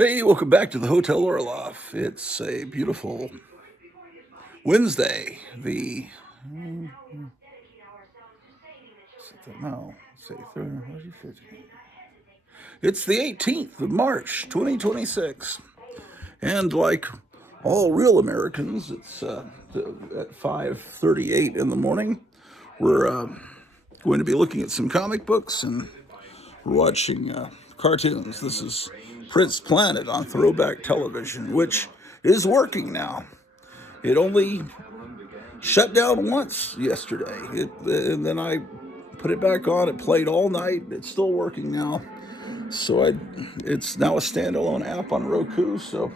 Hey, welcome back to the Hotel Orloff. It's a beautiful Wednesday. No, say third. It's the 18th of March, 2026, and like all real Americans, it's at 5:38 in the morning. We're going to be looking at some comic books and we're watching cartoons. This is Prince Planet on Throwback Television, which is working now. It only shut down once yesterday, and then I put it back on. It played all night. It's still working now. It's now a standalone app on Roku. So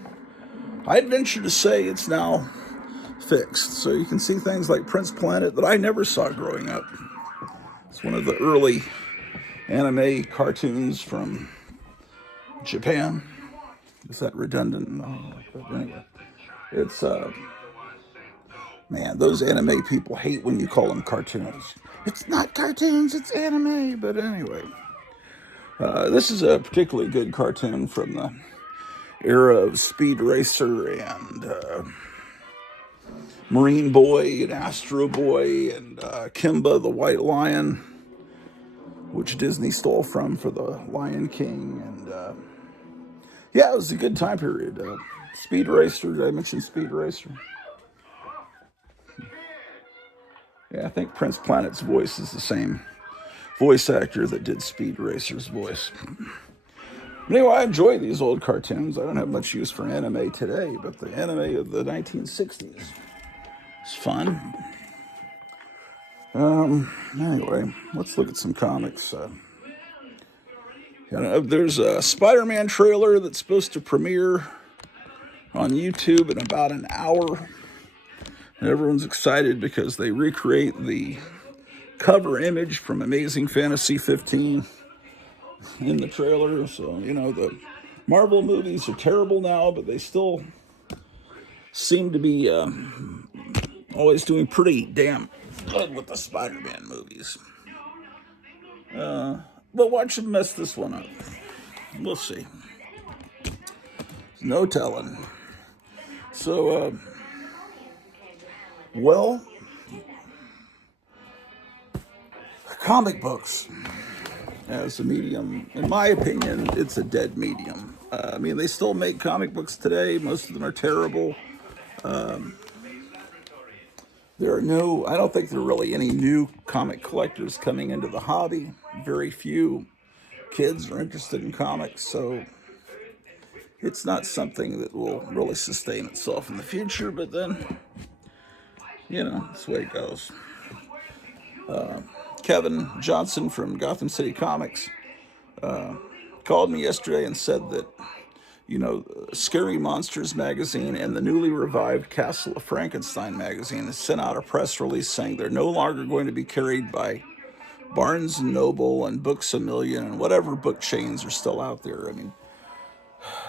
I'd venture to say it's now fixed. So you can see things like Prince Planet that I never saw growing up. It's one of the early anime cartoons from Japan. Is that redundant? No, but anyway, it's man, those anime people hate when you call them cartoons. It's not cartoons, it's anime. But anyway, this is a particularly good cartoon from the era of Speed Racer and Marine Boy and Astro Boy and Kimba the White Lion, which Disney stole from for the Lion King. And yeah, it was a good time period. Speed Racer, did I mention Speed Racer? Yeah, I think Prince Planet's voice is the same voice actor that did Speed Racer's voice. But anyway, I enjoy these old cartoons. I don't have much use for anime today, but the anime of the 1960s is fun. Anyway, let's look at some comics. There's a Spider-Man trailer that's supposed to premiere on YouTube in about an hour. And everyone's excited because they recreate the cover image from Amazing Fantasy 15 in the trailer. So, the Marvel movies are terrible now, but they still seem to be always doing pretty damn good with the Spider-Man movies. But watch them mess this one up. We'll see. No telling. So, comic books as a medium, in my opinion, it's a dead medium. I mean, they still make comic books today. Most of them are terrible. I don't think there are really any new comic collectors coming into the hobby. Very few kids are interested in comics, so it's not something that will really sustain itself in the future. But then, that's the way it goes. Kevin Johnson from Gotham City Comics called me yesterday and said that, Scary Monsters magazine and the newly revived Castle of Frankenstein magazine has sent out a press release saying they're no longer going to be carried by Barnes and Noble and Books A Million and whatever book chains are still out there. I mean,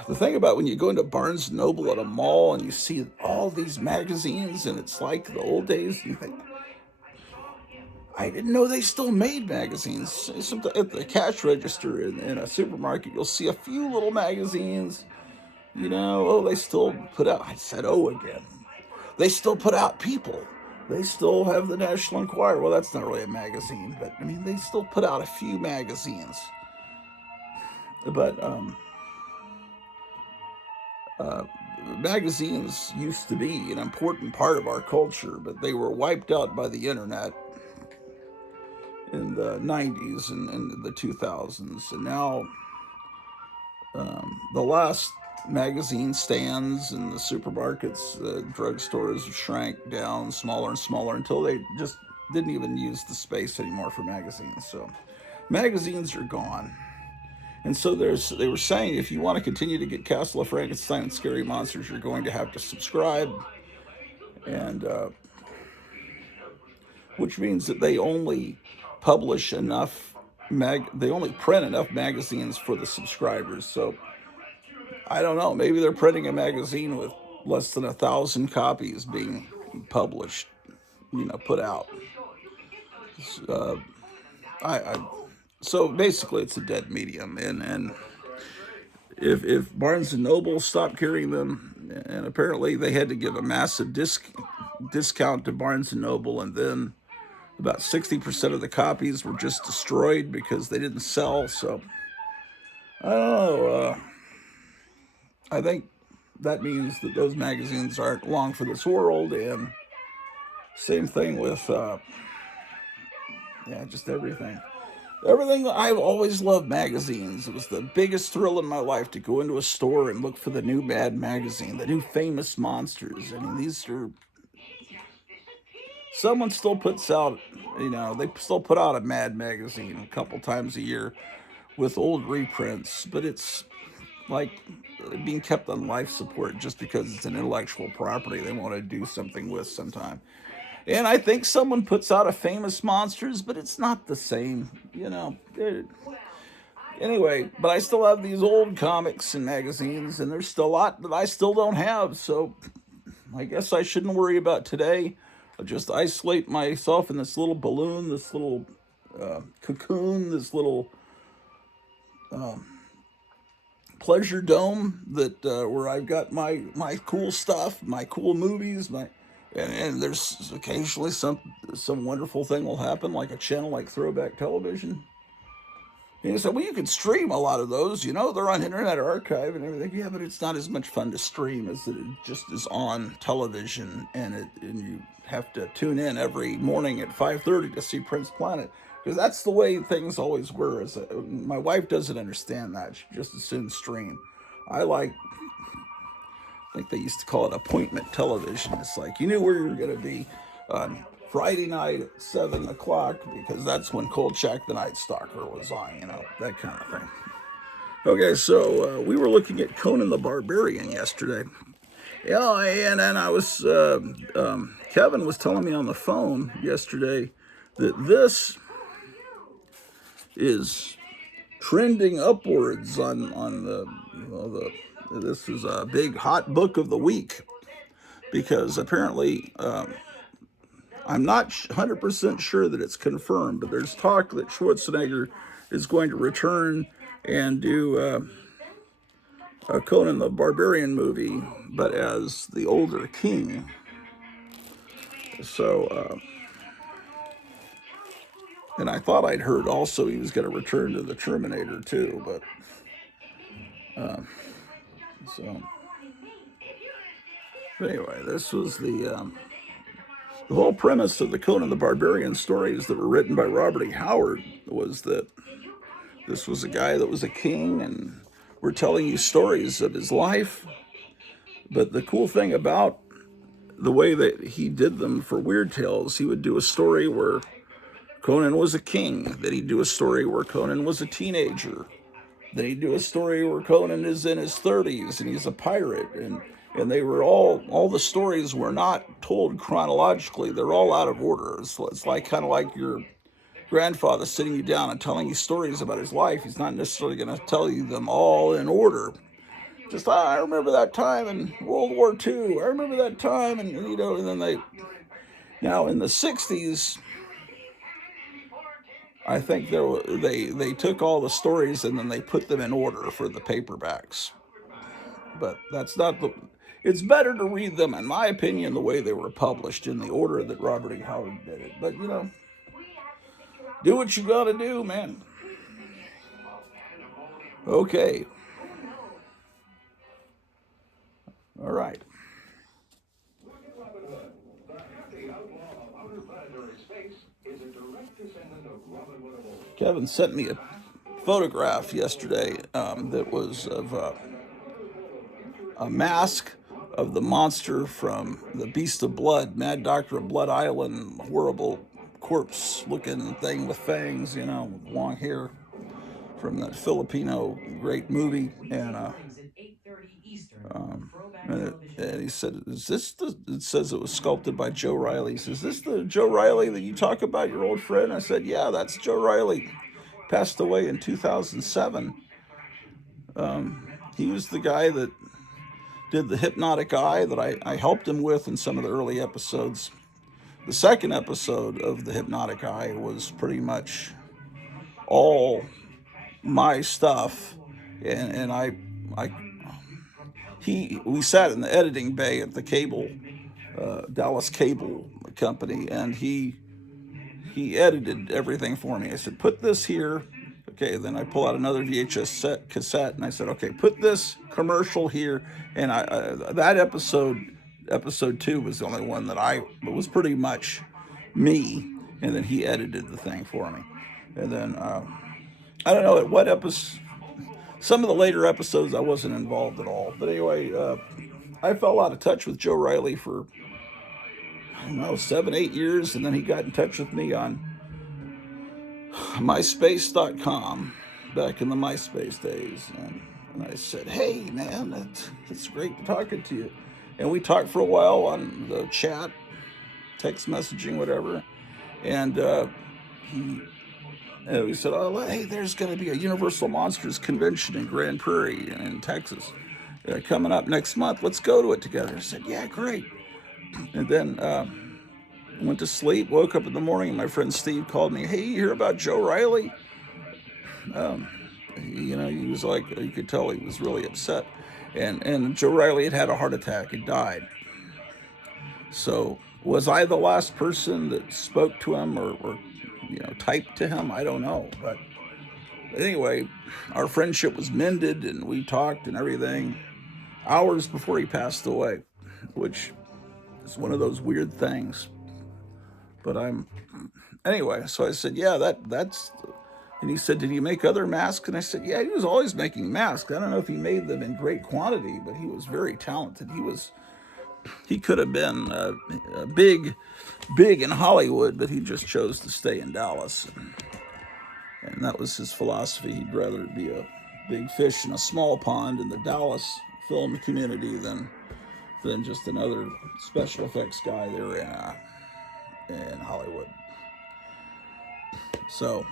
the thing about when you go into Barnes and Noble at a mall and you see all these magazines and it's like the old days, you think, I didn't know they still made magazines. Sometimes at the cash register in a supermarket, you'll see a few little magazines. They still put out. I said, oh, again. They still put out People. They still have the National Enquirer. Well, that's not really a magazine, but I mean, they still put out a few magazines. But magazines used to be an important part of our culture, but they were wiped out by the internet in the 90s and the 2000s. And now the last magazine stands in the supermarkets, the drugstores shrank down smaller and smaller until they just didn't even use the space anymore for magazines. So magazines are gone. And so they were saying if you want to continue to get Castle of Frankenstein and Scary Monsters, you're going to have to subscribe. And which means that they only publish enough they only print enough magazines for the subscribers. So I don't know, maybe they're printing a magazine with less than 1,000 copies being published, put out. I so basically it's a dead medium, and if Barnes and Noble stopped carrying them, and apparently they had to give a massive discount to Barnes and Noble, and then about 60% of the copies were just destroyed because they didn't sell. So I don't know. I think that means that those magazines aren't long for this world, and same thing with just everything. Everything. I've always loved magazines. It was the biggest thrill in my life to go into a store and look for the new Mad magazine, the new Famous Monsters. I mean, these are, someone still puts out, they still put out a Mad magazine a couple times a year with old reprints, but it's like being kept on life support just because it's an intellectual property they want to do something with sometime. And I think someone puts out a Famous Monsters, but it's not the same, Anyway, but I still have these old comics and magazines, and there's still a lot that I still don't have, so I guess I shouldn't worry about today. I'll just isolate myself in this little balloon, this little cocoon, this little pleasure dome that where I've got my cool stuff, my cool movies, and there's occasionally some wonderful thing will happen, like a channel like Throwback Television. And you said, well, you can stream a lot of those, they're on Internet Archive and everything. Yeah, but it's not as much fun to stream as it just is on television, and you have to tune in every morning at 5:30 to see Prince Planet, because that's the way things always were. My wife doesn't understand that; she just as soon stream. I think they used to call it appointment television. It's like you knew where you were going to be on Friday night at 7 o'clock because that's when Kolchak the Night Stalker was on, that kind of thing. Okay, so we were looking at Conan the Barbarian yesterday. Yeah, and then Kevin was telling me on the phone yesterday that this is trending upwards on this is a big hot book of the week, because apparently I'm not 100% sure that it's confirmed, but there's talk that Schwarzenegger is going to return and do a Conan the Barbarian movie, but as the older king. So, and I thought I'd heard also he was going to return to the Terminator too, but so. But anyway, this was the whole premise of the Conan the Barbarian stories that were written by Robert E. Howard was that this was a guy that was a king, and we're telling you stories of his life. But the cool thing about the way that he did them for Weird Tales, he would do a story where Conan was a king, then he'd do a story where Conan was a teenager, then he'd do a story where Conan is in his 30s and he's a pirate, and they were all the stories were not told chronologically. They're all out of order. So it's like kind of like your grandfather sitting you down and telling you stories about his life. He's not necessarily going to tell you them all in order. Just, I remember that time in World War II. I remember that time, and and then now in the 60s, I think they took all the stories and then they put them in order for the paperbacks. But that's not it's better to read them, in my opinion, the way they were published in the order that Robert E. Howard did it. But, do what you gotta do, man. Okay. All right. Kevin sent me a photograph yesterday that was of a mask of the monster from the Beast of Blood, Mad Doctor of Blood Island, horrible corpse-looking thing with fangs, with long hair, from that Filipino great movie, and he said, "Is this the?" It says it was sculpted by Joe Riley. He says, "Is this the Joe Riley that you talk about, your old friend?" I said, "Yeah, that's Joe Riley. Passed away in 2007. He was the guy that did the hypnotic eye that I helped him with in some of the early episodes. The second episode of the hypnotic eye was pretty much all my stuff, and I we sat in the editing bay at the cable, Dallas Cable Company, and he edited everything for me. I said, put this here. Okay, then I pull out another VHS cassette, and I said, okay, put this commercial here. And that episode 2 was the only one that it was pretty much me. And then he edited the thing for me. And then, I don't know at what episode, some of the later episodes I wasn't involved at all. But anyway, I fell out of touch with Joe Riley for, I don't know, 7, 8 years. And then he got in touch with me on MySpace.com back in the MySpace days, and I said, "Hey, man, it's great talking to you." And we talked for a while on the chat, text messaging, whatever. And we said, "Oh, hey, there's going to be a Universal Monsters convention in Grand Prairie in Texas coming up next month. Let's go to it together." I said, "Yeah, great." And then went to sleep, woke up in the morning, and my friend Steve called me. "Hey, you hear about Joe Riley?" He was like, you could tell he was really upset. And Joe Riley had a heart attack and died. So was I the last person that spoke to him or typed to him? I don't know. But anyway, our friendship was mended, and we talked and everything hours before he passed away, which is one of those weird things. But anyway, so I said, yeah, that's, and he said, did he make other masks? And I said, yeah, he was always making masks. I don't know if he made them in great quantity, but he was very talented. He could have been big in Hollywood, but he just chose to stay in Dallas. And that was his philosophy. He'd rather be a big fish in a small pond in the Dallas film community than just another special effects guy there in Hollywood. So,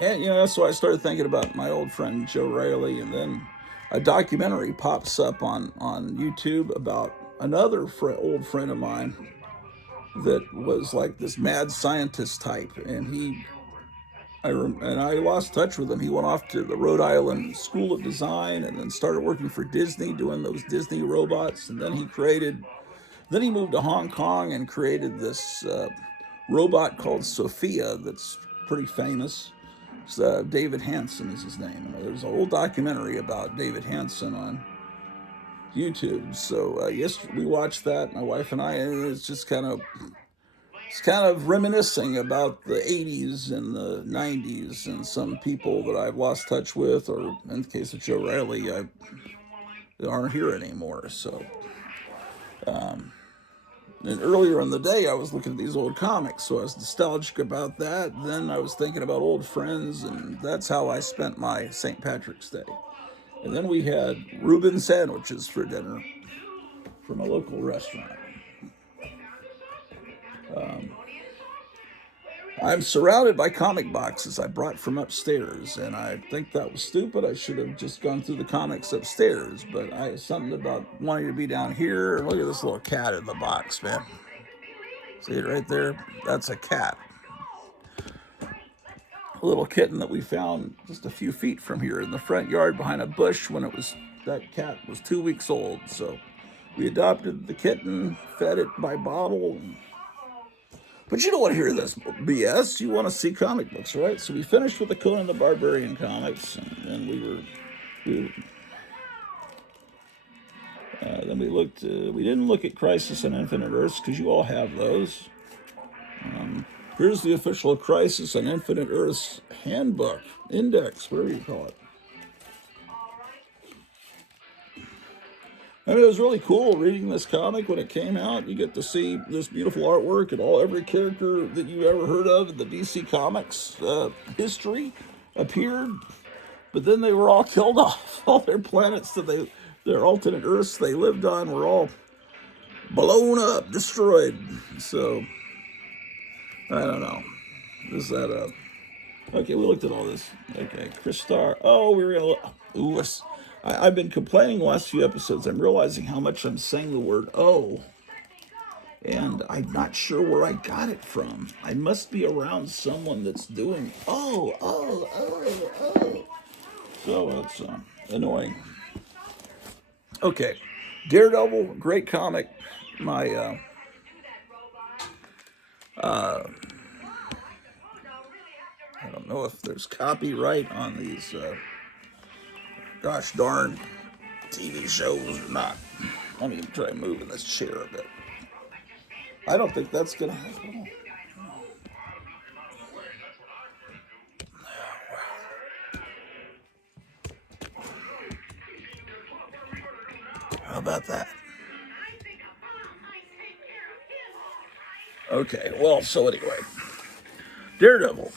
and so I started thinking about my old friend Joe Riley, and then a documentary pops up on YouTube about another old friend of mine that was like this mad scientist type, and I lost touch with him. He went off to the Rhode Island School of Design and then started working for Disney doing those Disney robots, and then he moved to Hong Kong and created this robot called Sophia that's pretty famous. David Hansen is his name. There's an old documentary about David Hansen on YouTube. So yes, we watched that, my wife and I, and it's kind of reminiscing about the 80s and the 90s and some people that I've lost touch with, or in the case of Joe Riley, they aren't here anymore. So. And earlier in the day, I was looking at these old comics, so I was nostalgic about that. Then I was thinking about old friends, and that's how I spent my St. Patrick's Day. And then we had Reuben sandwiches for dinner from a local restaurant. I'm surrounded by comic boxes I brought from upstairs, and I think that was stupid. I should have just gone through the comics upstairs, but something about wanting to be down here. Look at this little cat in the box, man. See it right there? That's a cat. A little kitten that we found just a few feet from here in the front yard behind a bush when that cat was 2 weeks old. So we adopted the kitten, fed it by bottle. But you don't want to hear this BS. You want to see comic books, right? So we finished with the Conan the Barbarian comics, and then then we looked. We didn't look at Crisis on Infinite Earths because you all have those. Here's the official Crisis on Infinite Earths handbook, index, whatever you call it. I mean, it was really cool reading this comic when it came out. You get to see this beautiful artwork and every character that you ever heard of in the DC Comics history appeared. But then they were all killed off. All their planets their alternate Earths they lived on were all blown up, destroyed. So, I don't know. Is that okay, we looked at all this. Okay, Chris Starr. Oh, we were going to look. I've been complaining the last few episodes. I'm realizing how much I'm saying the word "oh," and I'm not sure where I got it from. I must be around someone that's doing "oh." So annoying. Okay, Daredevil, great comic. My I don't know if there's copyright on these gosh darn TV shows or not. Let me try moving this chair a bit. I don't think that's gonna happen. How about that? Okay, well, so anyway, Daredevil.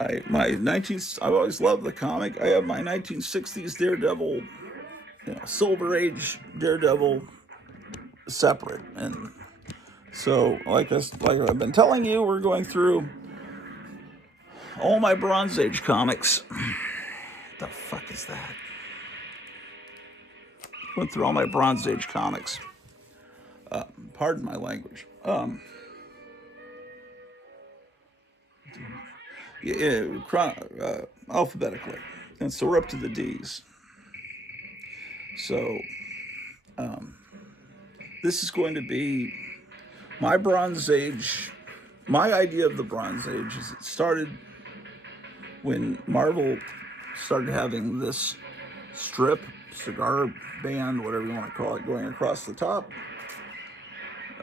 I've always loved the comic. I have my 1960s Daredevil, Silver Age Daredevil separate, and so like I've been telling you, we're going through all my Bronze Age comics. What the fuck is that? Went through all my Bronze Age comics. Pardon my language. Alphabetically, and so we're up to the D's. So this is going to be my Bronze Age. My idea of the Bronze Age is it started when Marvel started having this strip, cigar band, whatever you want to call it, going across the top.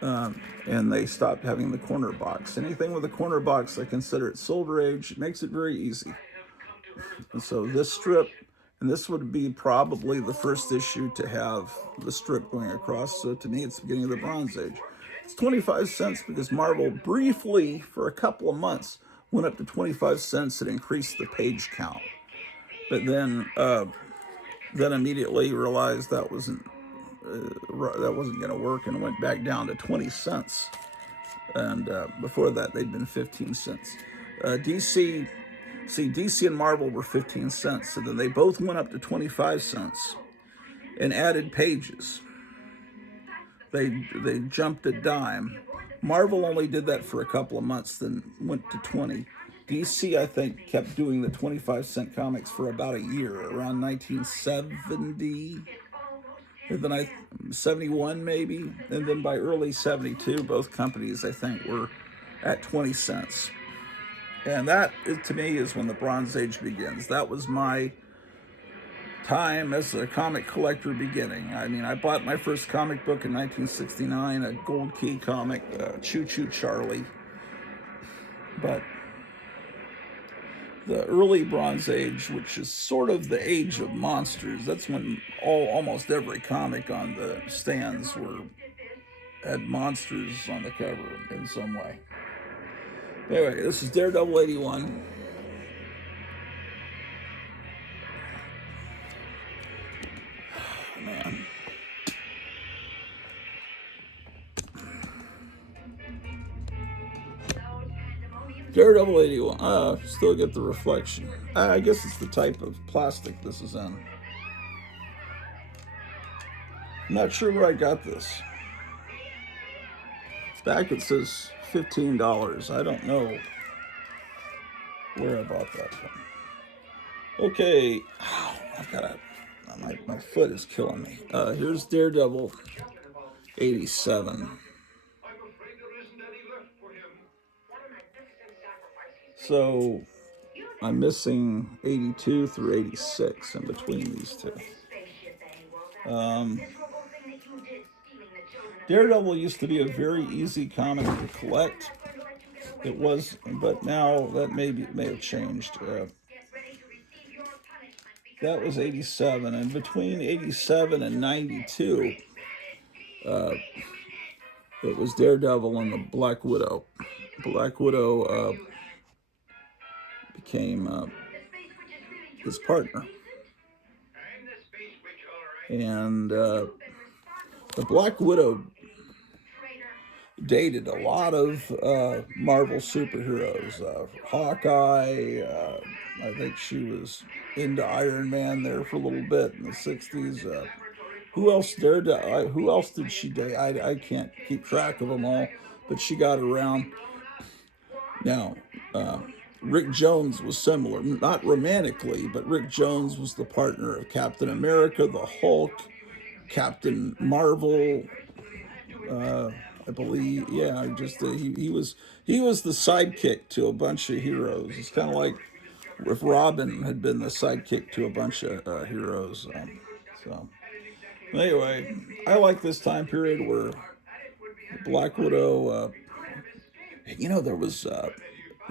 And they stopped having the corner box. Anything with a corner box, I consider it Silver Age. It makes it very easy. And so this strip, and this would be probably the first issue to have the strip going across. So to me, it's the beginning of the Bronze Age. It's 25 cents because Marvel briefly, for a couple of months, went up to 25 cents and increased the page count. But then immediately realized that wasn't going to work and went back down to 20 cents. And before that, they'd been 15 cents. DC and Marvel were 15 cents. So then they both went up to 25 cents and added pages. They jumped a dime. Marvel only did that for a couple of months, then went to 20. DC, I think, kept doing the 25-cent comics for about a year, around 1970. And then 71 maybe, and then by early 72, both companies, I think, were at 20 cents. And that, to me, is when the Bronze Age begins. That was my time as a comic collector beginning. I mean, I bought my first comic book in 1969, a Gold Key comic, Choo Choo Charlie. But the early Bronze Age, which is sort of the age of monsters, that's when almost every comic on the stands had monsters on the cover in some way. Anyway, this is Daredevil 81. Man. Daredevil 81. Still get the reflection. I guess it's the type of plastic this is in. I'm not sure where I got this. Back it says $15. I don't know where I bought that from. Okay. Ow, my foot is killing me. Here's Daredevil 87. So I'm missing 82 through 86 in between these two. Daredevil used to be a very easy comic to collect. It was, but now that may have changed. That was 87, and between 87 and 92, it was Daredevil and the Black Widow. Black Widow became his partner. And the Black Widow dated a lot of Marvel superheroes. Hawkeye, I think she was into Iron Man there for a little bit in the 60s. Who else who else did she date? I can't keep track of them all, but she got around. Now, Rick Jones was similar, not romantically, but Rick Jones was the partner of Captain America, the Hulk, Captain Marvel, I believe. Yeah, just he was the sidekick to a bunch of heroes. It's kind of like if Robin had been the sidekick to a bunch of heroes. So anyway, I like this time period where Black Widow.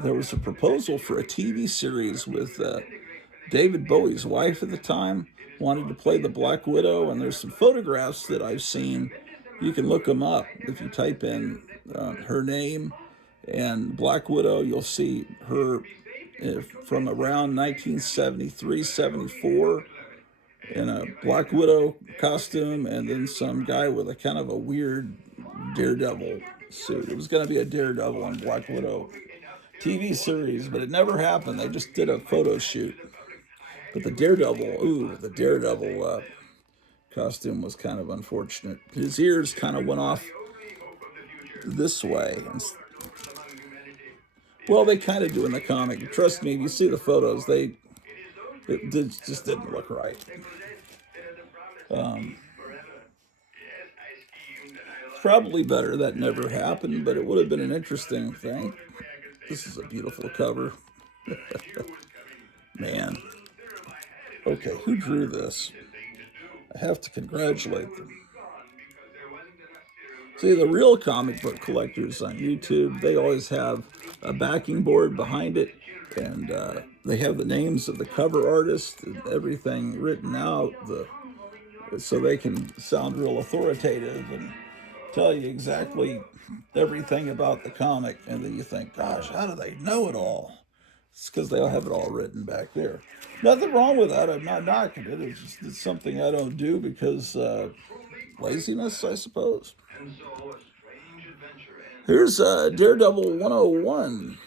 There was a proposal for a TV series with David Bowie's wife at the time wanted to play the Black Widow, and there's some photographs that I've seen. You can look them up if you type in her name and Black Widow. You'll see her from around 1973, 74 in a Black Widow costume, and then some guy with a kind of a weird Daredevil suit. It was going to be a Daredevil and Black Widow TV series, but it never happened. They just did a photo shoot. But the Daredevil costume was kind of unfortunate. His ears kind of went off this way. Well, they kind of do in the comic. Trust me, if you see the photos, it just didn't look right. It's probably better that never happened, but it would have been an interesting thing. This is a beautiful cover. Man. Okay, who drew this? I have to congratulate them. See, the real comic book collectors on YouTube, they always have a backing board behind it, and they have the names of the cover artist and everything written out, so they can sound real authoritative and tell you exactly everything about the comic. And then you think, gosh, how do they know it all? It's because they'll have it all written back there. Nothing wrong with that. I'm not knocking it. It's something I don't do because laziness, I suppose. Here's Daredevil 101.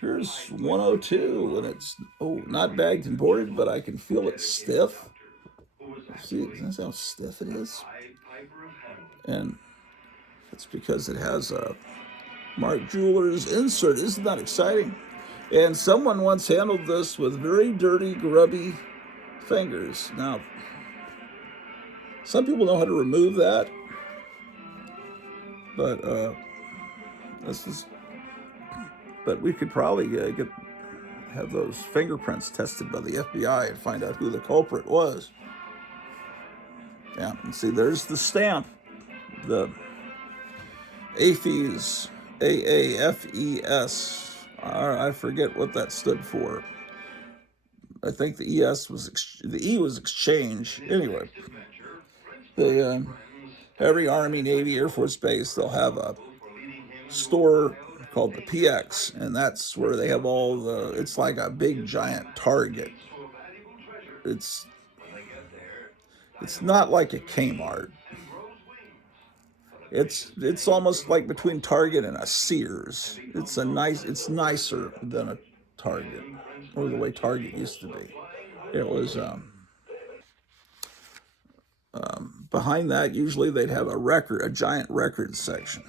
Here's 102, and it's not bagged and boarded, but I can feel it stiff. See, that's how stiff it is. And it's because it has a Mark Jewelers insert. Isn't that exciting? And someone once handled this with very dirty, grubby fingers. Now, some people know how to remove that, but but we could probably have those fingerprints tested by the FBI and find out who the culprit was. Yeah, and see, there's the stamp, the AFES, AAFES. I forget what that stood for. I think the E was exchange. Anyway, every Army, Navy, Air Force base, they'll have a store called the PX, and that's where they have it's like a big giant Target. It's not like a Kmart. It's almost like between Target and a Sears. It's nicer than a Target, or the way Target used to be. It was behind that. Usually they'd have a giant record section.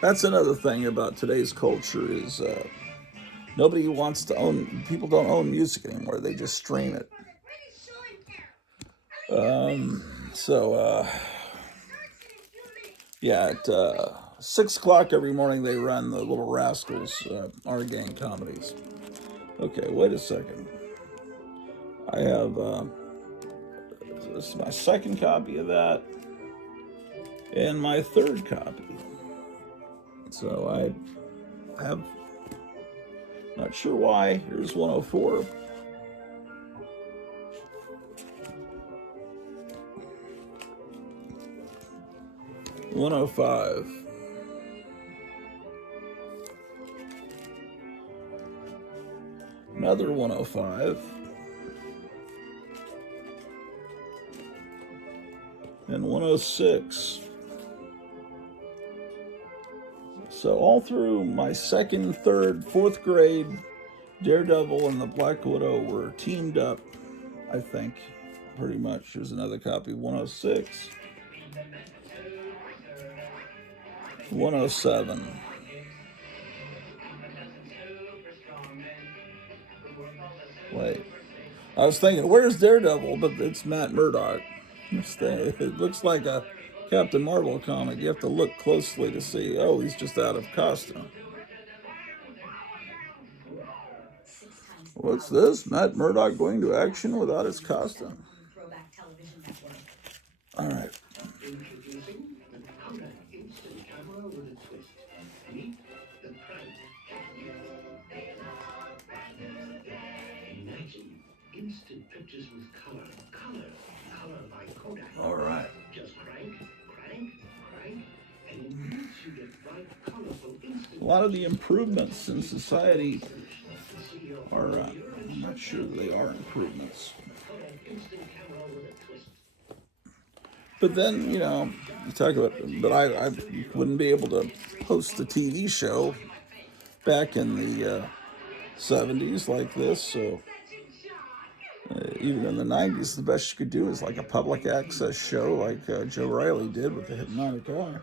That's another thing about today's culture is nobody wants to own. People don't own music anymore. They just stream it. Yeah, at 6 o'clock every morning they run the Little Rascals Our Gang comedies. Okay, wait a second. I have this is my second copy of that and my third copy. So I have, not sure why. Here's 104. $105. Another 105. And 106. So all through my second, third, fourth grade, Daredevil and the Black Widow were teamed up, I think, pretty much. Here's another copy, 106. 107. Wait. I was thinking, where's Daredevil? But it's Matt Murdock. It looks like a Captain Marvel comic. You have to look closely to see. Oh, he's just out of costume. What's this? Matt Murdock going to action without his costume. All right. Introducing the Kodak Instant Camera with a twist. Meet the crank. Imagine instant pictures with color. Color by Kodak. All right. Just crank, and in minutes you get bright, colorful instant. A lot of the improvements in society are, I'm not sure they are improvements. Kodak Instant Camera with a twist. But then, you talk about, but I wouldn't be able to host a TV show back in the 70s like this. So even in the 90s, the best you could do is like a public access show like Joe Riley did with the Hypnotic Eye.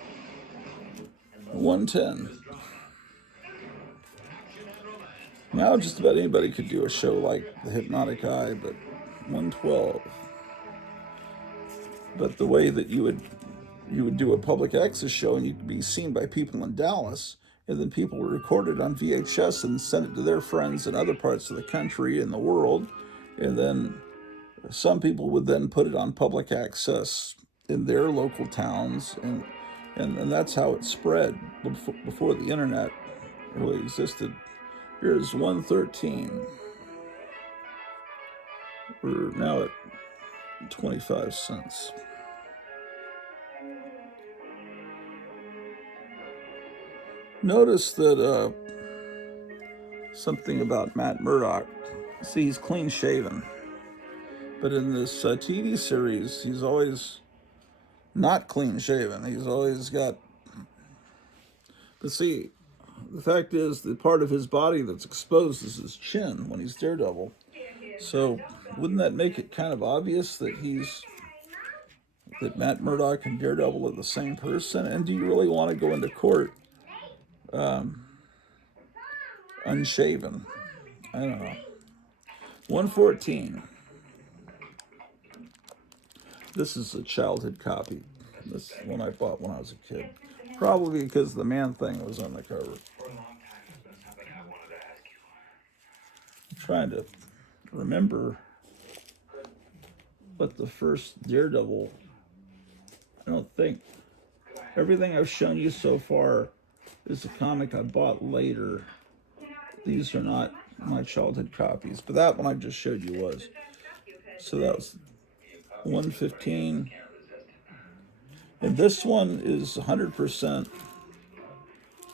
110. Now just about anybody could do a show like the Hypnotic Eye, but 112. But the way that you would do a public access show and you could be seen by people in Dallas, and then people would record it on VHS and send it to their friends in other parts of the country and the world, and then some people would then put it on public access in their local towns, and that's how it spread before the internet really existed. Here's 113. We're now at 25 cents. Notice that something about Matt Murdock. See, he's clean shaven. But in this TV series, he's always not clean shaven. He's always got. But see, the fact is, the part of his body that's exposed is his chin when he's Daredevil. So wouldn't that make it kind of obvious that Matt Murdock and Daredevil are the same person? And do you really want to go into court unshaven? I don't know. 114. This is a childhood copy. This one I bought when I was a kid. Probably because the Man Thing was on the cover. I'm trying to remember what the first Daredevil. I don't think everything I've shown you so far is a comic I bought later. These are not my childhood copies, but that one I just showed you was. So that was 115. And this one is 100%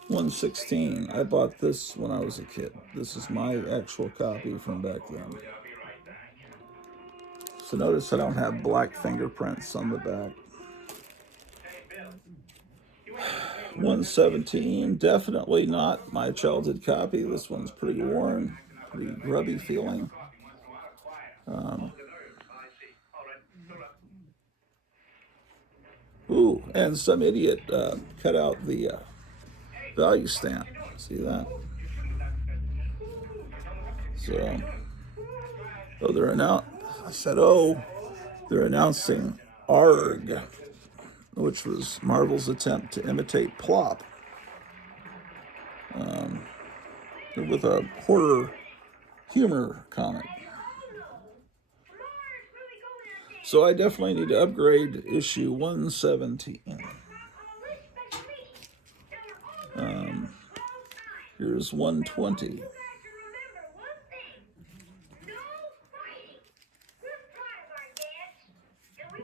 116. I bought this when I was a kid. This is my actual copy from back then. So notice I don't have black fingerprints on the back. 117, definitely not my childhood copy. This one's pretty worn, pretty grubby feeling. Ooh, and some idiot cut out the value stamp. See that? So, they're announcing ARG, which was Marvel's attempt to imitate Plop with a horror humor comic. So I definitely need to upgrade issue 117. Here's 120.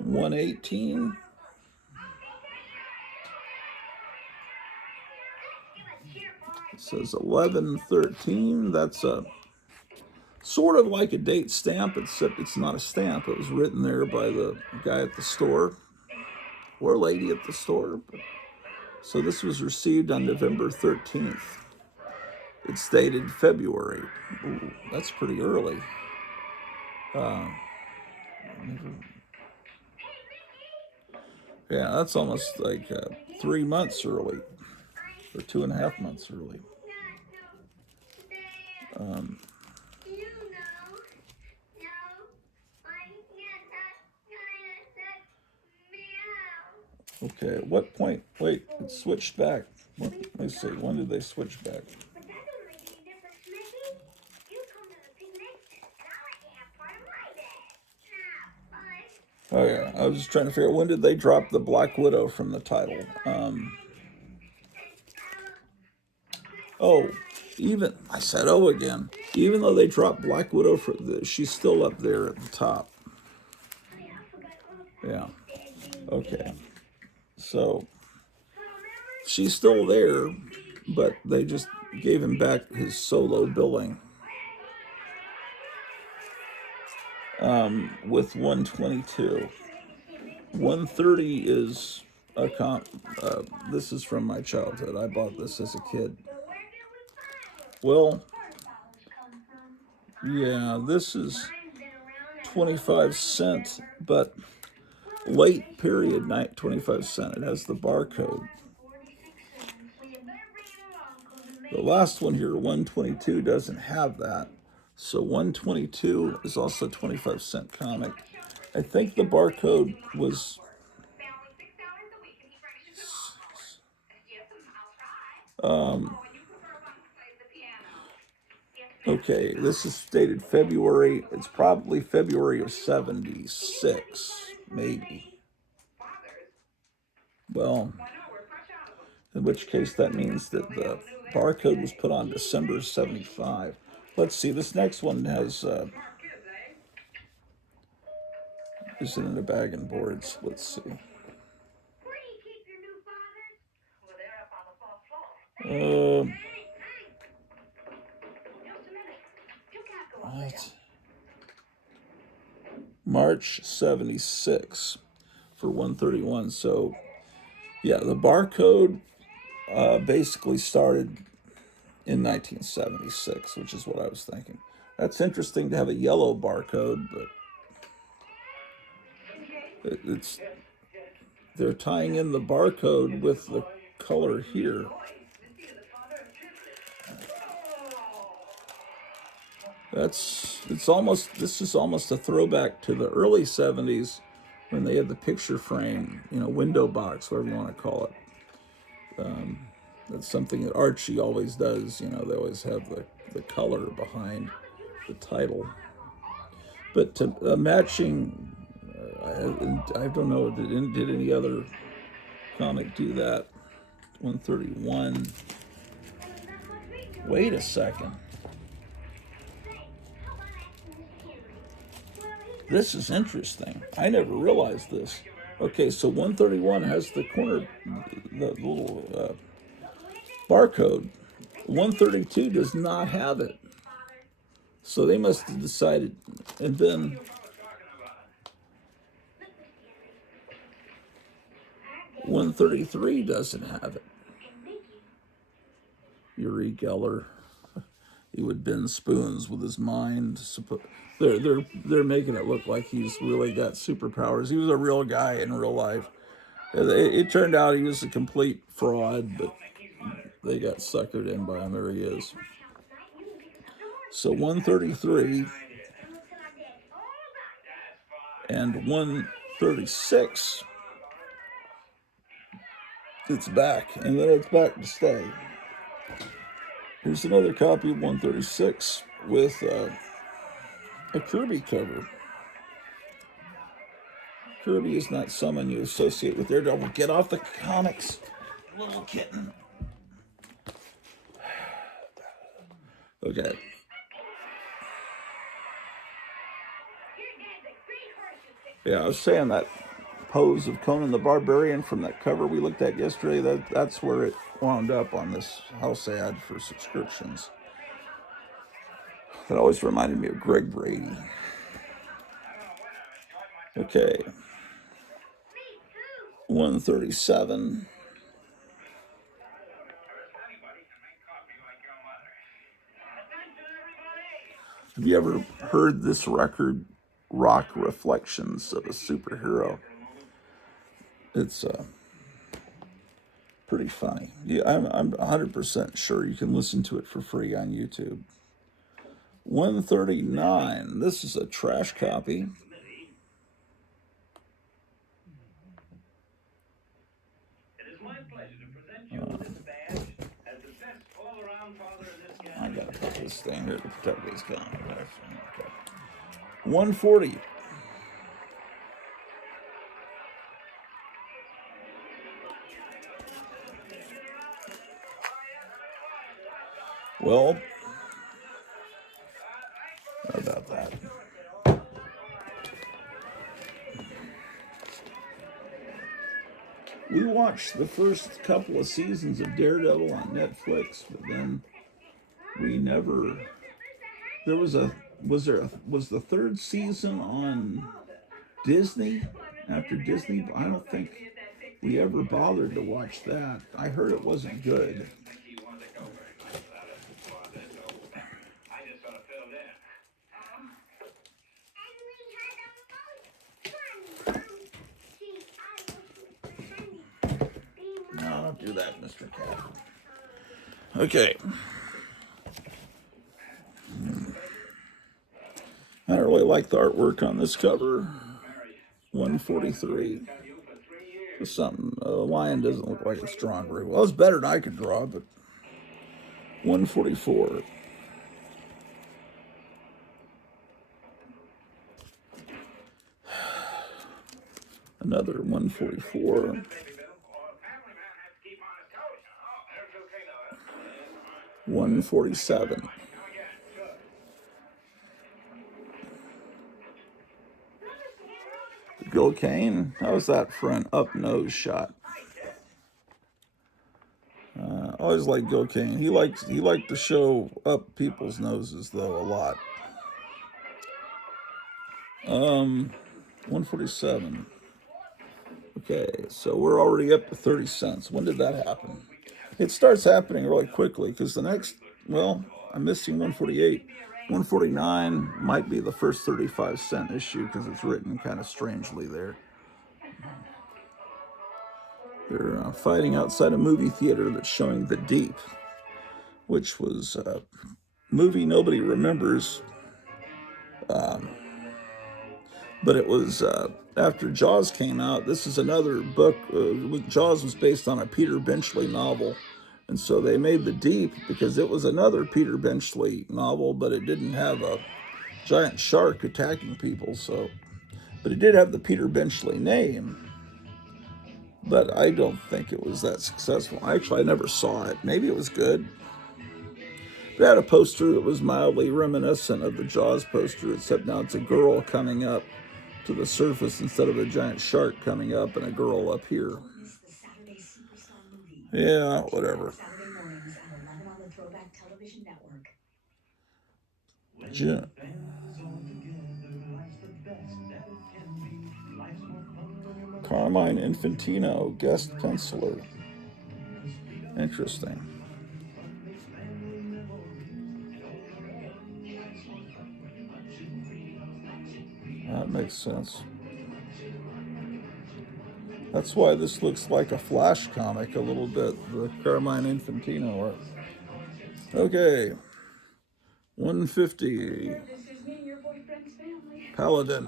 $118. It says 1113. That's a sort of like a date stamp, except it's not a stamp. It was written there by the guy at the store or lady at the store. So this was received on November 13th. It's dated February. Ooh, that's pretty early. Yeah, that's almost like 3 months early. or 2.5 months early. Okay, at what point? Wait, it switched back. Let me see. When did they switch back? Oh yeah, I was just trying to figure out when did they drop the Black Widow from the title. Oh, even I said oh again. Even though they dropped Black Widow, she's still up there at the top. Yeah. Okay. So she's still there, but they just gave him back his solo billing with 122. 130 is a this is from my childhood. I bought this as a kid. Well, yeah, this is 25¢, but late period, 25¢. It has the barcode. The last one here, 122, doesn't have that. So 122 is also a 25¢ comic. I think the barcode was okay, this is dated February. It's probably February of 76, maybe. Well, in which case that means that the barcode was put on December 75. Let's see, this next one has, is it in a bag and boards? Let's see. What? March 76 for 131. So, yeah, the barcode basically started in 1976, which is what I was thinking. That's interesting to have a yellow barcode, but they're tying in the barcode with the color here. This is almost a throwback to the early 70s when they had the picture frame, window box, whatever you want to call it. That's something that Archie always does. They always have the color behind the title. But to matching, I don't know, did any other comic do that? 131. Wait a second. This is interesting. I never realized this. Okay, so 131 has the corner, the little barcode. 132 does not have it. So they must have decided, and then 133 doesn't have it. Uri Geller, he would bend spoons with his mind. They're making it look like he's really got superpowers. He was a real guy in real life. It turned out he was a complete fraud, but they got suckered in by him. There he is. So 133 and 136, it's back, and then it's back to stay. Here's another copy of 136 with a Kirby cover. Kirby is not someone you associate with Daredevil. Get off the comics, little kitten. Okay. Yeah, I was saying that pose of Conan the Barbarian from that cover we looked at yesterday, that's where it wound up on this house ad for subscriptions. That always reminded me of Greg Brady. Okay. 137. Have you ever heard this record, Rock Reflections of a Superhero? It's Pretty funny. Yeah, I'm 100% sure you can listen to it for free on YouTube. 139. This is a trash copy. I gotta put this thing here to protect these comics. Okay. 140. Well, how about that? We watched the first couple of seasons of Daredevil on Netflix, but then we never. There was a was the third season on Disney after Disney. I don't think we ever bothered to watch that. I heard it wasn't good. No, don't do that, Mr. Cat. Okay. I don't really like the artwork on this cover. 143. Something. A lion doesn't look like it's drawn very well. It's better than I could draw, but 144. Another 144. 147. Gil Kane. How's that for an up nose shot? Always liked Gil Kane. He liked to show up people's noses though a lot. 147. Okay, so we're already up to 30 cents. When did that happen? It starts happening really quickly because the next, well, I'm missing 148. 149 might be the first 35-cent issue because it's written kind of strangely there. They're fighting outside a movie theater that's showing The Deep, which was a movie nobody remembers. But it was after Jaws came out. This is another book. Jaws was based on a Peter Benchley novel. And so they made The Deep because it was another Peter Benchley novel, but it didn't have a giant shark attacking people. So, but it did have the Peter Benchley name. But I don't think it was that successful. Actually, I never saw it. Maybe it was good. It had a poster that was mildly reminiscent of the Jaws poster, except now it's a girl coming up to the surface instead of a giant shark coming up and a girl up here. Yeah, whatever. Yeah. Carmine Infantino, guest penciler. Interesting. That makes sense. That's why this looks like a Flash comic a little bit, the Carmine Infantino art. Okay. 150. Paladin.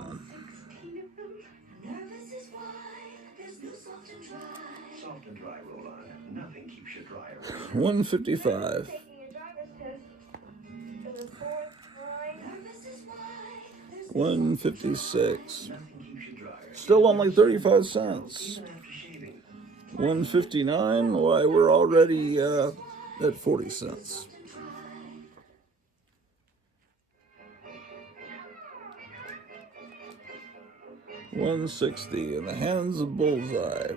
155. 156. Still only 35 cents. 159. Why, we're already at 40 cents. $160 in the hands of Bullseye.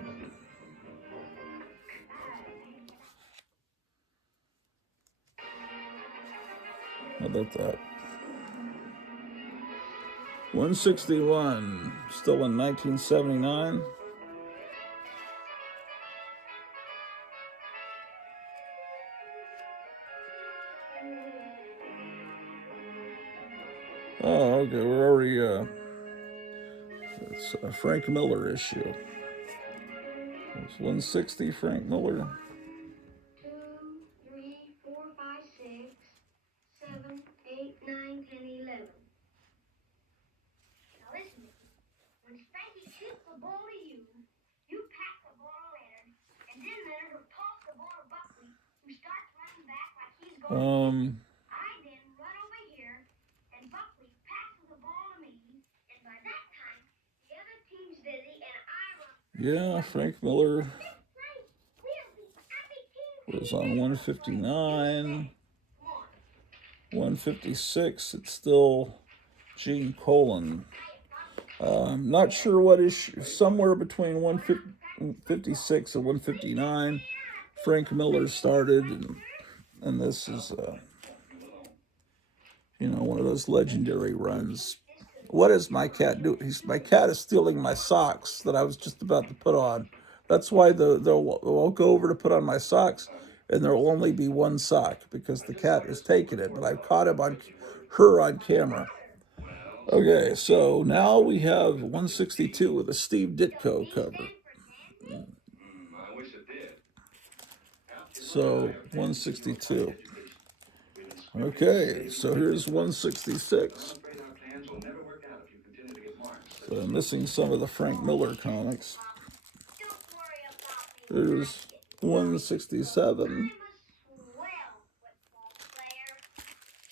How about that? 161, still in 1979. Oh, okay, we're already, it's a Frank Miller issue. It's 160, Frank Miller. 1, 2, 3, 4, 5, 6, 7, 8, 9, 10, 11. Now listen to me. When Spanky shoots the ball to you, you pass the ball to Leonard, and then Leonard will toss the ball to Buckley, who starts running back like he's going. I then run over here, and Buckley passes the ball to me, and by that time, the other team's busy, and I run. Yeah, Frank Miller was on 159. 156, it's still Gene Colan. Not sure what issue, somewhere between 156 and 159, Frank Miller started, and this is, one of those legendary runs. What is my cat doing? My cat is stealing my socks that I was just about to put on. That's why they'll go over to put on my socks, and there'll only be one sock because the cat has taken it. But I caught her on camera. Okay, so now we have 162 with a Steve Ditko cover. So 162. Okay, so here's 166. So I'm missing some of the Frank Miller comics. Here's 167.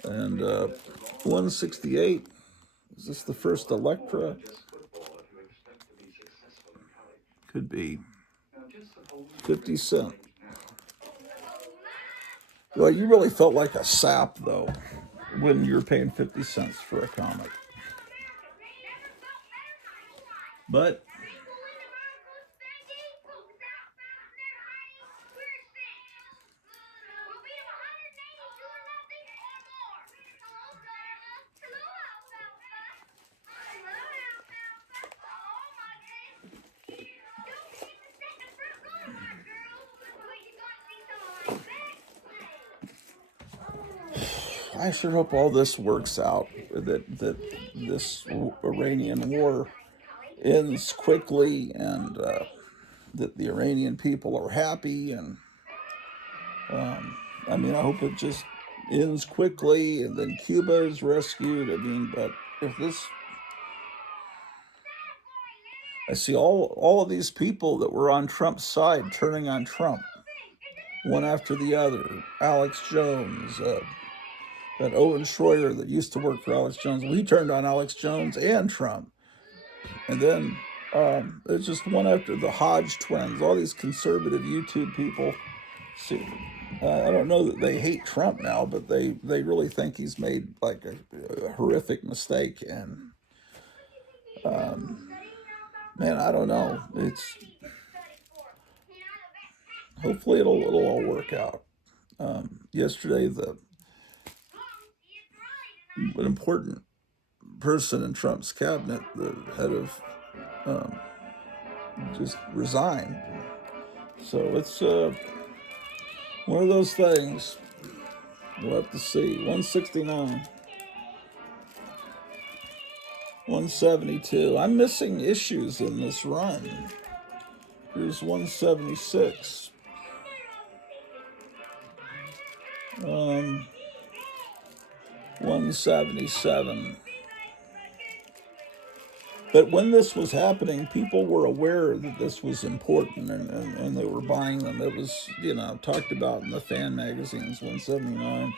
And 168. Is this the first Electra? Could be 50 Cent. Well, you really felt like a sap, though, when you were paying 50 cents for a comic. But I sure hope all this works out, that this Iranian war ends quickly, and that the Iranian people are happy. And I hope it just ends quickly, and then Cuba is rescued. But if this, I see all of these people that were on Trump's side turning on Trump, one after the other. Alex Jones, that Owen Schroyer that used to work for Alex Jones. Well, he turned on Alex Jones and Trump. And then it's just one after the Hodge twins, all these conservative YouTube people. See, I don't know that they hate Trump now, but they really think he's made like a horrific mistake. And man, I don't know. Hopefully it'll all work out. Yesterday, an important person in Trump's cabinet, the head of, just resigned. So it's one of those things. We'll have to see. 169. 172. I'm missing issues in this run. Here's 176. 177. But when this was happening, people were aware that this was important, and they were buying them. It was, talked about in the fan magazines, 179.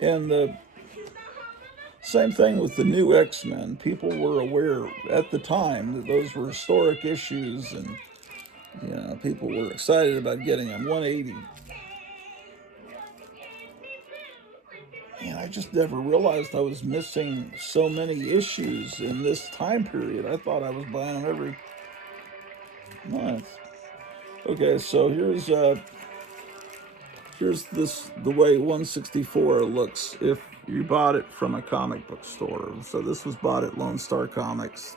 And the same thing with the new X-Men. People were aware at the time that those were historic issues, and, people were excited about getting them. 180. And I just never realized I was missing so many issues in this time period. I thought I was buying them every month. Okay, so here's the way 164 looks if you bought it from a comic book store. So this was bought at Lone Star Comics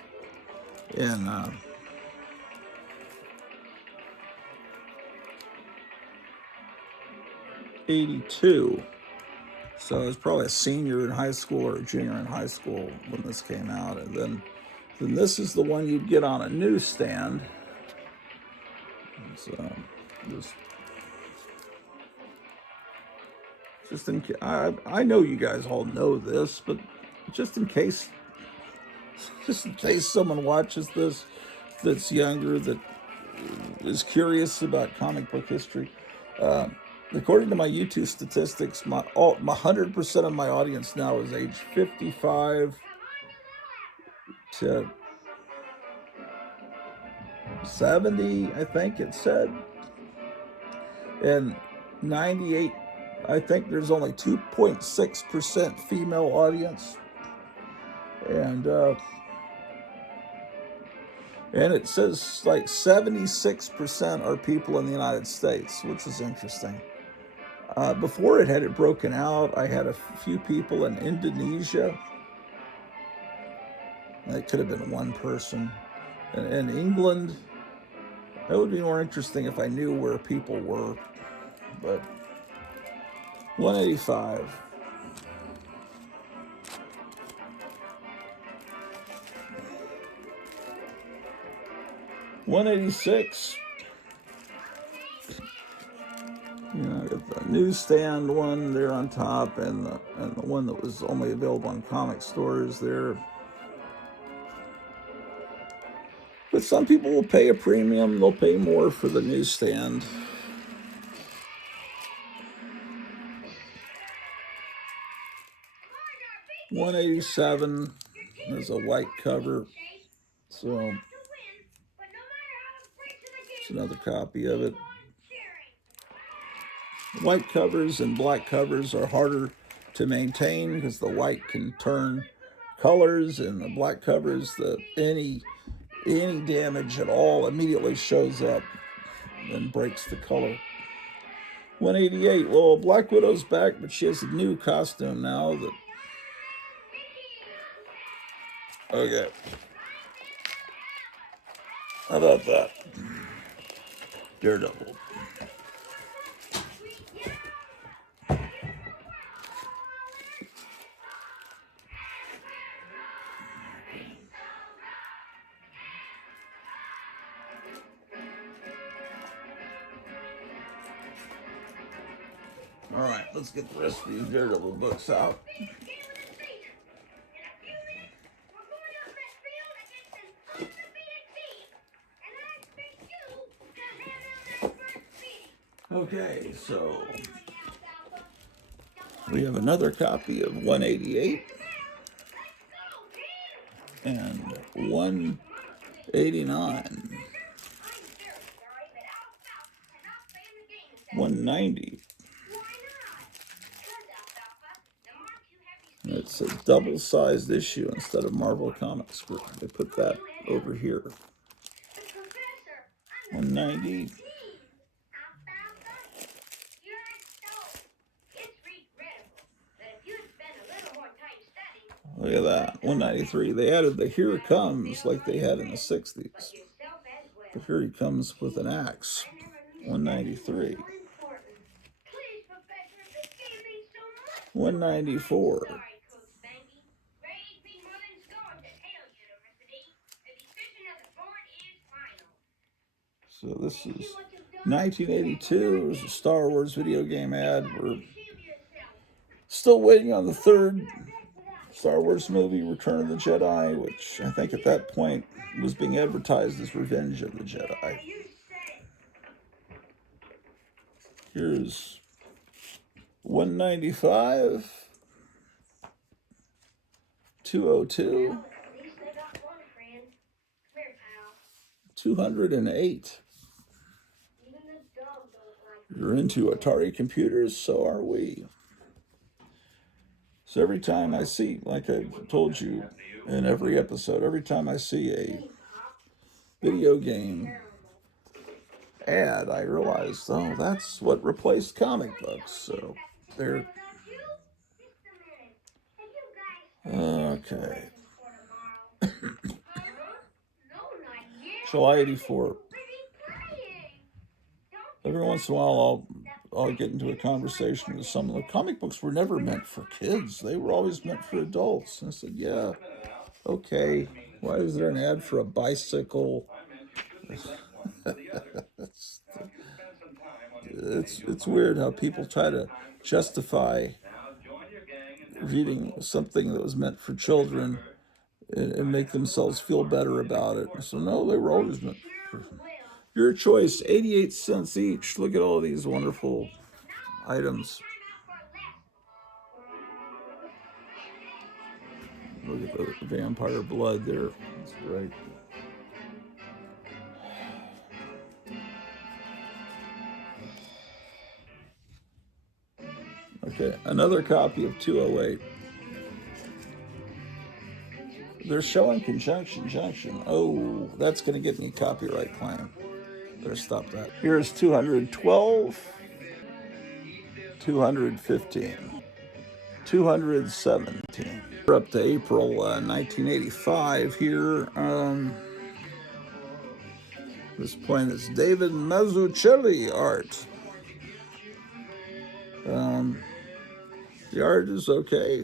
in 82. So I was probably a senior in high school or a junior in high school when this came out. And then this is the one you'd get on a newsstand. So just in case, I know you guys all know this, but just in case, just in case someone watches this that's younger, that is curious about comic book history. According to my YouTube statistics, my 100% of my audience now is age 55 to 70, I think it said, and 98. I think there's only 2.6% female audience, and it says like 76% are people in the United States, which is interesting. Before it had it broken out, I had a few people in Indonesia. It could have been one person. In England, that would be more interesting if I knew where people were. But 185. 186. You know, I got the newsstand one there on top, and the one that was only available in comic stores there. But some people will pay a premium. They'll pay more for the newsstand. $187 is a white cover. So it's another copy of it. White covers and black covers are harder to maintain because the white can turn colors, and the black covers, any damage at all immediately shows up and breaks the color. 188. Well, Black Widow's back, but she has a new costume now. Okay. How about that? Daredevil. All right, let's get the rest of these Daredevil books out. Okay, so we have another copy of 188 and 189. 190. And it's a double-sized issue instead of Marvel Comics Group. They put that over here. 190. Look at that. 193. They added the "Here It Comes" like they had in the 60s. But here he comes with an axe. 193. 194. So this is 1982. It was a Star Wars video game ad. We're still waiting on the third Star Wars movie, Return of the Jedi, which I think at that point was being advertised as Revenge of the Jedi. Here's 195, 202, 208. You're into Atari computers, so are we. So every time I see, like I've told you in every episode, every time I see a video game ad, I realize, oh, that's what replaced comic books. So they're okay. July 84. Every once in a while, I'll get into a conversation with someone. The comic books were never meant for kids. They were always meant for adults. And I said, yeah, okay. Why is there an ad for a bicycle? it's weird how people try to justify reading something that was meant for children and make themselves feel better about it. So no, they were always meant for your choice. 88 cents each. Look at all these wonderful items. Look at the vampire blood there. That's great. Okay, another copy of 208. They're showing Conjunction Junction. Oh, that's going to get me a copyright claim. Better stop that. Here's 212, 215, 217. We're up to April 1985 here. This point is David Mazzucchelli art. The art is okay.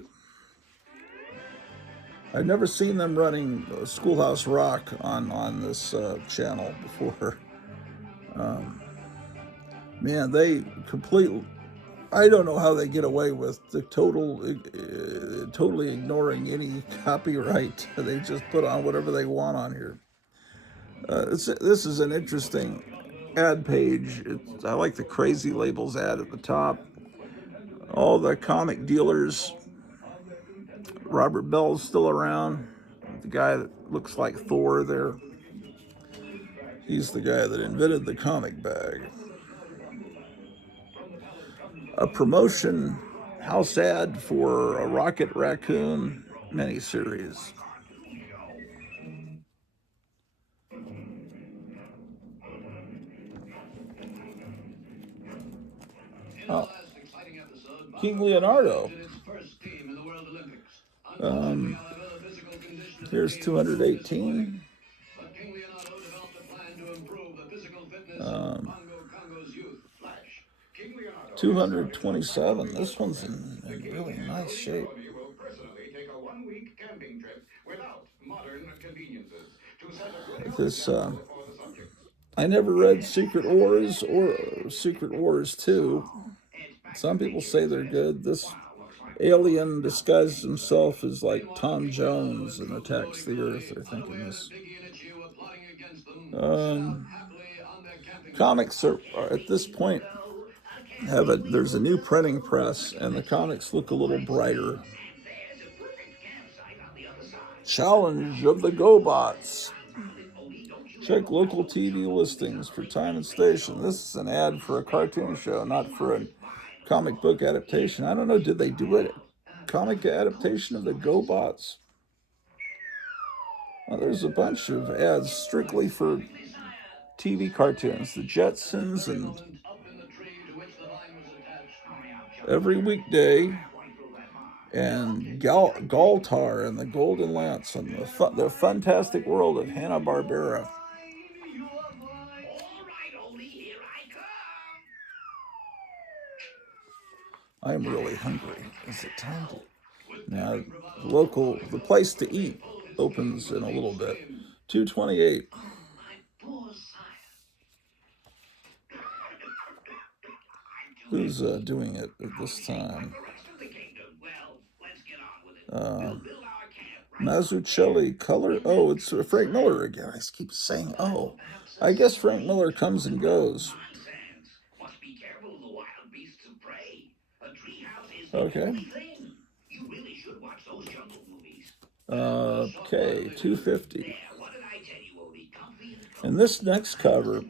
I've never seen them running Schoolhouse Rock on this channel before. Man, they completely. I don't know how they get away with the totally ignoring any copyright. They just put on whatever they want on here. This is an interesting ad page. I like the Crazy Labels ad at the top. All the comic dealers. Robert Bell's still around. The guy that looks like Thor there. He's the guy that invented the comic bag. A promotion house ad for a Rocket Raccoon miniseries. Oh, King Leonardo. Here's 218. 227. This one's in really nice shape. This I never read Secret Wars or Secret Wars 2. Some people say they're good. This alien disguises himself as like Tom Jones and attacks the Earth. They're thinking this. Comics are at this point there's a new printing press and the comics look a little brighter. Challenge of the GoBots. Check local TV listings for time and station. This is an ad for a cartoon show, not for a comic book adaptation. I don't know, did they do it? Comic adaptation of the GoBots? Well, there's a bunch of ads strictly for TV cartoons. The Jetsons and Every Weekday and Galtar and the Golden Lance and the Fantastic World of Hanna-Barbera. I am really hungry. Is it time to... Now, the place to eat opens in a little bit. 228. Who's doing it at this time? Mazzucchelli color. Oh, it's Frank Miller again. I keep saying, oh. I guess Frank Miller comes and goes. Okay. Okay, 250. And this next cover,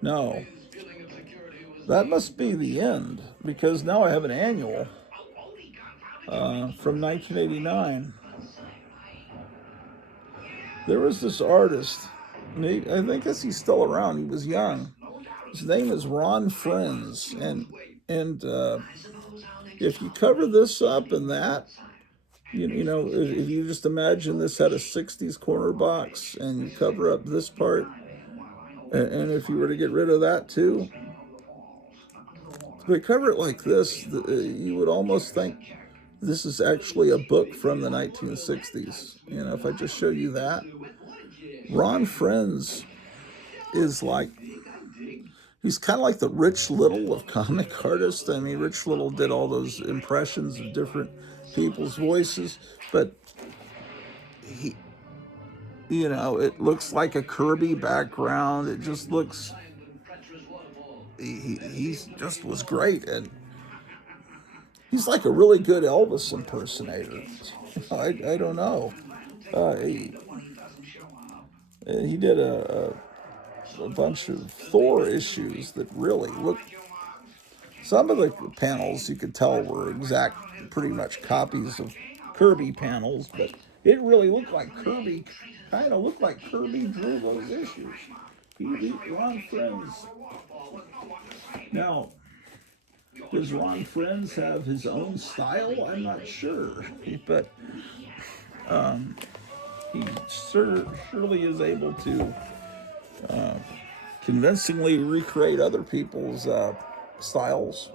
no, that must be the end, because now I have an annual from 1989. There was this artist, I think he's still around, he was young. His name is Ron Friends, and if you cover this up and that, you know, if you just imagine this had a 60s corner box and you cover up this part, and if you were to get rid of that too, but cover it like this, you would almost think this is actually a book from the 1960s. You know, if I just show you that. Ron Friends is like, he's kind of like the Rich Little of comic artists. I mean, Rich Little did all those impressions of different people's voices, but he, it looks like a Kirby background. It just looks, he's just was great. And he's like a really good Elvis impersonator. I don't know. He did a bunch of Thor issues that really look. Some of the panels you could tell were pretty much copies of Kirby panels, but it really looked like Kirby, kind of looked like Kirby drew those issues. Ron Friends. Now, does Ron Friends have his own style? I'm not sure, but he surely is able to convincingly recreate other people's styles.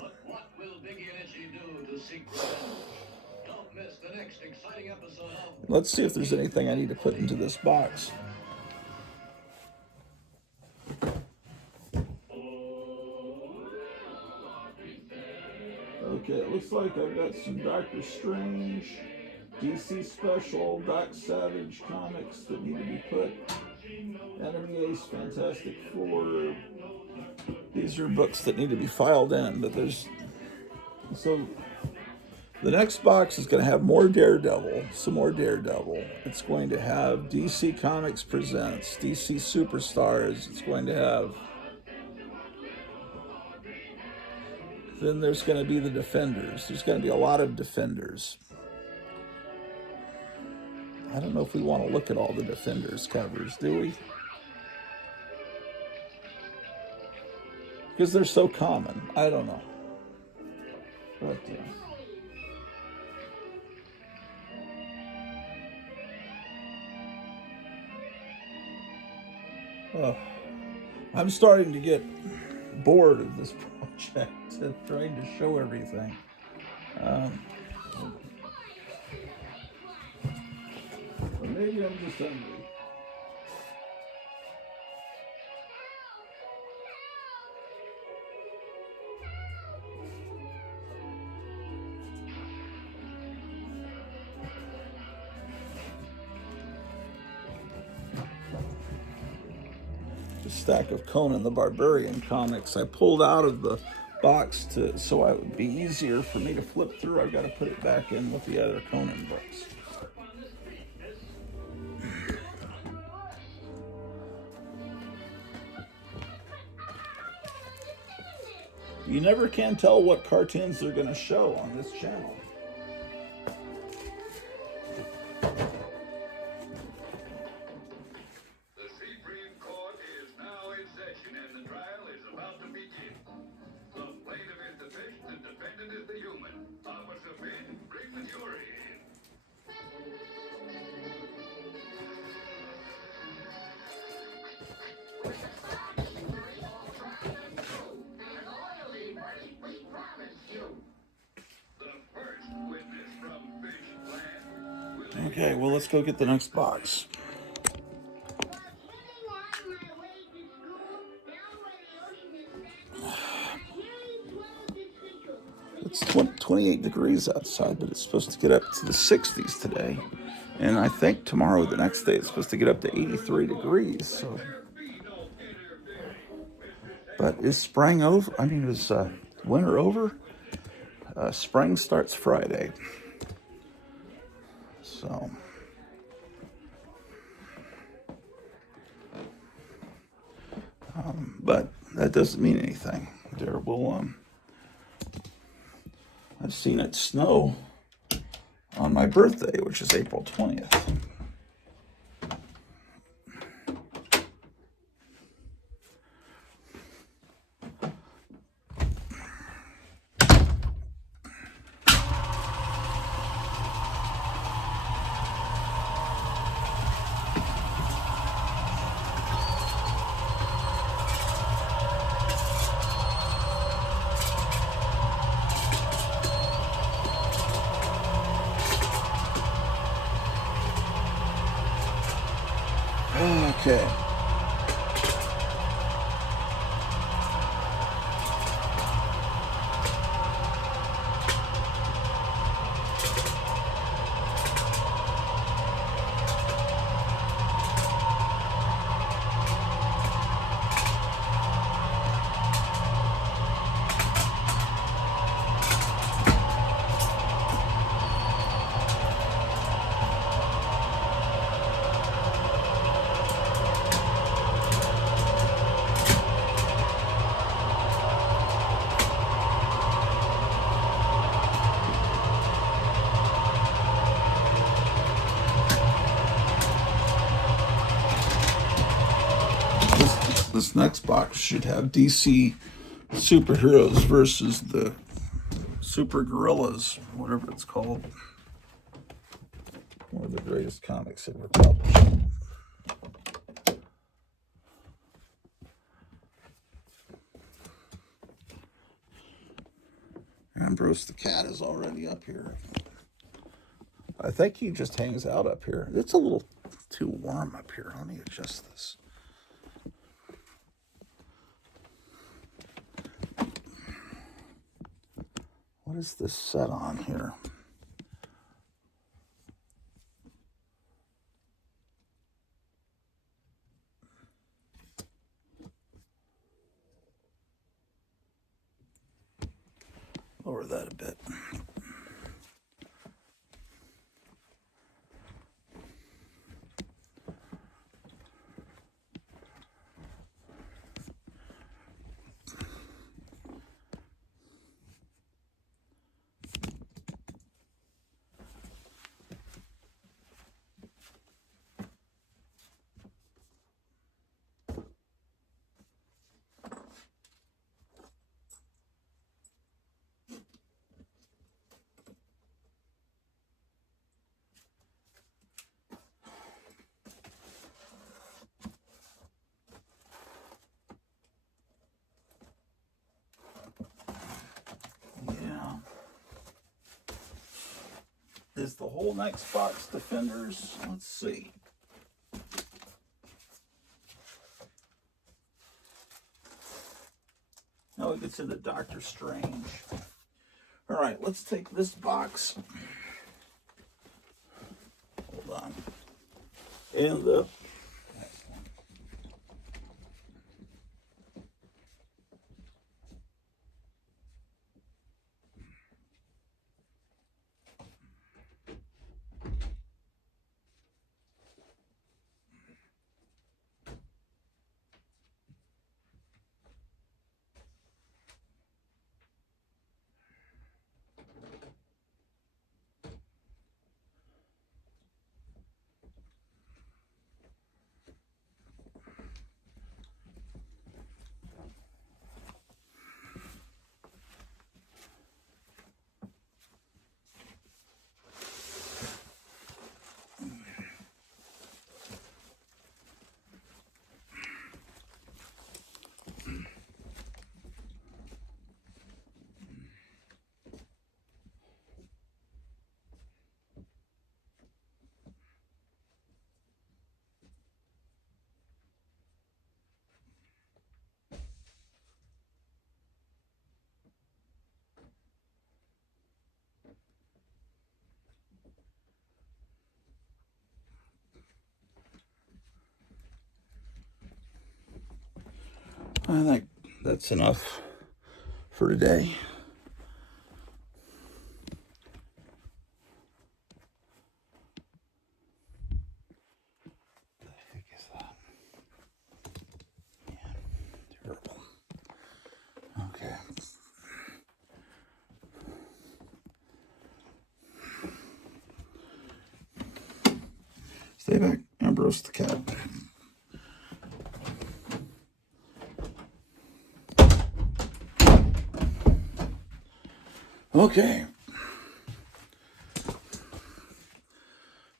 Let's see if there's anything I need to put into this box. Okay, it looks like I've got some Doctor Strange, DC Special, Doc Savage comics that need to be put. Enemy Ace, Fantastic Four. These are books that need to be filed in, but so the next box is going to have more Daredevil, some more Daredevil. It's going to have DC Comics Presents, DC Superstars. It's going to have. Then there's going to be the Defenders. There's going to be a lot of Defenders. I don't know if we want to look at all the Defenders covers, do we? Because they're so common. I don't know. But, I'm starting to get bored of this project and trying to show everything. Maybe I'm just hungry. A stack of Conan the Barbarian comics I pulled out of the box so it would be easier for me to flip through. I've got to put it back in with the other Conan books. You never can tell what cartoons they're going to show on this channel. The Supreme Court is now in session and the trial is about to begin. The plaintiff is the fish, the defendant is the human. Officer Finn, bring the jury in. Okay, well, let's go get the next box. It's 28 degrees outside, but it's supposed to get up to the 60s today. And I think tomorrow, the next day, it's supposed to get up to 83 degrees. So, but is spring over? I mean, is winter over? Spring starts Friday. So, but that doesn't mean anything. There will, I've seen it snow on my birthday, which is April 20th. Okay. This next box should have DC superheroes versus the super gorillas, whatever it's called. One of the greatest comics ever published. Ambrose the cat is already up here. I think he just hangs out up here. It's a little too warm up here. Let me adjust this. What is this set on here? Lower that a bit. Is the whole next box Defenders? Let's see. Now we get to the Doctor Strange. All right, let's take this box. Hold on. And the I think that's enough for today. What the heck is that? Yeah, terrible. Okay. Stay back, Ambrose the cat. Okay.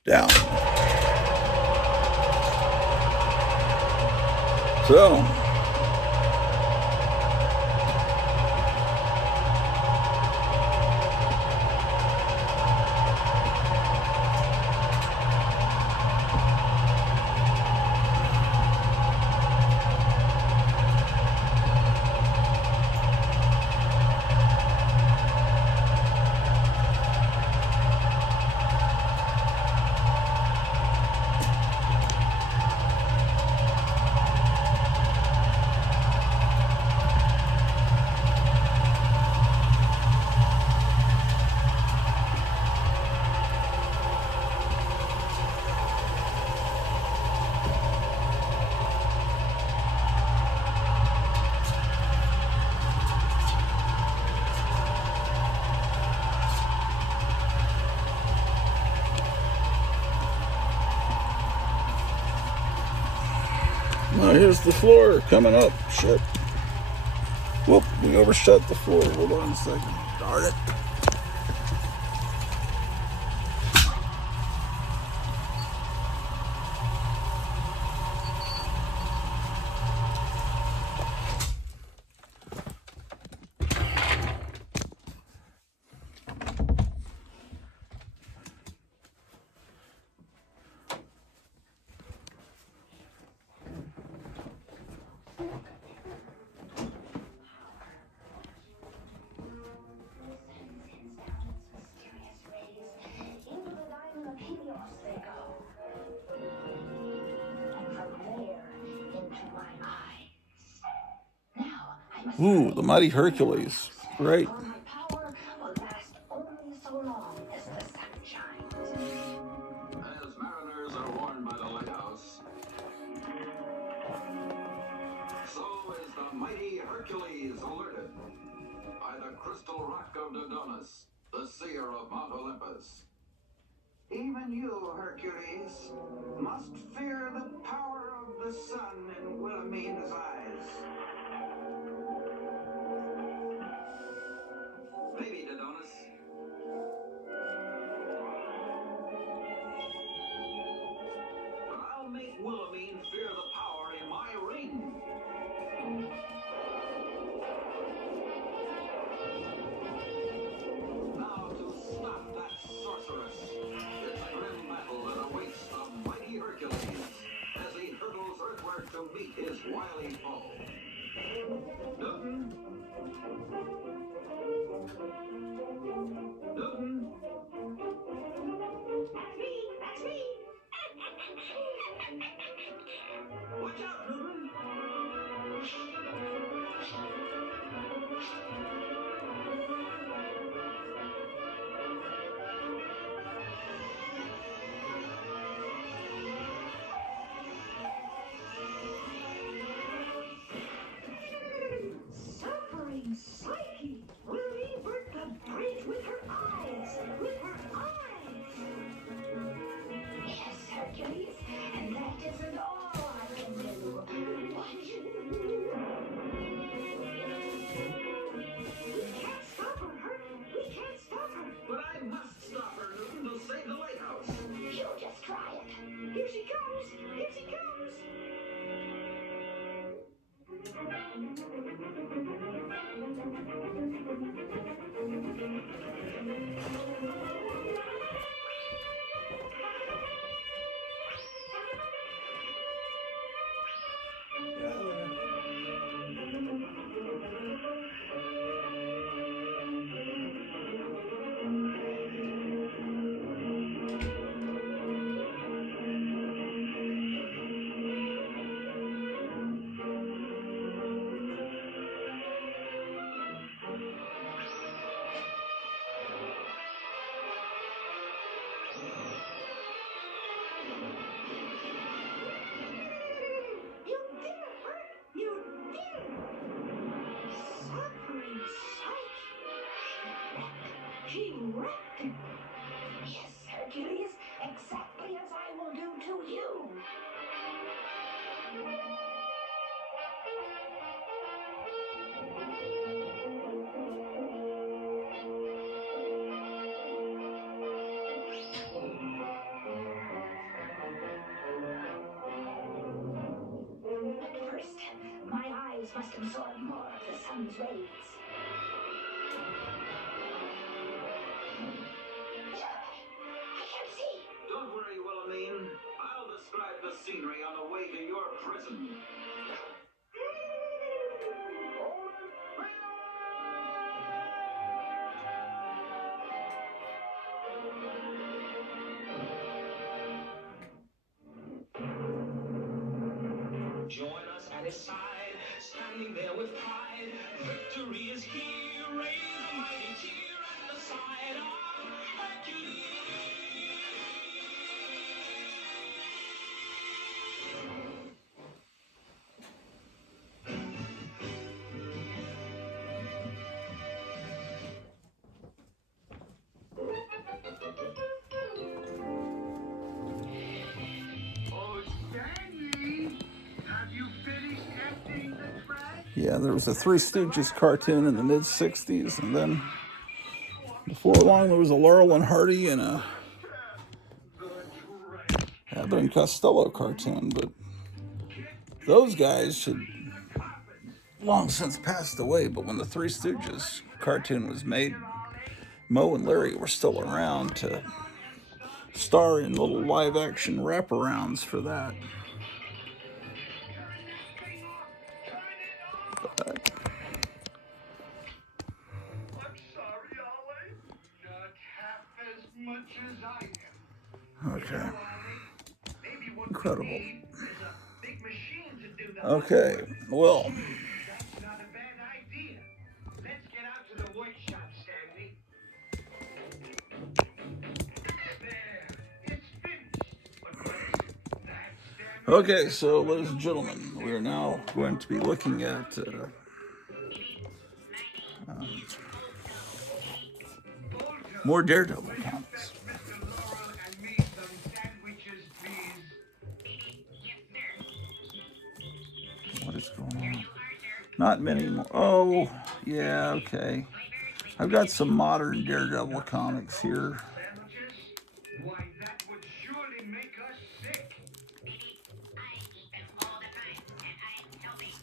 Down. So. Oh, here's the floor coming up. Shit. Whoop, we overshot the floor. Hold on a second. Darn it. Ooh, the mighty Hercules. Great. As mariners are warned by the lighthouse, so is the mighty Hercules alerted by the crystal rock of Dodonus, the seer of Mount Olympus. Even you, Hercules, must fear the power of the sun in Wilhelmina's eyes. Maybe, Dodonus. But I'll make Wilhelmine fear the power in my ring. Now to stop that sorceress. It's a grim battle that awaits the mighty Hercules as he hurtles earthward to meet his wily foe. Newton. Newton. That's me. Watch out, Newton. Suffering Psyche will revert the bridge with her eyes. With her eyes. Yes, Hercules, and that isn't all I can do. We can't stop her, Herc. We can't stop her. But I must stop her, Newton, to save the lighthouse. You just try it. Here she comes. Here she comes. You did it, Herc! You did it! Suffering Psyche! She wrecked him! Yes, Hercules, exactly as I will do to you! But first, my eyes must absorb more of the sun's rays. I can't see! Don't worry, Wilhelmine. I'll describe the scenery on the way to your prison. Join us at his side, standing there with pride. Victory is here, raise a mighty cheer at the side of Hercules. Oh, Stanley! Have you Yeah, there was a Three Stooges cartoon in the mid-'60s, and then before long there was a Laurel and Hardy and a Abbott and Costello cartoon, but those guys should long since passed away. But when the Three Stooges cartoon was made, Moe and Larry were still around to star in little live-action wraparounds for that. I'm sorry, Ollie. Not half as much as I am. Okay. You know, Ollie, maybe what Incredible. we need is a big machine to do the Okay, hard work. well, That's not a bad idea. Let's get out to the wood shop, Stanley. There, it's finished. But what is it? That's Stanley. okay, so ladies and gentlemen, we are now going to be looking at more Daredevil comics. Mr. Laurel and me some sandwiches, please. What is going on? Not many more. Oh, yeah, okay. I've got some modern Daredevil comics here. Sandwiches? Why, that would surely make us sick.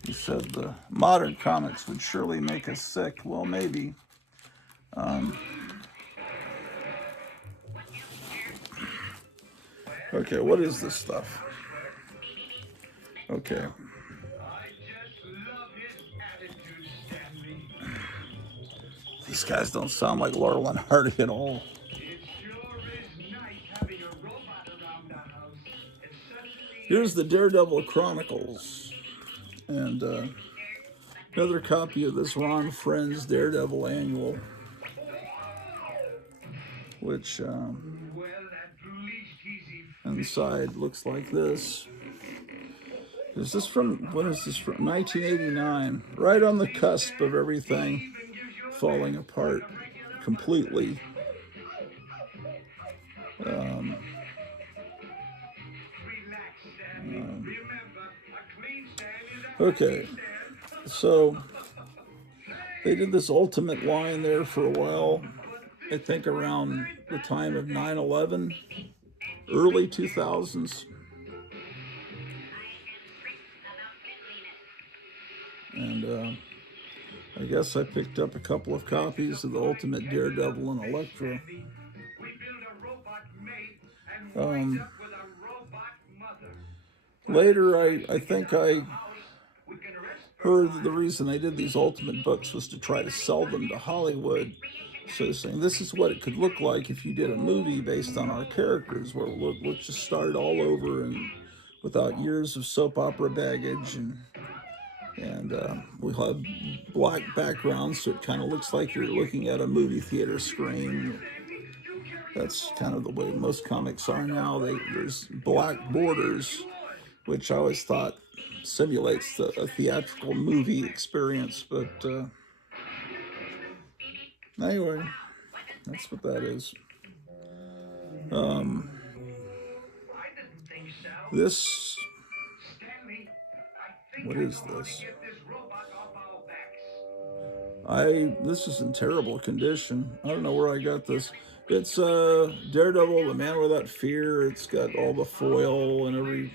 He said the modern comics would surely make us sick. Well, maybe. Okay, what is this stuff? Okay. I just love his attitude, Stanley. These guys don't sound like Laurel and Hardy at all. It sure is nice having a robot around the house. And suddenly, Here's the Daredevil Chronicles. And another copy of this Ron Friends Daredevil Annual, which well, at least he's inside looks like this. Is this from, when is this from? 1989. Right on the cusp of everything falling apart completely. relaxed, Stanley. Remember, a clean stand is a Okay, so they did this Ultimate line there for a while, I think around the time of 9/11, early 2000s. And I guess I picked up a couple of copies of the Ultimate Daredevil and Elektra. We build a robot mate and wind up with a robot mother. Later, I think I We can rest heard the reason they did these Ultimate books was to try to sell them to Hollywood. So they're saying this is what it could look like if you did a movie based on our characters, where let's just start all over and without years of soap opera baggage, and we'll have black backgrounds so it kind of looks like you're looking at a movie theater screen. That's kind of the way most comics are now. There's black borders, which I always thought simulates a theatrical movie experience, but anyway, that's what that is. I didn't think so. This, Stanley, I think what I is know how to this? get this robot off our backs. This is in terrible condition. I don't know where I got this. It's Daredevil, the Man Without Fear. It's got all the foil and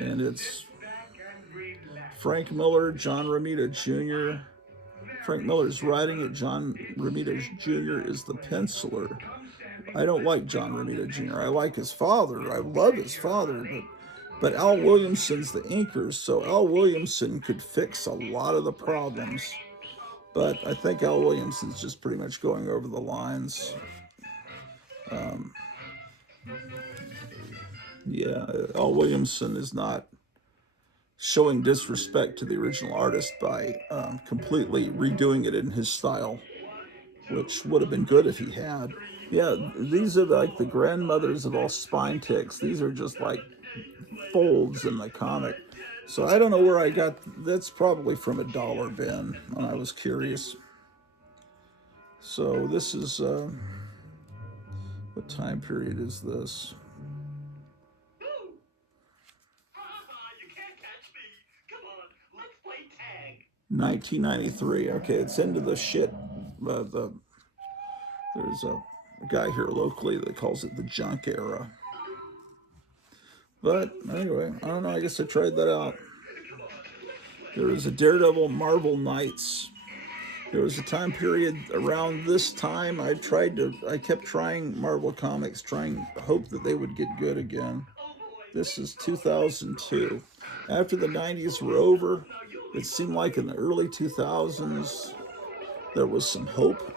and it's Frank Miller, John Romita Jr. Frank Miller's writing it. John Romita Jr. is the penciler. I don't like John Romita Jr. I like his father. I love his father, but Al Williamson's the inker, so Al Williamson could fix a lot of the problems. But I think Al Williamson's just pretty much going over the lines. Yeah, Al Williamson is not showing disrespect to the original artist by completely redoing it in his style, which would have been good if he had. Yeah, these are like the grandmothers of all spine ticks. These are just like folds in the comic. So I don't know where I got, that's probably from a dollar bin when I was curious. So this is, what time period is this? You can't catch me. Come on, 1993. Okay, it's into the shit. There's a guy here locally that calls it the junk era. But anyway, I don't know. I guess I tried that out. There was a Daredevil Marvel Knights. There was a time period around this time I kept trying Marvel Comics, trying to hope that they would get good again. This is 2002. After the 90s were over, it seemed like in the early 2000s there was some hope.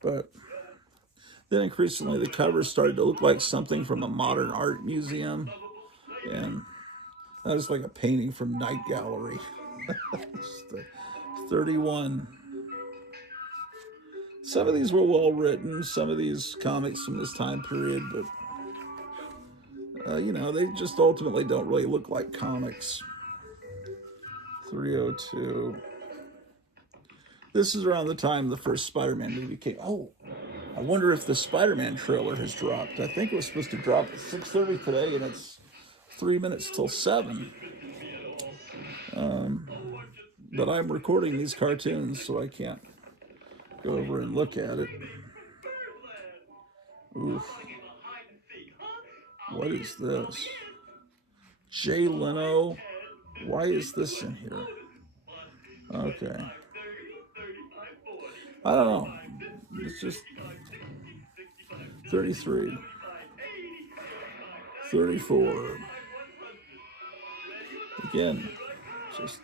But then increasingly the covers started to look like something from a modern art museum. And that was like a painting from Night Gallery. 31. Some of these were well written, some of these comics from this time period, but they just ultimately don't really look like comics. 302. This is around the time the first Spider-Man movie came. Oh, I wonder if the Spider-Man trailer has dropped. I think it was supposed to drop at 6:30 today, and it's 3 minutes till 7. But I'm recording these cartoons, so I can't go over and look at it. Oof. What is this? Jay Leno. Why is this in here? Okay. I don't know. It's just 33. 34. Again, just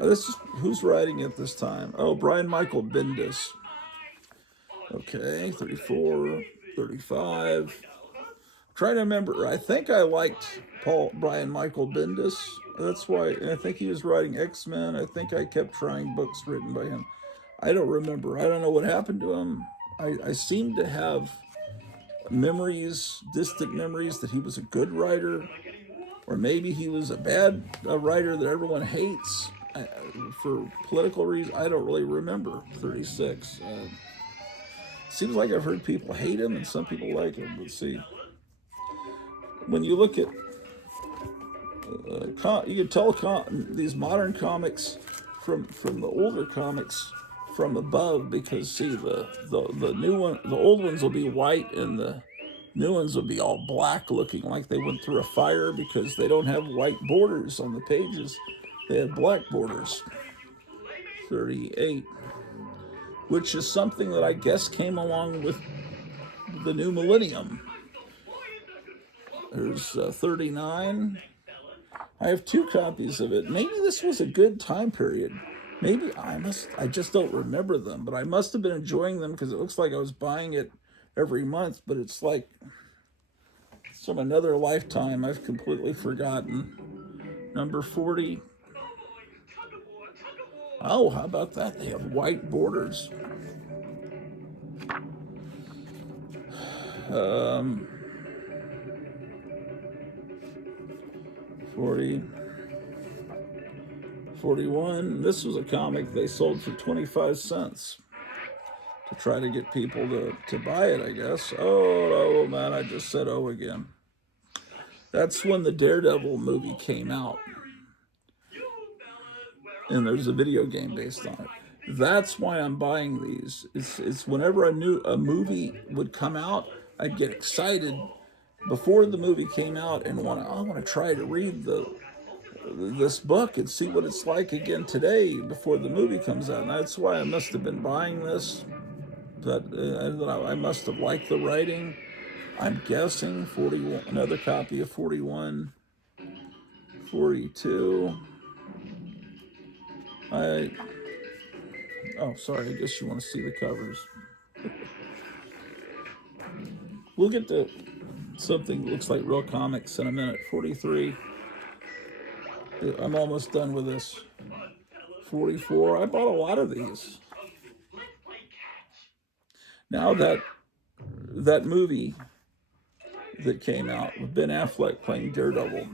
this is who's writing it this time? Oh, Brian Michael Bendis. Okay, 34, 35. Trying to remember. I think I liked Brian Michael Bendis. That's why I think he was writing X-Men. I think I kept trying books written by him. I don't remember. I don't know what happened to him. I seem to have distant memories that he was a good writer, or maybe he was a bad writer that everyone hates for political reasons. I don't really remember. 36. Seems like I've heard people hate him and some people like him. Let's see. When you look at you can tell these modern comics from the older comics from above, because see the new one, the old ones will be white and the new ones will be all black, looking like they went through a fire, because they don't have white borders on the pages. They have black borders. 38, which is something that I guess came along with the new millennium. There's 39. I have 2 copies of it. Maybe this was a good time period. Maybe I just don't remember them, but I must have been enjoying them because it looks like I was buying it every month, but it's like it's from another lifetime. I've completely forgotten. Number 40. Oh, how about that? They have white borders. 40. 41. This was a comic they sold for 25 cents to try to get people to buy it, I guess. Oh, man, I just said oh again. That's when the Daredevil movie came out. And there's a video game based on it. That's why I'm buying these. It's whenever a movie would come out, I'd get excited before the movie came out and I want to try to read this book and see what it's like again today before the movie comes out. And that's why I must have been buying this. But I must have liked the writing. I'm guessing 41. Another copy of 41. 42. Oh, sorry. I guess you want to see the covers. We'll get to something that looks like real comics in a minute. 43. I'm almost done with this. 44. I bought a lot of these. Now that movie that came out with Ben Affleck playing Daredevil,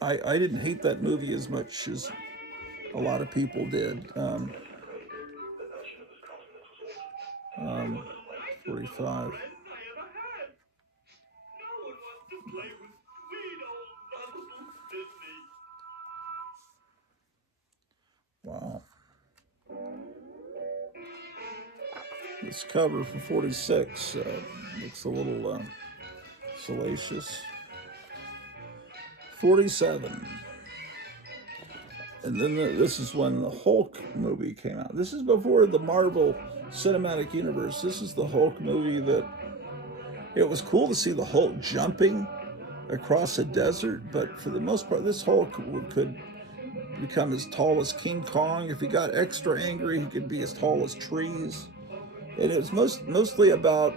I didn't hate that movie as much as a lot of people did. 45. This cover for 46 looks a little salacious. 47. And then this is when the Hulk movie came out. This is before the Marvel Cinematic Universe. This is the Hulk movie that it was cool to see the Hulk jumping across a desert, but for the most part, this Hulk could become as tall as King Kong. If he got extra angry, he could be as tall as trees. And it was mostly about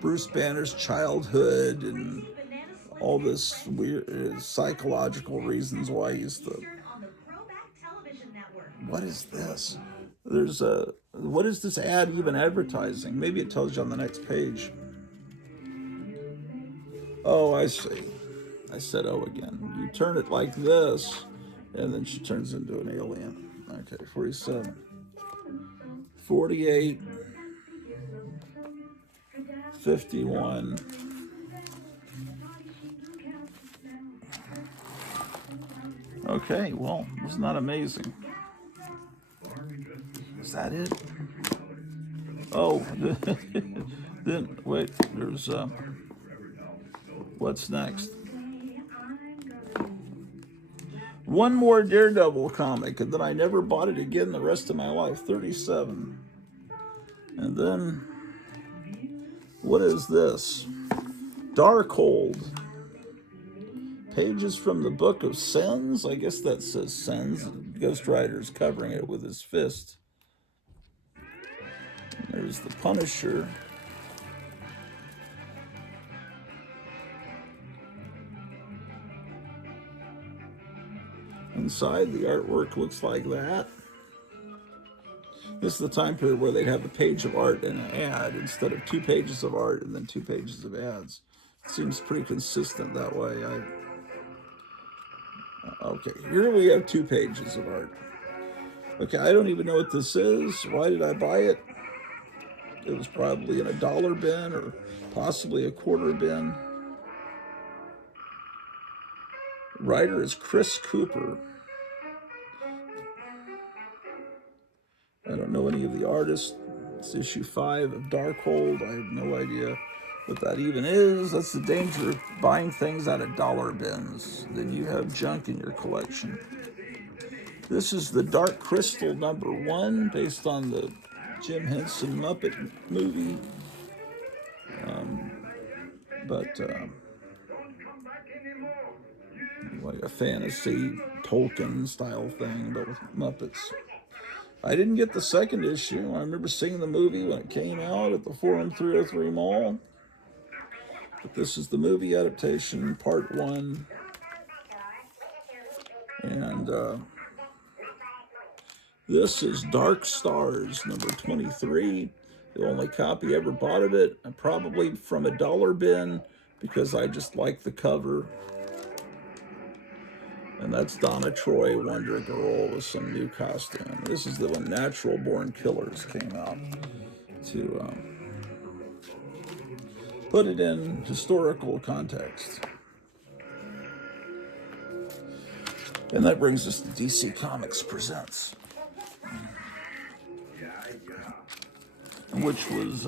Bruce Banner's childhood and all this weird psychological reasons why he's the... What is this? There's a... What is this ad even advertising? Maybe it tells you on the next page. Oh, I see. I said oh again. You turn it like this, and then she turns into an alien. Okay, 47. 48. 51. Okay, well, isn't that amazing? Is that it? Oh, then wait, there's what's next? One more Daredevil comic, and then I never bought it again the rest of my life. 37. And then, what is this? Darkhold. Pages from the Book of Sins. I guess that says Sins. Ghost Rider's covering it with his fist. And there's the Punisher. Inside, the artwork looks like that. This is the time period where they'd have a page of art and an ad instead of 2 pages of art and then 2 pages of ads. It seems pretty consistent that way. Okay, here we have 2 pages of art. Okay, I don't even know what this is. Why did I buy it? It was probably in a dollar bin or possibly a quarter bin. Writer is Chris Cooper. I don't know any of the artists. It's issue 5 of Darkhold. I have no idea what that even is. That's the danger of buying things out of dollar bins. Then you have junk in your collection. This is the Dark Crystal #1, based on the Jim Henson Muppet movie. Like a fantasy Tolkien style thing, but with Muppets. I didn't get the second issue. I remember seeing the movie when it came out at the Forum 303 Mall. But this is the movie adaptation, part 1. And this is Dark Stars, #23. The only copy I ever bought of it, probably from a dollar bin, because I just like the cover. And that's Donna Troy, Wonder Girl, with some new costume. This is the when Natural Born Killers came out to put it in historical context. And that brings us to DC Comics Presents, which was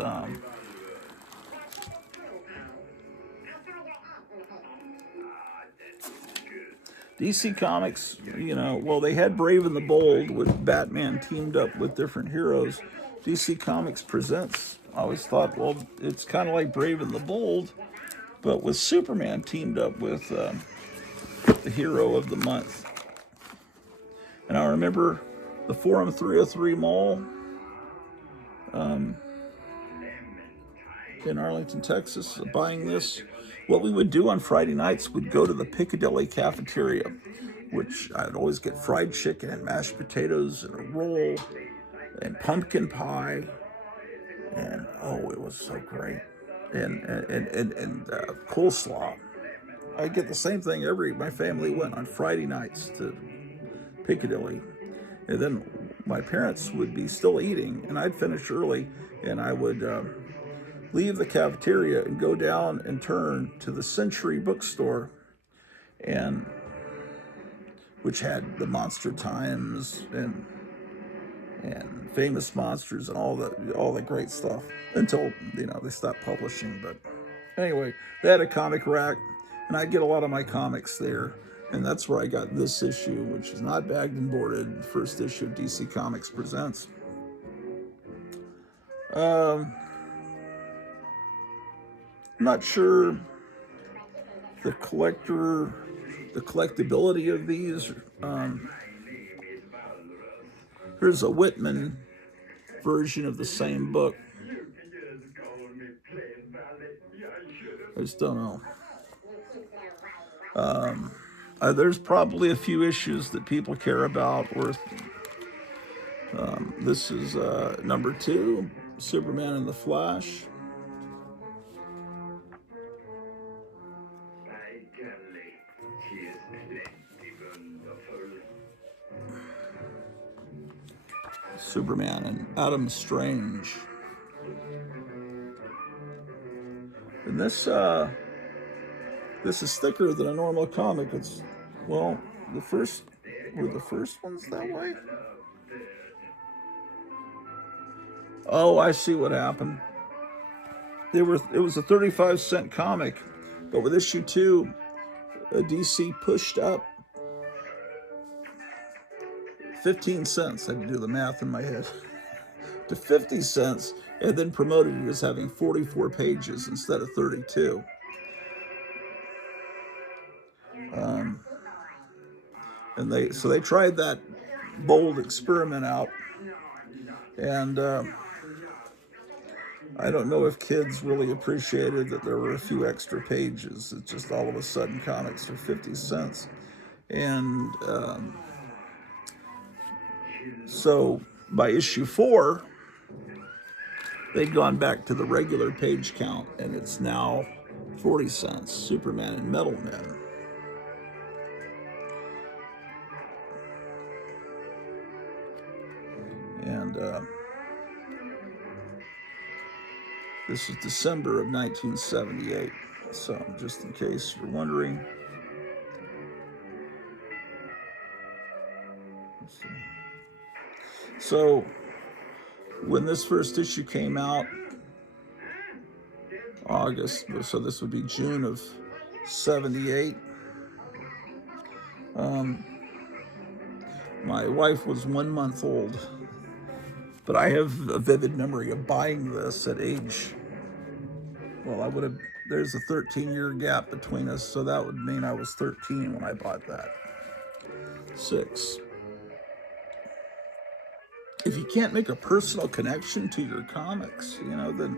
DC Comics, well, they had Brave and the Bold with Batman teamed up with different heroes. DC Comics Presents, I always thought, well, it's kind of like Brave and the Bold, but with Superman teamed up with the hero of the month. And I remember the Forum 303 Mall in Arlington, Texas, buying this. What we would do on Friday nights, we'd go to the Piccadilly cafeteria, which I'd always get fried chicken and mashed potatoes and a roll and pumpkin pie. And oh, it was so great. And coleslaw. I get the same thing my family went on Friday nights to Piccadilly. And then my parents would be still eating, and I'd finish early, and I would leave the cafeteria and go down and turn to the Century Bookstore, and which had the Monster Times and and Famous Monsters and all the great stuff until they stopped publishing. But anyway, they had a comic rack, and I get a lot of my comics there, and that's where I got this issue, which is not bagged and boarded. First issue of DC Comics Presents. I'm not sure the collectability of these. Here's a Whitman version of the same book. I just don't know. There's probably a few issues that people care about. This is number 2, Superman and the Flash. Superman and Adam Strange. And this is thicker than a normal comic. It's, well, the first ones that way? Oh, I see what happened. It was a 35-cent comic, but with issue 2, DC pushed up 15 cents. I had to do the math in my head. To 50 cents, and then promoted it as having 44 pages instead of 32. And they tried that bold experiment out, and I don't know if kids really appreciated that there were a few extra pages. It's just all of a sudden comics are 50 cents. And so by issue 4, they'd gone back to the regular page count, and it's now 40 cents, Superman and Metal Men. And this is December of 1978. So just in case you're wondering. Let's see. So when this first issue came out, August, so this would be June of 78. My wife was 1 month old, but I have a vivid memory of buying this at age, well, there's a 13-year gap between us, so that would mean I was 13 when I bought that. 6. If you can't make a personal connection to your comics, then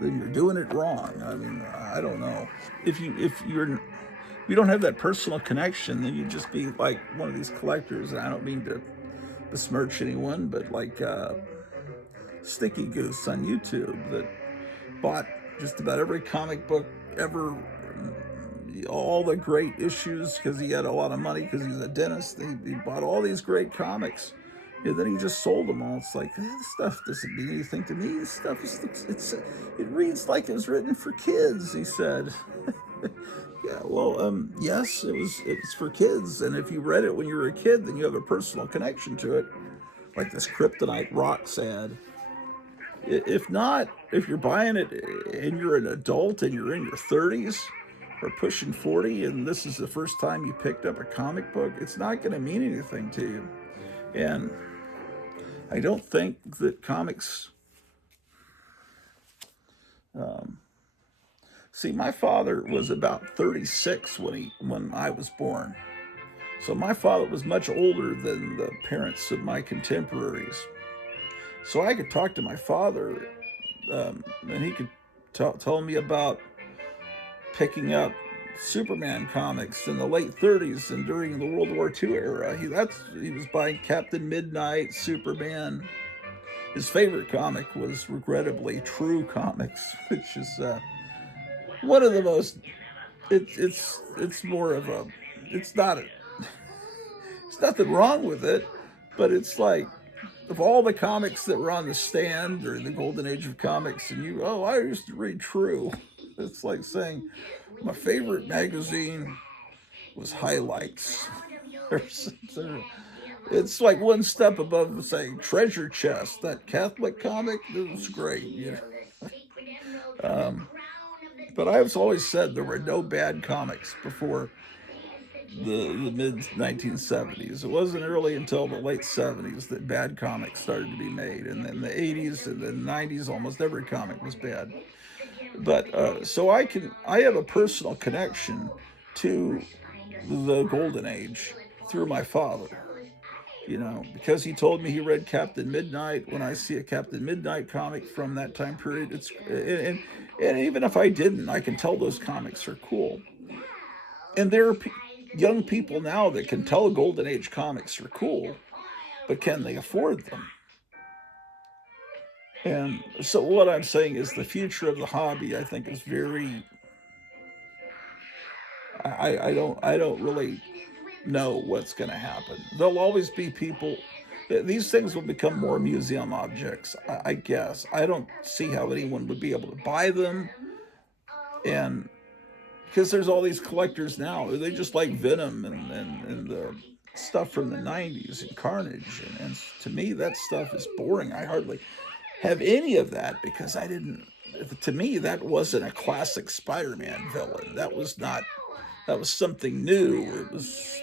you're doing it wrong. I mean, I don't know. If you don't have that personal connection, then you just be like one of these collectors, and I don't mean to besmirch anyone, but like Sticky Goose on YouTube that bought just about every comic book ever, all the great issues, because he had a lot of money because he's a dentist. He bought all these great comics. And then he just sold them all. It's like, this stuff doesn't mean anything to me. This stuff it reads like it was written for kids, he said. Yeah, well, yes, it's for kids. And if you read it when you were a kid, then you have a personal connection to it. Like this Kryptonite Rocks ad. If not, if you're buying it and you're an adult and you're in your 30s or pushing 40 and this is the first time you picked up a comic book, it's not going to mean anything to you. And I don't think that comics... See, my father was about 36 when I was born. So my father was much older than the parents of my contemporaries. So I could talk to my father, and he could tell me about picking up Superman comics in the late 30s and during the World War II era. He was buying Captain Midnight, Superman. His favorite comic was, regrettably, True Comics, which is one of the most. It's more of a. It's not. It's nothing wrong with it, but it's like, of all the comics that were on the stand during the golden age of comics, and I used to read True. It's like saying my favorite magazine was Highlights. It's like one step above, say, Treasure Chest, that Catholic comic. It was great, you know. But I've always said there were no bad comics before the mid 1970s. It wasn't really until the late 70s that bad comics started to be made, and then the 80s and the 90s, almost every comic was bad. But so I have a personal connection to the Golden Age through my father. You know, because he told me he read Captain Midnight. When I see a Captain Midnight comic from that time period, and even if I didn't, I can tell those comics are cool. And there are young people now that can tell Golden Age comics are cool, but can they afford them? And so what I'm saying is the future of the hobby, I think, is very. I don't really know what's going to happen. There'll always be people. These things will become more museum objects, I guess. I don't see how anyone would be able to buy them, and because there's all these collectors now, they just like Venom and the stuff from the '90s and Carnage, and to me that stuff is boring. I hardly have any of that because I didn't. To me, that wasn't a classic Spider-Man villain. That was not. That was something new. It was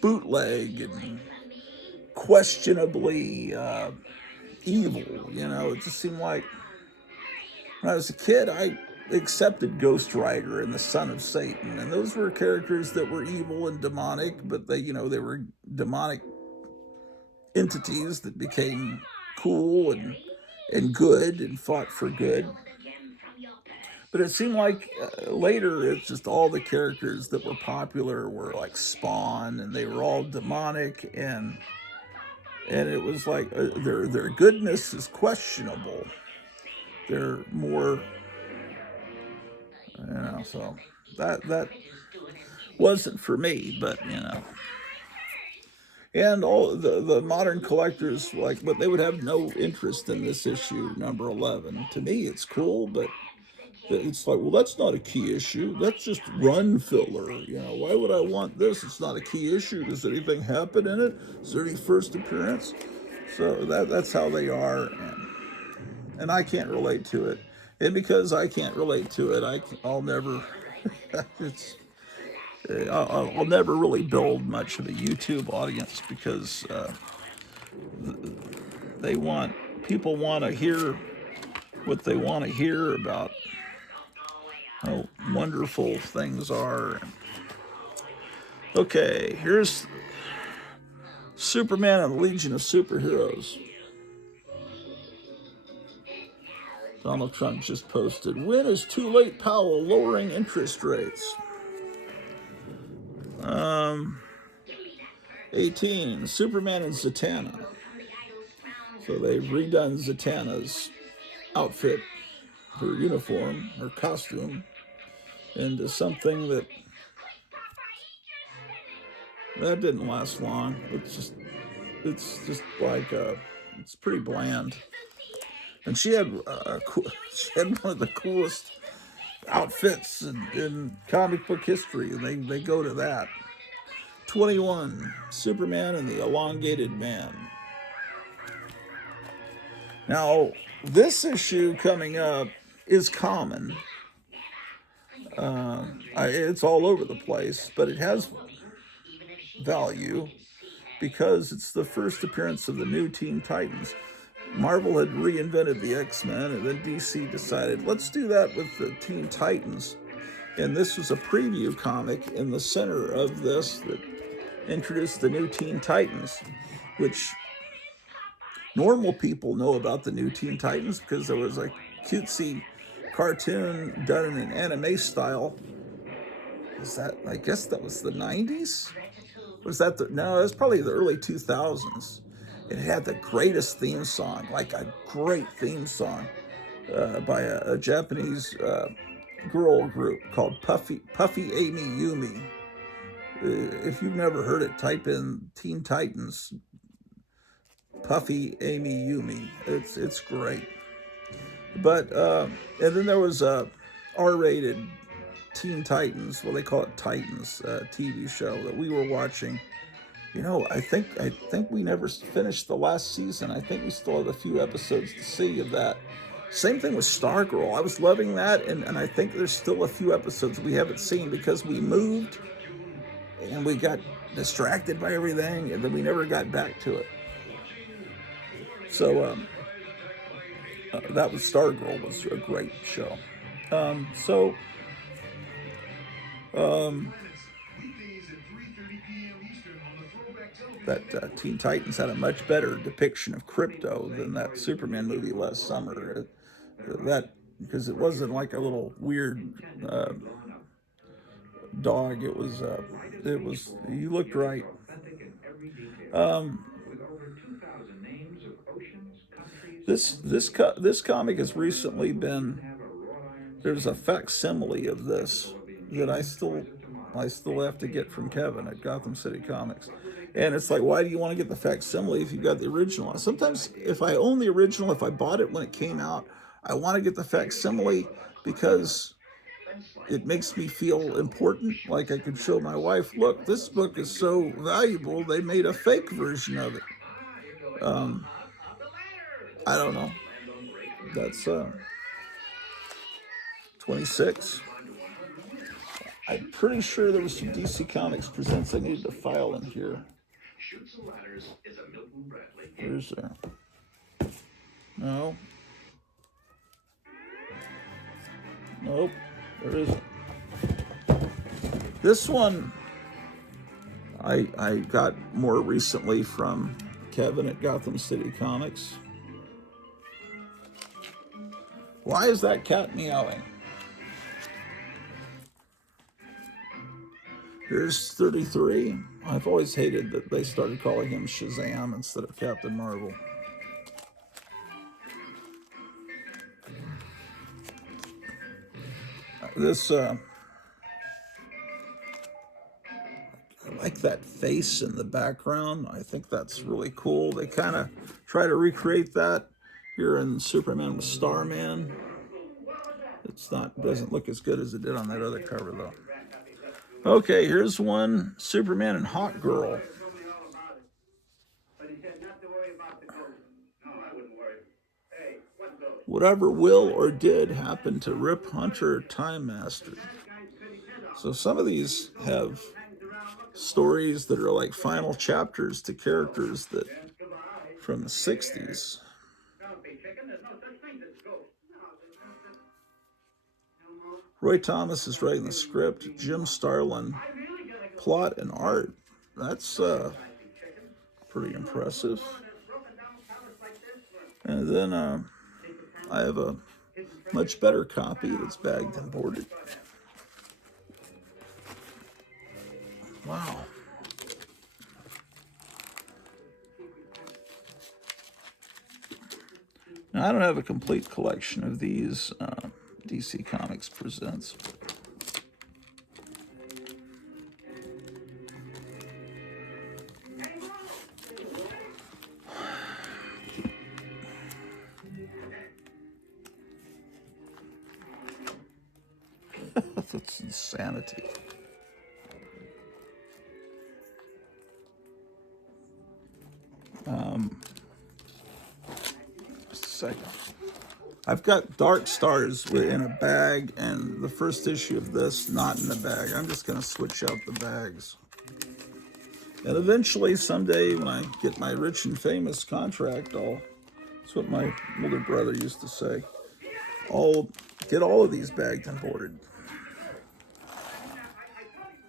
bootleg and questionably evil. You know, it just seemed like when I was a kid, I accepted Ghost Rider and the Son of Satan, and those were characters that were evil and demonic, but they were demonic entities that became cool and good and fought for good. But it seemed like later it's just all the characters that were popular were like Spawn, and they were all demonic, and it was like their goodness is questionable. They're more, you know, so that wasn't for me, but you know. And all the modern collectors, like, but they would have no interest in this issue, number 11. To me, it's cool, but it's like, well, that's not a key issue. That's just run filler. You know, why would I want this? It's not a key issue. Does anything happen in it? Is there any first appearance? So that's how they are, and I can't relate to it. And because I can't relate to it, I'll never. It's I'll never really build much of a YouTube audience because they want people want to hear what they want to hear about how wonderful things are. Okay, here's Superman and the Legion of Superheroes. Donald Trump just posted, when is too late Powell lowering interest rates? 18, Superman and Zatanna. So they've redone Zatanna's outfit, her uniform, her costume, into something that didn't last long. It's just like it's pretty bland. And she had one of the coolest outfits in comic book history, and they go to that. 21, Superman and the Elongated Man. Now, this issue coming up is common. It's all over the place, but it has value because it's the first appearance of the new Teen Titans. Marvel had reinvented the X-Men, and then DC decided, let's do that with the Teen Titans. And this was a preview comic in the center of this that introduced the new Teen Titans, which normal people know about the new Teen Titans because there was a cutesy cartoon done in an anime style. I guess that was the 90s? Was that no, it was probably the early 2000s. It had the greatest theme song, like a great theme song by a Japanese girl group called Puffy Amy Yumi. If you've never heard it, type in Teen Titans, Puffy Amy Yumi. It's great. But and then there was a R-rated Teen Titans, well, they call it Titans, TV show that we were watching You know, I think we never finished the last season. I think we still have a few episodes to see of that. Same thing with Stargirl. I was loving that, and I think there's still a few episodes we haven't seen because we moved and we got distracted by everything, and then we never got back to it. So that was Stargirl was a great show. So that Teen Titans had a much better depiction of crypto than that Superman movie last summer. That because it wasn't like a little weird dog. It was you looked right. Um, this comic has recently been there's a facsimile of this that I still have to get from Kevin at Gotham City Comics. And it's like, why do you want to get the facsimile if you got the original? Sometimes if I own the original, if I bought it when it came out, I want to get the facsimile because it makes me feel important. Like I could show my wife, look, this book is so valuable, they made a fake version of it. Um, I don't know. That's 26. I'm pretty sure there was some DC Comics presents I needed to file in here. Where's there? No. Nope. There isn't. This one I got more recently from Kevin at Gotham City Comics. Why is that cat meowing? Here's 33. I've always hated that they started calling him Shazam instead of Captain Marvel. This I like that face in the background. I think that's really cool. They kind of try to recreate that here in Superman with Starman. Doesn't look as good as it did on that other cover though. Okay, here's one, Superman and Hawk Girl. Whatever will or did happen to Rip Hunter, Time Master. So some of these have stories that are like final chapters to characters that from the 60s. Roy Thomas is writing the script. Jim Starlin, plot and art. That's pretty impressive. And then I have a much better copy that's bagged and boarded. Wow. Now, I don't have a complete collection of these DC Comics presents. That's insanity. Just a second. I've got Dark Stars in a bag, and the first issue of this not in the bag. I'm just going to switch out the bags. And eventually, someday, when I get my rich and famous contract, that's what my older brother used to say, I'll get all of these bagged and boarded.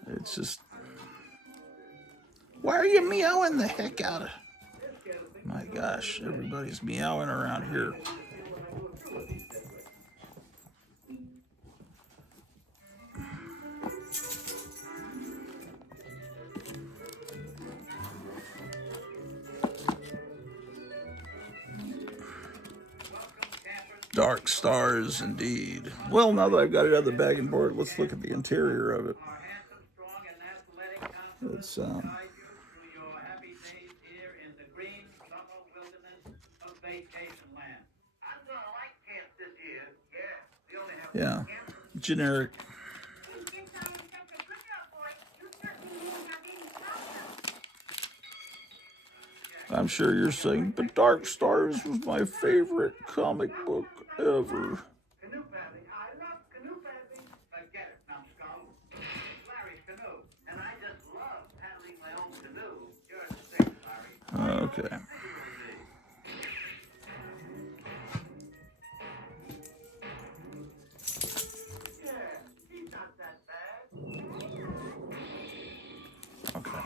It's just, why are you meowing the heck out of? My gosh, everybody's meowing around here. Dark Stars, indeed. Well, now that I've got it out of the bag and board, let's look at the interior of it. It's yeah, generic. I'm sure you're saying, but Dark Stars was my favorite comic book ever. Canoe paddling. I love canoe paddling. Forget it, numbskull. It's Larry's canoe, and I just love paddling my own canoe. You're sick, Larry. Okay. Yeah, he's not that bad. Okay.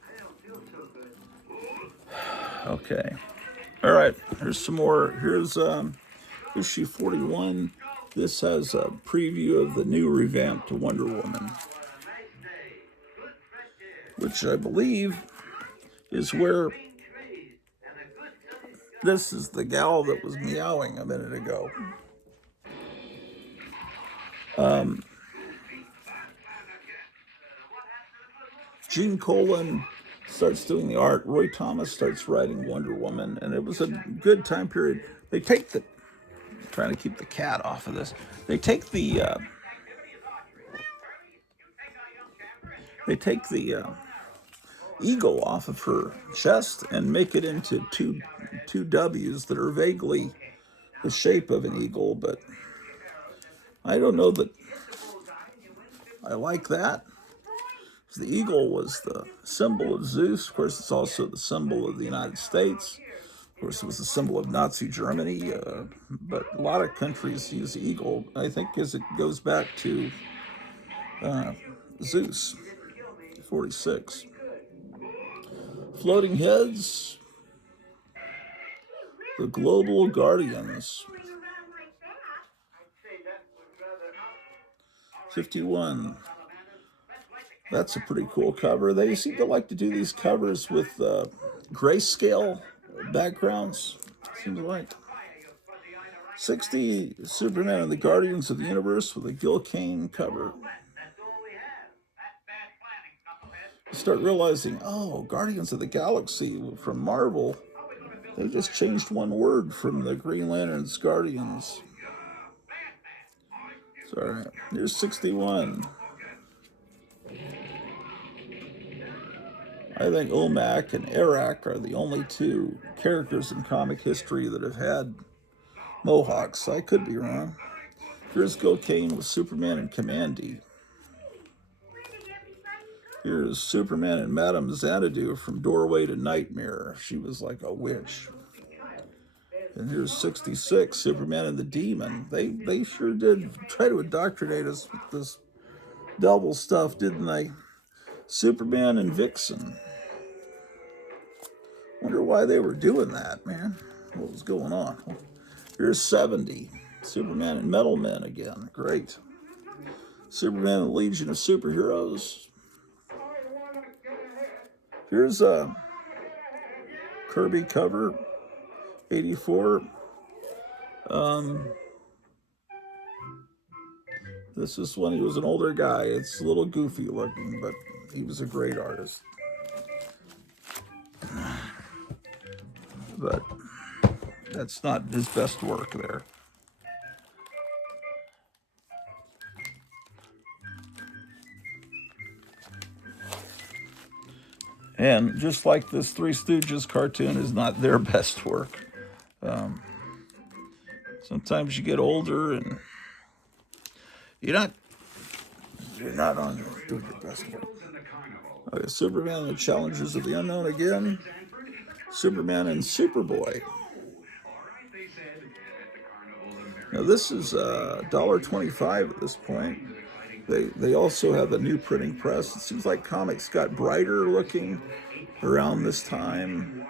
I don't feel so good. Okay. All right. Here's some more. Here's issue 41. This has a preview of the new revamped Wonder Woman, which I believe is where this is the gal that was meowing a minute ago. Gene Colan starts doing the art. Roy Thomas starts writing Wonder Woman, and it was a good time period. They take the trying to keep the cat off of this. They take the eagle off of her chest and make it into two W's that are vaguely the shape of an eagle, but I don't know that I like that. The eagle was the symbol of Zeus. Of course, it's also the symbol of the United States. Of course, it was the symbol of Nazi Germany, but a lot of countries use the eagle, I think, because it goes back to Zeus, 46. Floating Heads, the Global Guardians, 51. That's a pretty cool cover. They seem to like to do these covers with grayscale backgrounds, seems like. 60, Superman and the Guardians of the Universe with a Gil Kane cover. You start realizing, oh, Guardians of the Galaxy from Marvel, they just changed one word from the Green Lantern's Guardians. Sorry, here's 61. I think Omak and Arak are the only two characters in comic history that have had mohawks. I could be wrong. Here's Gil Kane with Superman and Commandy. Here's Superman and Madame Xanadu from Doorway to Nightmare. She was like a witch. And here's 66, Superman and the Demon. They sure did try to indoctrinate us with this double stuff, didn't they? Superman and Vixen. Wonder why they were doing that, man. What was going on? Here's 70, Superman and Metal Men again. Great. Superman and Legion of Superheroes. Here's a Kirby cover, 84. This is when he was an older guy. It's a little goofy looking, but he was a great artist. But that's not his best work there. And just like this Three Stooges cartoon is not their best work. Sometimes you get older and you're not on doing your best work. Okay, Superman and the Challengers of the Unknown again. Superman and Superboy. Now this is $1.25 at this point. They also have a new printing press. It seems like comics got brighter looking around this time.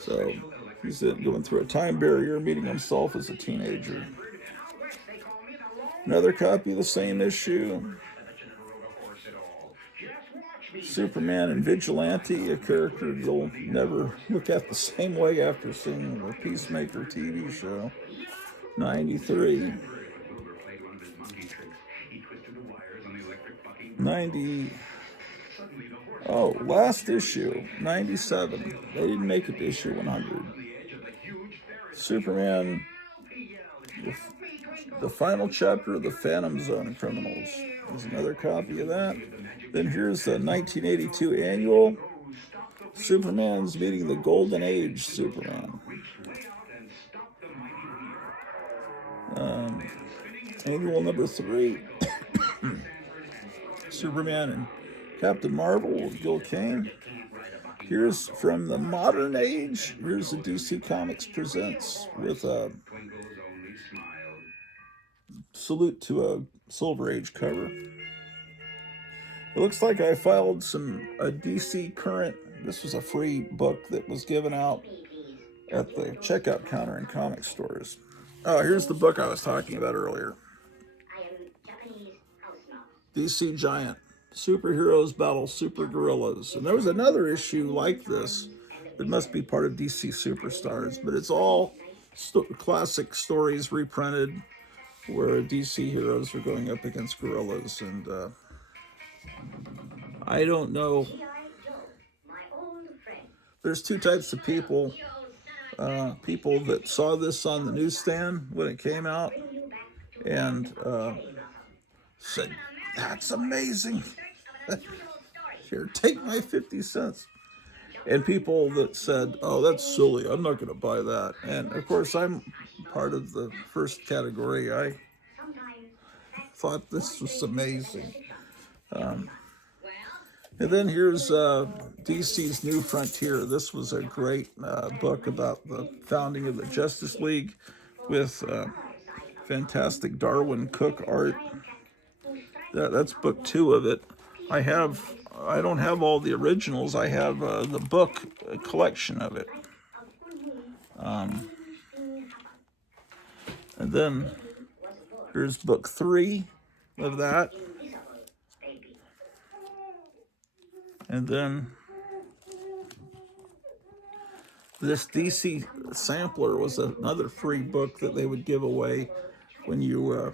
So he's going through a time barrier, meeting himself as a teenager. Another copy of the same issue. Superman and Vigilante, a character you'll never look at the same way after seeing the Peacemaker TV show. 93. 90. Oh, last issue, 97. They didn't make it to issue 100. Superman with The final chapter of the Phantom Zone Criminals. There's another copy of that. Then here's the 1982 annual. Superman's meeting the Golden Age Superman. Annual number 3. Superman and Captain Marvel with Gil Kane. Here's from the modern age. Here's the DC Comics Presents with a salute to a Silver Age cover. It looks like I filed a DC Current. This was a free book that was given out at the checkout counter in comic stores. Oh, here's the book I was talking about earlier. DC Giant. Superheroes Battle Super Gorillas. And there was another issue like this that must be part of DC Superstars, but it's all classic stories reprinted where DC heroes are going up against gorillas. And I don't know. There's two types of people. People that saw this on the newsstand when it came out and said, "That's amazing. Here, take my 50 cents." And people that said, "Oh, that's silly. I'm not going to buy that." And of course, I'm part of the first category. I thought this was amazing. And then here's DC's New Frontier. This was a great book about the founding of the Justice League with fantastic Darwin Cook art. That's book 2 of it. I don't have all the originals. I have the book collection of it. And then here's book 3 of that. And then this DC sampler was another free book that they would give away when you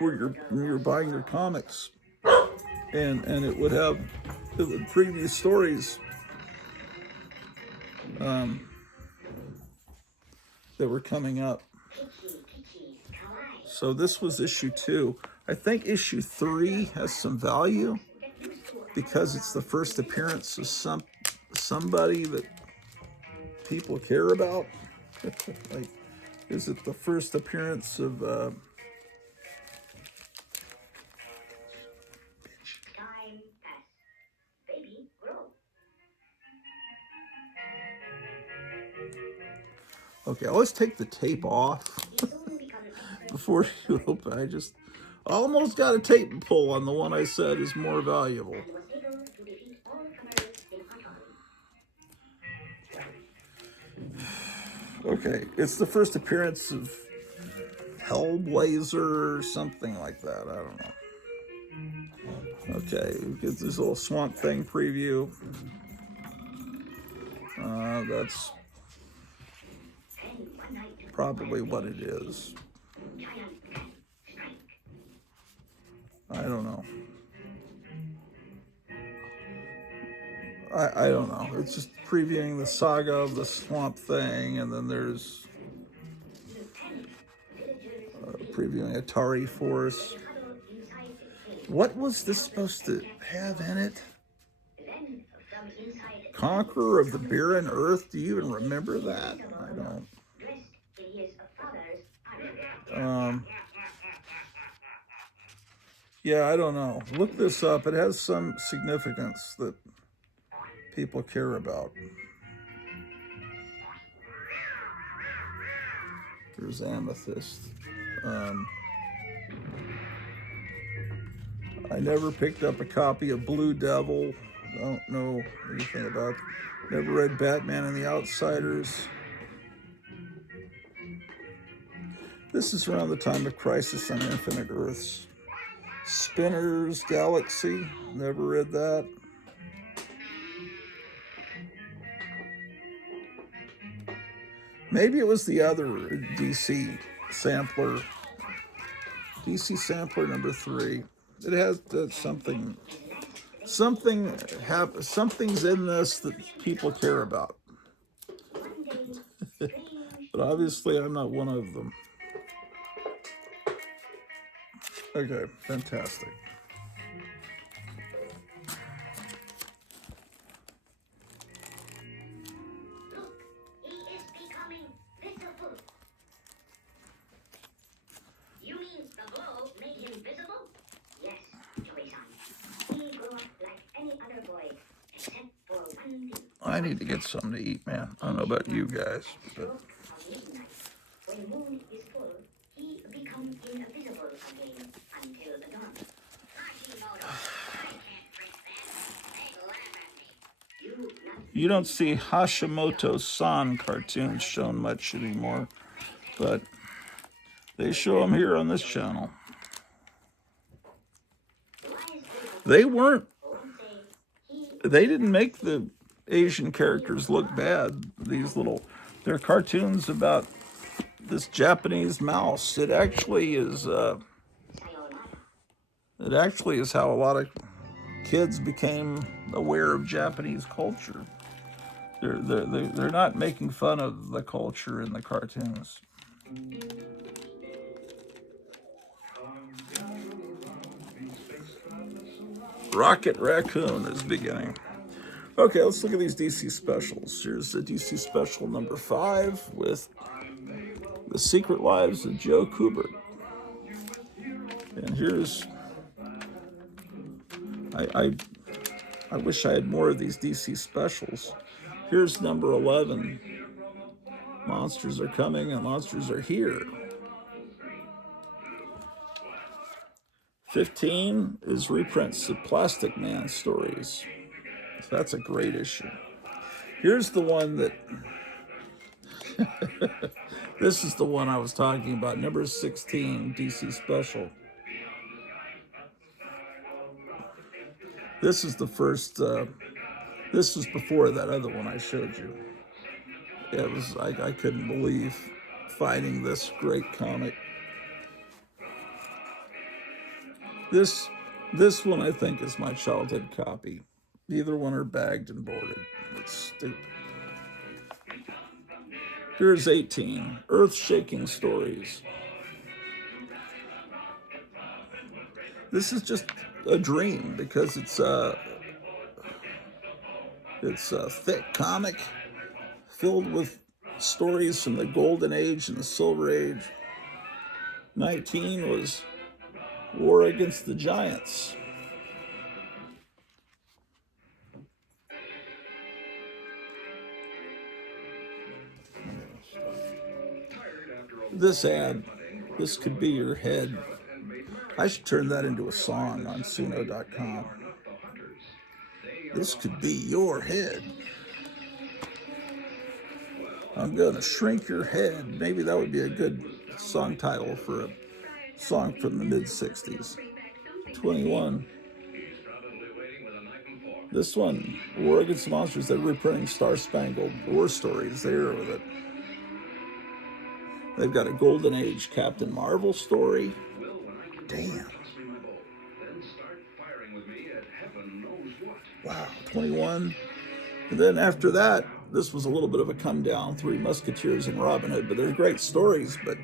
when you're buying your comics, and it would have preview stories that were coming up. So this was issue 2. I think issue 3 has some value because it's the first appearance of somebody that people care about. Like, is it the first appearance of okay, let's take the tape off before you open. I just almost got a tape pull on the one I said is more valuable. Okay, it's the first appearance of Hellblazer or something like that. I don't know. Okay, we get this little Swamp Thing preview. That's probably what it is. I don't know. I don't know. It's just previewing the saga of the Swamp Thing, and then there's previewing Atari Force. What was this supposed to have in it? Conqueror of the Barren Earth? Do you even remember that? I don't. Yeah, I don't know. Look this up. It has some significance that people care about. There's Amethyst. I never picked up a copy of Blue Devil. Don't know anything about it. Never read Batman and the Outsiders. This is around the time of Crisis on Infinite Earths. Spinner's Galaxy. Never read that. Maybe it was the other DC sampler. DC sampler number 3. It has something's in this that people care about. But obviously I'm not one of them. Okay, fantastic. Look, he is becoming visible. You mean the blow made him visible? Yes, Joey-san. He grew up like any other boy, except for one thing. I need to get something to eat, man. I don't know about you guys, but Stroke of midnight. When moon is full, he becomes invisible again until the dawn. Hashimoto, I can't drink that. They laugh at me. you don't see Hashimoto-san cartoons shown much anymore, but they show them here on this channel. They didn't make the Asian characters look bad. They're cartoons about this Japanese mouse. It actually is how a lot of kids became aware of Japanese culture. They're not making fun of the culture in the cartoons. Rocket Raccoon is beginning. Okay, let's look at these DC specials. Here's the DC special number 5 with The Secret Lives of Joe Kubert. And here's I wish I had more of these DC specials. Here's number 11. Monsters are coming and monsters are here. 15 is reprints of Plastic Man stories. So that's a great issue. Here's the one that this is the one I was talking about, number 16, DC special. This is the first this was before that other one I showed you. It was I couldn't believe finding this great comic. This one I think is my childhood copy. Either one are bagged and boarded. It's stupid. Here's 18, Earth-Shaking Stories. This is just a dream because it's a thick comic filled with stories from the Golden Age and the Silver Age. 19 was War Against the Giants. This ad, this could be your head. I should turn that into a song on Suno.com. This could be your head. I'm gonna shrink your head. Maybe that would be a good song title for a song from the mid-60s. 21. This one, War Against the Monsters, they're reprinting Star Spangled War stories there with it. They've got a Golden Age Captain Marvel story. Damn. Wow, 21. And then after that, this was a little bit of a come down, Three Musketeers and Robin Hood, but they're great stories, but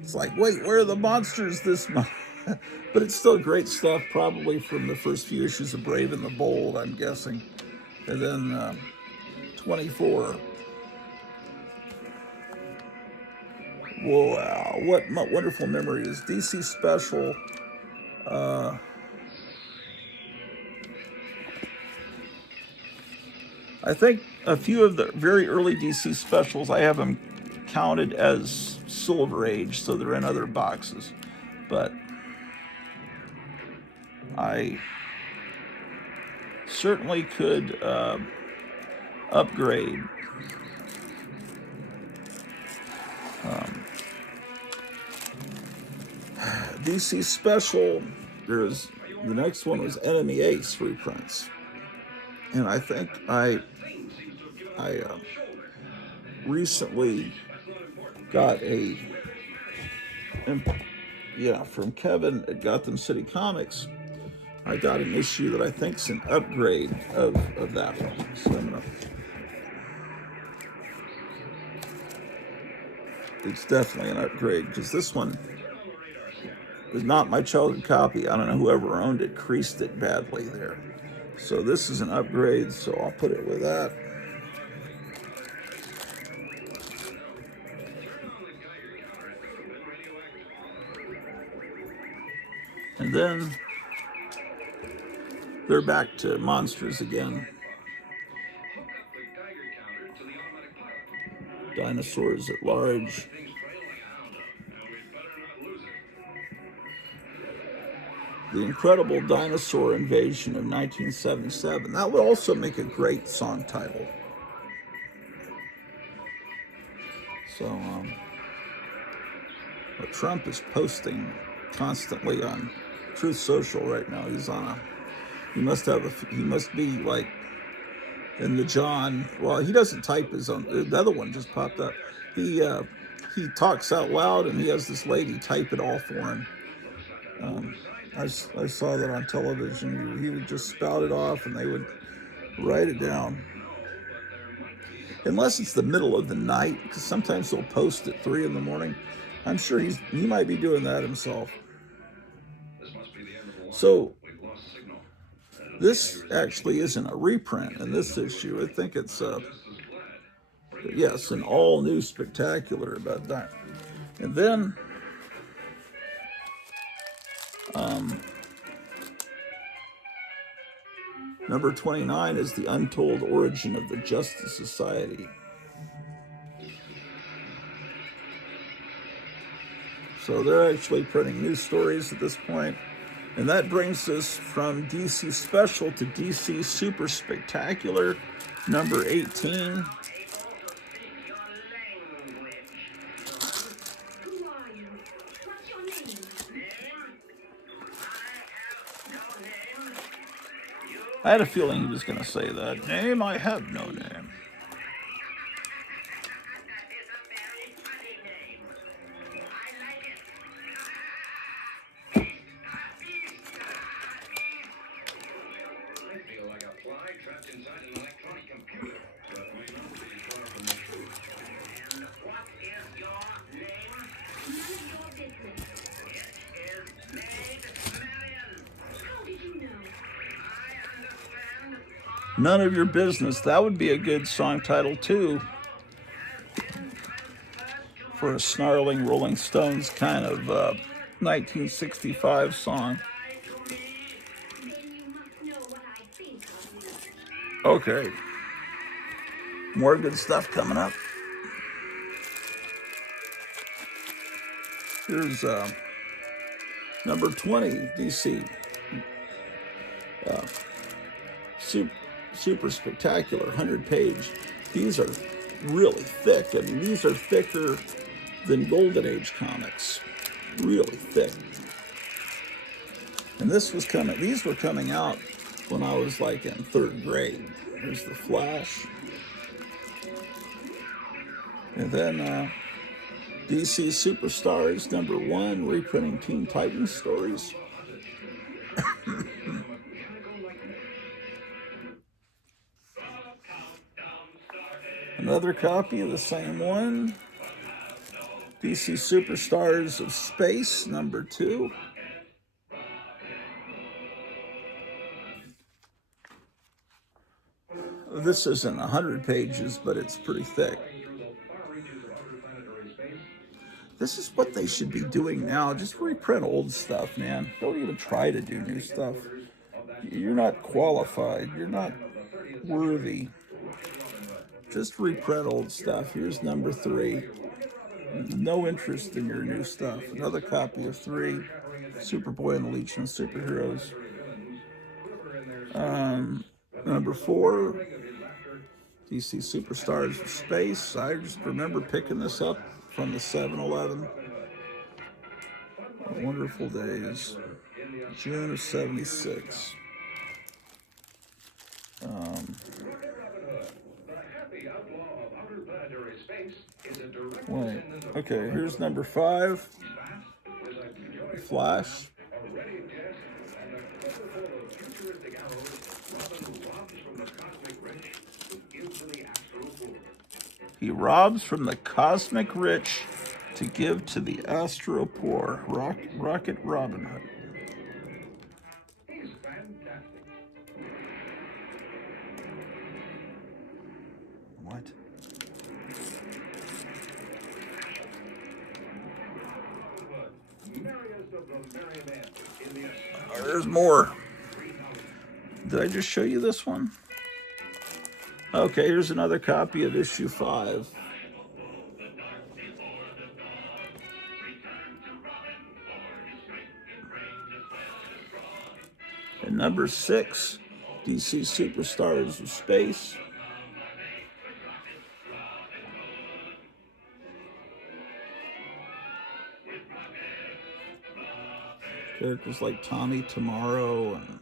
it's like, wait, where are the monsters this month? But it's still great stuff, probably from the first few issues of Brave and the Bold, I'm guessing. And then 24. Wow, what wonderful memories. DC Special. I think a few of the very early DC specials, I have them counted as Silver Age, so they're in other boxes. But I certainly could upgrade. DC Special, the next one was Enemy Ace reprints. And I think I recently got from Kevin at Gotham City Comics, I got an issue that I think's an upgrade of that one. So it's definitely an upgrade because this one It's not my childhood copy. I don't know whoever owned it creased it badly there. So this is an upgrade, so I'll put it with that. And then they're back to monsters again. Dinosaurs at large. The Incredible Dinosaur Invasion of 1977. That would also make a great song title. So, but Trump is posting constantly on Truth Social right now. He's on a, he must be like in the John, well, he doesn't type his own, the other one just popped up. He talks out loud and he has this lady type it all for him. I saw that on television. He would just spout it off and they would write it down. Unless it's the middle of the night, because sometimes they'll post at 3 in the morning. I'm sure he might be doing that himself. So this actually isn't a reprint in this issue. I think it's yes, an all new spectacular about that. And then number 29 is The Untold Origin of the Justice Society. So they're actually printing new stories at this point. And that brings us from DC Special to DC Super Spectacular, number 18. I had a feeling he was going to say that. Name, I have no name. None of Your Business. That would be a good song title, too, for a snarling Rolling Stones kind of 1965 song. Okay. More good stuff coming up. Here's number 20, DC. Super Spectacular, 100-page. These are really thick. I mean, these are thicker than Golden Age comics. Really thick. And these were coming out when I was like in 3rd grade. Here's The Flash. And then DC Superstars, number 1, reprinting Teen Titans stories. Another copy of the same one. DC Superstars of Space, number 2. This isn't 100 pages, but it's pretty thick. This is what they should be doing now. Just reprint old stuff, man. Don't even try to do new stuff. You're not qualified. You're not worthy. Just reprint old stuff. Here's number 3. No interest in your new stuff. Another copy of 3. Superboy and the Legion of Superheroes. Number 4. DC Superstars of Space. I just remember picking this up from the 7-Eleven. Wonderful Days. June of 76. Wait. Okay, here's number 5. Flash. He robs from the cosmic rich to give to the astro poor. Rocket Robin Hood. He's fantastic. What? Merriest of the merry men in the Oh, there's more. Did I just show you this one? Okay, here's another copy of issue 5. And number 6, DC Superstars of Space. Characters like Tommy Tomorrow and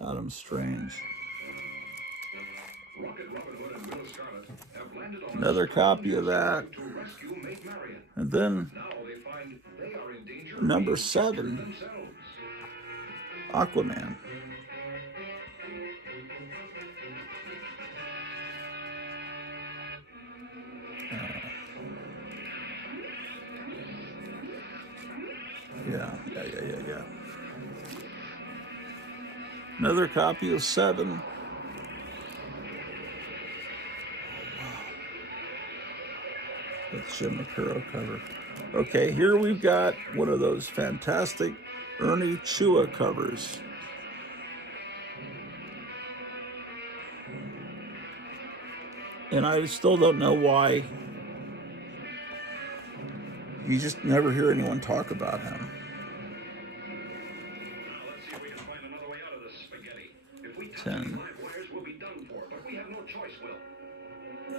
Adam Strange. Another copy of that. And then number 7, Aquaman. Yeah. Another copy of 7. That's Jim Aparo cover. Okay, here we've got one of those fantastic Ernie Chua covers. And I still don't know why you just never hear anyone talk about him. Let's see if we can find another way out of this spaghetti. If we touch 10. live wires, we'll be done for, but we have no choice, Will.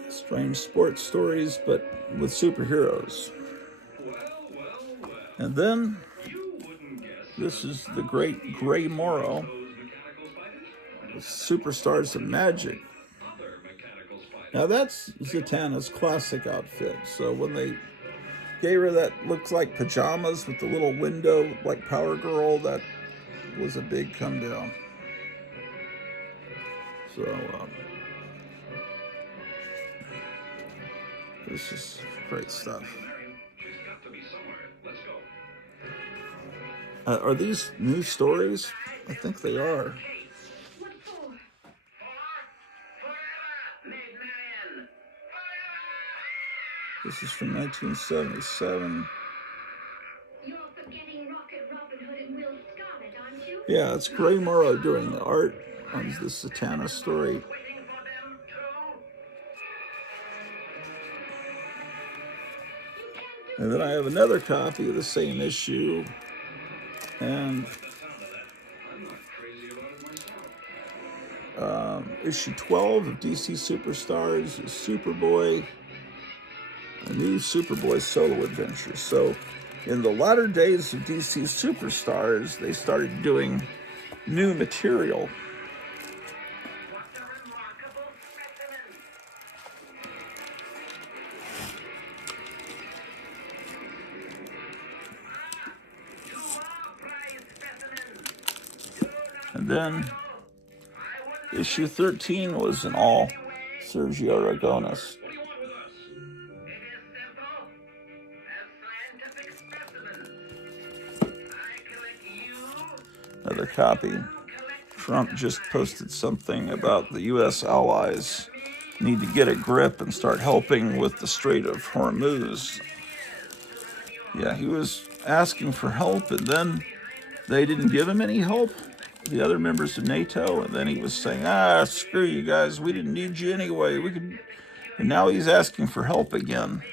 Strange sports stories, but with superheroes. Well. And then You wouldn't guess. this is the great Gray Morrow, Those mechanical spiders? with Superstars of Magic. Other mechanical spiders. Now that's Zatanna's classic outfit. So when they gave her that looks like pajamas with the little window like Power Girl, that was a big come down. So this is great stuff. She's got to be somewhere. Let's go. Are these new stories? I think they are. What for? This is from 1977. You're forgetting Rocket Robin Hood and Will Scarlet, aren't you? Yeah, it's Gray Morrow doing the art on the Zatanna story. And then I have another copy of the same issue. And issue 12 of DC Superstars is Superboy, a new Superboy solo adventure. So in the latter days of DC Superstars, they started doing new material. And then issue 13 was an all Sergio Aragonis. What do you want with us? It is simple. As scientific specimens. I collect you. Another copy. Trump just posted something about the U.S. allies need to get a grip and start helping with the Strait of Hormuz. Yeah, he was asking for help, and then they didn't give him any help, the other members of NATO, and then he was saying, screw you guys, we didn't need you anyway. And now he's asking for help again.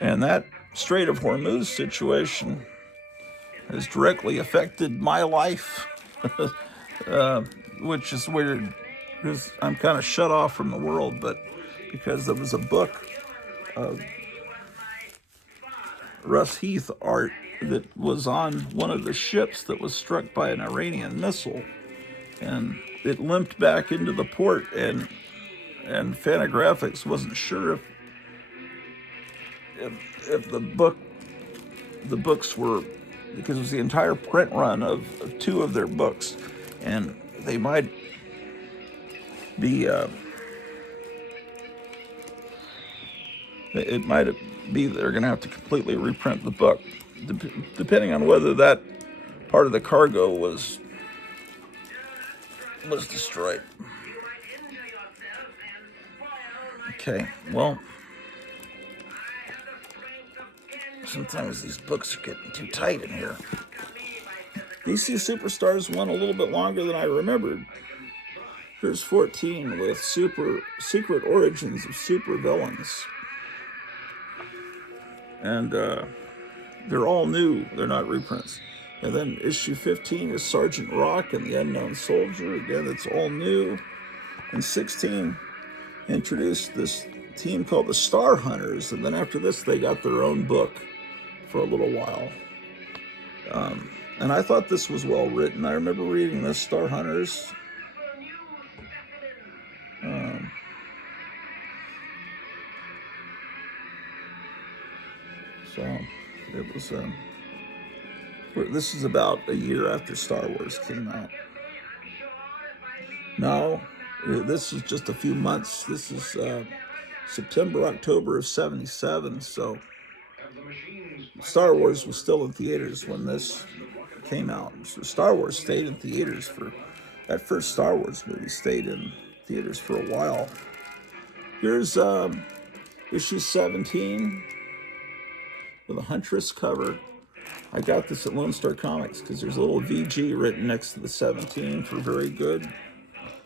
And that Strait of Hormuz situation has directly affected my life, which is weird, because I'm kind of shut off from the world, but because there was a book of Russ Heath art that was on one of the ships that was struck by an Iranian missile, and it limped back into the port, and Fantagraphics wasn't sure if the books were, because it was the entire print run of 2 of their books, and they might the it might be they're going to have to completely reprint the book, depending on whether that part of the cargo was destroyed. Okay, well, sometimes these books are getting too tight in here. DC Superstars went a little bit longer than I remembered. Here's 14 with secret origins of super villains. And they're all new. They're not reprints. And then issue 15 is Sergeant Rock and the Unknown Soldier. Again, it's all new. And 16 introduced this team called the Star Hunters. And then after this, they got their own book for a little while. And I thought this was well written. I remember reading this, Star Hunters. So it was. This is about a year after Star Wars came out. No, this is just a few months. This is September, October of '77. So Star Wars was still in theaters when this came out. So Star Wars stayed in theaters for that first Star Wars movie stayed in theaters for a while. Here's issue 17 with a Huntress cover. I got this at Lone Star Comics because there's a little VG written next to the 17 for very good.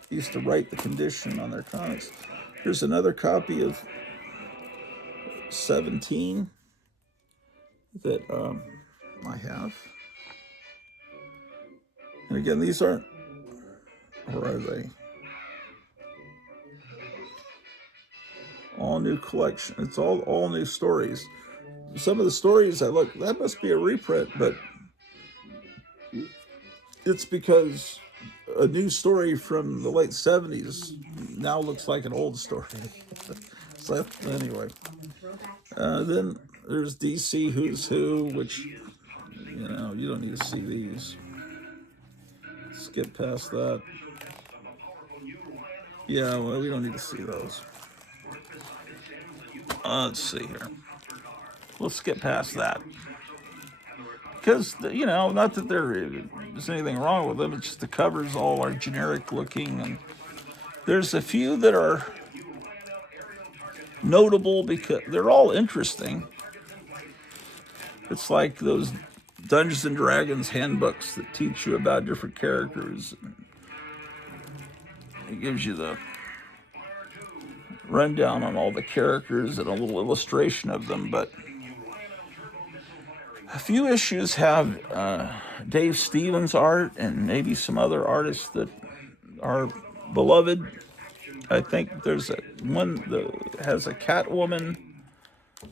They used to write the condition on their comics. Here's another copy of 17 that I have. And again, these aren't, where are they? All new collection. It's all new stories. Some of the stories I look, that must be a reprint, but it's because a new story from the late 70s now looks like an old story. So anyway, then there's DC Who's Who, which, you know, you don't need to see these. Skip past that. Yeah, well, we don't need to see those. Let's see here. We'll skip past that. Because, you know, not that there's anything wrong with them, it's just the covers all are generic looking. And there's a few that are notable because they're all interesting. It's like those Dungeons and Dragons handbooks that teach you about different characters. It gives you the rundown on all the characters and a little illustration of them, but a few issues have Dave Stevens art and maybe some other artists that are beloved. I think there's one that has a Catwoman.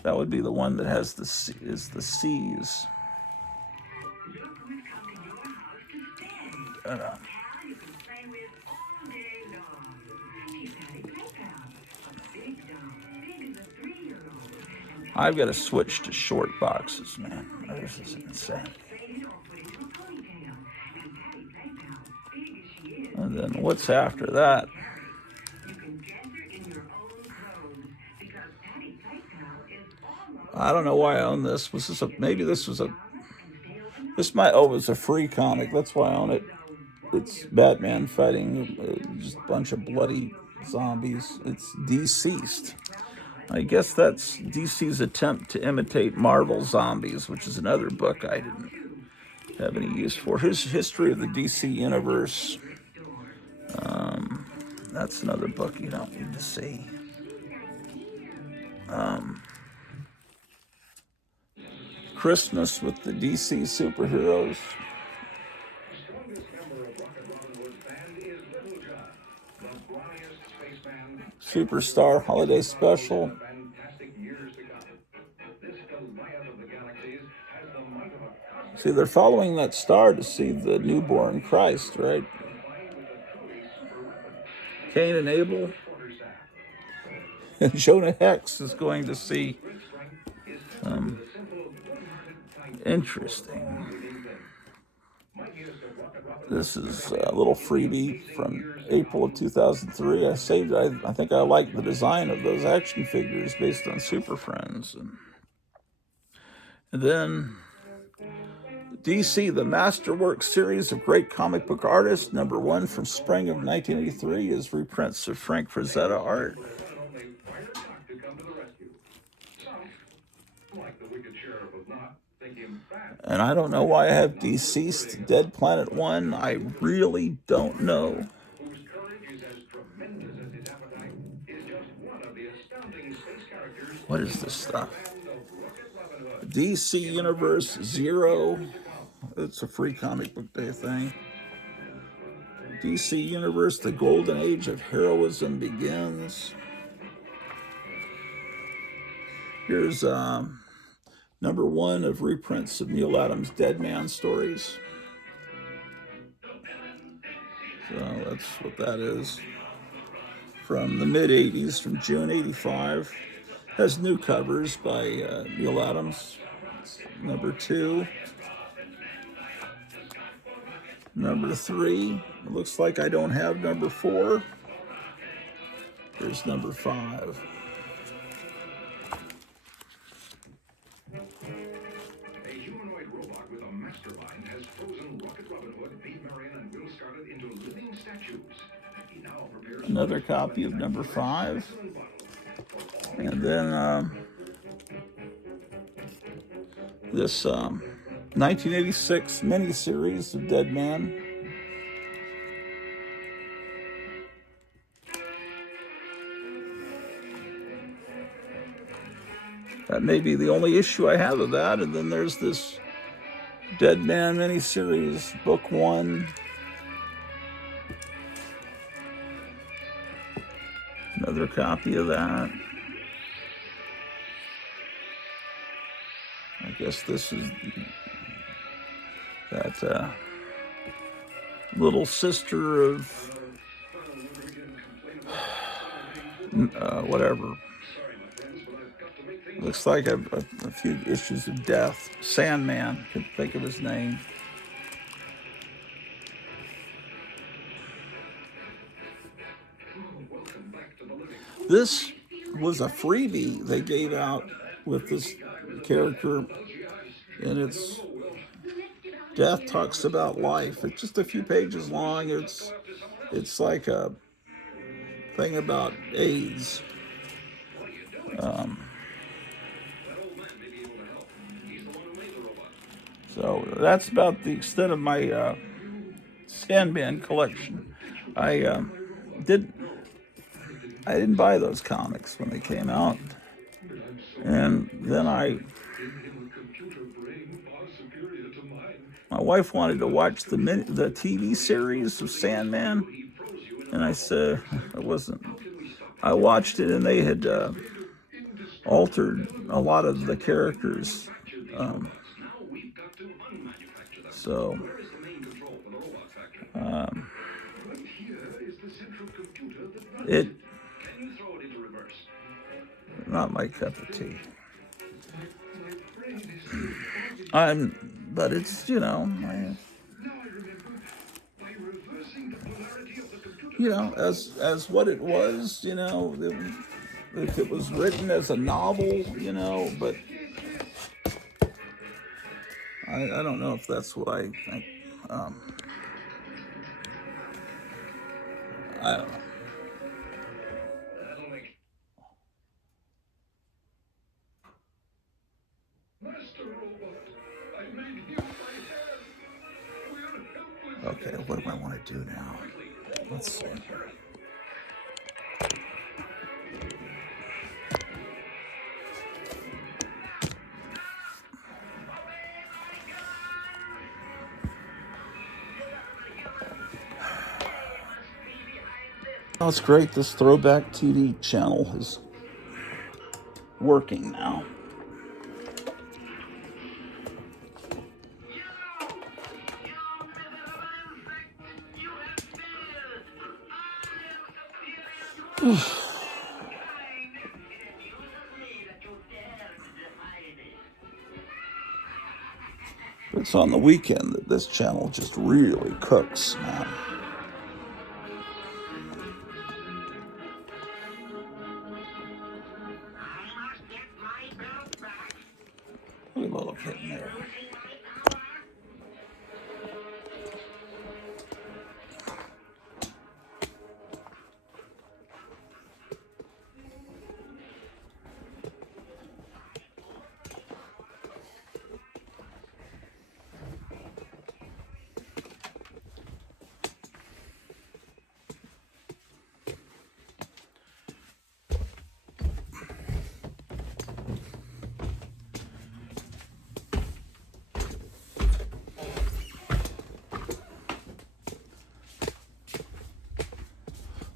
That would be the one that has the C's. I've got to switch to short boxes, man. This is insane. And then what's after that? I don't know why I own this. Was this this might, oh, it was a free comic. That's why I own it. It's Batman fighting just a bunch of bloody zombies. It's Deceased. I guess that's DC's attempt to imitate Marvel Zombies, which is another book I didn't have any use for. Here's History of the DC Universe. That's another book you don't need to see. Christmas with the DC superheroes. Superstar Holiday Special. See, they're following that star to see the newborn Christ, right? Cain and Abel. And Jonah Hex is going to see. Interesting. This is a little freebie from April of 2003. I saved it. I think I like the design of those action figures based on Super Friends. And then DC, the Masterwork series of great comic book artists, #1 from spring of 1983 is reprints of Frank Frazetta art. And I don't know why I have Deceased, Dead Planet 1. I really don't know. What is this stuff? DC Universe Zero. It's a free comic book day thing. DC Universe, the golden age of heroism begins. Here's #1 of reprints of Neil Adams' Dead Man stories. So that's what that is. From the mid-'80s, from June '85. Has new covers by Neil Adams. #2. #3. It looks like I don't have #4. Here's #5. A humanoid robot with a master mind has frozen Rocket Robin Hood, Pete Marion, and Will Scarlet into living statues. He now prepares Another copy of #5. And then this 1986 miniseries of Dead Man. That may be the only issue I have of that. And then there's this Dead Man miniseries, book 1. Another copy of that. I guess this is that little sister of whatever. Looks like a few issues of Death. Sandman, couldn't think of his name. This was a freebie they gave out with this character, and it's Death Talks About Life. It's just a few pages long. It's like a thing about AIDS. So that's about the extent of my Sandman collection. I didn't buy those comics when they came out, and then my wife wanted to watch the TV series of Sandman, and I said I watched it, and they had altered a lot of the characters. So it not my cup of tea. But it's as what it was, if it was written as a novel, but I don't know if that's what I think. I don't know. Okay, what do I want to do now? Let's see. Oh, it's great. This Throwback TV channel is working now. It's on the weekend that this channel just really cooks, man. I must get my belt back. Look at the little kitten there. Losing my power.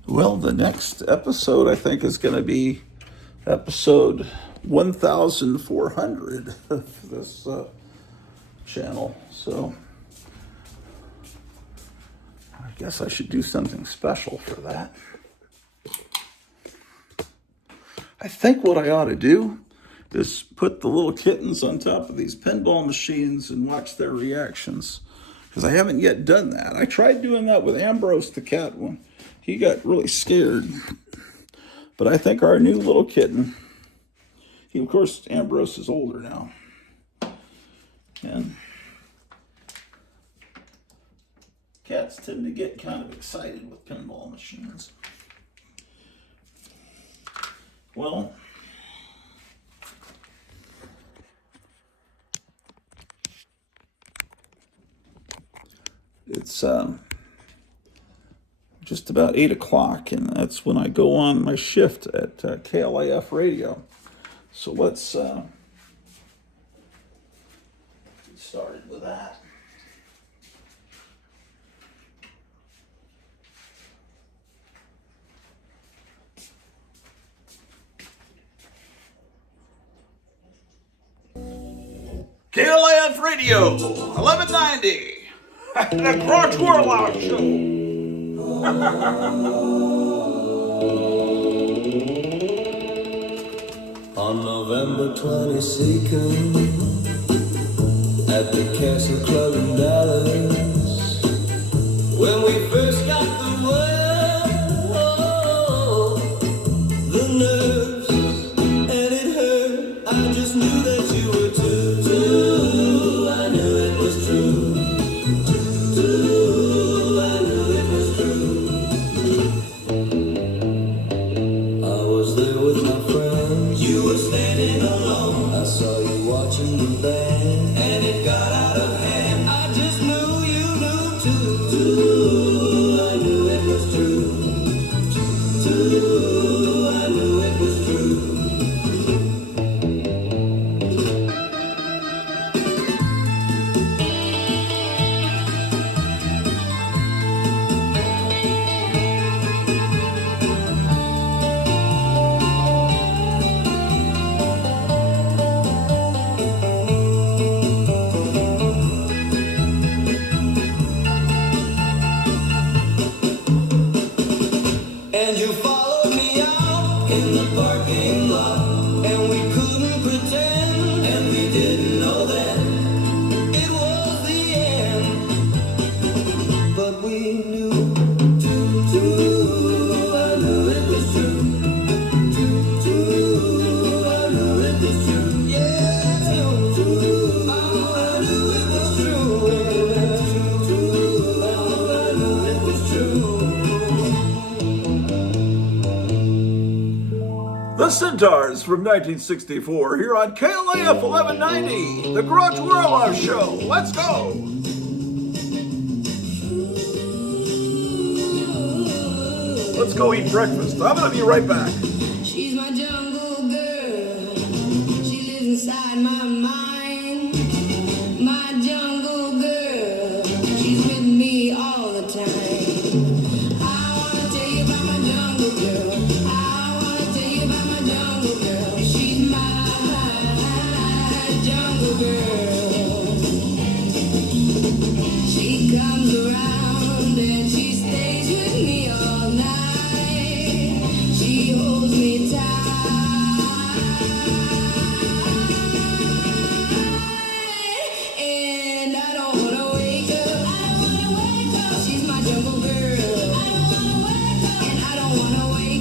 Well, the next episode, I think, is going to be episode 1400 of this channel. So I guess I should do something special for that. I think what I ought to do is put the little kittens on top of these pinball machines and watch their reactions, because I haven't yet done that. I tried doing that with Ambrose the cat one. He got really scared. But I think our new little kitten, he, of course, Ambrose is older now. And cats tend to get kind of excited with pinball machines. Well, it's just about 8 o'clock, and that's when I go on my shift at KLAF Radio. So let's get started with that. KLAF Radio, 1190. The Grottu Orloff Show. On November 22nd, at the Castle Club in Dallas, when we first got the word, the nerves, and it hurt. I just knew that you were too. I knew it was true. I knew it was true. I was there with my friends. You were standing alone. I saw you watching the band, and it got out of hand. I just knew you knew too. I knew it was true. I knew it was true. And you followed me out in the parking lot, and we couldn't pretend, and we didn't know that it was the end. But we knew, I knew it was true. I knew it was true. Yeah, I knew it was true. I knew it was true. The Centaurs from 1964 here on KLAF 1190, the Grottu Orloff Show. Let's go! Let's go eat breakfast. I'm gonna be right back. She's my jungle girl. She lives inside my mind. My jungle girl. She's with me all the time. I wanna tell you about my jungle girl. I wanna tell you about my jungle girl. She's my jungle girl. She comes around and she stays with me all night. She holds me tight.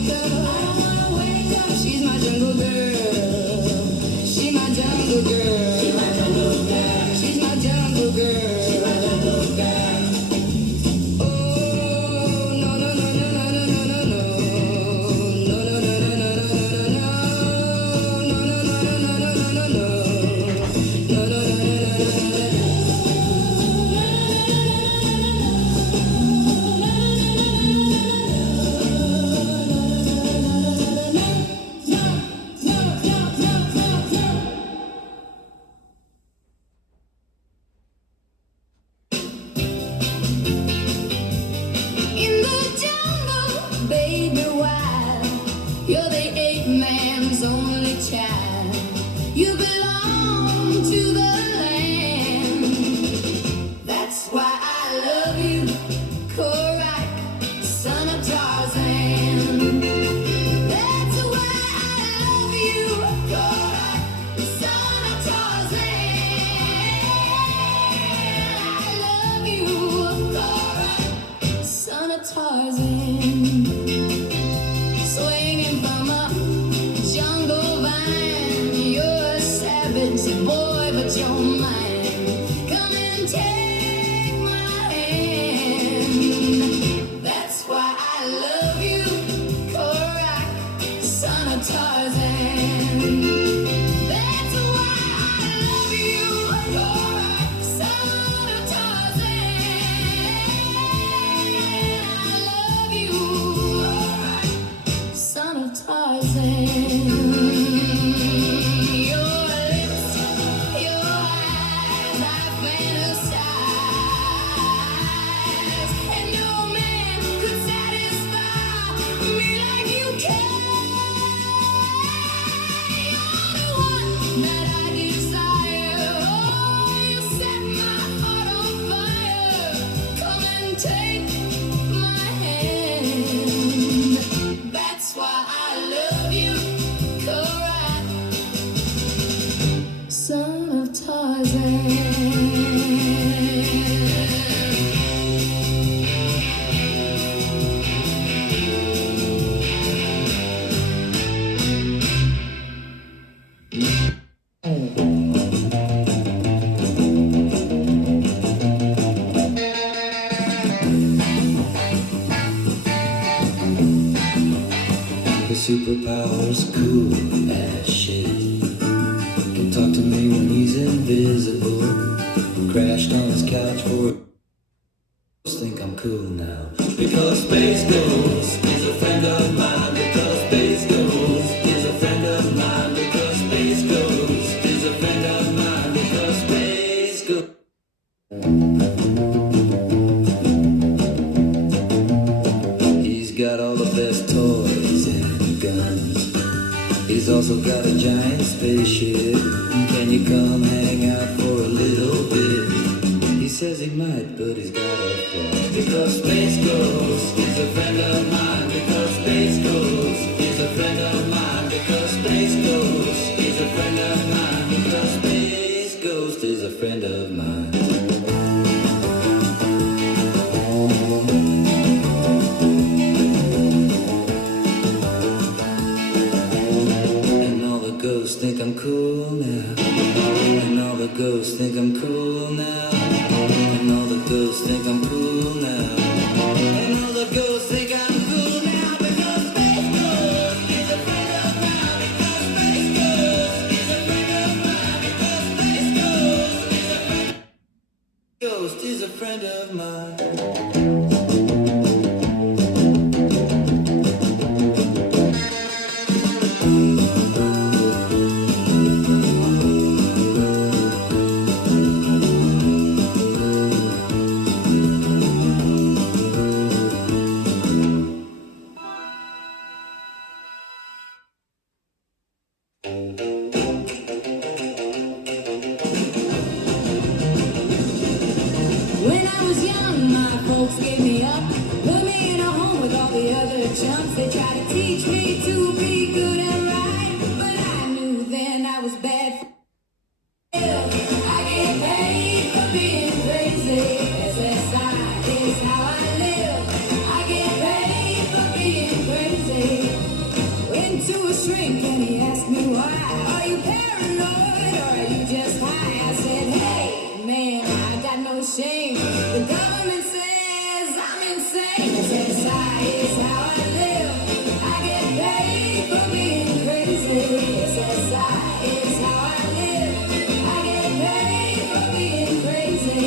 girl. I don't wanna wake up. She's my jungle girl. She's my jungle girl. She's my jungle girl. She's my jungle girl. She's my jungle girl. Oh no no no no no no no no no no no no no no in the jungle, baby wild, you're the ape man's only child. You belong to the land. That's why I love you, Korak, son of Tarzan. That's why I love you, Korak, son of Tarzan. I love you, Korak, son of Tarzan. Swinging from a jungle vine, you're a savage boy, but you're mine. Come and take my hand. That's why I love you, Korak, son of Tarzan. That's why I love you, Korak, son of Tarzan. I love you, Korak, son of Tarzan. Your lips, your eyes, I fantasize, and no man could satisfy me like you can. You're the one that I desire. Oh, you set my heart on fire. Come and take my hand. That's why I love you, Korak, son of Tarzan. His superpower's cool as shit. Can talk to me when he's invisible. Crashed on his couch for think I'm cool now. Because Space Ghost is a friend of mine. Because Space Ghost is a friend of mine. Because Space Ghost is a friend of mine. Because Space Ghost. He's got all the best toys and guns. He's also got a giant spaceship. Can you come hang out for a little bit? He says he might, but he's got a fly. Because Space Ghost is a friend of mine. Because Space Ghost is a friend of mine. Because Space Ghost is a friend of mine. Because Space Ghost is a friend of mine. And all the ghosts think I'm cool now. And all the ghosts think I'm cool now. And all the ghosts think I'm cool now. And all the ghosts think I'm cool now. Because Space Ghost is a friend of mine. Because Space Ghost is a friend of mine. Because Space Ghost is a friend of mine. When I was young, my folks gave me up, put me in a home with all the other chumps. They tried to teach me to be good and right, but I knew then I was bad for I get paid for being crazy. SSI is how I live. I get paid for being crazy. into a shrink and he asked me why. Are you paranoid or are you just high? I said, hey, man, I got no shame. The government says I'm insane. SSI is how I live. I get paid for being crazy. SSI is how I live. I get paid for being crazy.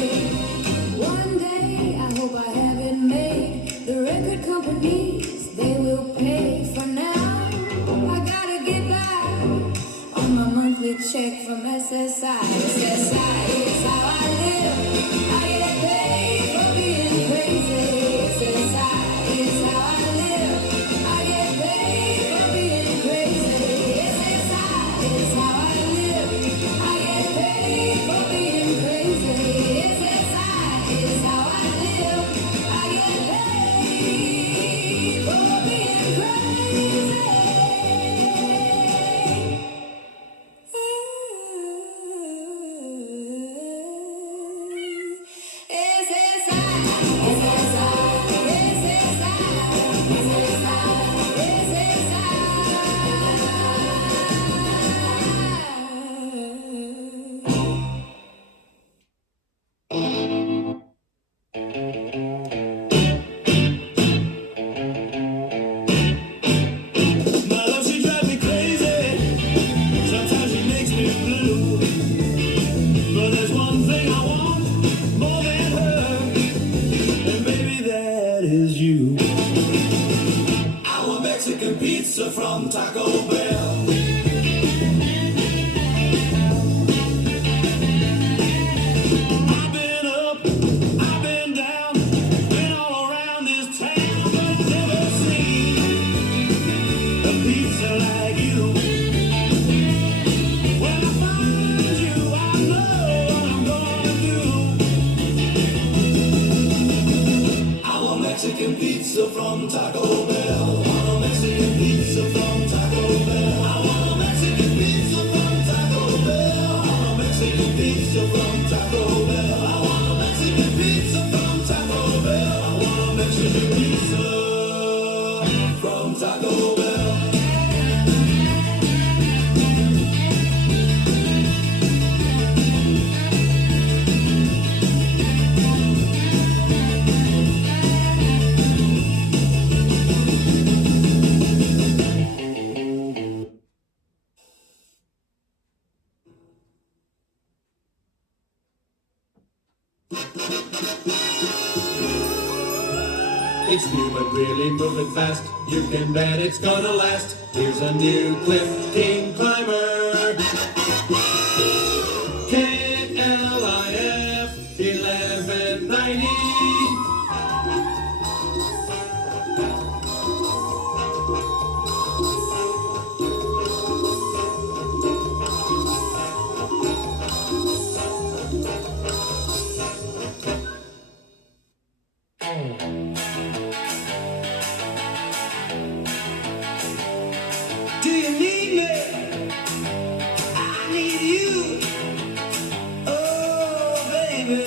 One day, I hope I have it made. The record companies, they will pay. For now, I gotta get by on my monthly check from SSI. SSI is how I live. I get paid for being crazy. SSI is how I live. I get paid for being crazy. SSI is how I live. I get paid for being crazy. SSI is how I live. I get paid for being crazy. My love, she drives me crazy. Sometimes she makes me blue. But there's one thing I want more than her, and baby, that is you. I want Mexican pizza from Taco Bell. I've been up, I've been down, been all around this town, but I've never seen a pizza like you. When I find you, I know what I'm gonna do. I want Mexican pizza from Taco Bell. I want Mexican pizza from Taco Bell. I want Mexican pizza from Taco Bell. I want Mexican pizza from Taco Bell. I want Mexican pizza from Taco Bell. I want Mexican pizza from Taco Bell. It's new but really moving fast. You can bet it's gonna last. Here's a new Cliff King climber. KLIF 1190. Do you need me? I need you. Oh, baby.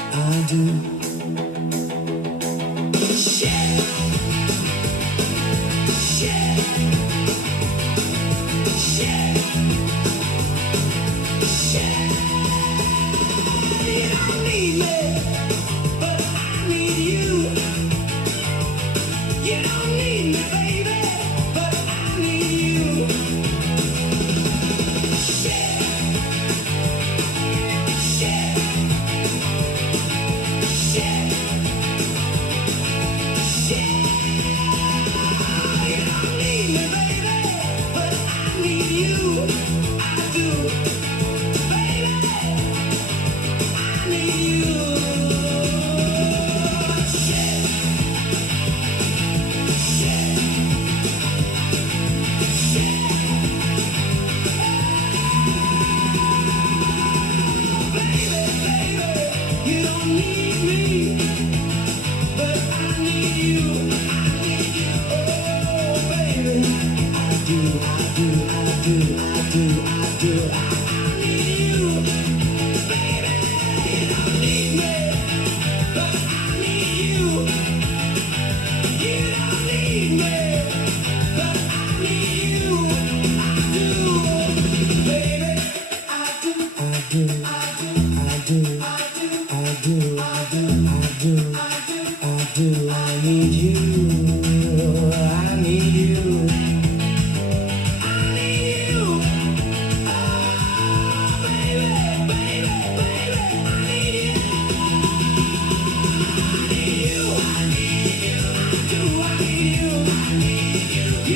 I do. Shit. Shit. Shit. Shit. You don't need me, but I need you. You don't need me, baby, but I need you. Shit. Shit. Shit. Shit. You don't need me, baby, but I need you. I do, baby. I need you. Shit. Shit. Shit. Baby, baby, you don't need me, but I need you. I need you. Oh, baby, I do, I do, I do, I do, I do. I need you, baby. You don't need me, but I need you. You don't need me, I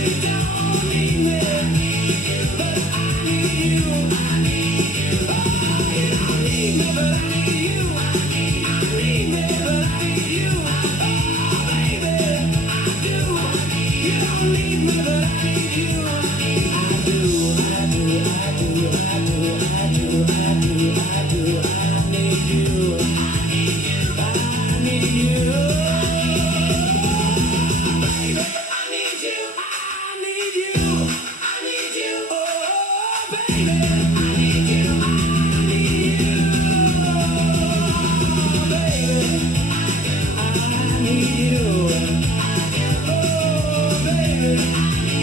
need you. Oh, baby.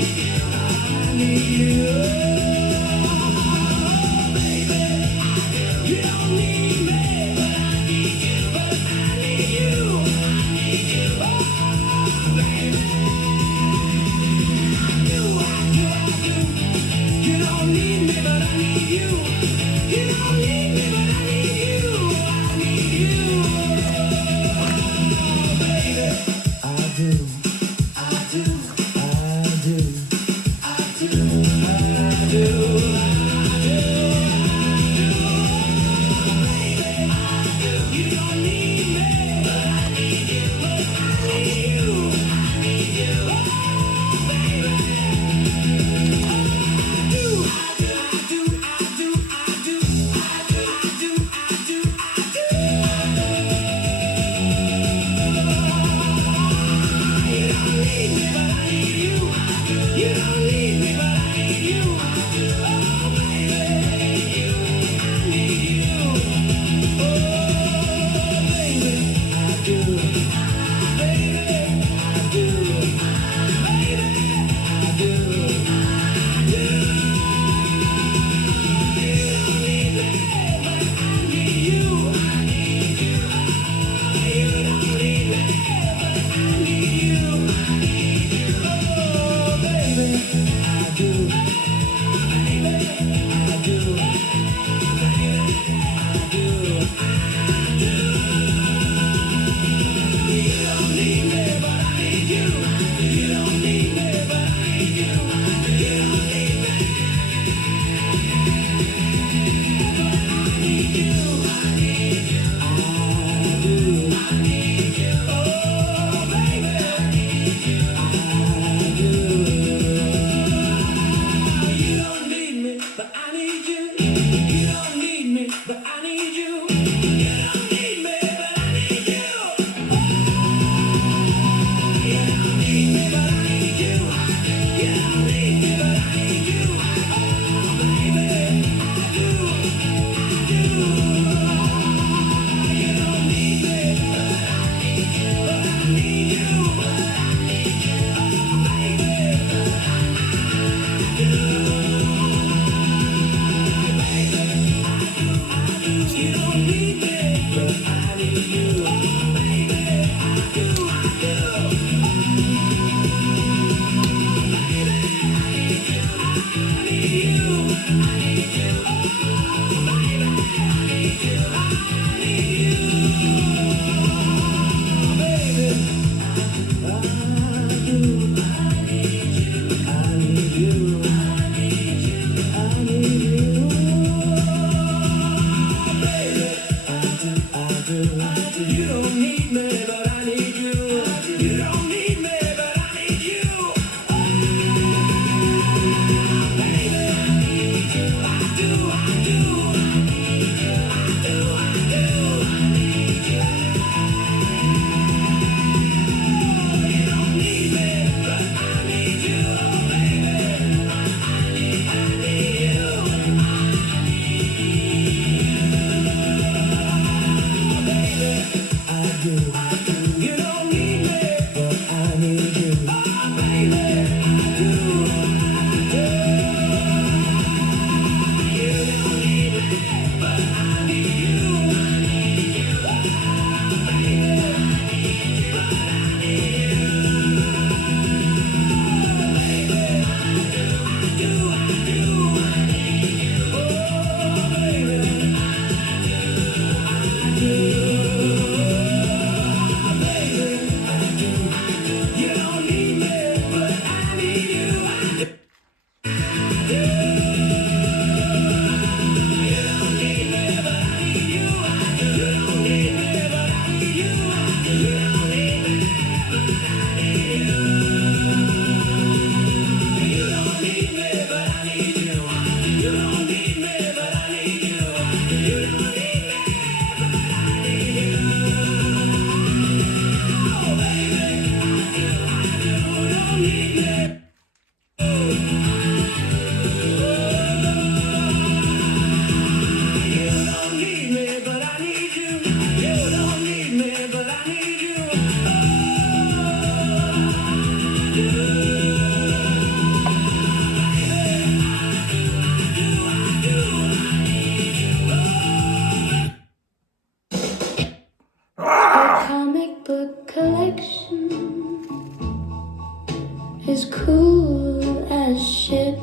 is cool as shit.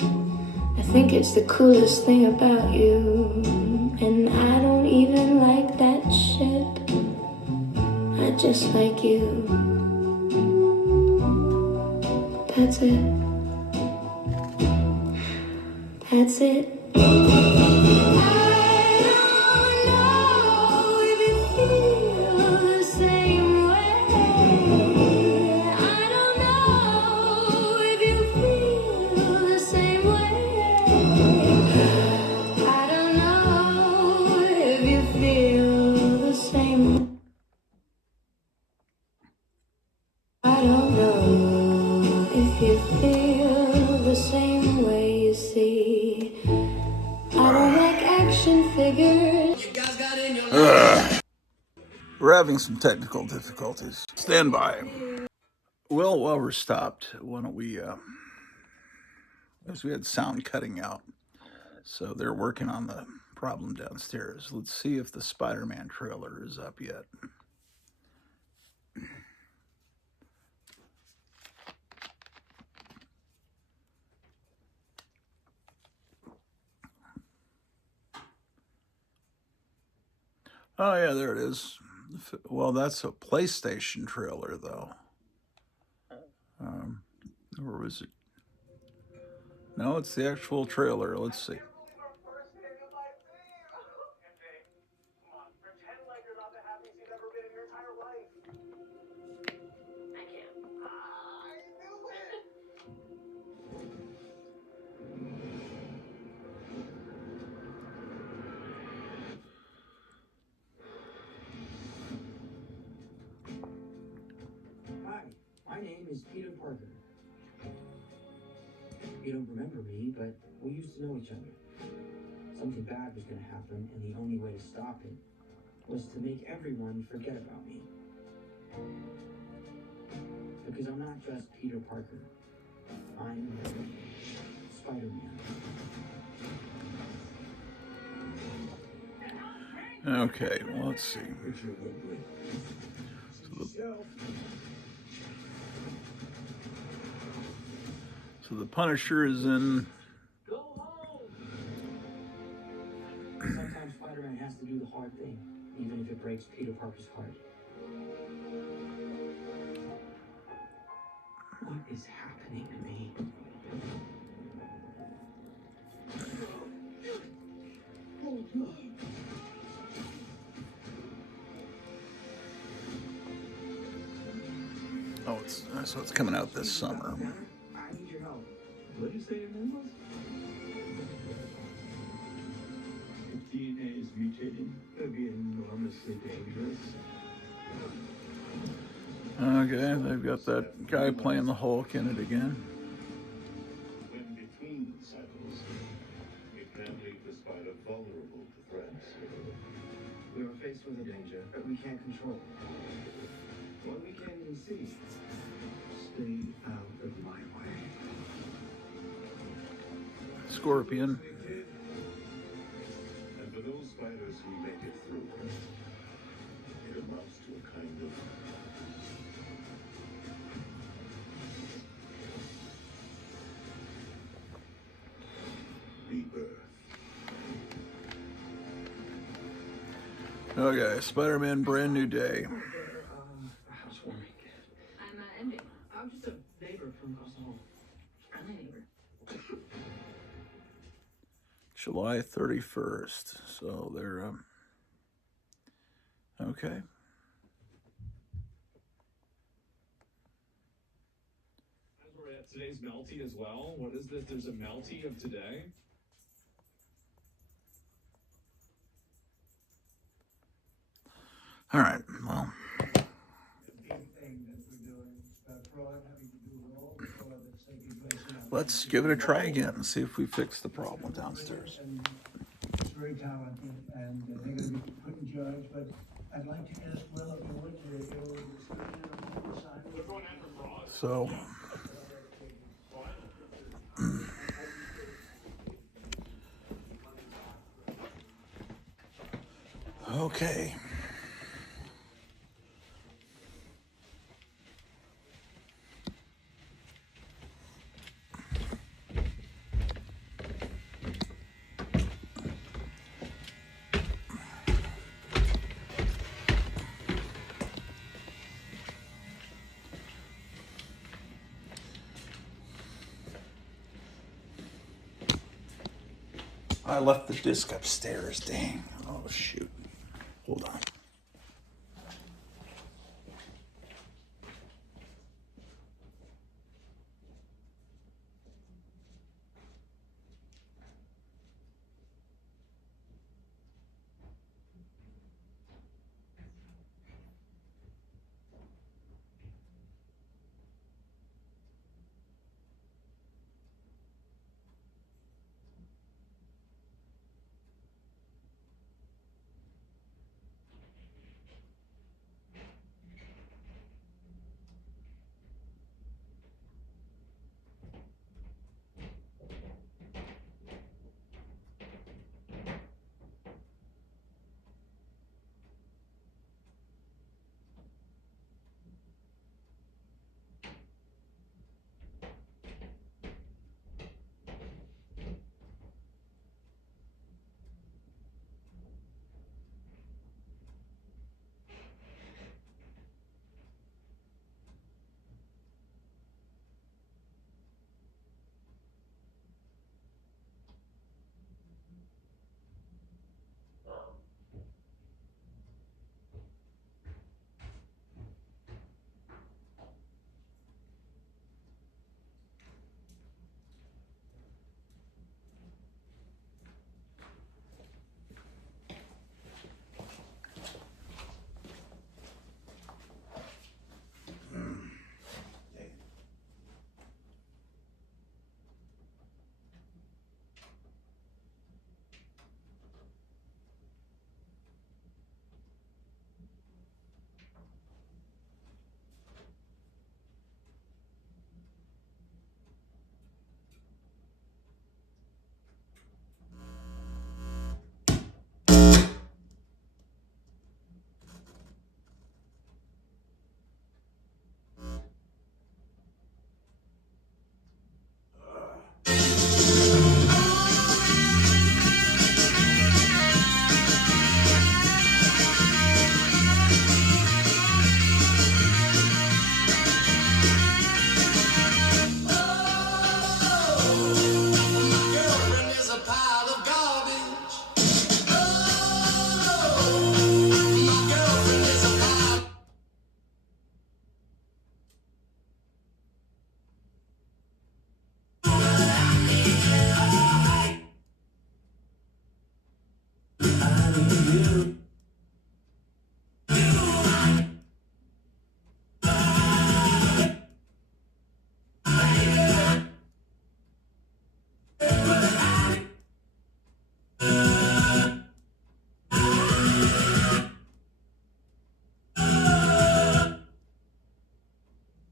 I think it's the coolest thing about you. And I don't even like that shit. I just like you. That's it. That's it. I don't know if you feel the same way. I don't know if you feel the same way. I don't know if you feel the same. I don't know if you feel the same way. You see, I don't like action figures. You guys got in your life. We're having some technical difficulties. Stand by. Well, while we're stopped, why don't we, as we had sound cutting out, so they're working on the problem downstairs. Let's see if the Spider-Man trailer is up yet. Oh, yeah, there it is. Well, that's a PlayStation trailer, though. Or was it? No, it's the actual trailer. Let's see. Hi, my name is Peter Parker. You don't remember me, but we used to know each other. Something bad was going to happen, and the only way to stop it was to make everyone forget about me. Because I'm not just Peter Parker. I'm Spider-Man. Okay, well, let's see. So the Punisher is in. Go home! Sometimes Spider-Man has to do the hard thing, even if it breaks Peter Parker's heart. What is happening to me? Oh, so it's coming out this summer. I need your help. What did you say your name was? If DNA is mutating, it would be enormously dangerous. Okay, they've got that guy playing the Hulk in it again. When between cycles, it can leave the spider vulnerable to threats. We were faced with a danger that we can't control. One we can't even see. Stay out of my way. Scorpion. And for those spiders who make it through, it amounts to a kind of rebirth. Okay, Spider-Man Brand New Day. Housewarming. I'm MJ. I'm just a neighbor from across the hall. Friendly neighbor. July 31st. So they're, okay. We're at today's Melty as well. What is this? There's a Melty of today. All right, well. Let's give it a try again and see if we fix the problem downstairs. It's very talented, and they're going to be put in charge, but I'd like to ask Will if you would to go over the screen on the side. So, okay. I left the disc upstairs, dang. Oh, shoot. Hold on.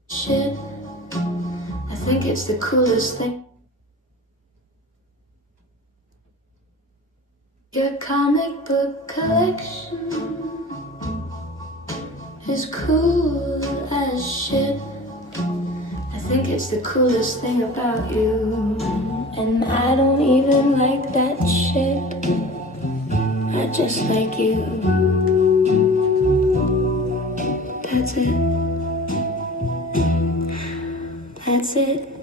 Shit, I think it's the coolest thing. Your comic book collection is cool as shit. I think it's the coolest thing about you. And I don't even like that shit. I just like you. That's it. That's it.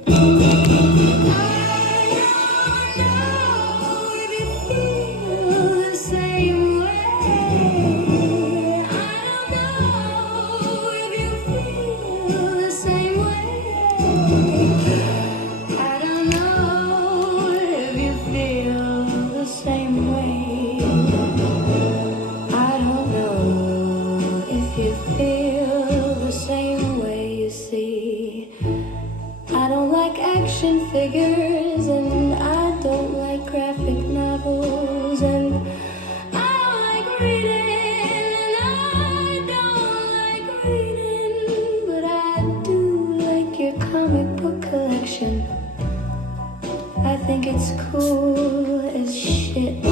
Figures, and I don't like graphic novels, and I don't like reading, and I don't like reading, but I do like your comic book collection. I think it's cool as shit.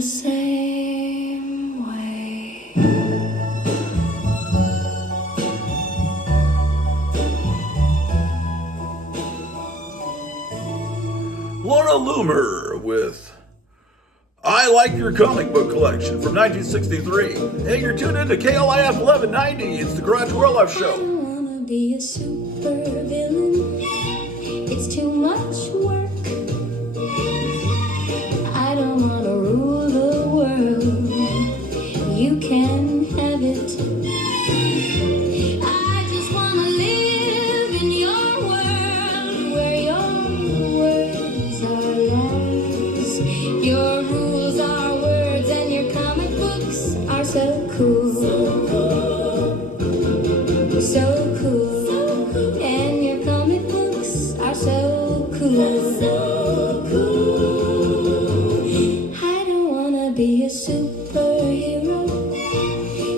the same way. Laura Loomer with I Like Your Comic Book Collection from 1963. And you're tuned into KLIF 1190. It's the Grottu Orloff Show. I don't wanna be a super villain. It's too much work. I don't wanna rule the world. You can have it. I just wanna live in your world where your words are laws. Your rules are words and your comic books are so cool. So cool. And your comic books are so cool. I don't wanna be a superhero.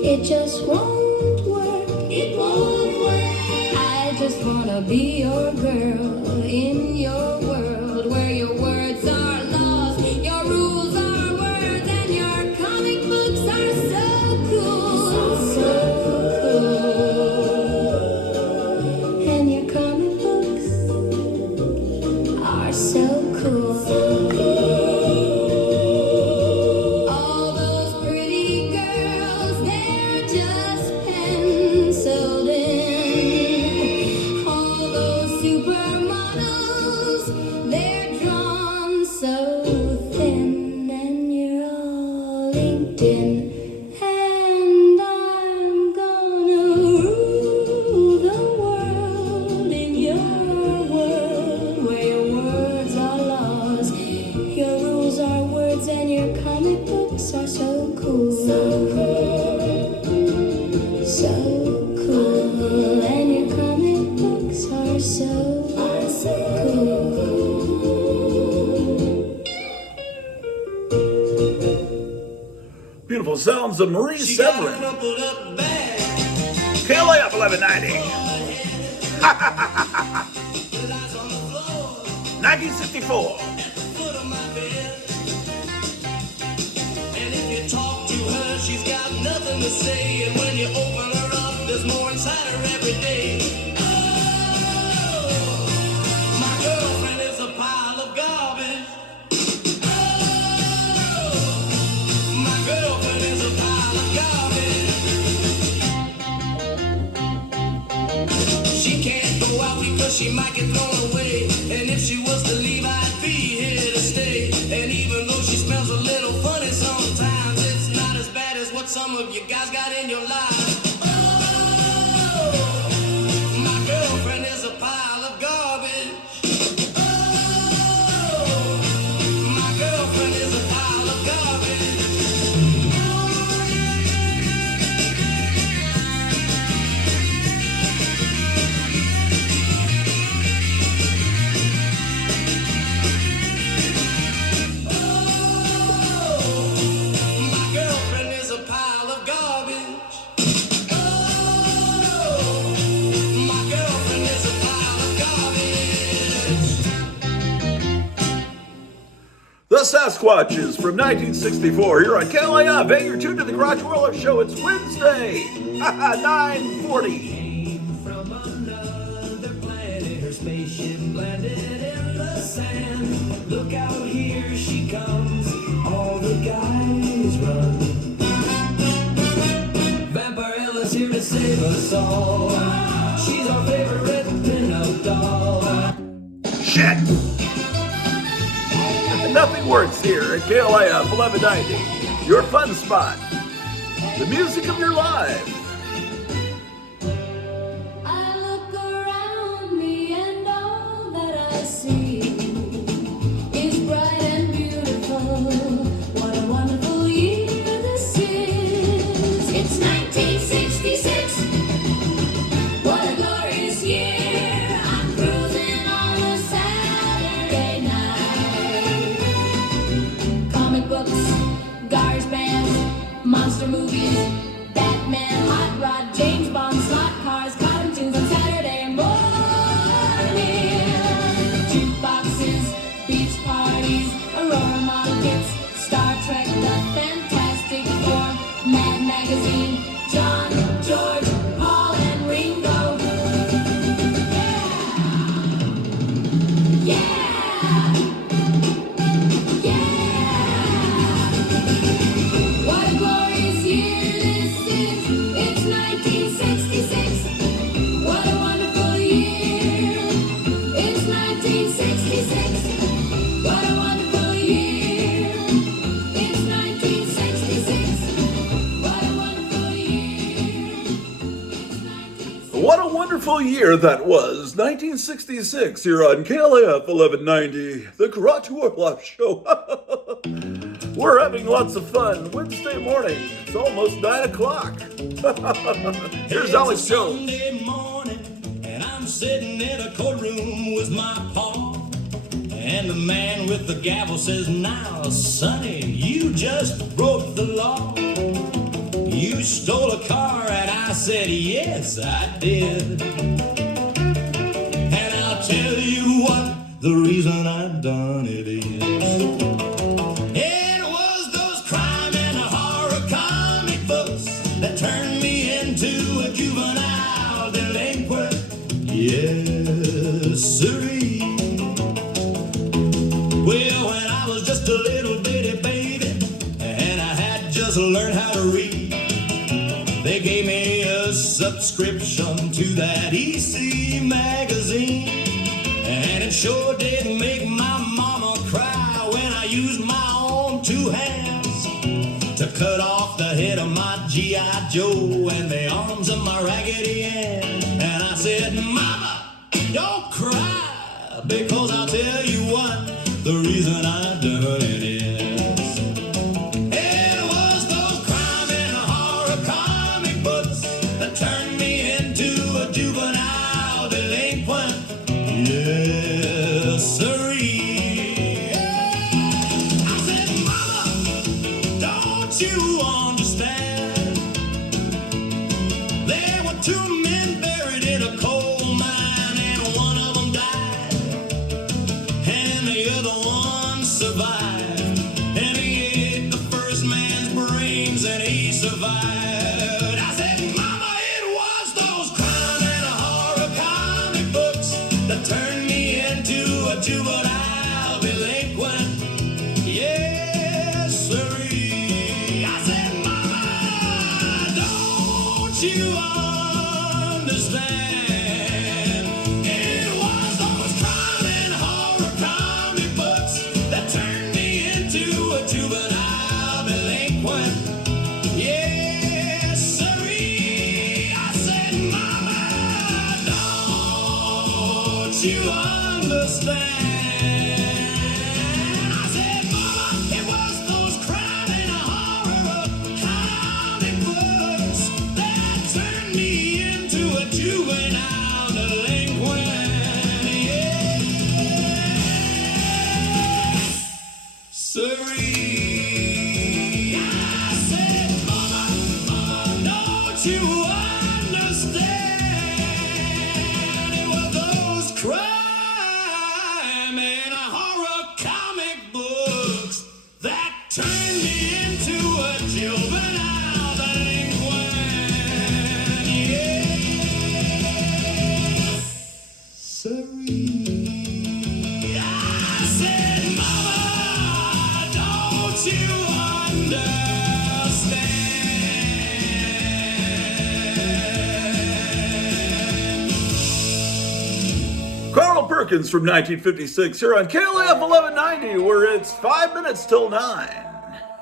It just won't work. It won't work. I just wanna be your girl in your world where your words are laws, your rules are words, and your comic books are so cool. So cool. And your comic books are so cool. All those pretty girls, they're just penciled in. All those supermodels, they're drawn so thin. And you're all inked in. And I'm gonna rule the world in your world where your words are laws, your rules are words, and your comic books are so cool. So cool. So cool. And your comic books are so cool. Beautiful sounds of Marie Severin. KLIF 1190. 1964. And if you talk to her, she's got nothing to say. And when you open her up, there's more inside her every day. Oh, my girlfriend is a pile of garbage. Oh, my girlfriend is a pile of garbage. She can't go out because she might get thrown away. And if she was to leave, I'd be here to stay. And even though she smells a little funny sometimes, it's not as bad as what some of you guys got in your lives. Oh, my girlfriend is a pile of garbage. Oh, my girlfriend is a pile of garbage. My girlfriend is a pile of garbage. Oh, my girlfriend is a pile of garbage. The Sasquatches from 1964 here on KLIF. Hey, you're tuned to the Grottu Orloff Show. It's Wednesday, 9:40. From another planet, her spaceship landed in the sand. Look out, here she comes. All the guys run. Vampire Ella's here to save us all. She's our favorite pin-up doll. Shit! Nothing works here at KLIF 1190. Your fun spot. The music of your life. I look around me and all that I see is bright and beautiful. What a wonderful year this is. It's 1966. What a glorious year. I'm cruising on a Saturday night. Comic books, garage bands, monster movies, Batman, What a glorious year this is. It's 1966. What a wonderful year. It's 1966. What a wonderful year. It's 1966. What a wonderful year. What a wonderful year that was, 1966, here on KLAF 1190, the Grottu Orloff Show. We're having lots of fun. Wednesday morning, it's almost 9 o'clock. Here's Alex Jones. Sunday morning, and I'm sitting in a courtroom with my pa. And the man with the gavel says, "Now, Sonny, you just broke the law. You stole a car," and I said, "Yes, I did. And I'll tell you what the reason I done it is. It was those crime and horror comic books that turned me into a juvenile delinquent. Yes, sirree. Well, when I was just a little bitty baby and I had just learned how to read, they gave me a subscription to that EC magazine. And it sure did make my mama cry when I used my own two hands to cut off the head of my G.I. Joe and the arms of my Raggedy Ann. And I said, "Mama, don't cry, because I'll tell you what the reason I done it is. It was those crime and horror comic books that turned me into a juvenile delinquent. Yes, sirree." I said, "Mama, don't you understand? There were two men buried in a coal mine, and one of them died, and the other one survived. And he ate the first man's brains, and he survived." I said, "Mama, it was those crime and horror comic books that turned me into a juvenile delinquent. Yes, sirree." I said, "Mama, don't you understand? It was those crime and horror comic books that turned me into a juvenile delinquent. Yes, sirree." I said, "Mama, don't you understand?" I said, "Mama, it was those crime and horror comic books that turned me into a juvenile delinquent. Yeah, sirree." I said, "Mama, don't you understand? It was those crime and horror comic books that turned me into a juvenile delinquent. Yeah, sirree." I said, "Mama, don't you understand?" Carl Perkins from 1956 here on KLAF 1190, where it's 5 minutes till 9.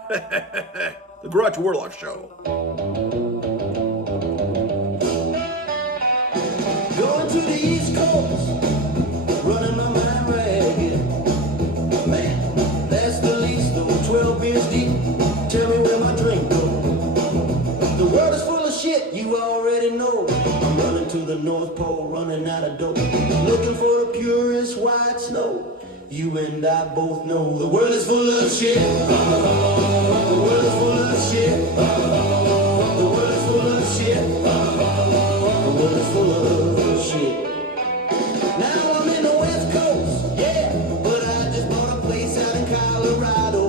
The Grottu Orloff Show. Going to the East Coast, running my mind ragged. Man, that's the least of 12 beers deep. Tell me where my drink goes. The world is full of shit, you already know. I'm running to the North Pole, running out of dope. Looking for the purest white snow. You and I both know the world is full of shit. The world is full of shit. The world is full of shit. The world is full of shit. Now I'm in the West Coast, yeah, but I just bought a place out in Colorado.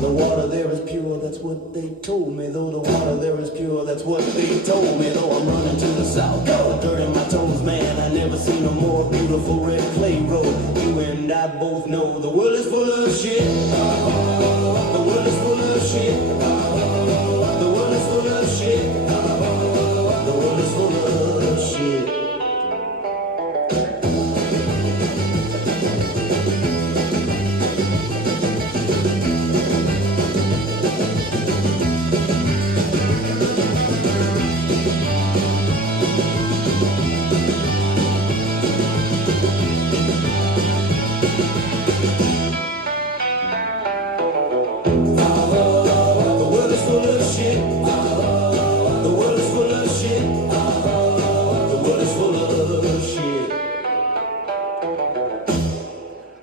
The water there is pure, that's what they told me. Though the water there is pure, that's what they told me. Though I'm running to the south, got dirt in my toes, man. I never seen a more beautiful red clay road. You and and I both know the world is full of shit. The world is full of shit. The world is full of shit. The world is full of shit.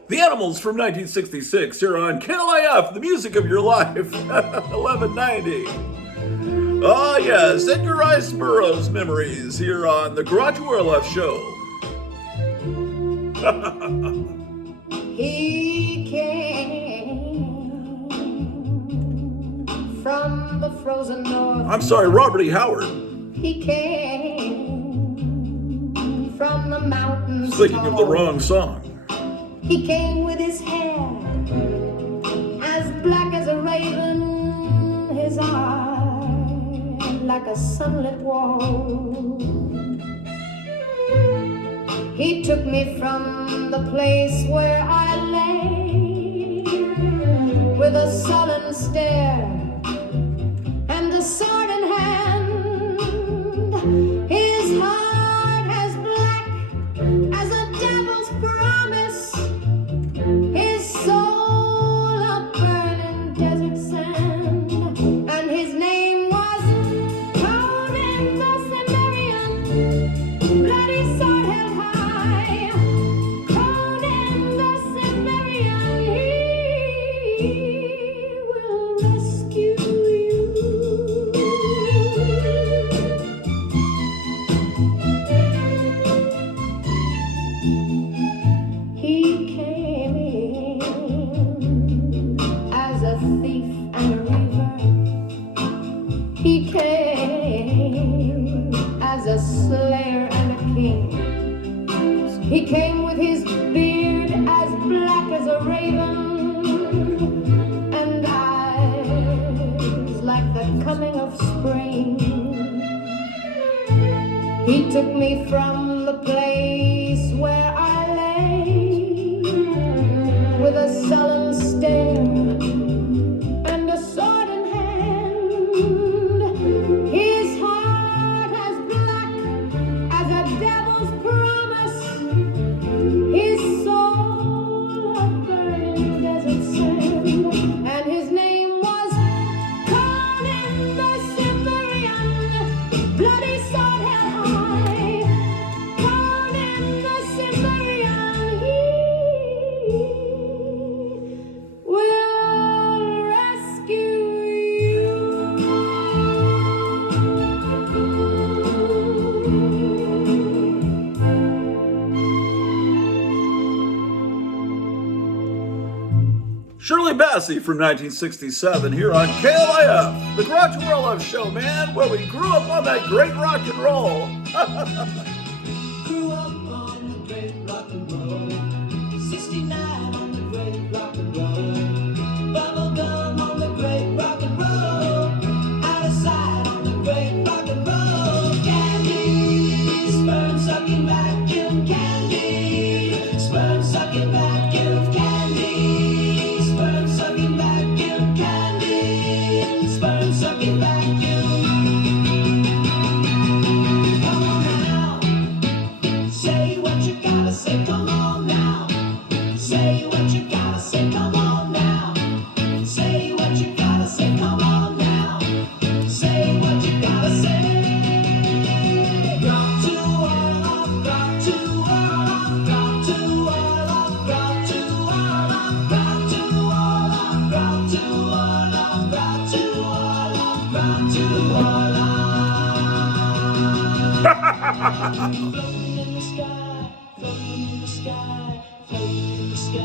The Animals from 1966 here on KLIF, the music of your life, 1190. Oh yes, Edgar Rice Burroughs memories here on the Grottu Orloff Show. He came from the frozen north. I'm sorry, Robert E. Howard. He came from the mountains. Thinking of the wrong song. He came with his hair as black as a raven, his eyes like a sunlit wall. He took me from the place where I lay with a sullen stare and a sword in hand. His heart as black as a devil's promise, his soul a burning desert sand, and his name was Conan the Cimmerian, bloody sword held high. Conan the Cimmerian, he will rescue you. He came in as a thief and a reaver. He came as a slayer and a king. He came with his beard as black as a raven and eyes like the coming of spring. He took me from the place where I lay with a sullen stare and a sword in hand. His heart as black as a devil's promise, his soul a burning desert sand, and his name was Conan the Cimmerian, bloody sword held high. Conan the Cimmerian, he will rescue you. Shirley Bassey from 1967 here on KLIF, the Grottu Orloff Show, man, where we grew up on that great rock and roll. Grew up on the great rock and roll. 69 on the great rock and roll. Bubble gum on the great rock and roll. Out of sight on the great rock and roll. Candy, sperm sucking vacuum candy. Sperm sucking vacuum candy. Sperm sucking vacuum candy. Sperm sucking vacuum. Come on now. Say what you gotta say, come on now. Say what you gotta say, come on now. Say what you gotta say, come on now. Say what you gotta say. Grottu Orloff, Grottu Orloff, Grottu Orloff, Grottu Orloff, Grottu Orloff, Grottu Orloff, Grottu Orloff, Grottu Orloff. Floating in the sky, floating in the sky, floating in the sky.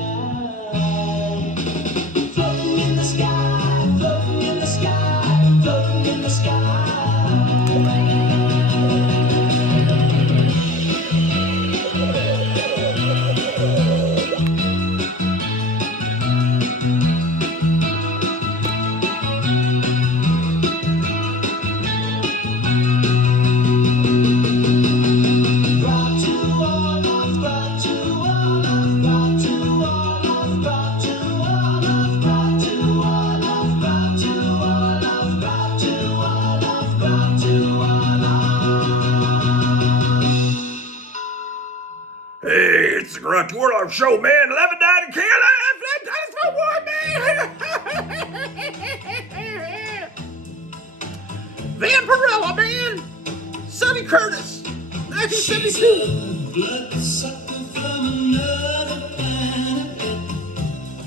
Floating in the sky, floating in the sky, floating in the sky. Grottu Orloff Show, man. 11 died and killed. That is my war, man. Vampirella, man. Sonny Curtis, 1972. Bloodsucker from another planet.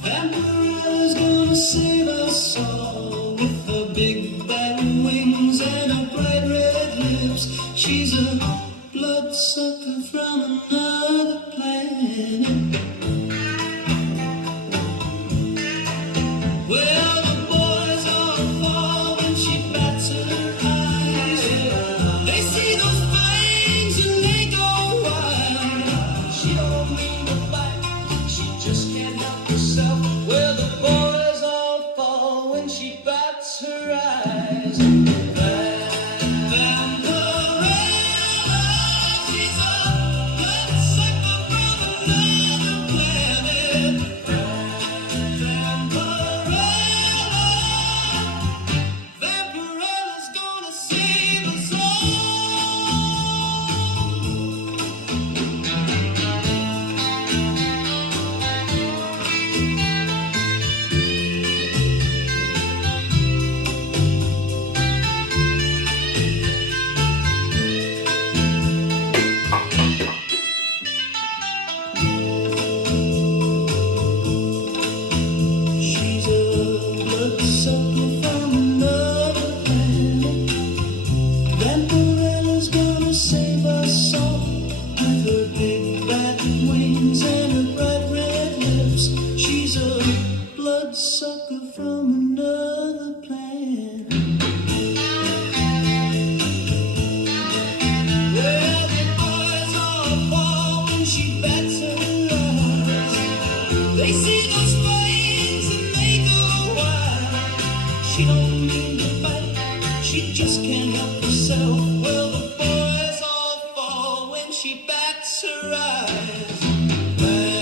Vampirella's gonna save us all with her big bad wings and her bright red lips. She's a bloodsucker from another planet. Well, the boys all fall when she bats her eyes. They see those fangs and they go wild. She don't mean to bite, she just can't help herself. Well, the boys all fall when she bats her eyes. Vampirella, she's a bloodsucker from another planet. Vampirella's gonna save us all. She's a bloodsucker from another planet. Vampirella's gonna save us all with her big bad wings and her bright red lips. She's a bloodsucker from another planet. Well, the boys all fall when she bats her eyes. They see those flames and they go wild. She don't mean to bite, she just can't help herself. Well, the boys all fall when she bats her eyes. Vampirella,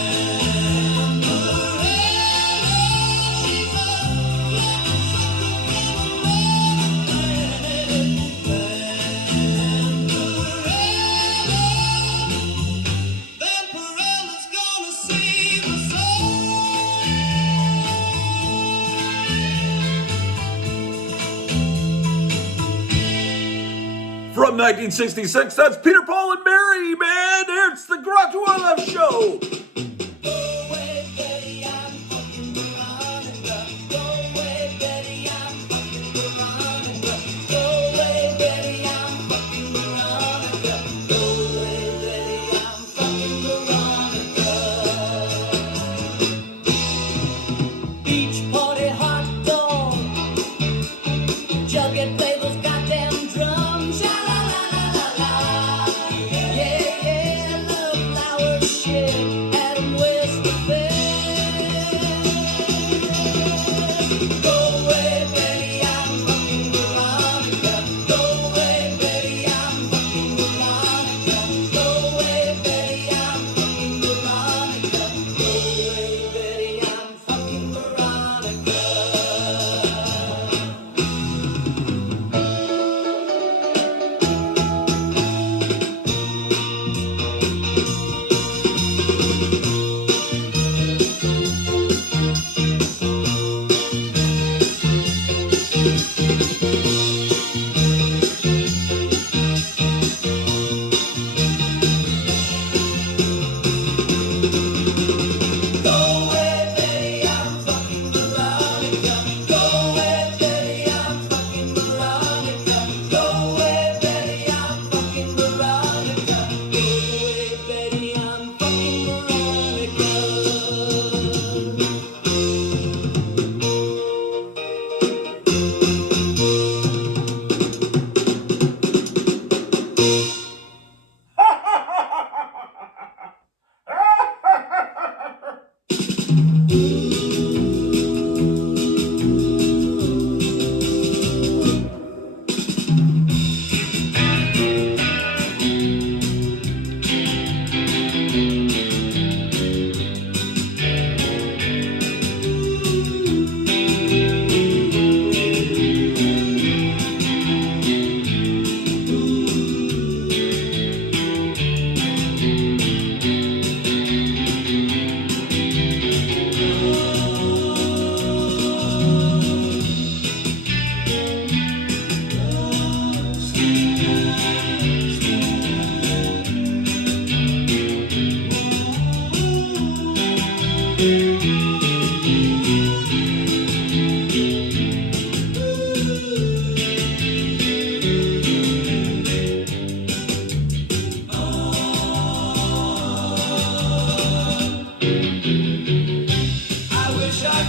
she's a bloodsucker from another planet. Vampirella's gonna save us all. From 1966, that's Peter, Paul, and Mary, man. It's the Grottu Orloff Show. Go away, Betty, I'm fucking Veronica. Go away, Betty, I'm fucking Veronica. Go away, Betty, I'm fucking Veronica. Go away, Betty, I'm fucking Veronica. Beach party hot dog. Jughead play those goddamn drums. Sha la la la la la. Yeah, yeah, the flowers shake.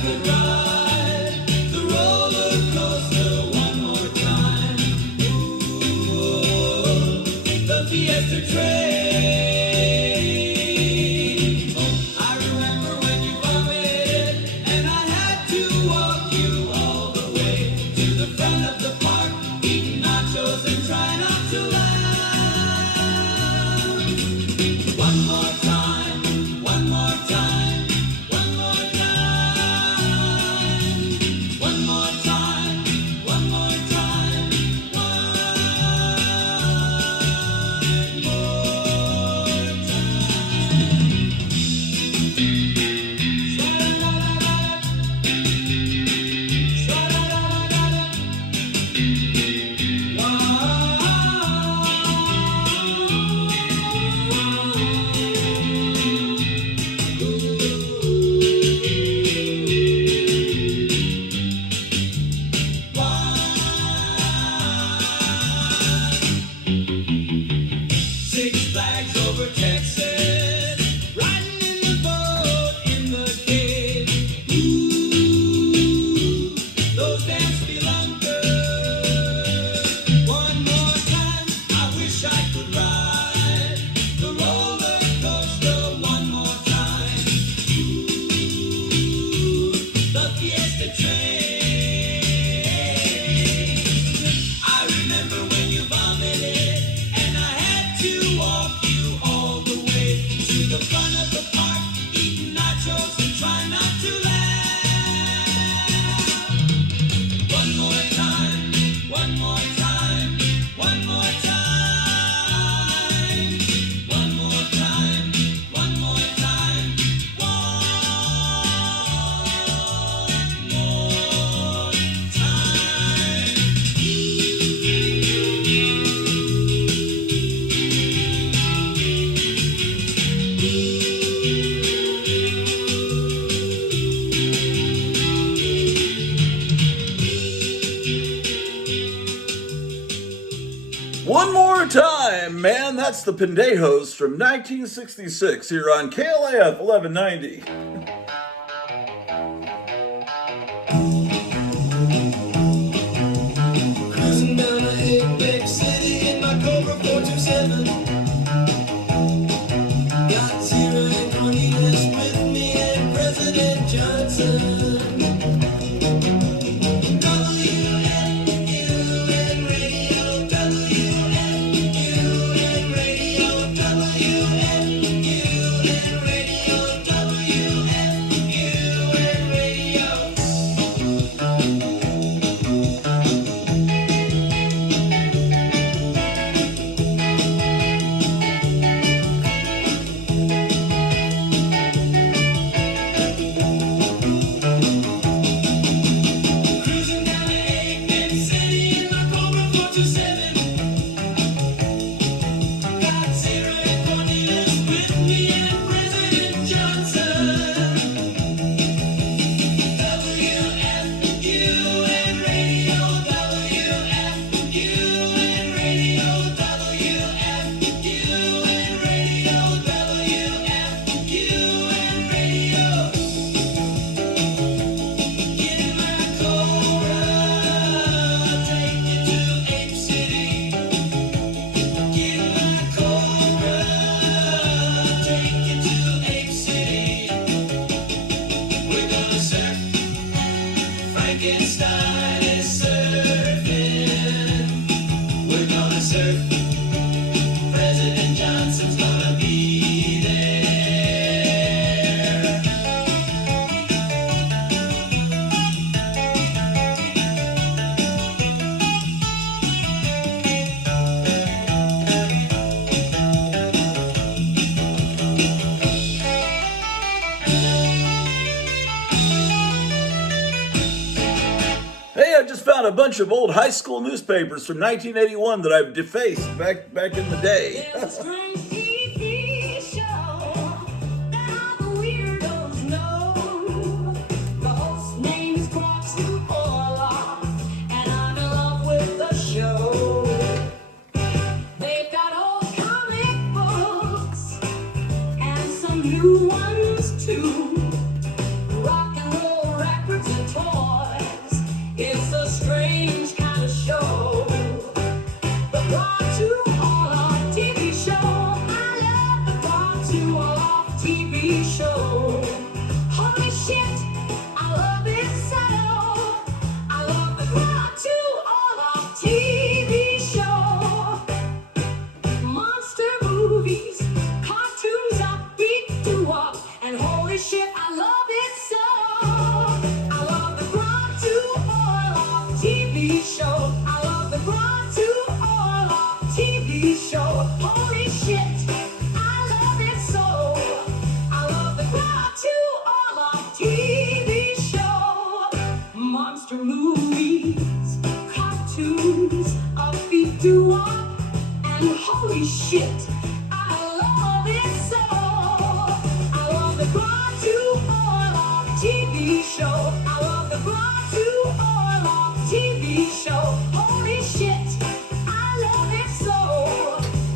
could ride the roller coaster one more time. Ooh, the Fiesta train. Oh, I remember when you vomited and I had to walk you all the way to the front of the park, eating nachos and try not to laugh. One more time, one more time, one more time, one more time, one more time, Six Flags over Texas, riding in the boat in the cave. Ooh, those damn spelunkers. One more time, I wish I could ride the roller coaster one more time. Ooh, the Fiesta train. I remember when you vomited and I had to walk you all the way to the front of the park, eating nachos and try not to laugh. One more time, one more time, one more time, one more time, one more time, one more time. One more time, man. That's the Pendejos from 1966 here on KLAF 1190. Cruising down a big city in my Cobra 427. Got Zero and Cornelius with me and President Johnson. WFUN radio, WFUN radio, WFUN radio, WFUN radio. Cruising down the big city in my Cobra 427. Got Zero and Cornelius with me and President Johnson. WFUN radio, WFUN radio, WFUN radio, WFUN radio. Get in my Cobra, take you to Ape City. Get in my Cobra, take you to Ape City. We're gonna surf, Frankenstein is surfing. We're gonna surf, President Johnson's gonna be there. Hey, I just found a bunch of old high school newspapers from 1981 that I've defaced back in the day. There's a strange TV show that all the weirdos know. The host name is Grottu Orloff, and I'm in love with the show. They've got old comic books and some new ones too. Rock and roll rap to walk, and holy shit, I love it so. I love the Grottu Orloff TV show. I love the Grottu Orloff TV show. Holy shit, I love it so.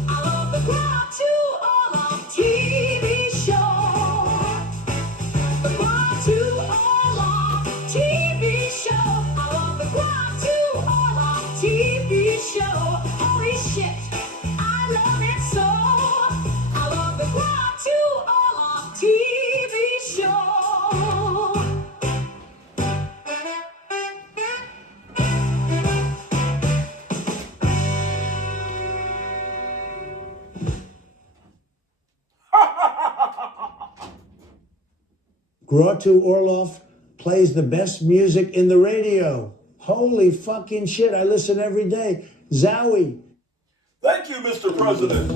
I love the Grottu Orloff TV show. The Grottu Orloff TV show. I love the Grottu Orloff TV show. Holy shit, I love it so. I love the Grottu Orloff TV show. Grottu Orloff plays the best music in the radio. Holy fucking shit, I listen every day. Zowie. Thank you, Mr. President.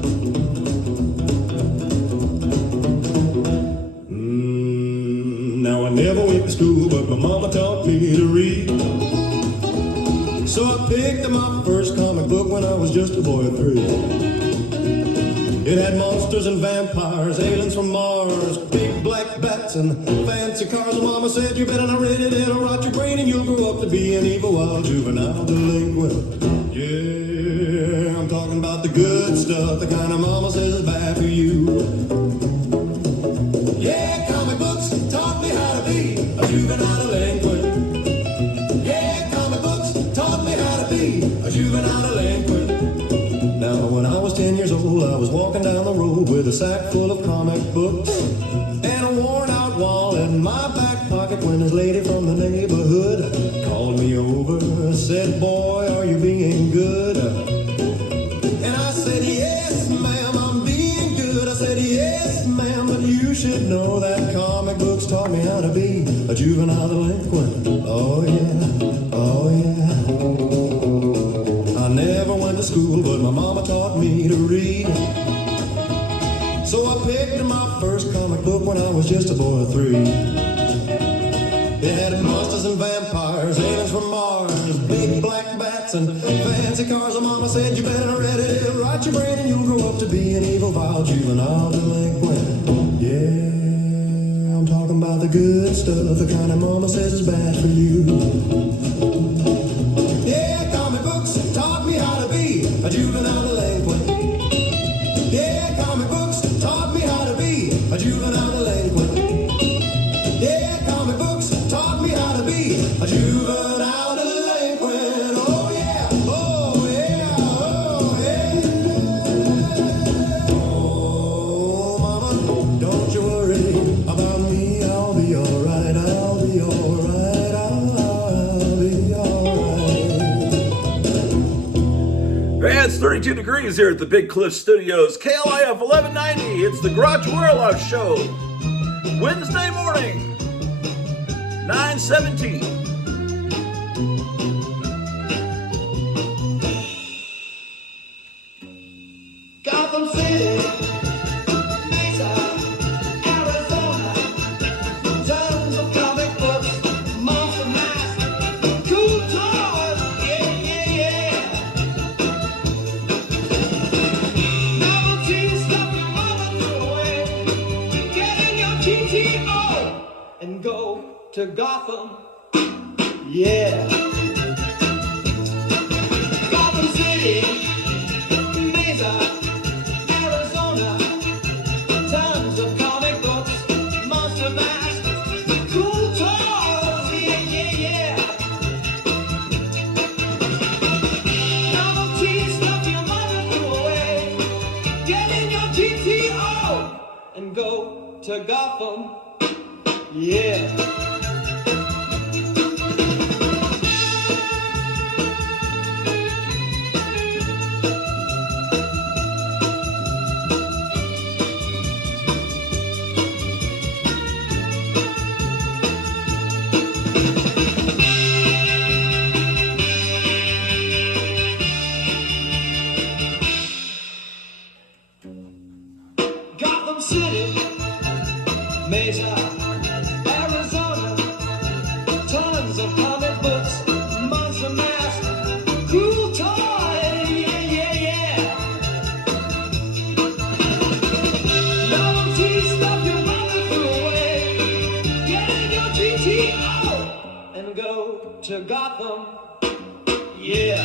Now I never went to school, but my mama taught me to read. So I picked up my first comic book when I was just a boy of 3. It had monsters and vampires, aliens from Mars, big black bats and fancy cars. And mama said, you better not read it, it'll rot your brain and you'll grow up to be an evil wild juvenile delinquent. Yeah, I'm talking about the good stuff, the kind of mama says is bad for you. Yeah, comic books taught me how to be a juvenile delinquent. Yeah, comic books taught me how to be a juvenile delinquent. Now, when I was 10 years old, I was walking down the road with a sack full of comic books and a worn-out wall in my back pocket when this lady from the neighborhood called me over and said, boy, are you being good? And I said, yes, ma'am, I'm being good. I said, yes, ma'am, but you should know that comic books taught me how to be a juvenile delinquent. Oh, yeah, oh, yeah. I never went to school, but my mama taught me to read. So I picked up my first comic book when I was just a boy of 3. It had monsters and vampires, aliens from Mars, big black bats and fancy cars. And mama said, you better read it, it'll rot your brain and you'll grow up to be an evil, vile juvenile delinquent. Yeah, I'm talking about the good stuff, the kind of mama says is bad for you. Yeah, comic books taught me how to be a juvenile delinquent. Yeah, comic books taught me how to be a juvenile delinquent. Yeah, comic books taught me how to be a juvenile delinquent. Oh yeah, oh yeah, oh yeah. Oh, mama, don't you worry about me. I'll be alright, I'll be alright, I'll be alright. Yeah, it's 32 degrees here at the Big Cliff Studios. KLIF 1190. It's the Grottu Orloff Show. Wednesday morning, 9:17. Gotham City, Mesa, Arizona, tons of comic books, monster masks, cool toys, yeah, yeah, yeah. Novelty stuff your mama threw away. Get in your GTO and go to Gotham, yeah. Gotham City, Mesa, Arizona, tons of comic books, monster masks, cool toys, yeah, yeah, yeah. Novelty stuff your mother threw away. Get in your GTO and go to Gotham, yeah. Gotham City, Mesa, Arizona. G-O and go to Gotham. Yeah.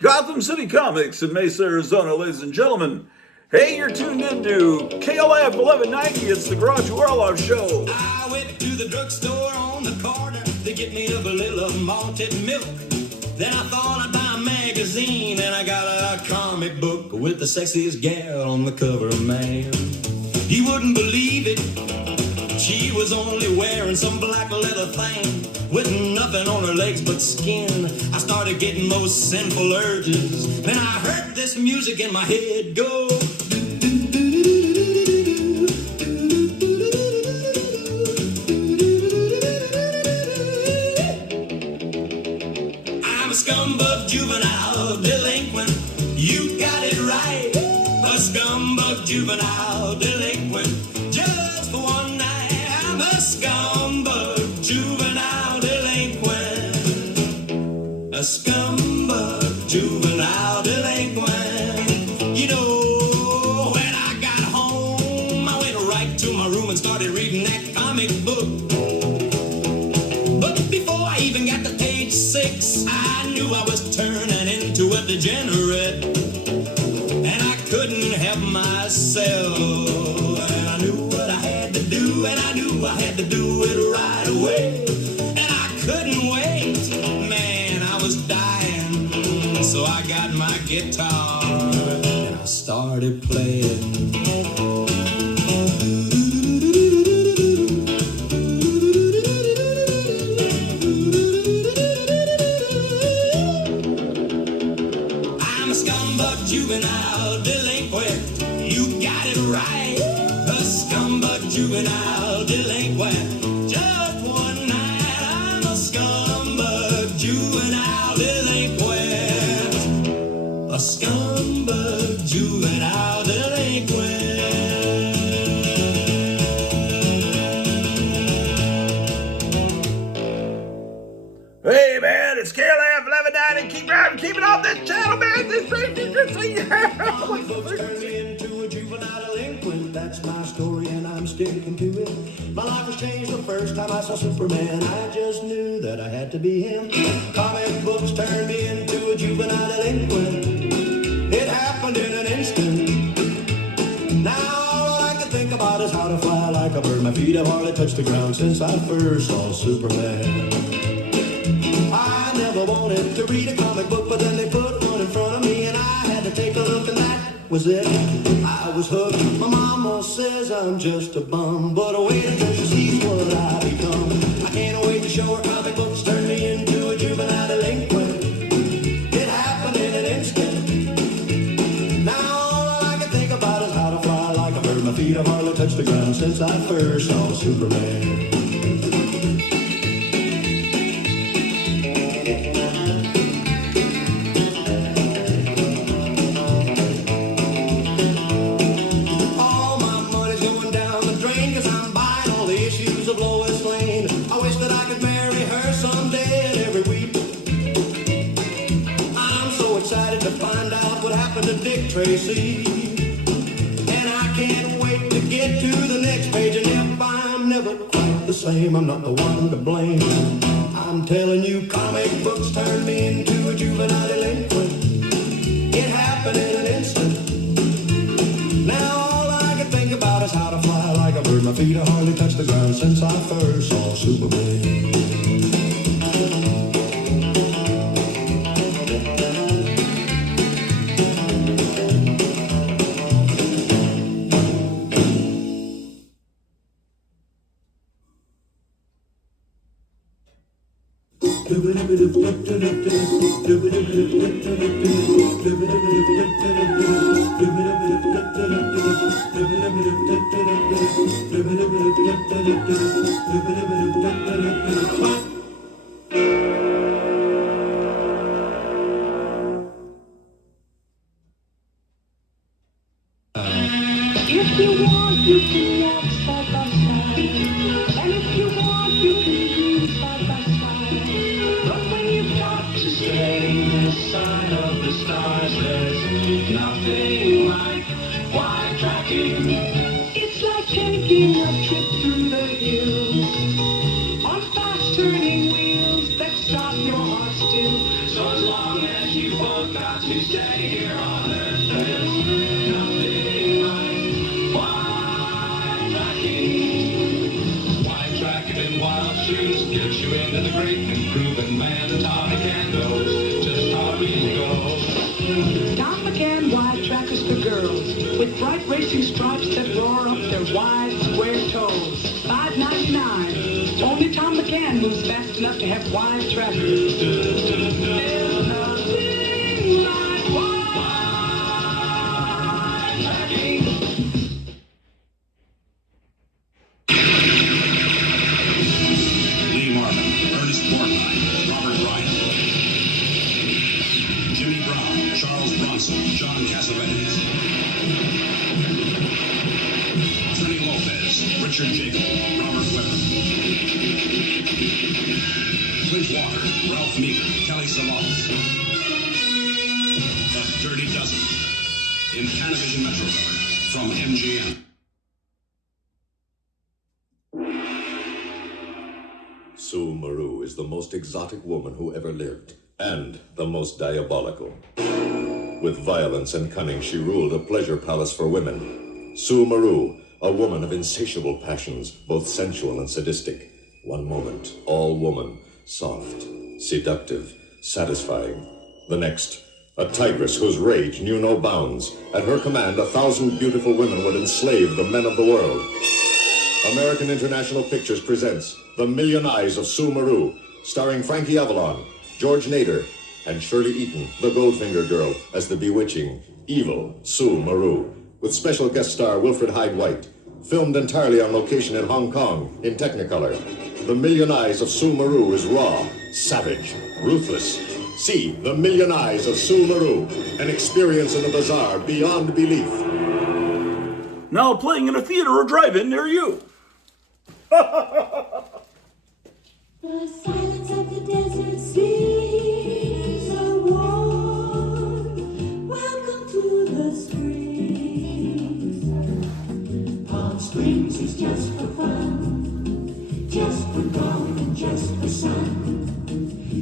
Gotham City Comics in Mesa, Arizona, ladies and gentlemen. Hey, you're tuned into KLF 1190. It's the Grottu Orloff Show. I went to the drugstore on the corner to get me up a little malted milk. Then I thought I'd buy a magazine, and I got a comic book with the sexiest gal on the cover, man. You wouldn't believe it. She was only wearing some black leather thing with nothing on her legs but skin. I started getting most sinful urges. Then I heard this music in my head go. I'm a scumbag juvenile delinquent. You got it right. A scumbag juvenile delinquent. Just for one night. I'm a scumbag juvenile delinquent. A scumbag juvenile delinquent. You know, when I got home, I went right to my room and started reading that comic book. But before I even got to page 6, I knew I was turning into a degenerate. And I couldn't help myself. And I knew what I had to do, and I knew I had to do it right away. And I couldn't wait, man, I was dying. So I got my guitar and I started playing. I'm a scumbag juvenile delinquent. You got it right. A scumbag juvenile delinquent. Just one night, I'm a scumbag juvenile delinquent. A scumbag juvenile delinquent. Hey, man, it's KLF 1190. Keep driving, keep it off this channel, man. This Comic books turned me into a juvenile delinquent. That's my story and I'm sticking to it. My life was changed the first time I saw Superman. I just knew that I had to be him. Comic books turned me into a juvenile delinquent. It happened in an instant. Now all I can think about is how to fly like a bird. My feet have hardly touched the ground since I first saw Superman. I never wanted to read a comic book, but then they put one in front of me and I had to take a look, and that was it. I was hooked. My mama says I'm just a bum, but wait until she sees what I become. I can't wait to show her comic books turn me into a juvenile delinquent. It happened in an instant. Now all I can think about is how to fly like a bird. My feet have hardly touched the ground since I first saw Superman. Tracy, and I can't wait to get to the next page. And if I'm never quite the same, I'm not the one to blame. I'm telling you, comic books turned me into a juvenile delinquent. It happened in an instant. Now all I can think about is how to fly like a bird. My feet have hardly touched the ground since I first saw Superman. If you want, you can walk side by side. And if you want, you can dream side by side. But when you've got to stay this side of the stars, there's Nothing like wide tracking. It's like taking a trip through the hills on fast turning wheels that stop your heart still. So as long as you both got to stay here on Earth, there's nothing like wide tracking. Wide tracking in wild shoes gets you into the great and proven man. Tommy Can knows just how we go. Tom McCann wide trackers for girls with bright racing stripes that roar up their wide square toes. $5.99. Only Tom McCann moves fast enough to have wide trackers. There's nothing like wide tracking. Lee Marvin, Ernest Borgnine, Robert Ryan, Jimmy Brown, Charles Bronson, John Cassavetes, Trini Lopez, Richard Jacob, Robert Weber, Clint Walker, Ralph Meeker, Kelly Savalas. The Dirty Dozen in Panavision Metrocolor from MGM. Sue Maru is the most exotic woman who ever lived, and the most diabolical. With violence and cunning, she ruled a pleasure palace for women. Sue Maru, a woman of insatiable passions, both sensual and sadistic. One moment, all woman, soft, seductive, satisfying. The next, a tigress whose rage knew no bounds. At her command, 1,000 beautiful women would enslave the men of the world. American International Pictures presents The Million Eyes of Sue Maru, starring Frankie Avalon, George Nader, and Shirley Eaton, the Goldfinger Girl, as the bewitching, evil Sue Maru, with special guest star Wilfred Hyde White. Filmed entirely on location in Hong Kong, in Technicolor. The Million Eyes of Sue Maru is raw, savage, ruthless. See The Million Eyes of Sue Maru, an experience in the bizarre beyond belief. Now playing in a theater or drive-in near you. The silence of the desert seas are warm. Welcome to the springs. Palm Springs is just for fun, just for golf, just for sun,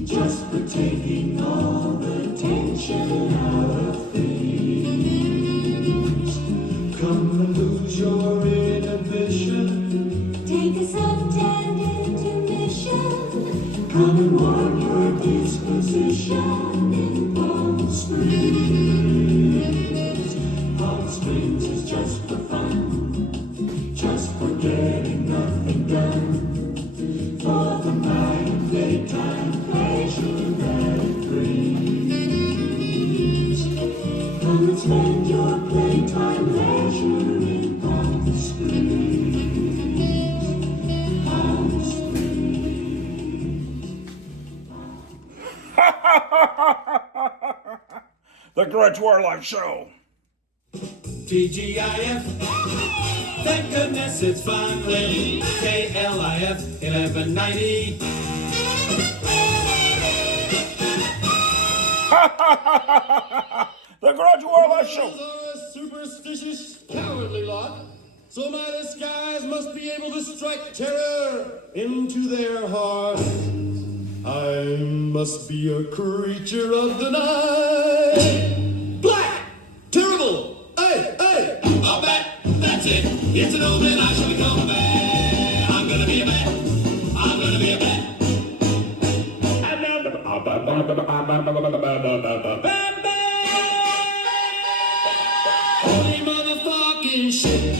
just for taking all the tension out of things. Come and lose your inhibition. Take a suntan intermission. Come and warm your disposition in Palm Springs. Palm Springs is just for fun, just for getting nothing done. For the mind, daytime pleasure that it brings. Come and spend your playtime leisure in Palm Springs. Palm The Grottu Orloff Show. TGIF, thank goodness it's finally KLIF 1190. The Grottu Orloff Show. Are a superstitious, cowardly lot, so my skies must be able to strike terror into their hearts. I must be a creature of the night. Black, terrible, hey, hey. I'll bet, that's it. It's an omen, I shall become a man. I'm gonna be a man. I'm gonna be a man. Holy motherfucking shit. Holy motherfucking shit.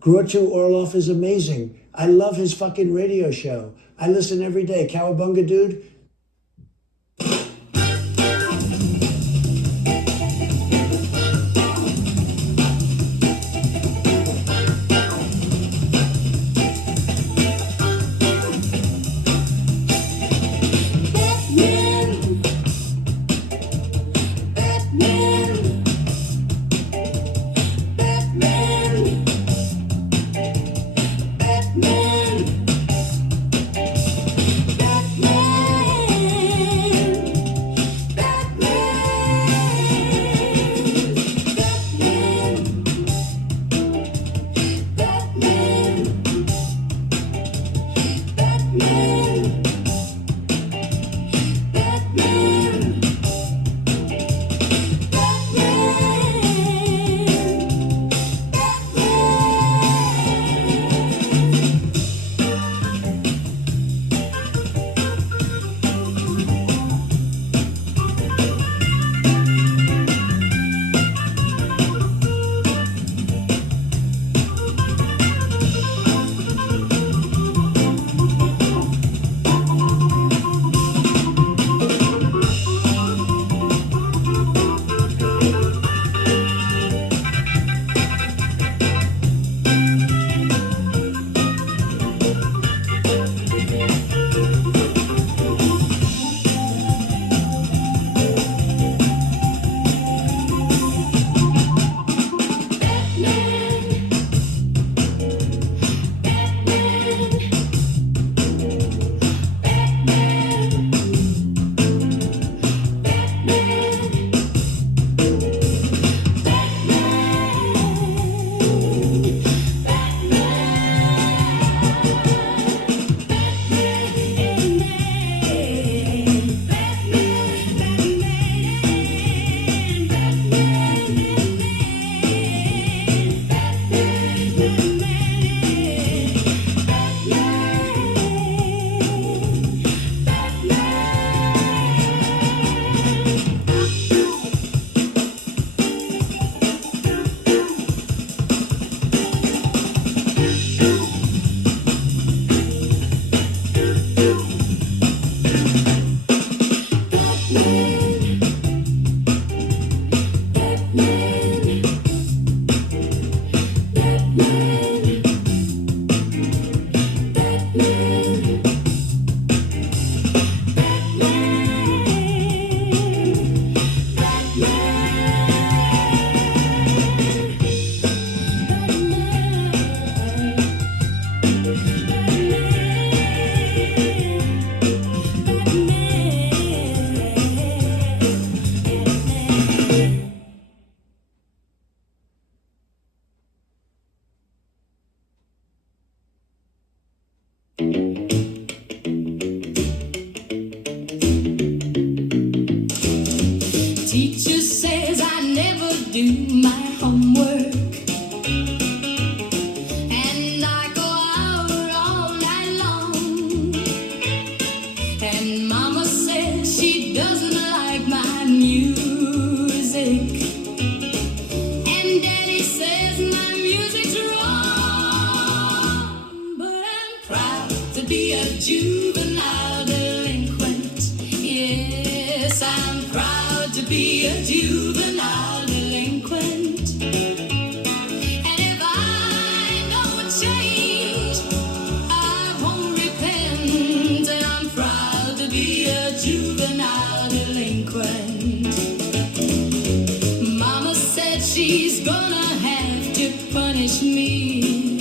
Grottu Orloff is amazing. I love his fucking radio show. I listen every day. Cowabunga dude. Teacher says I never do my homework, and I go out all night long. And Mama says she doesn't like my music, and Daddy says my music's wrong. But I'm proud to be a juvenile delinquent. Yes, I'm proud to be a juvenile delinquent. And if I don't change, I won't repent. And I'm proud to be a juvenile delinquent. Mama said she's gonna have to punish me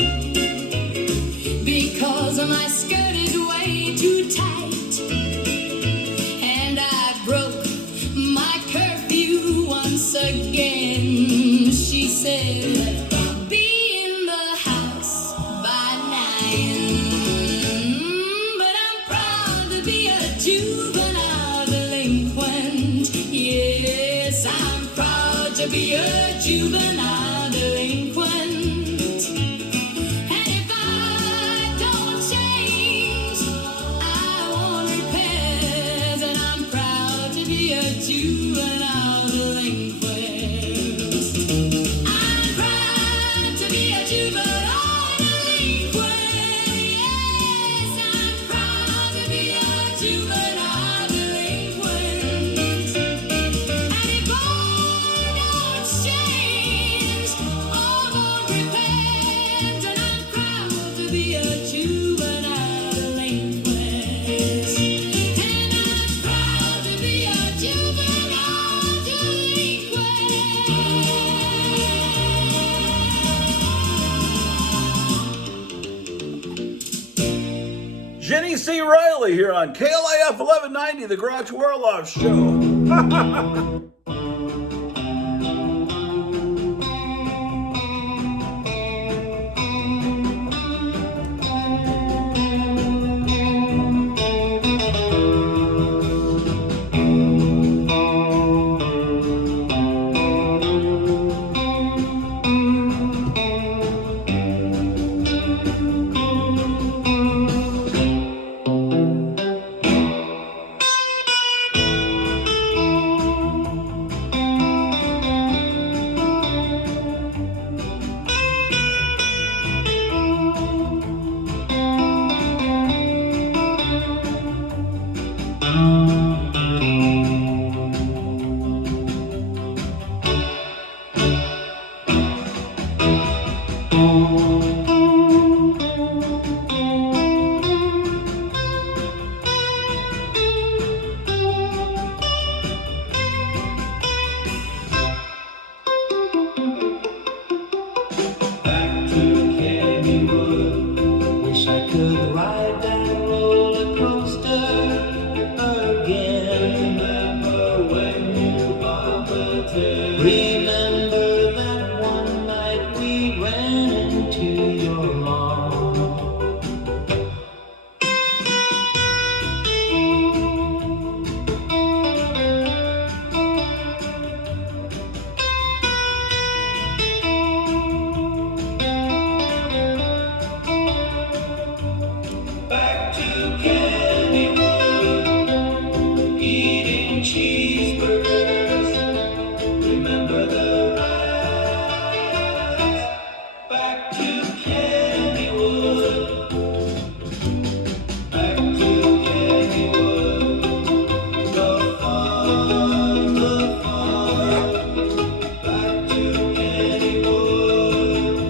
because my skirt is way too tight, and I broke my curfew once again. She said, be in the house by 9. But I'm proud to be a juvenile to be a juvenile delinquent. And if I don't change, I won't repent. And I'm proud to be a juvenile delinquent. I'm proud to be a juvenile delinquent. Yes, I'm proud to be a juvenile delinquent. And if I don't change, I won't repent. And I'm proud to be a juvenile delinquent. And I'm proud to be a juvenile delinquent. Jenny C. Riley here on KLIF 1190, the Grottu Orloff Show. Wish I could ride that roller coaster again. Remember when you bought the ticket? Remember that one night we ran into your mom? Back to Kennywood, eating cheeseburgers. Remember the rides. Back to Kennywood. Back to Kennywood. The fun, the fun. Back to Kennywood.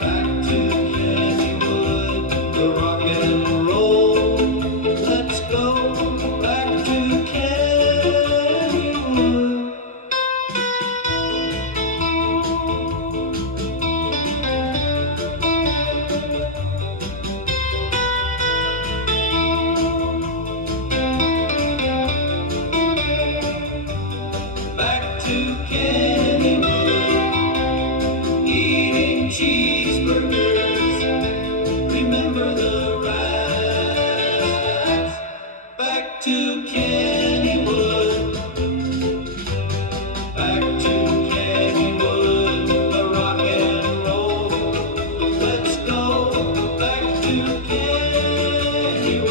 Back to Kennywood, the rock and roll. Let's go back to Kennywood. Back to Kennywood, eating cheeseburgers. Remember the rides. Back to Kennywood. Back to Kennywood, the rock and roll. Let's go back to Kennywood.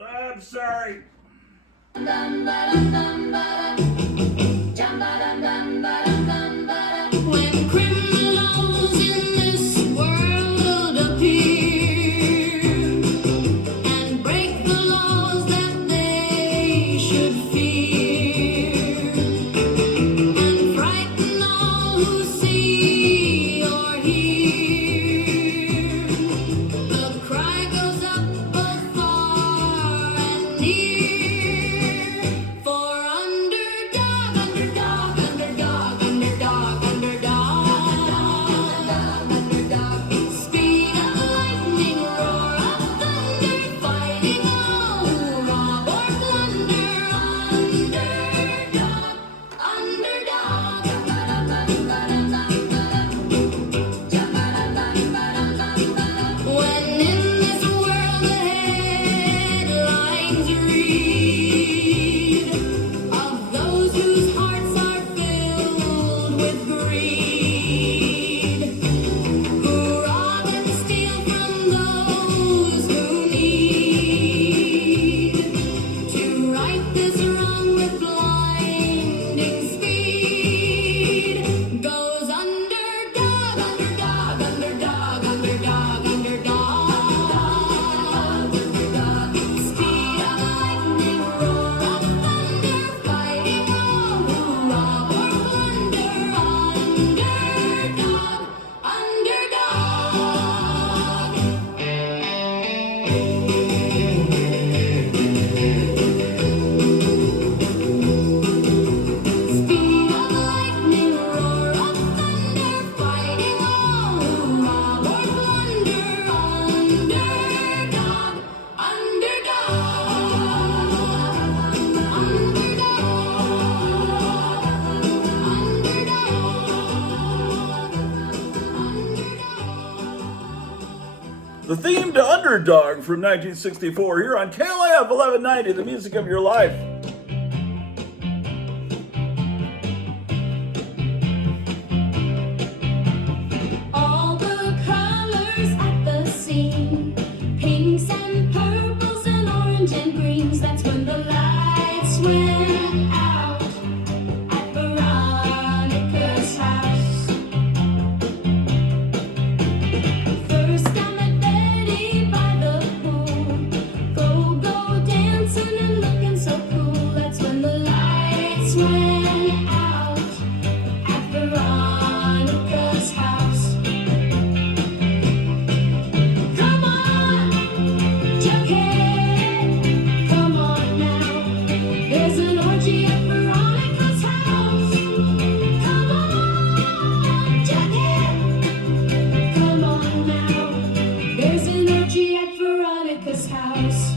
I'm sorry. When criminals in this world appear and break the laws that they should fear and frighten all who see or hear, the cry goes up both far and near for underdog, underdog, underdog, underdog. The theme to Underdog from 1964 here on KLAF 1190, the music of your life. All the colors at the scene, pinks and purples and orange and greens. That's when the lights went out at Veronica's house. First I met Betty by the pool, go dancing and looking so cool. That's when the lights went out at Veronica's house. Come on, Jughead, come on now. There's an orgy at Veronica's house. Come on, Jughead, come on now. There's an orgy at Veronica's house.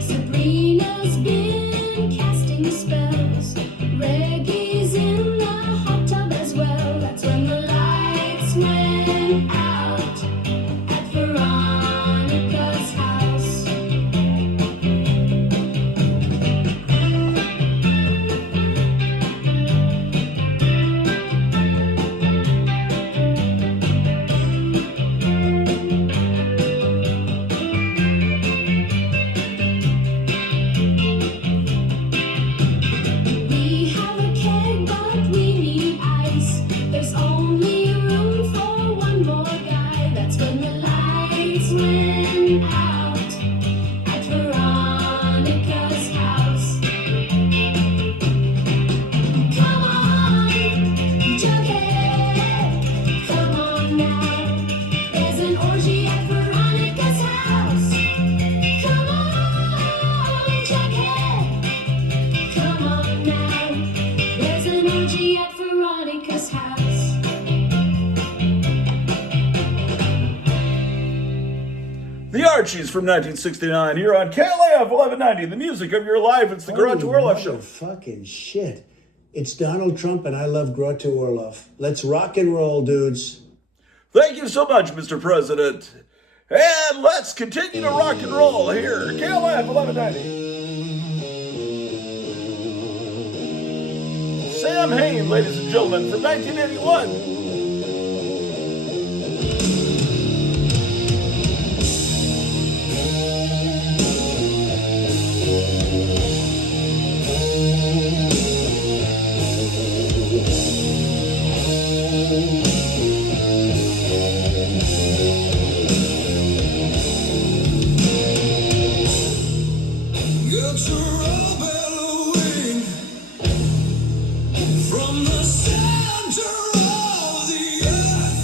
Sabrina's been casting spells. Reggie's in the hot tub as well. That's when the lights went out at Veronica's house. We have a keg, but we need ice. There's only room for one more guy. That's when the lights went out at Veronica's house. Come on, Jughead, come on now. There's an orgy at Veronica's house. Come on, Jughead, come on now. There's an orgy at Veronica's house. The Archies from 1969 here on KLAF 1190, the music of your life. It's the Grottu Orloff Show. Fucking shit. It's Donald Trump and I love Grottu Orloff. Let's rock and roll, dudes. Thank you so much, Mr. President. And let's continue to rock and roll here. KLAF 1190. Sam Hain, ladies and gentlemen, from 1981. It's a roll bellowing from the center of the earth,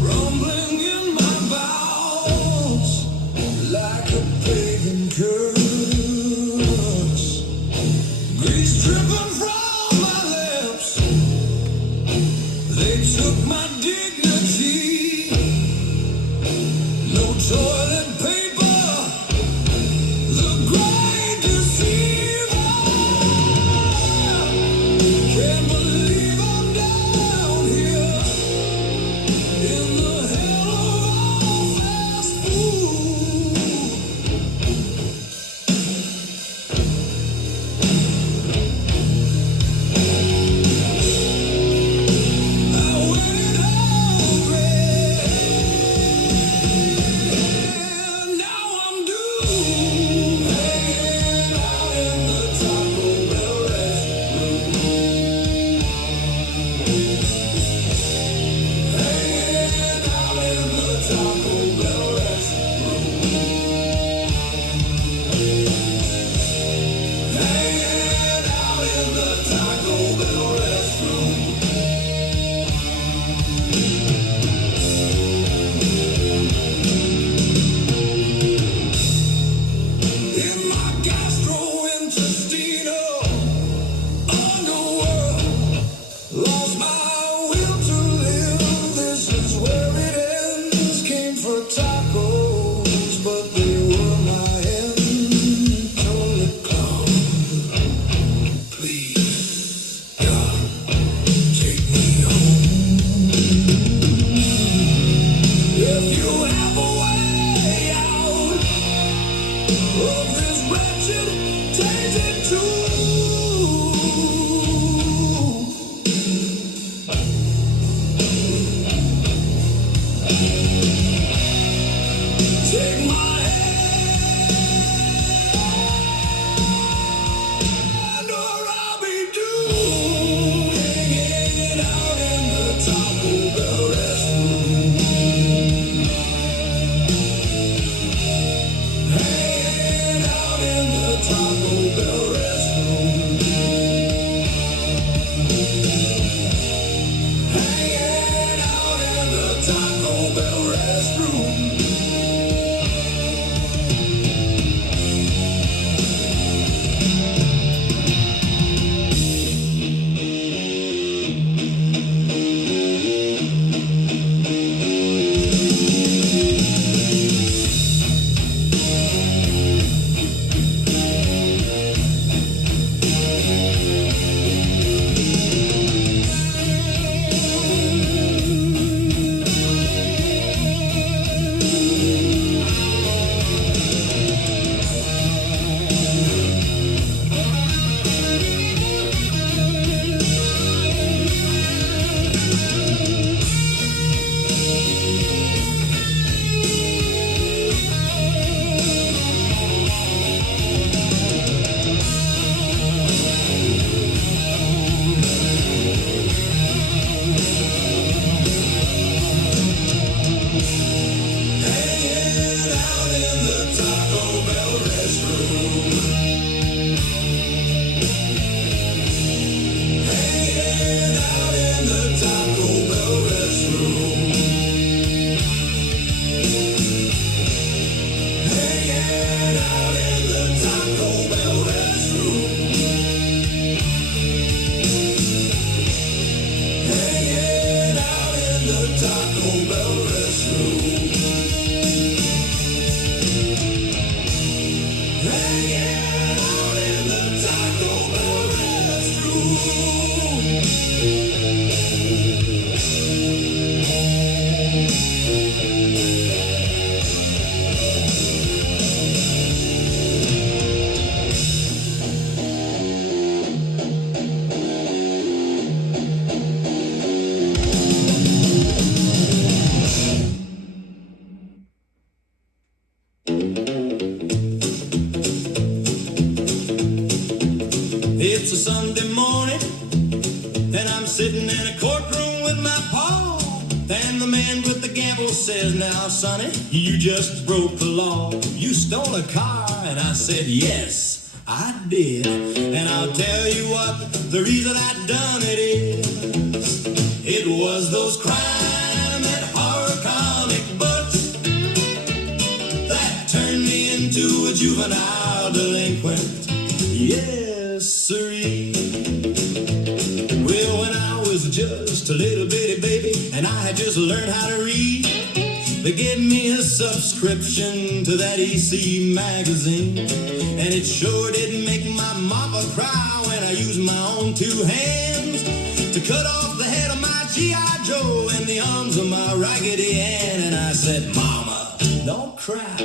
rumbling in my bowels like a pagan curse. Grease dripping from my lips, they took my dignity. No toilet paper, the great deceiver. Can't believe I'm down here in the hell of all fast food. I went over it, and now I'm doomed. Hanging out in the Taco Bell restroom. Hanging out in the Taco Bell restroom. Hanging out in the Taco Bell restroom. In my gastrointestinal underworld, lost my will to live. This is where it ends. Came for tacos, but they were my ends. of this wretched, tainted truth. Take my hand or I'll be doomed. Hanging out in the Taco Bell restroom. Hanging out in the Taco Bell restroom. Hanging out in the Taco Bell restroom. It's a Sunday morning, and I'm sitting in a courtroom with my pa. And the man with the gavel says, "Now, sonny, you just broke the law. You stole a car." And I said, "Yes, I did. And I'll tell you what, the reason I done it is, it was those crime and horror comic books that turned me into a juvenile delinquent. Yes, sirree. Well, when I was just a little bitty baby and I had just learned how to read, they gave me a subscription to that EC magazine. And it sure didn't make my mama cry when I used my own two hands to cut off the head of my G.I. Joe and the arms of my Raggedy Ann. And I said, "Mama, don't cry,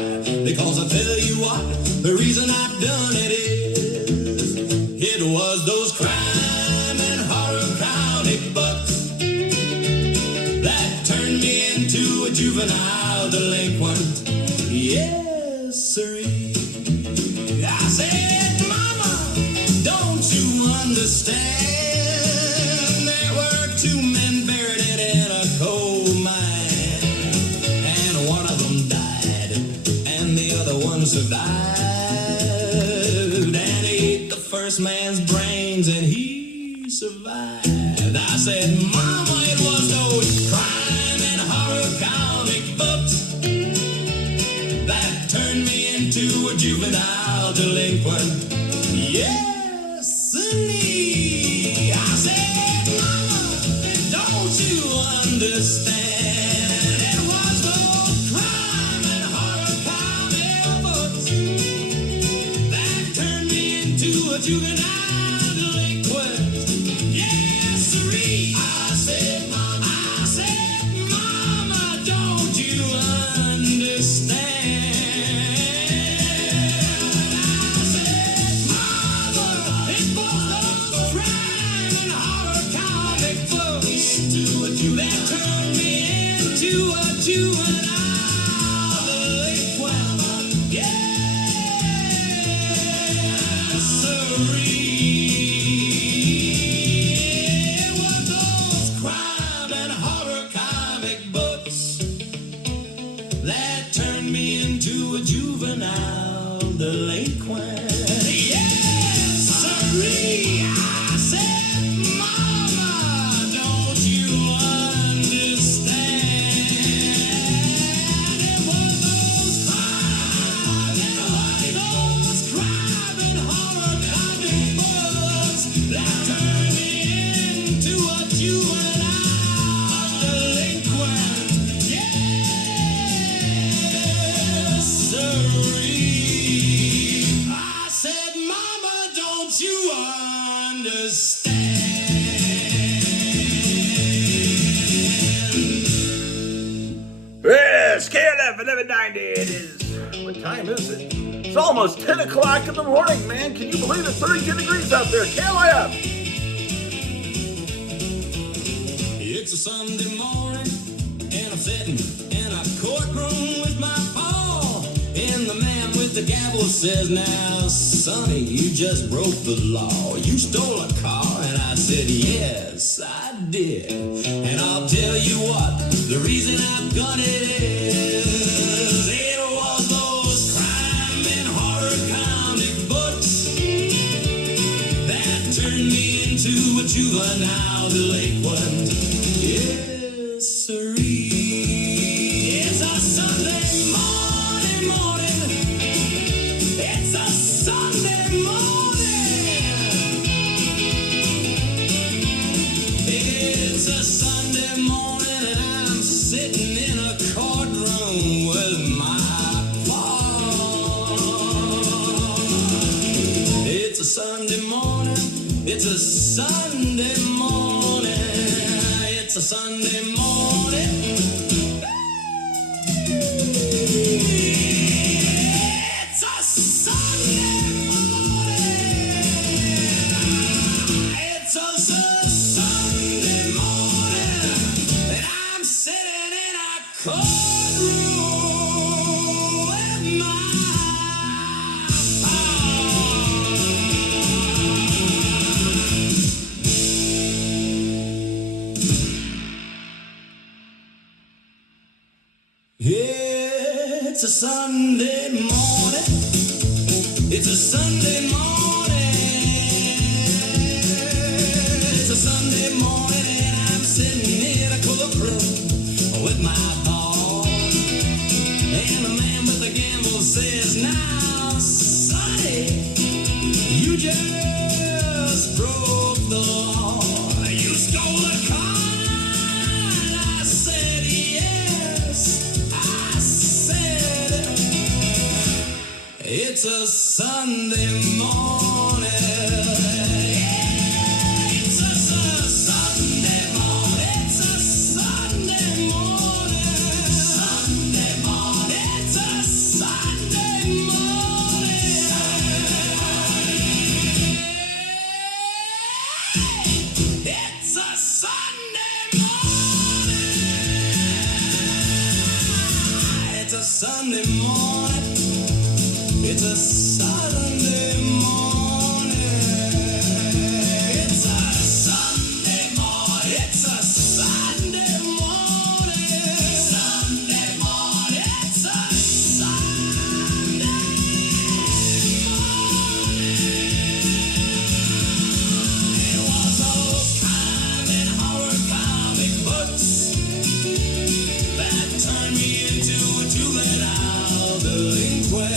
because I tell you what, the reason I've done it is, it was those crime and horror comic books that turned me into a juvenile delinquent. Yes, sirree." I said, "Mama, don't you understand? There were two men buried in a coal mine, and one of them died, and the other one survived. And he ate the first man's brains, and he survived." I said, "Mama, it was those crime and horror comic books that turned me into a juvenile delinquent. Yes, sirree." I said, "Mama, don't you understand? It was those crime and horror comic books that turned me into a juvenile delinquent. Yes, siree." I said, "Mama, don't you understand? It was those crime and horror comic books that turned me into a juvenile delinquent. Yes, sirree, I said, Mama, don't you understand? It was those crime and horror comic books that turned me into a juvenile delinquent. Yes, sirree. I said, Mama, don't you understand? Yes, KLF 1190. It is. What time is it? It's almost 10 o'clock in the morning, man. Can you believe it? 32 degrees out there. KLF. It's a Sunday morning, and I'm sitting in a courtroom with my paw. And the man with the gavel says, now, Sonny, you just broke the law. You stole a car, and I said, yes, I did. And I'll tell you what, the reason I've done it is, it was those crime and horror comic books that turned me into a juvenile delinquent. Yes, sirree. It's a Sunday morning. It's a Sunday morning. It's a Sunday morning, and I'm sitting in a courtroom with my paw. It's a Sunday morning. It's a Sunday morning. It's a Sunday morning. It's a Sunday morning. It's a Sunday morning. And I'm sitting in a courtroom with my It's a Sunday morning. It's a Sunday morning. It's a Sunday morning, and I'm sitting in a courtroom with my paw. And the man with the gamble says, now, Sonny, you just broke the law. You stole a car. And I said, yes. I said, it's a Sunday morning. It's a Sunday morning. It's a Sunday morning. Sunday morning. It's a Sunday morning. It's a Sunday morning. It's a Sunday morning. It's a Sunday morning. It's a Sunday morning. It's a Sunday morning. Sunday morning. It's a Sunday morning. It was those crime and horror comic books that turned me into a juvenile delinquent.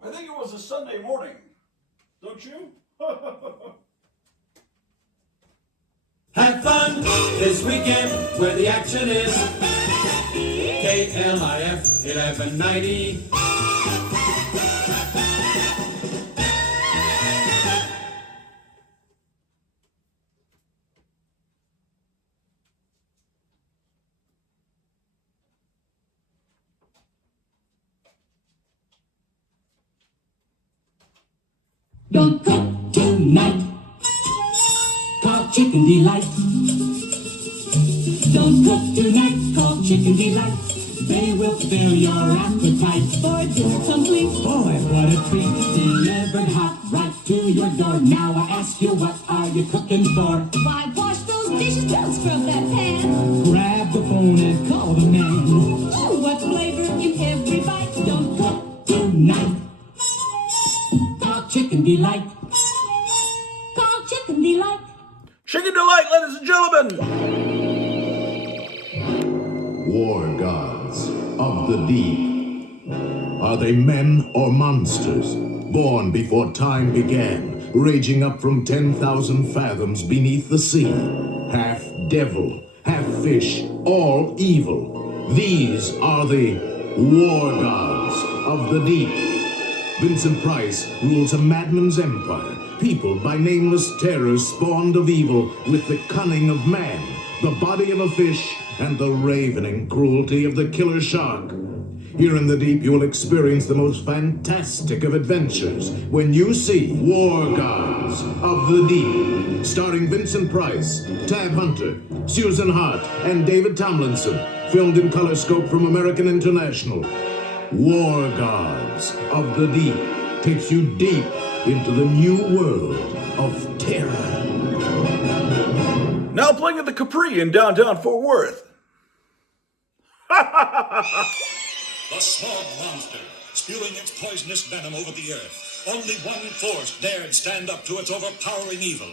I think it was a Sunday morning. Don't you? Have fun this weekend where the action is. KLIF 1190. Don't cook tonight. Call Chicken Delight. Don't cook tonight. Call Chicken Delight. They will fill your appetite for dinner complete. Boy, what a treat. Delivered hot right to your door. Now I ask you, what are you cooking for? Why wash those dishes? Don't scrub that pan. Grab the phone and call the man. Ooh, what flavor in every bite? Don't cook tonight. Call Chicken Delight. Call Chicken Delight. Chicken Delight, ladies and gentlemen. War gods of the deep. Are they men or monsters, born before time began, raging up from 10,000 fathoms beneath the sea? Half devil, half fish, all evil. These are the war gods of the deep. Vincent Price rules a madman's empire, peopled by nameless terrors spawned of evil with the cunning of man, the body of a fish, and the ravening cruelty of the killer shark. Here in the deep, you will experience the most fantastic of adventures when you see War Gods of the Deep, starring Vincent Price, Tab Hunter, Susan Hart, and David Tomlinson, filmed in color scope from American International. War Gods of the Deep takes you deep into the new world of terror. Now playing at the Capri in downtown Fort Worth. The smog monster, spewing its poisonous venom over the earth. Only one force dared stand up to its overpowering evil.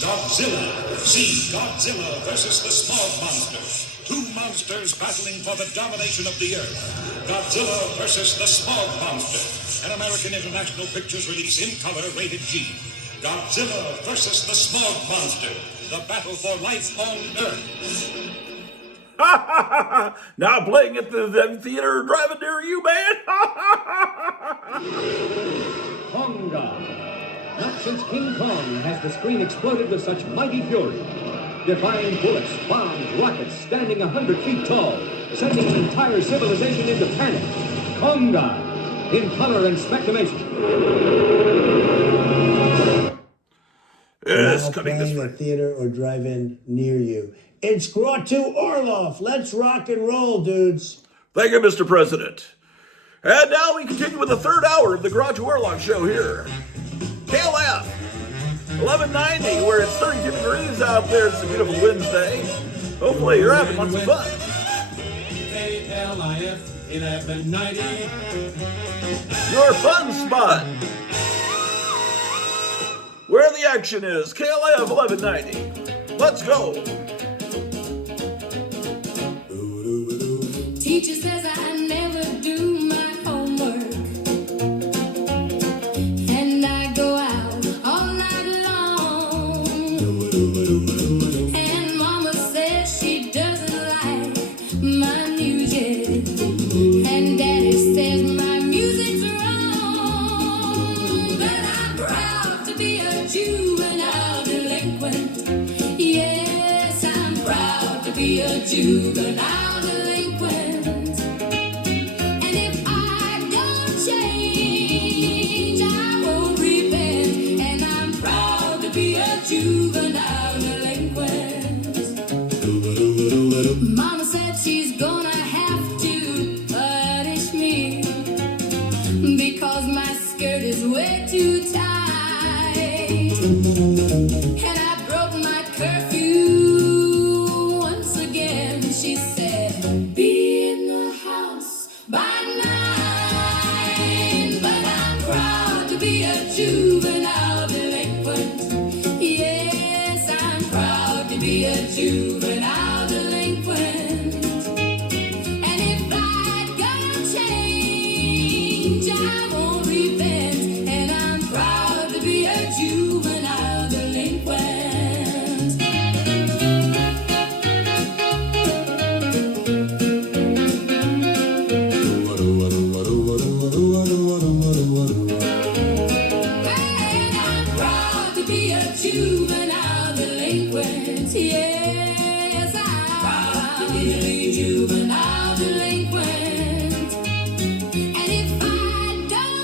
Godzilla. See Godzilla versus the smog monster. Two monsters battling for the domination of the earth. Godzilla versus the smog monster. An American International Pictures release in color, rated G. Godzilla versus the smog monster. The battle for life on Earth. Now playing at the theater driving near you, man. Konga. Not since King Kong has the screen exploded with such mighty fury. Defying bullets, bombs, rockets, standing 100 feet tall, sending an entire civilization into panic. Konga, in color and spectramation. Now playing at theater or drive-in near you. It's Grottu Orloff. Let's rock and roll, dudes. Thank you, Mr. President. And now we continue with the third hour of the Grottu Orloff show here. KLF, 1190, where it's 32 degrees out there. It's a beautiful Wednesday. Hopefully you're having lots of fun. KLIF 1190. Your fun spot. Where the action is. KLF 1190. Let's go. Teacher says I never do my homework, and I go out all night long. And Mama says she doesn't like my music, and Daddy says my music's wrong. But I'm proud to be a juvenile delinquent. Yes, I'm proud to be a juvenile delinquent. Juvenile delinquent. Mama said she's gonna have to punish me because my skirt is way too tight, and I broke my curfew once again. She said, be in the house by 9, but I'm proud to be a juvenile delinquent. Yes, I'm proud to be a juvenile delinquent. And if I gotta change, I won't repent. And I'm proud to be a juvenile delinquent. Juvenile delinquent, yes, I'm proud to be a juvenile delinquent. And if I don't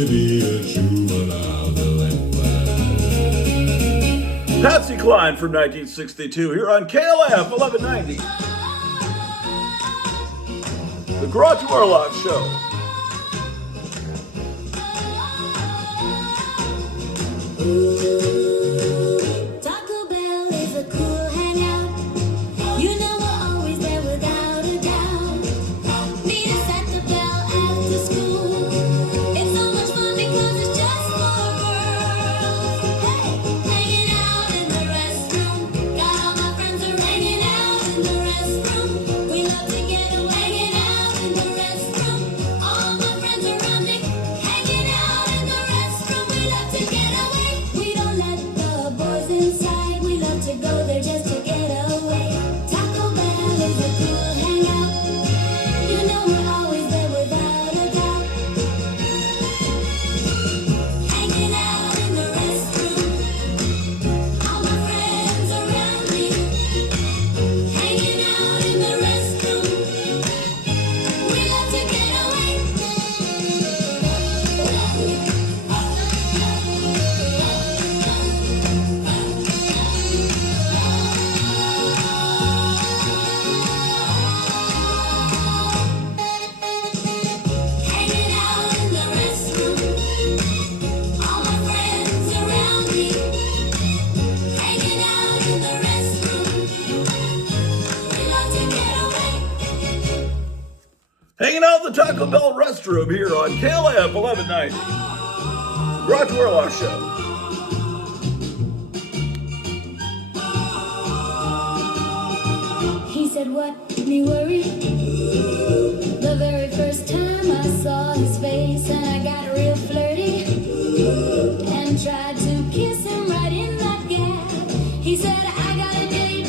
to be a juvenile delinquent. Patsy Cline from 1962 here on KLF 1190. The Grottu Orloff Show. Taco Bell is a cool hangout. You know we're always there without a doubt. Meet us at the Bell after school. It's so much fun because it's just for girls. Hey, hanging out in the restroom. Got all my friends are hanging out in the restroom. We love to get away, hanging out in the restroom. All my friends around me, hanging out in the restroom. We love to get away. We don't let the boys inside. We love to go there just to get away. Taco Bell is a cool hangout. You know we're always there without a doubt. Hanging out in the restroom. All my friends around me. Hanging out in the restroom. We love to get away. Hanging out in the restroom. All my friends around me. Hanging out in the restroom. We love to get away. Hanging out in the Taco Bell restroom here on KLF 1190. Grottu Orloff Show. He said, what made me worry? The very first time I saw his face, and I got real flirty and tried to kiss him right in that gap. He said, I got a date,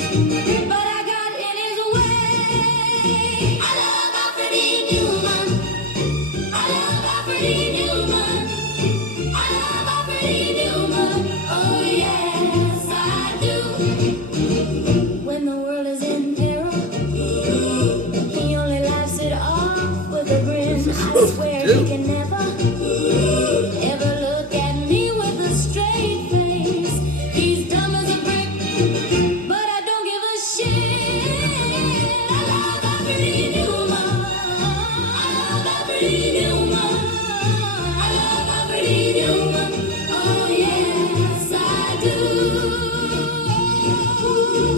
but I got in his way. I love Alfred Newman. I love Alfred Newman. I love Alfred Newman. Oh, yes, I do. When the world is in peril, he only laughs it off with a grin. I swear he can never, ever look at me with a straight face. He's dumb as a brick, but I don't give a shit. I love Alfred Newman. I love Alfred Newman. I love Alfred Newman. Oh, yes, I do.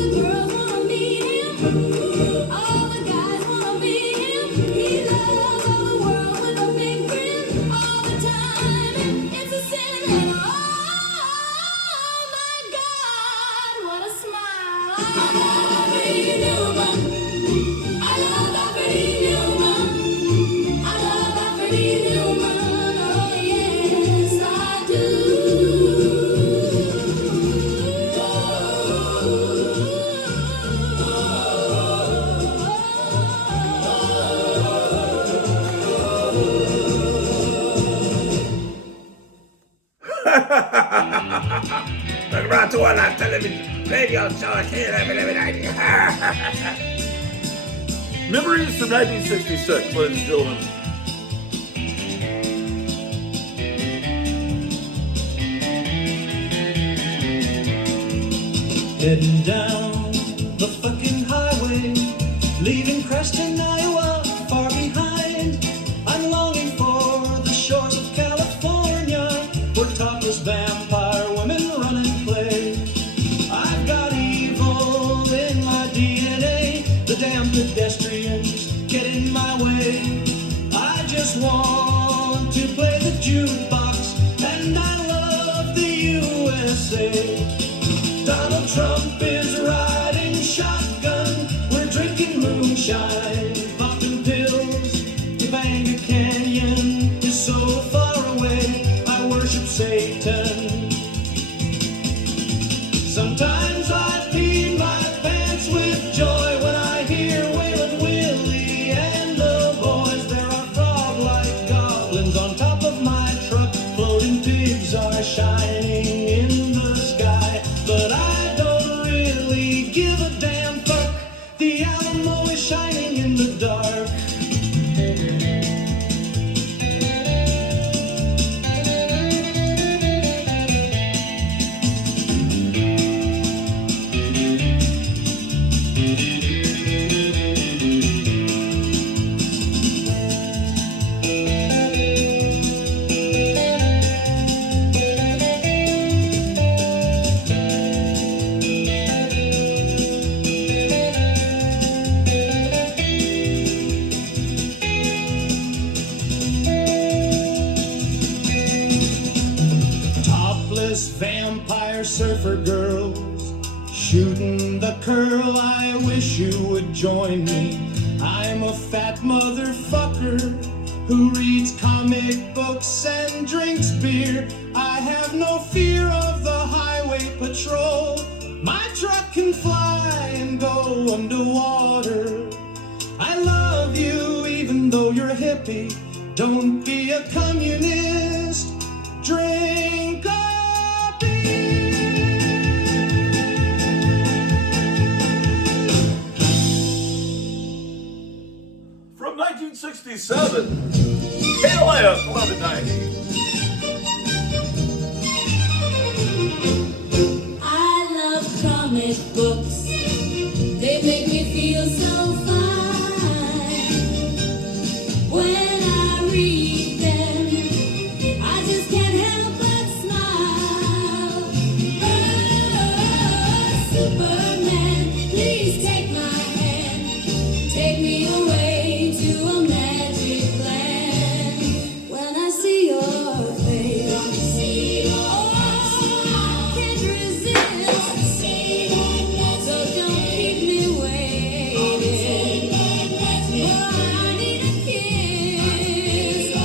The girls wanna meet him. All the guys wanna meet him. He loves all the world with a big grin all the time. It's a sin, and oh my God, what a smile! I love Alfred Newman. I love Alfred Newman. I love Alfred Newman. Oh yes, I do. The Grottu Orloff television radio show at KLF 1190. Memories from 1966, ladies and gentlemen. Heading down the fucking highway, leaving Creston, Iowa, far behind. I'm longing for the shores of California, where topless vampire women run and play. I've got evil in my DNA, the damn pedestrians get in my way. I just want to play the jukebox, and I love the USA. Donald Trump is riding shotgun. We're drinking moonshine, popping pills. Topanga Canyon is so far away. I worship Satan. Sometimes I pee my pants with joy when I hear Waylon Willie and the boys. There are frog-like goblins on top of my truck. Floating pigs are shining in the sky, but I don't really give a damn fuck. The Alamo is shining in the dark. jealous vampire surfer girls shooting the curl. I wish you would join me. I'm a fat motherfucker who reads comic books and drinks beer. I have no fear of the highway patrol. My truck can fly and go underwater. I love you even though you're a hippie. Don't be a communist. Drink a beer. From 1967, KLF 1190. I love comic books. They make me feel so fine. When I read them, I just can't help but smile. Oh, Superman, please take my hand. Take me away to a magic land. When I see your face, I can't resist. So don't keep me waiting. I need a kiss. Oh,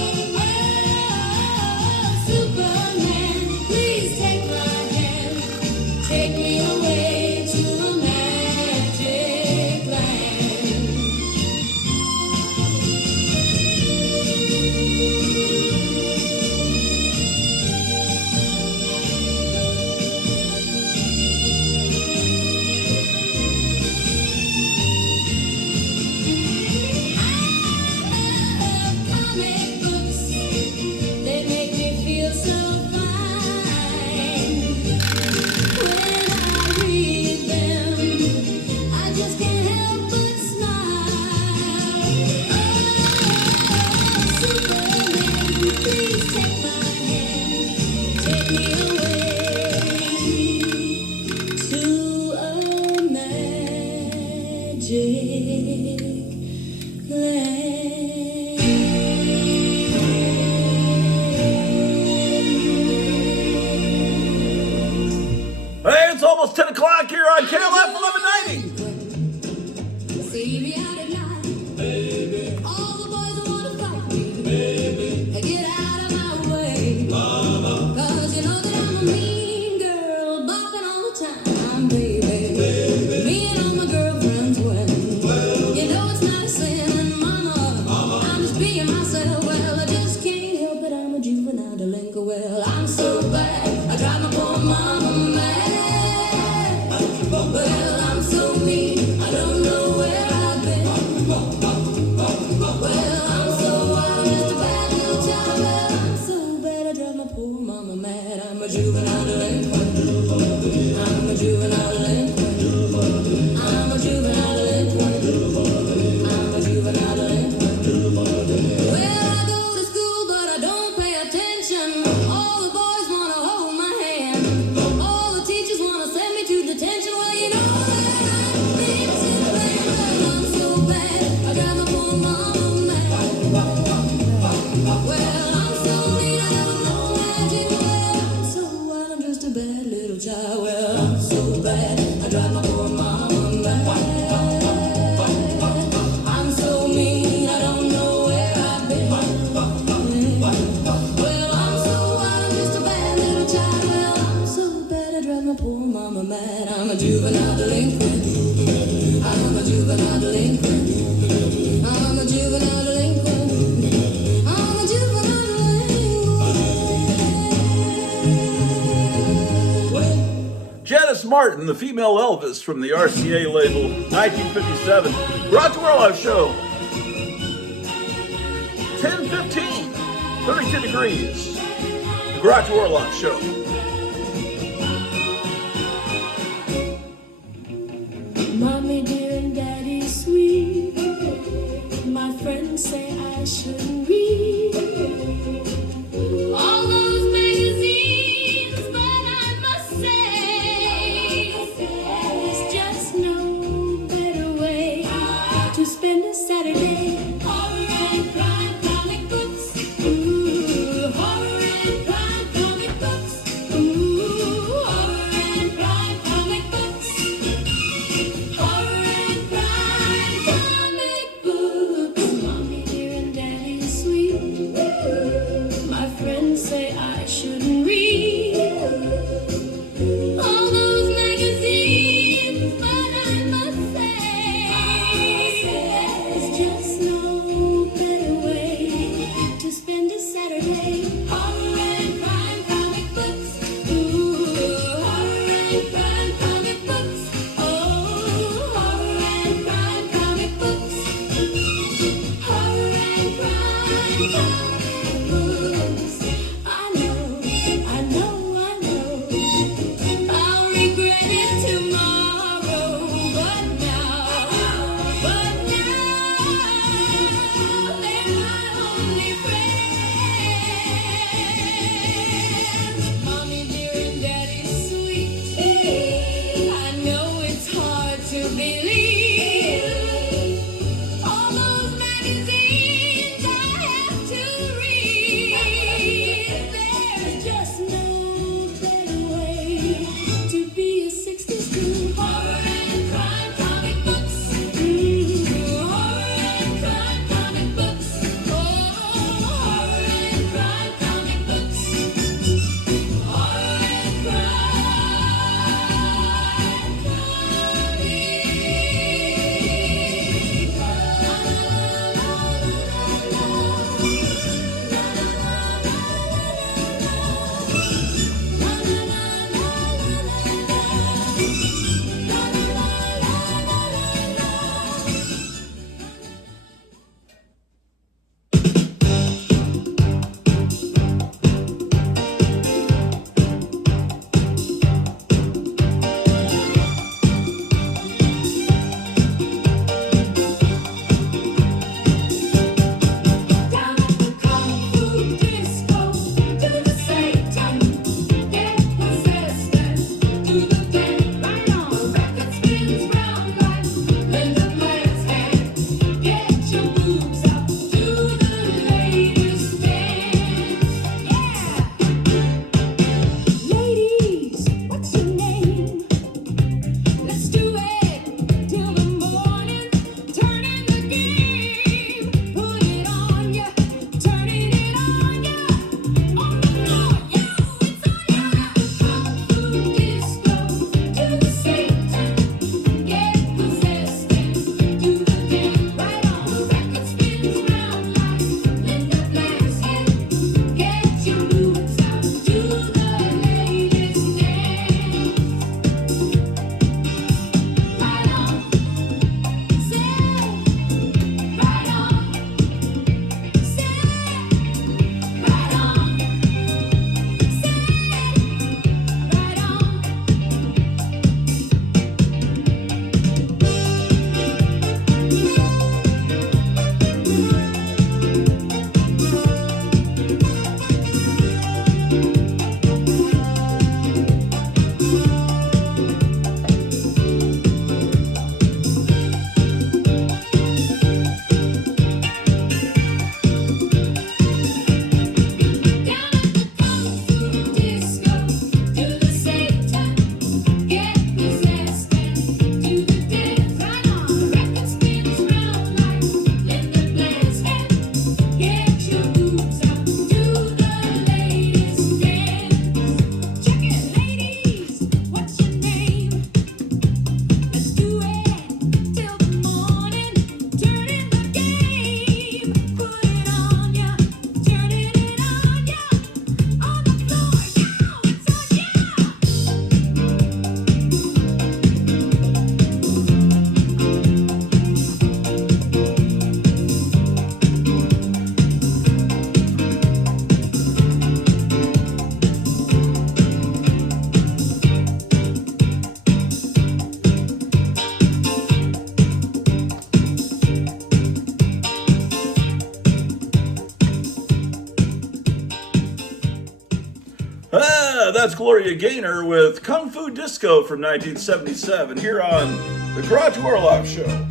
Superman, please take my hand. Take me away to a magic land. Comic books, they make me feel so fine. When I read them, I just can't help but smile. Oh, Superman, please take my hand. Take me away to a magic land. Hey, it's almost 10 o'clock here on KLF 1190. See me out at night, baby. All the boys wanna fight me, baby. Hey, get out of my way, mama. 'Cause you know that I'm a mean girl, bopping all the time, baby. Me and all my girlfriends win. You know it's not a sin, and mama, I'm just being myself. Well, I just can't help it, I'm a juvenile delinquent. Well, I'm so bad, I drive my poor mama mad. Well, I'm so mean, I don't know where I've been. Well, I'm so wild, just a bad little child. Well, I'm so bad, I drive my poor mama mad. I'm a juvenile delinquent. I'm a juvenile delinquent. I'm a juvenile delinquent. I'm a juvenile delinquent. Well, I go to school, but I don't pay attention. All the boys wanna hold my hand. All the teachers wanna send me to detention. Well, you know that I've been to bed. Well, I'm so bad, I drive my poor mama mad. Well, I'm so mean, I don't know magic. Well, I'm so wild, I'm just a bad little child. Well, I'm so bad, I drive my poor mama mad. I'm so mean, I don't know where I've been. Well, I'm so wild, I'm just a bad little child. Well, I'm so bad, I drive my poor mama mad. I'm a juvenile delinquent. I'm a juvenile delinquent. I'm a juvenile delinquent. I'm a juvenile delinquent. Janice Martin, the female Elvis from the RCA label, 1957. Grottu Orloff Show. 10:15, 32 degrees. The Grottu Orloff Show. Mommy dear and daddy sweet. My friends say I shouldn't read all those magazines, but I must say there's just no better way to spend a Saturday. Horror and crime comic books. Ooh, horror and crime comic books. That's Gloria Gaynor with Kung Fu Disco from 1977 here on the Grottu Orloff Show.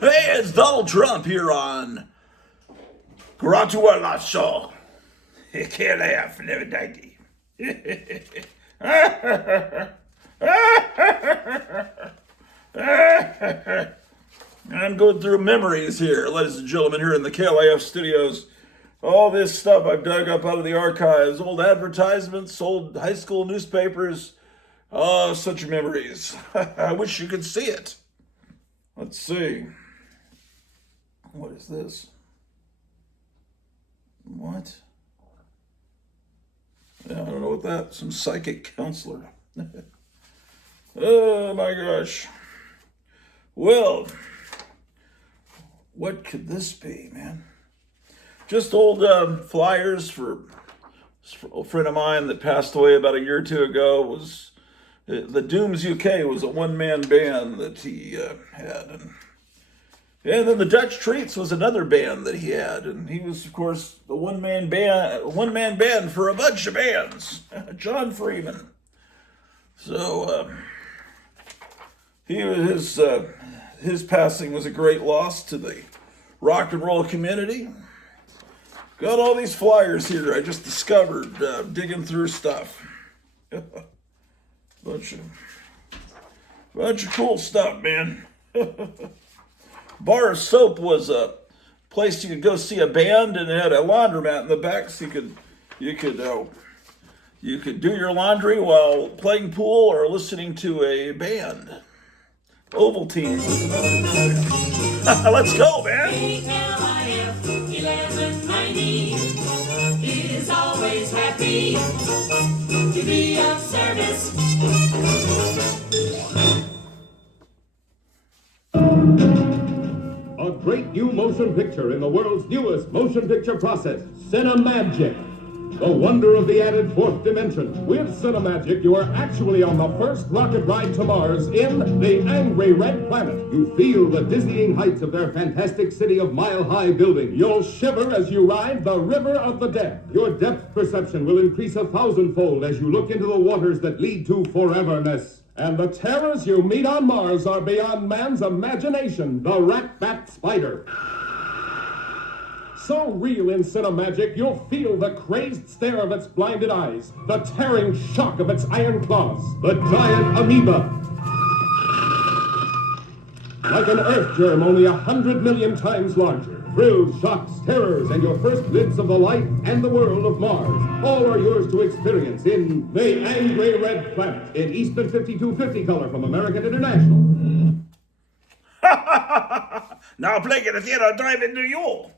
Hey, it's Donald Trump here on Grottu Orloff Show. Can't laugh, never die. I'm going through memories here, ladies and gentlemen, here in the KLAF studios. All this stuff I've dug up out of the archives, old advertisements, old high school newspapers. Oh, such memories. I wish you could see it. Let's see. What is this? What? Yeah, I don't know what that. Some psychic counselor. Oh my gosh. Well, what could this be, man? Just old flyers for a friend of mine that passed away about a year or two ago. Was the Dooms UK was a one-man band that he had, and then the Dutch Treats was another band that he had, and he was, of course, the one-man band for a bunch of bands. John Freeman. So he was his passing was a great loss to the rock and roll community. Got all these flyers here I just discovered digging through stuff. bunch of cool stuff, man. Bar of Soap was a place you could go see a band, and it had a laundromat in the back, so you could do your laundry while playing pool or listening to a band. Ovaltine. Let's go, man. KLIF 1190 is always happy to be of service. A great new motion picture in the world's newest motion picture process, Cinemagic. The wonder of the added fourth dimension. With Cinemagic, you are actually on the first rocket ride to Mars in the Angry Red Planet. You feel the dizzying heights of their fantastic city of mile-high building. You'll shiver as you ride the River of the Dead. Your depth perception will increase 1,000-fold as you look into the waters that lead to foreverness. And the terrors you meet on Mars are beyond man's imagination. The rat-bat spider. So real in Cinemagic, you'll feel the crazed stare of its blinded eyes, the tearing shock of its iron claws, the giant amoeba. Like an earth germ only 100 million times larger. Thrills, shocks, terrors, and your first glimpse of the life and the world of Mars. All are yours to experience in the Angry Red Planet in Eastman 5250 color from American International. Now playing at the theater drive-in New York.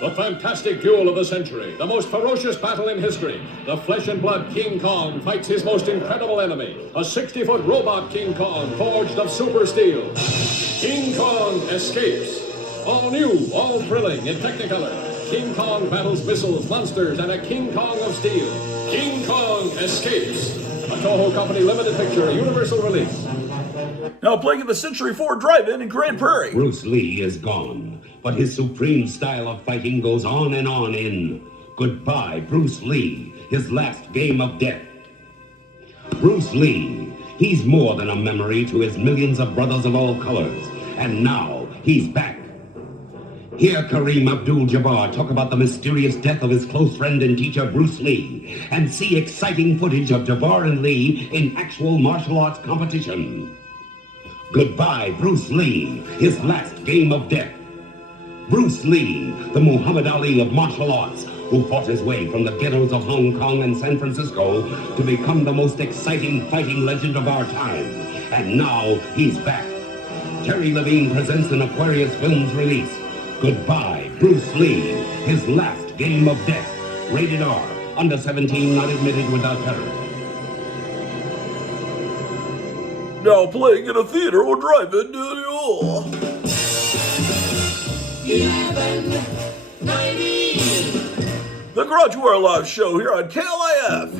The fantastic duel of the century, the most ferocious battle in history. The flesh and blood King Kong fights his most incredible enemy, a 60-foot robot King Kong forged of super steel. King Kong escapes. All new, all thrilling in Technicolor. King Kong battles missiles, monsters, and a King Kong of steel. King Kong escapes. A Toho Company limited picture, universal release. Now playing at the Century Ford Drive-In in Grand Prairie. Bruce Lee is gone, but his supreme style of fighting goes on and on in Goodbye, Bruce Lee, his last game of death. Bruce Lee, he's more than a memory to his millions of brothers of all colors, and now he's back. Hear Kareem Abdul-Jabbar talk about the mysterious death of his close friend and teacher Bruce Lee, and see exciting footage of Jabbar and Lee in actual martial arts competition. Goodbye, Bruce Lee, his last game of death. Bruce Lee, the Muhammad Ali of martial arts, who fought his way from the ghettos of Hong Kong and San Francisco to become the most exciting fighting legend of our time. And now he's back. Terry Levine presents an Aquarius Films release. Goodbye, Bruce Lee, his last game of death. Rated R, under 17, not admitted without parent. Now playing at a theater or drive-in New York. 1190. The Grottu Orloff Show here on KLIF.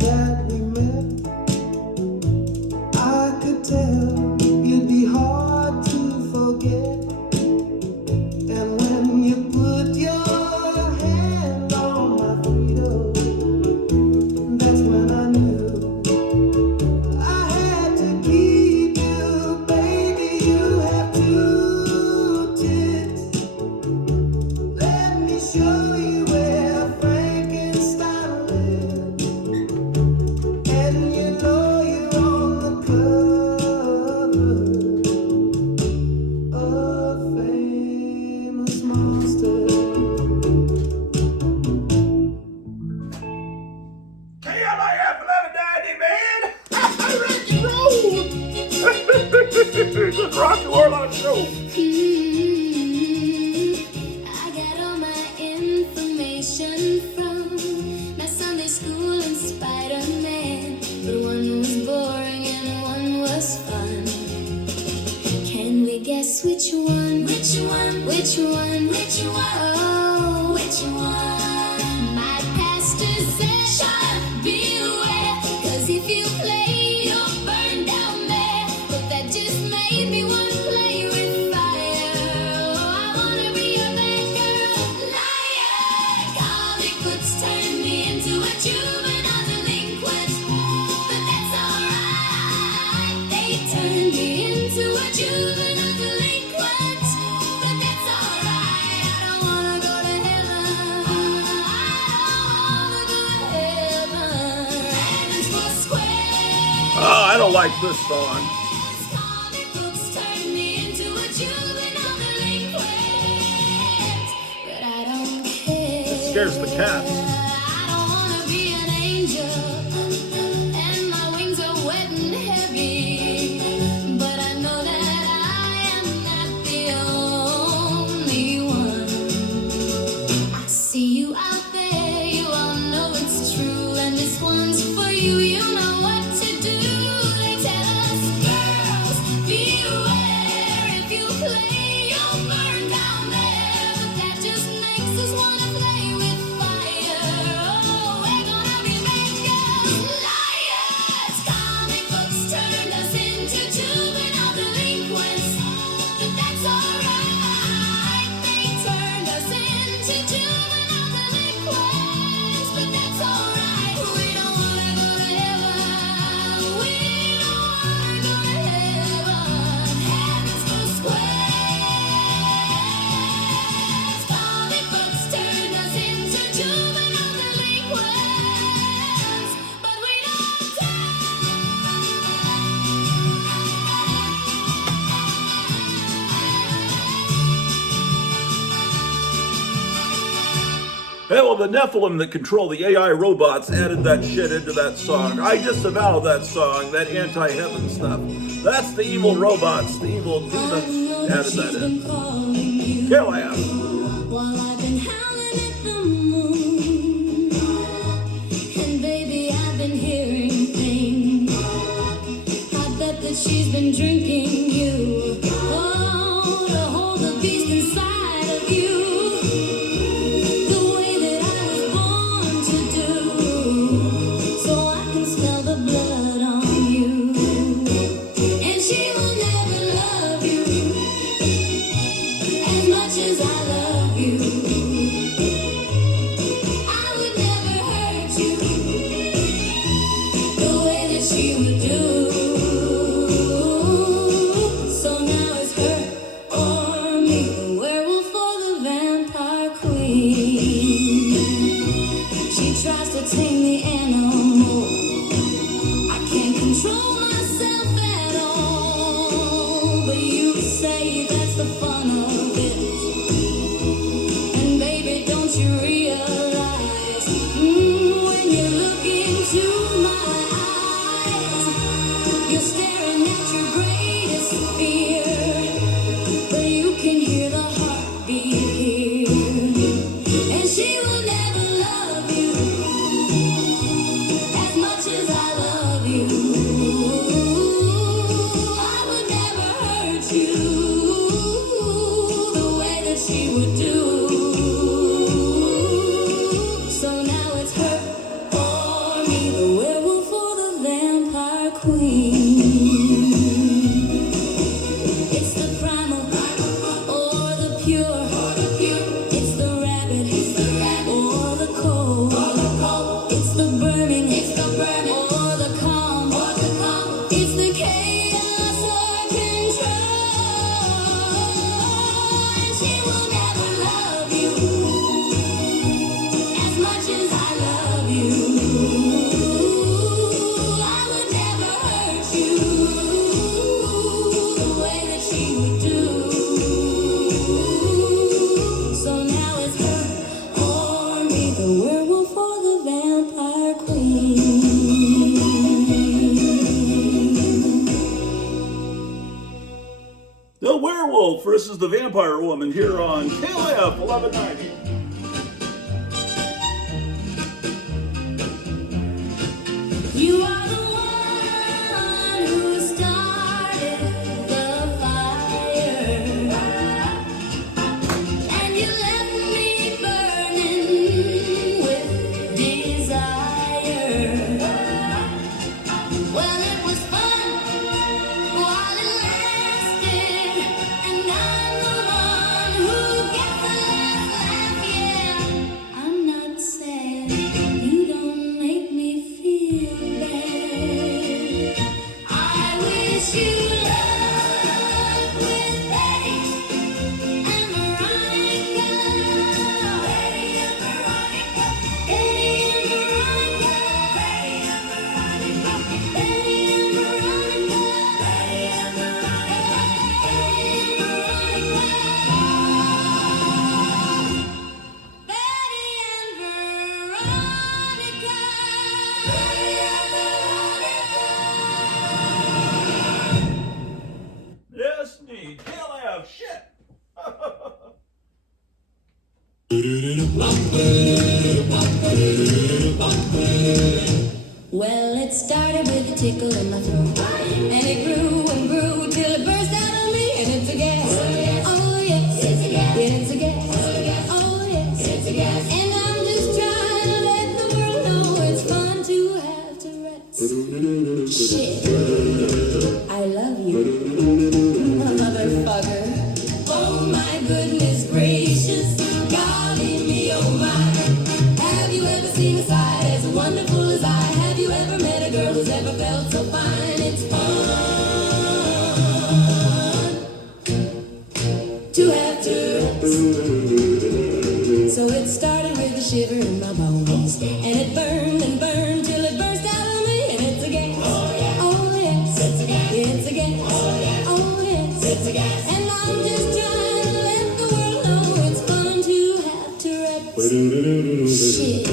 that we met, I could tell you'd be hard to forget. And when you put your hand on my freedom, that's when I knew I had to keep you, baby. You have two tits. Let me show you where Frankenstein lives. And you know you're on the cover of Famous Monster. KLIF 1190, man! Rock and roll! The Grottu Orloff Show! I got all my information from my Sunday school and Spider-Man. But one was boring and one was fun. Can we guess which one? Which one? Which one? Which one? Oh, which one? My pastor said, shut up, beware, 'cause if you play, you'll burn down there. But that just made me want to play with fire. Oh, I wanna be a bad girl. Liar! Comic books turned me into a juvenile delinquent. But that's alright. They turned me into a juvenile delinquent. But that's alright. I don't wanna go to heaven. I don't wanna go to heaven. Heaven's for square. Oh, I don't like this song. Comic books turned me into a juvenile delinquent. But I don't care. It scares the cats. I don't wanna be an angel, and my wings are wet and heavy. But I know that I am not the only one. I see you out there, you all know it's true, and this one's for you. You know what to do. They tell us, girls, beware. If you play, you'll burn down there. But that just makes us wanna play with fire. Oh, we're gonna be bad girls. Liars! Comic books turned us into juvenile delinquents. But that's alright. They turned us into juvenile delinquents. But that's alright. We don't wanna go to heaven. We don't wanna go to heaven. Heaven's for squares. Comic books turned us into juvenile delinquents. But we don't Hey, well, the Nephilim that control the AI robots added that shit into that song. I disavow that song, that anti-heaven stuff. That's the evil robots, the evil demons added that in. KLIF. While I've been howling at the moon, and baby, I've been hearing things. I bet that she's been drinking you. Oh, to hold the beast inside of you. The way that I was born to do. So I can smell the blood on you. And she will never love you as much as I love you. I would never hurt you the way that she would do. So now it's her or me, the werewolf or the vampire queen. She tries to tame the animal. I can't control myself at all. But you say that's the fun of it. And baby, don't you realize when you look into my eyes, you're staring at your greatest fear. But you can hear the heartbeat here. And she will never love you as much as I love you. I would never hurt you the way that she would do. So now it's her or me, the will. stop burning or the calm. It's the chaos or control. And she will never love you as much as I love you. I would never hurt you the way that she would do. So now it's her or me, the werewolf or the vampire queen. The werewolf versus the vampire woman here on KLF 1190. You are the one who started the fire, and you left me burning with desire. Well, it was fun while it lasted, and I'm the one who gets the last laugh. Yeah, I'm not sad. You don't make me feel bad. I wish you luck with Betty and Veronica. Betty and Veronica. Betty and Veronica. Betty and Veronica. Betty and Veronica. Betty and Veronica. Betty and Veronica. Betty and Veronica. Yes, indeed. KLF, shit. Well, it started with a tickle in my throat, and it grew and grew till it burst out of me, and it's a gas. Oh yes, it's a gas. It's a gas. Oh yes, it's a gas. And I'm just trying to let the world know it's fun to have Tourette's. Shit, I love you, motherfucker. Oh my goodness gracious, golly me, oh my. Have you ever seen a side as wonderful as I? Have you ever met a girl who's ever felt so fine? It's fun to have Tourette's. So it started with a shiver in my bones, and it burned and burned till it burst out of me, and it's a gas. Oh yes, it's a gas. It's a gas. Oh yes, it's a gas. And I'm just trying to let the world know it's fun to have Tourette's. Shit,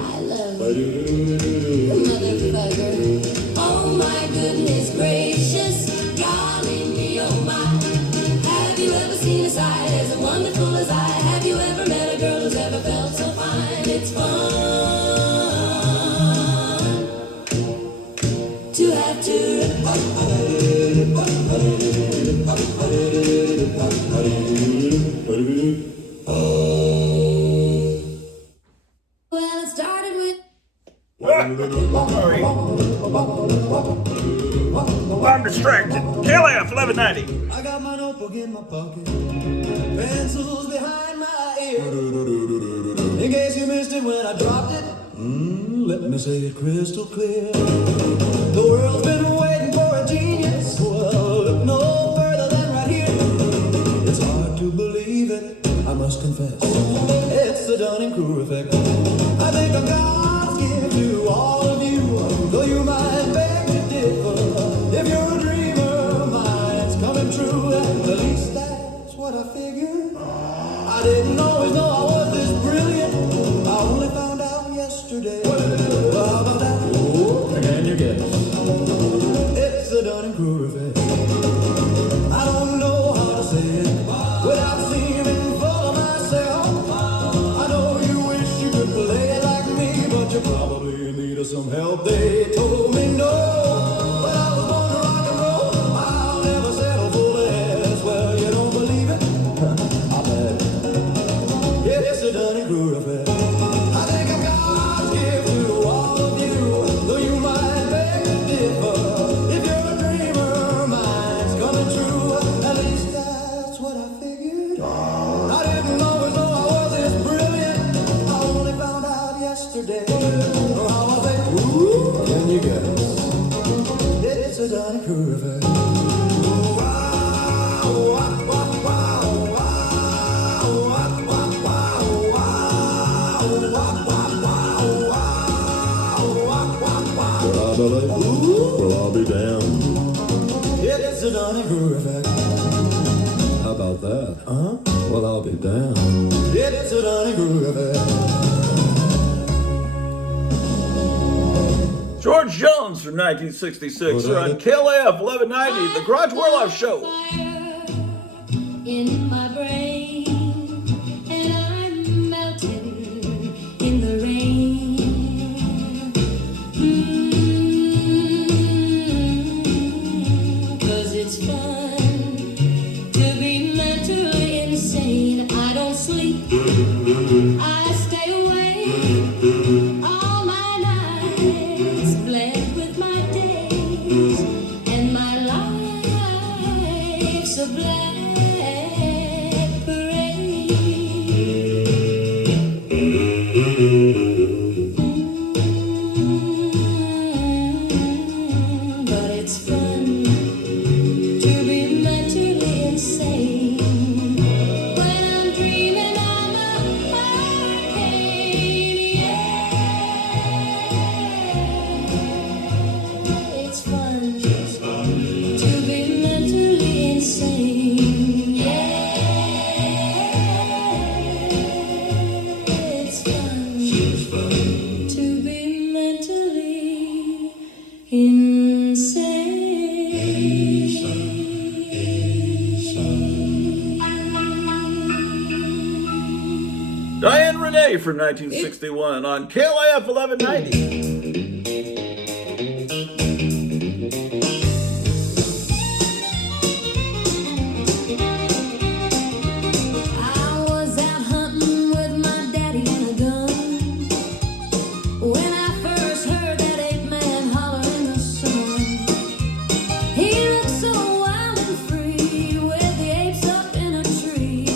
I love you, motherfucker. Oh my goodness gracious, golly me, oh my. Have you ever seen a side as wonderful as I? Have you ever met a girl who's ever felt so fine? It's fun to have Tourette's. Well, it started with. Sorry. I'm distracted. KLF 1190. I got my notebook in my pocket, pencils behind my ear. In case you missed it when I dropped it, let me say it crystal clear. The world's been waiting for a genius. Well, look no further than right here. It's hard to believe it, I must confess. It's the Dunning-Kruger effect. I think I'm God's gift to all of you, though you might beg to differ. If you're a dreamer, mine's coming true, and at least that's what I figured. I didn't always know I was this brilliant. I only found out yesterday. Well, how about that? Oh, can you guess? It's the Dunning-Kruger effect. I don't know how to say it without seeming full of myself. I know you wish you could play it like me, but you probably needed some help. They told me no, but I was born to rock and roll. I'll never settle for less. Well, you don't believe it? I bet. It's the Dunning-Kruger effect. I think I'm God's gift to all of you, though you might beg to differ. If you're a dreamer, mine's coming true. At least that's what I figured. I didn't always know I was this brilliant. I only found out yesterday. How I groove. Well, I'll be damned. It's a Donny groove. How about that? Huh? Well, I'll be damned. It's a Donny groove. George Jones from 1966 on KLAF 1190, The Grottu Orloff Show. In my brain, and I'm melting in the rain. Cause it's fun to be mentally insane. I don't sleep, I stay awake all my nights, bled with my days, and my life's a black but it's fun to be mentally insane. When I'm dreaming I'm a hurricane, yeah. It's fun to be mentally insane, yeah. It's fun to be mentally insane. Diane Renee from 1961 on KLAF 1190. I was out hunting with my daddy and a gun when I first heard that ape man holler in the sun. He looked so wild and free with the apes up in a tree.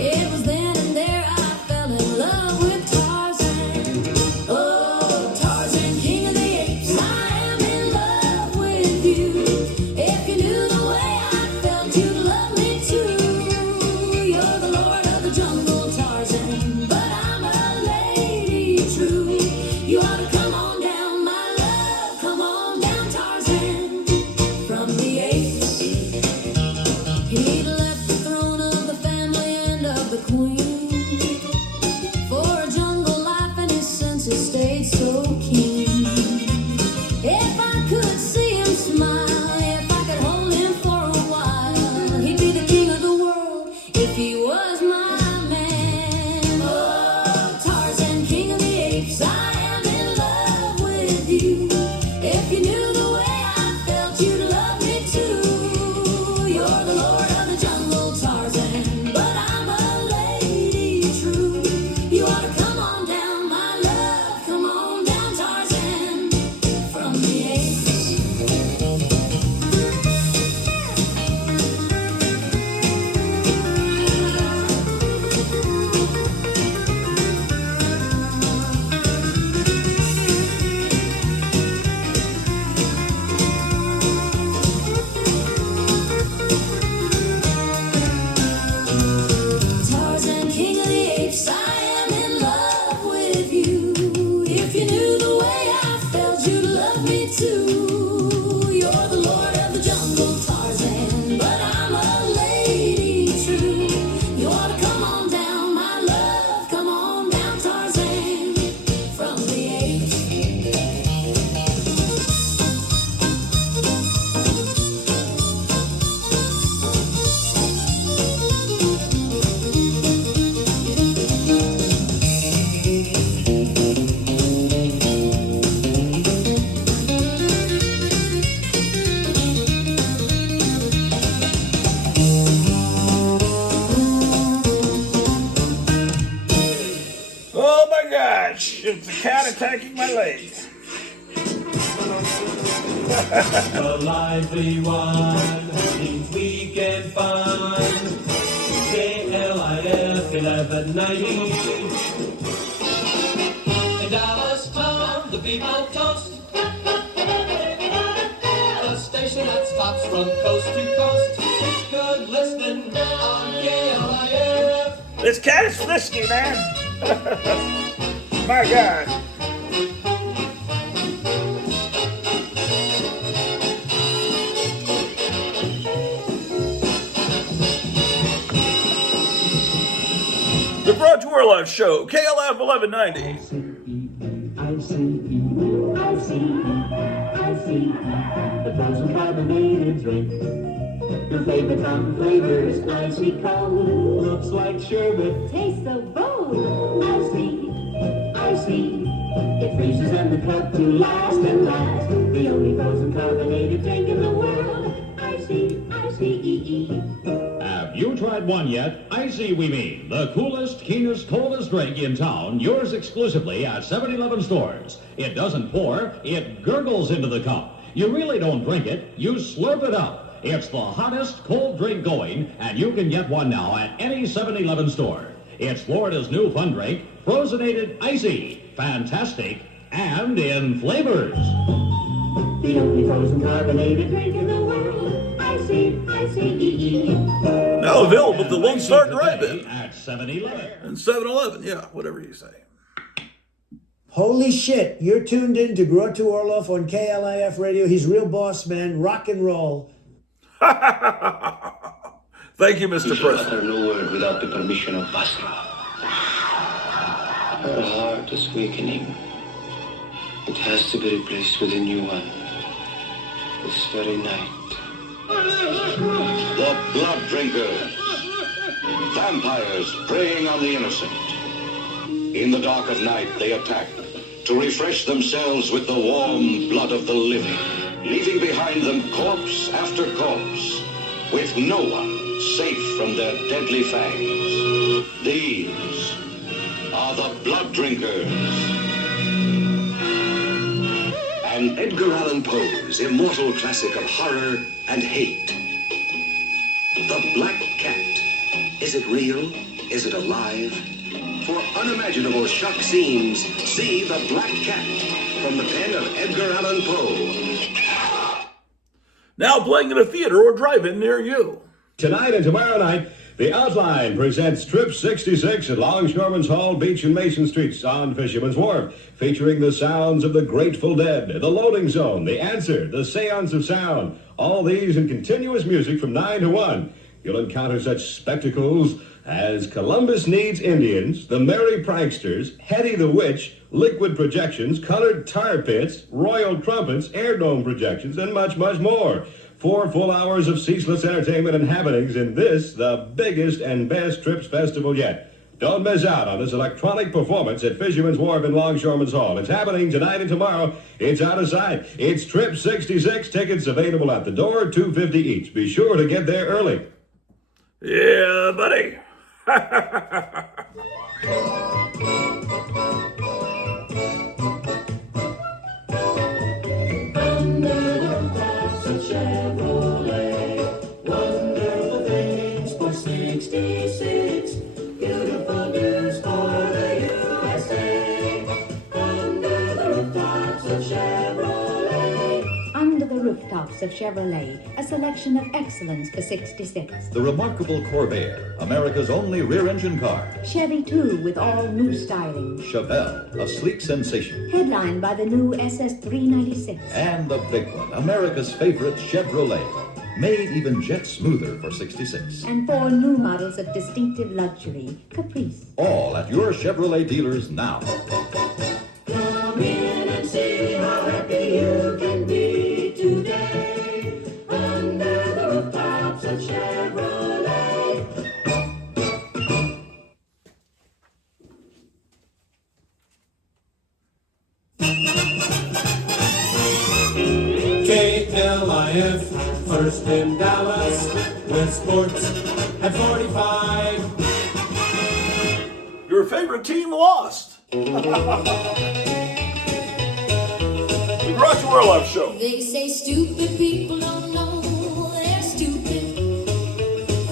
It was then and there I fell in love with Tarzan. Oh, Tarzan, king of the apes, I am in love with you. If you knew the way I felt, you'd love me too. You're the lord of the jungle, Tarzan, but I'm a lady true. You ought to come on down, my love, come on down, Tarzan. From the apes, he'd left the throne of the family and of the queen for a jungle life, and his senses stayed so keen. If I could see him smile, if I could hold him for a while, he'd be the king of the world if he was my man. Oh, Tarzan, king of the apes, I am in love with you. If you knew the way I felt, you'd love me too. You're the lord of the jungle, Tarzan, but I'm a lady true. You ought to come on down, my love, come on down, Tarzan, from the apes. Tarzan, king of the apes, I am in love with you. If you knew the way I felt, you'd love me too. You're the lord of the jungle, Tarzan, but I'm a lady true. You ought to come on down, my love, come on down, Tarzan, from the apes. Oh my gosh, it's a cat attacking my leg. The lively one means weekend fun. KLIF 1190. In Dallas town, the people toast. A station station that stops from coast to coast. Good listening on KLIF. This cat is frisky, man. My God. The Grottu Orloff Show, KLF 1190. I see the frozen carbonated drink. Your favorite fountain flavors, icy cold. Looks like sherbet. Tastes so bold. I see. It freezes in the cup to last and last. The only frozen carbonated drink in the world. Icy. Have you tried one yet? Icy, we mean. The coolest, keenest, coldest drink in town. Yours exclusively at 7-Eleven stores. It doesn't pour, it gurgles into the cup. You really don't drink it, you slurp it up. It's the hottest cold drink going, and you can get one now at any 7-Eleven store. It's Florida's new fun drink, Frozenated Icy. Fantastic, and in flavors. The only frozen carbonated drink in the world. Icy. Now available at the Lone Star Drive-In. At 7-Eleven. And 7-Eleven, yeah, whatever you say. Holy shit, you're tuned in to Grottu Orloff on KLIF Radio. He's real boss, man. Rock and roll. Thank you, Mr. You shall President. utter no word without the permission of Basra. Her heart is weakening. It has to be replaced with a new one. This very night. The blood drinkers. Vampires preying on the innocent. In the dark of night, they attack to refresh themselves with the warm blood of the living, leaving behind them corpse after corpse, with no one safe from their deadly fangs. These are the blood drinkers. And Edgar Allan Poe's immortal classic of horror and hate. The Black Cat. Is it real? Is it alive? For unimaginable shock scenes, see The Black Cat from the pen of Edgar Allan Poe. Now playing in a theater or drive-in near you. Tonight and tomorrow night, The Outline presents Trip 66 at Longshoremen's Hall, Beach and Mason Streets on Fisherman's Wharf, featuring the sounds of the Grateful Dead, The Loading Zone, The Answer, The Seance of Sound, all these in continuous music from 9 to 1. You'll encounter such spectacles as Columbus Needs Indians, The Merry Pranksters, Hetty the Witch, Liquid Projections, Colored Tar Pits, Royal Trumpets, Air Dome Projections, and much, much more. 4 full hours of ceaseless entertainment and happenings in this, the biggest and best Trips Festival yet. Don't miss out on this electronic performance at Fisherman's Wharf in Longshoremen's Hall. It's happening tonight and tomorrow. It's out of sight. It's Trip 66. Tickets available at the door, $2.50 each. Be sure to get there early. Yeah, buddy. Chevrolet, wonderful things for 66. Beautiful news for the USA. Under the rooftops of Chevrolet. Under the rooftops of Chevrolet, a selection of excellence for 66. The remarkable Corvair, America's only rear-engine car. Chevy 2 with all new styling. Chevelle, a sleek sensation. Headlined by the new SS396. And the big one, America's favorite Chevrolet. Made even jet smoother for 66. And 4 new models of distinctive luxury, Caprice. All at your Chevrolet dealers now. Come in and see how happy you can be today. Under the rooftops of Chevrolet. KLIF, first in Dallas, with sports at 45. Your favorite team lost. The Grottu Orloff Show. They say stupid people don't know they're stupid.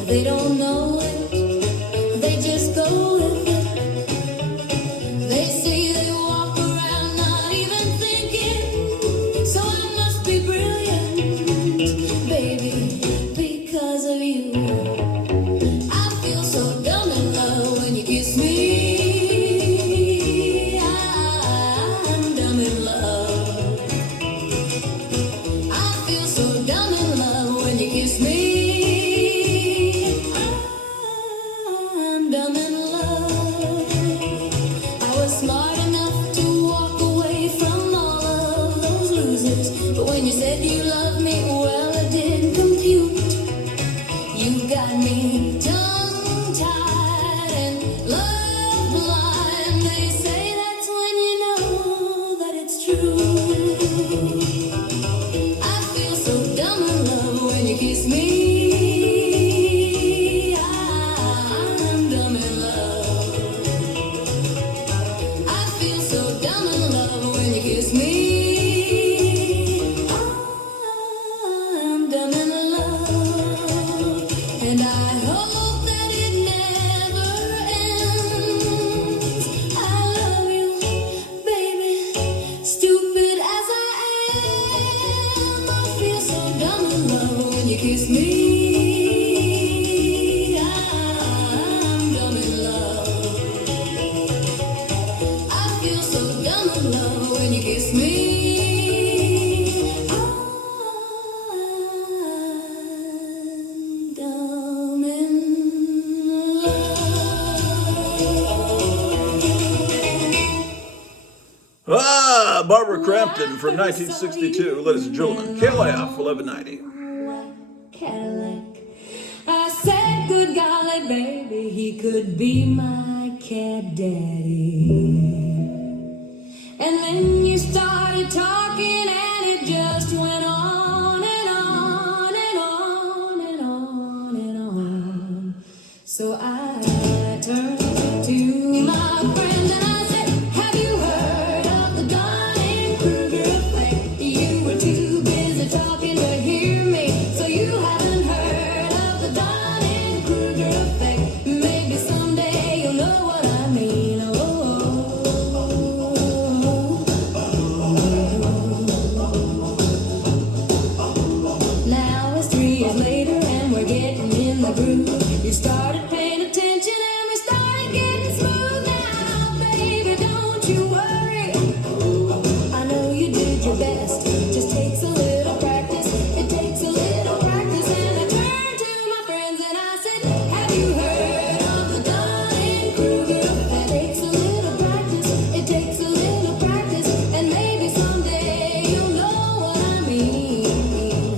They don't know it. They just go with it. They say they walk around not even thinking. So I must be brilliant. kiss me, I'm dumb in love. I was smart enough to walk away from all of those losers, but when you said you loved me, well, it didn't compute. You got me tongue-tied and love blind. They say that's when you know that it's true. I feel so dumb in love when you kiss me. I'm dumb in love. I feel so dumb in love when you kiss me. I'm dumb in love. And I hope that it never ends. I love you, baby, stupid as I am. I feel so dumb in love when you kiss me. I'm dumb in love. I feel so dumb in love when you kiss me. Dumb in Barbara Crampton from 1962, ladies and gentlemen. KLIF 1190. Cadillac. I said, good golly, baby, he could be my cat daddy. And then you started talking, and it just went on and on and on and on and on. So I turned to my friend and I said, have you heard of the Dunning-Kruger effect? You were too busy talking to hear me, so you haven't heard of the Dunning-Kruger effect. Maybe someday you'll know what I mean. Now it's 3 years later and we're getting in the groove. You started paying attention and we started getting smooth. Now, baby, don't you worry. I know you did your best. Just takes a little practice. It takes a little practice. And I turned to my friends and I said, have you heard of the Dunning-Kruger effect? It takes a little practice. It takes a little practice. And maybe someday you'll know what I mean.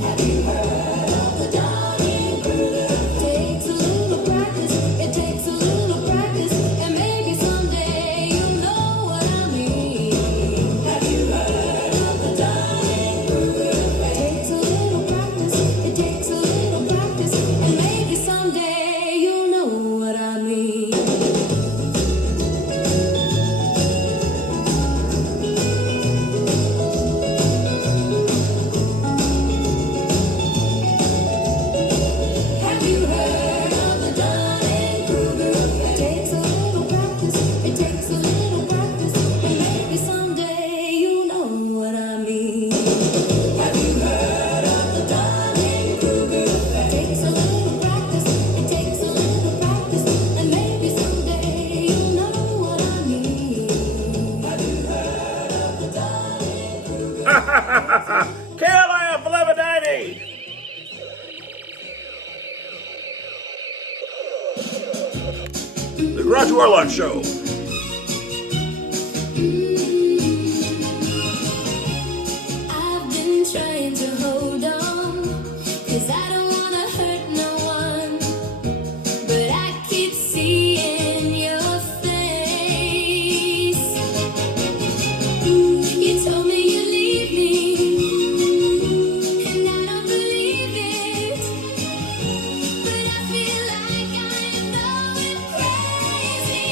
Have you heard of the Dunning-Kruger effect? Takes a little practice. It takes a little practice. And maybe someday you'll know what I mean. Have you heard of the Dunning-Kruger effect? Takes a little practice. It takes a little practice. And maybe someday you'll know what I mean. Have you heard of the Dunning-Kruger effect? Takes a little practice. It takes a little practice. And maybe someday you'll know what I mean. Have you heard of the Dunning-Kruger effect? Takes a little practice. It takes a little practice. And maybe someday you'll know what I mean. Have you heard of the Dunning-Kruger effect? KLIF 1190. The Grottu Orloff Show. I've been trying to hold on, 'cause I don't wanna hurt no one. But I keep seeing your face. You told me you'd leave me, and I don't believe it. But I feel like I am going crazy.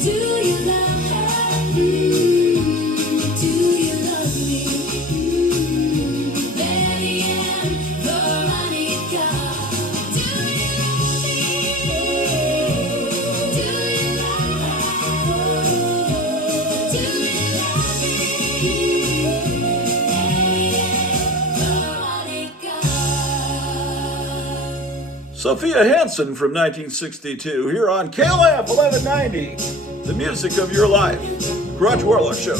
Do you love her? Do you love me? Betty and Veronica. Do you love me? Do you love her? Do you love me? Betty and Veronica. Sophia Hansen from 1962 here on KLF 1190, the music of your life. Grottu Orloff Show.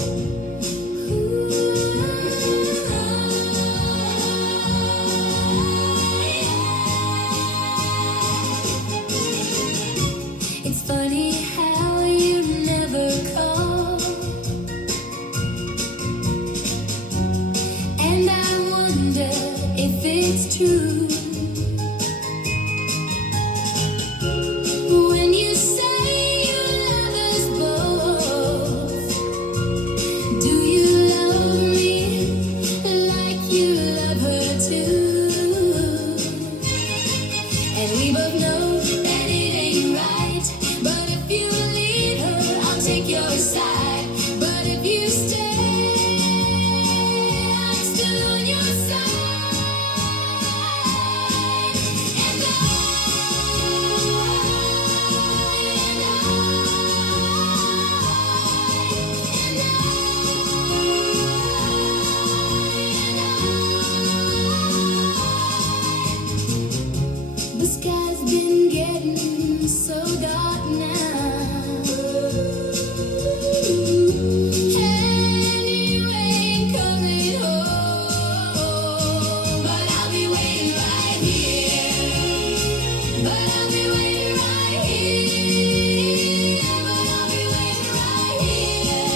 It's funny how you never call, and I wonder if it's true. When you say you love us both, do you love me like you love her too? And we both know that it ain't right, but if you leave her, I'll take your side. But if you stay, I'm still on your side. And the sky's been getting so dark now, and you ain't coming home. But I'll be waiting right here. But I'll be waiting right here. But I'll be waiting right here.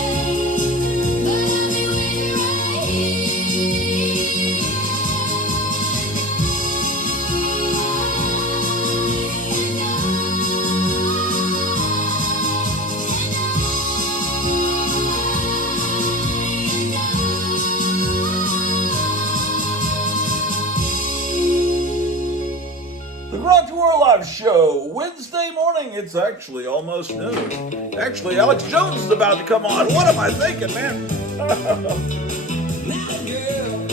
But I'll be waiting right here. The Grottu Orloff Show, Wednesday morning. It's actually almost noon. Actually, Alex Jones is about to come on. What am I thinking, man? Not a girl,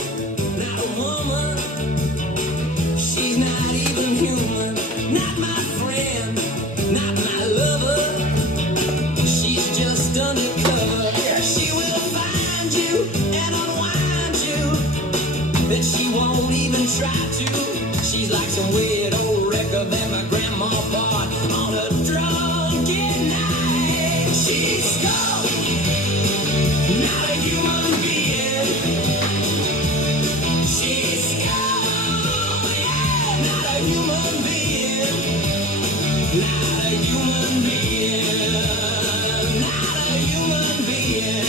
not a woman. She's not even human. Not my friend, not my lover. She's just undercover. She will find you and unwind you, but she won't even try to. She's like some weird old record that my grandma bought on a drunken night. She's skull, not a human being. She's skull, yeah, not a human being. Not a human being. Not a human being.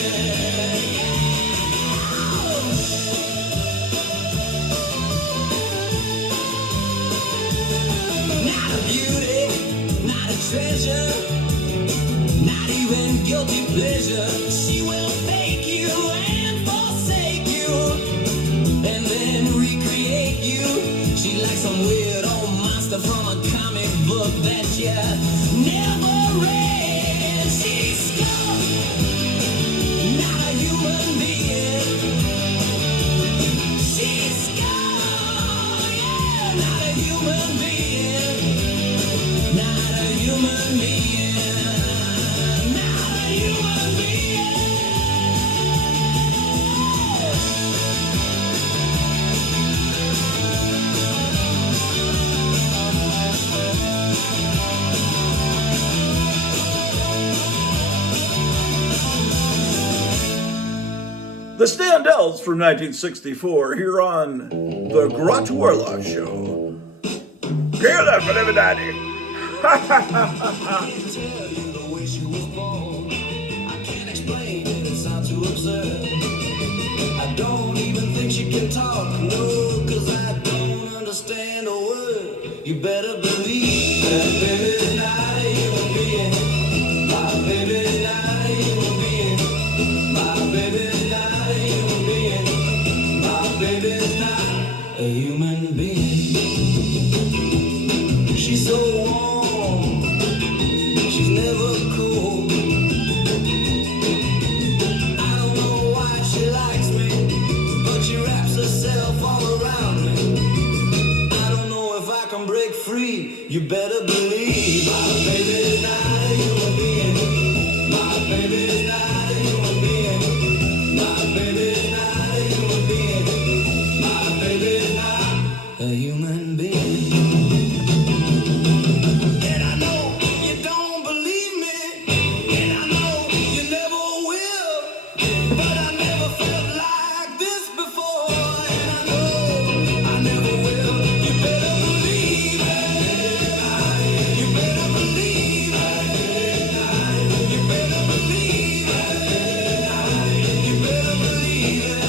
Not a beauty, not a treasure, not even guilty pleasure. She will fake you and forsake you, and then recreate you. She like some weird old monster from a comic book that you never read. She's skull, not a human being. She's skull, yeah, not a human being. Not a human being. Not a human being. The Standells from 1964 here on the Grottu Orloff Show. KLF 1190. The way she was born, I can't explain it, it sounds too absurd. I don't even think she can talk, no, 'cause I don't understand a word. You better believe that baby's not a human being. My baby's not a human being. My baby's not a human being. My baby's not a human being. She's so warm, You better believe my baby's not a human being. My baby's not a human being. My baby's not a human being. My baby's not a human being. And I know you don't believe me, and I know you never will, but I never felt like this before, and I know I never will. You better believe it. You better believe it. You better believe it. You better believe it.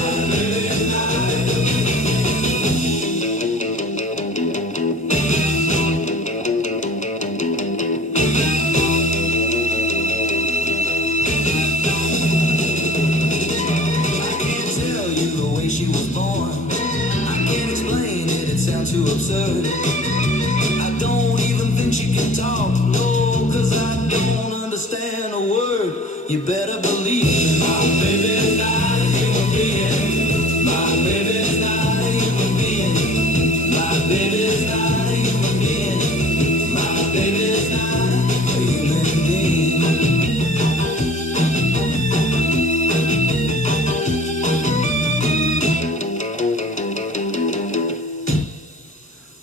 I can't tell you the way she was born. I can't explain it, it sounds too absurd. I don't even think she can talk, no, 'cause I don't understand a word. You better believe my baby's not a human being. My baby's not a human being. My baby's not a human being. My baby's not a human being.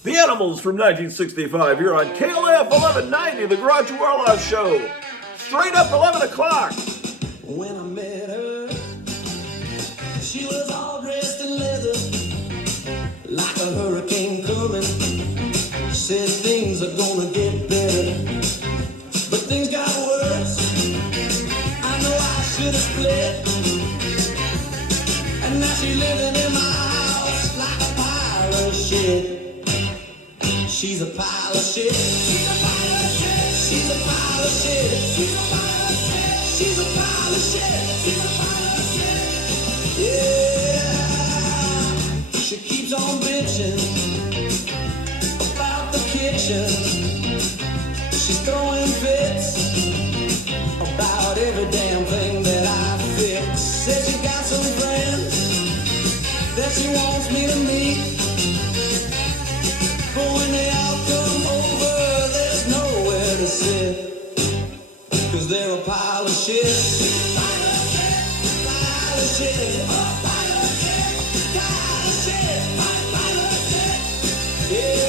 The Animals from 1965 here on KLF 1190, the Grottu Orloff Show. Straight up 11 o'clock. When I met her, she was all dressed in leather, like a hurricane coming. Said things are gonna get better, but things got worse. I know I should have split, and now she living in my house like a pile of shit. She's a pile of shit. She's a pile of shit. She's a pile of shit. She's a pile of shit. She's a pile of shit. She's a pile of shit. Yeah. She keeps on bitching about the kitchen. She's throwing fits about every damn thing that I fix. Says she got some friends that she wants me to meet. But when they all come over, there's nowhere to sit, 'cause they're a pile of shit. Pile of shit, pile of shit, oh, pile of shit, pile of shit, pile of shit, yeah.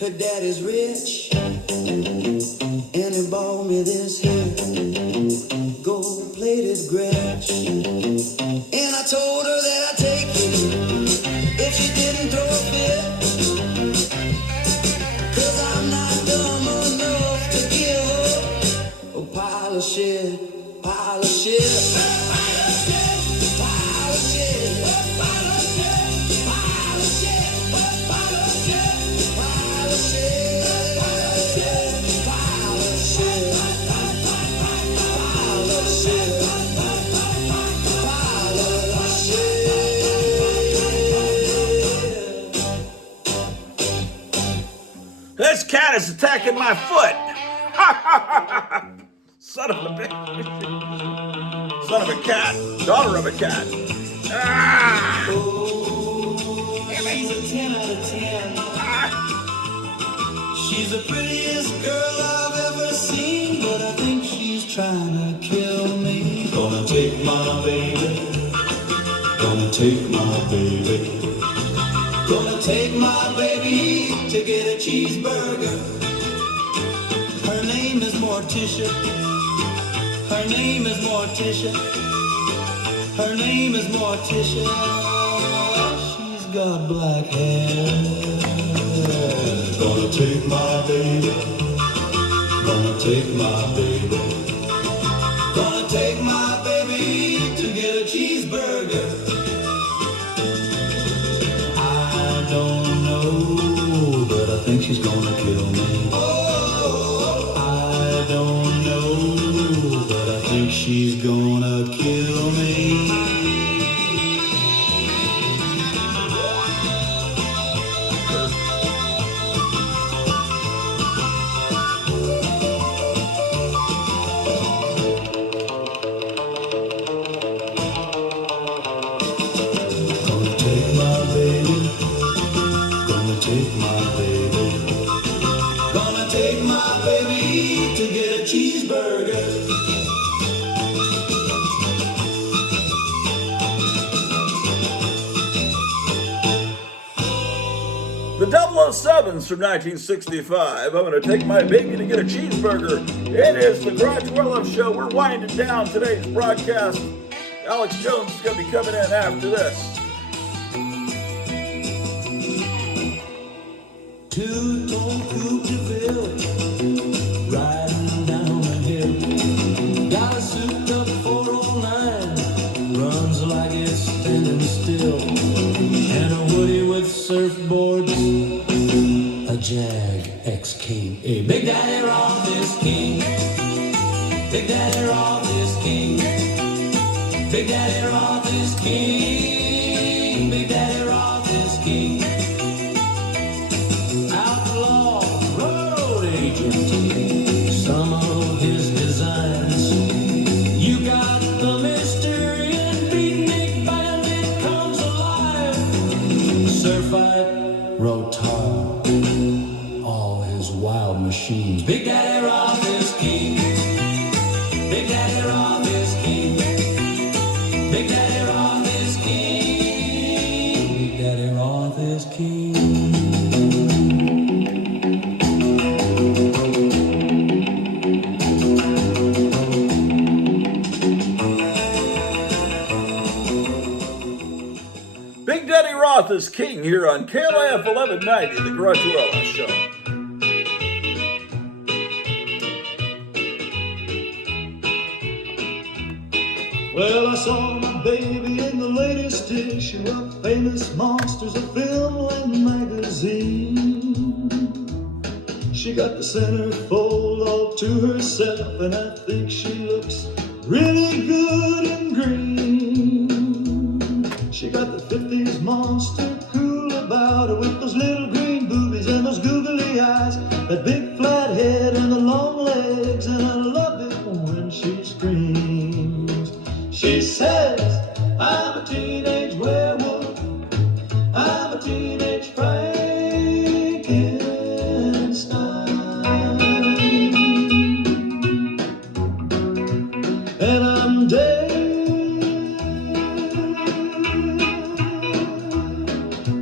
Her daddy's rich, and he bought me this here gold-plated Gretsch. And I told her that I'd take it if she didn't throw a fit, 'cause I'm not dumb enough to give up a pile of shit, pile of shit. Pile of shit, pile of shit, pile of shit, pile of shit, pile of shit. Pile of shit, pile of shit, pile of shit, pile of shit, pile of shit. This cat is attacking my foot. Son of a bitch. Son of a cat. Daughter of a cat. Ah! She's a 10 out of 10. She's the prettiest girl I've ever seen, but I think she's trying to kill me. Gonna take my baby. Gonna take my baby. Gonna take my baby to get a cheeseburger. Her name is Morticia. Her name is Morticia. Her name is Morticia. She's got black hair. Gonna take my baby. Gonna take my baby. Gonna take my baby to get a cheeseburger. I don't know, but I think she's gonna kill me. I don't know, but I think she's gonna kill me. The 007s from 1965. I'm going to take my baby to get a cheeseburger. It is the Grottu Orloff Show. We're winding down today's broadcast. Alex Jones is going to be coming in after this. Two-tone coupe de ville, riding down the hill. Got a souped-up 409, runs like it's standing still. And a Woody with surfboards, a Jag X-King. Hey, Big Daddy Roth is king. Big Daddy Roth is king. Big Daddy Roth is king. Big Daddy Roth is king. Outlaw road agent, some of his designs. You got the mystery and beatnik bandit comes alive. Surfite, rotar, all his wild machines. Big Daddy Roth is king. Big Daddy Roth is king. Big Daddy Roth is king. Big Daddy Roth is king. Big Daddy Roth is king here on KLIF 1190, the Grottu Orloff Show. Well, I saw my baby in the latest issue of Famous Monsters, a film and magazine. She got the centerfold all to herself, and I think she looks really good in green. She got the 50s monster cool about her with those little green boobies and those googly eyes, that big flat head and the long legs, and I love it when she screams. She says, I'm a teenage werewolf, I'm a teenage Frankenstein, and I'm dead.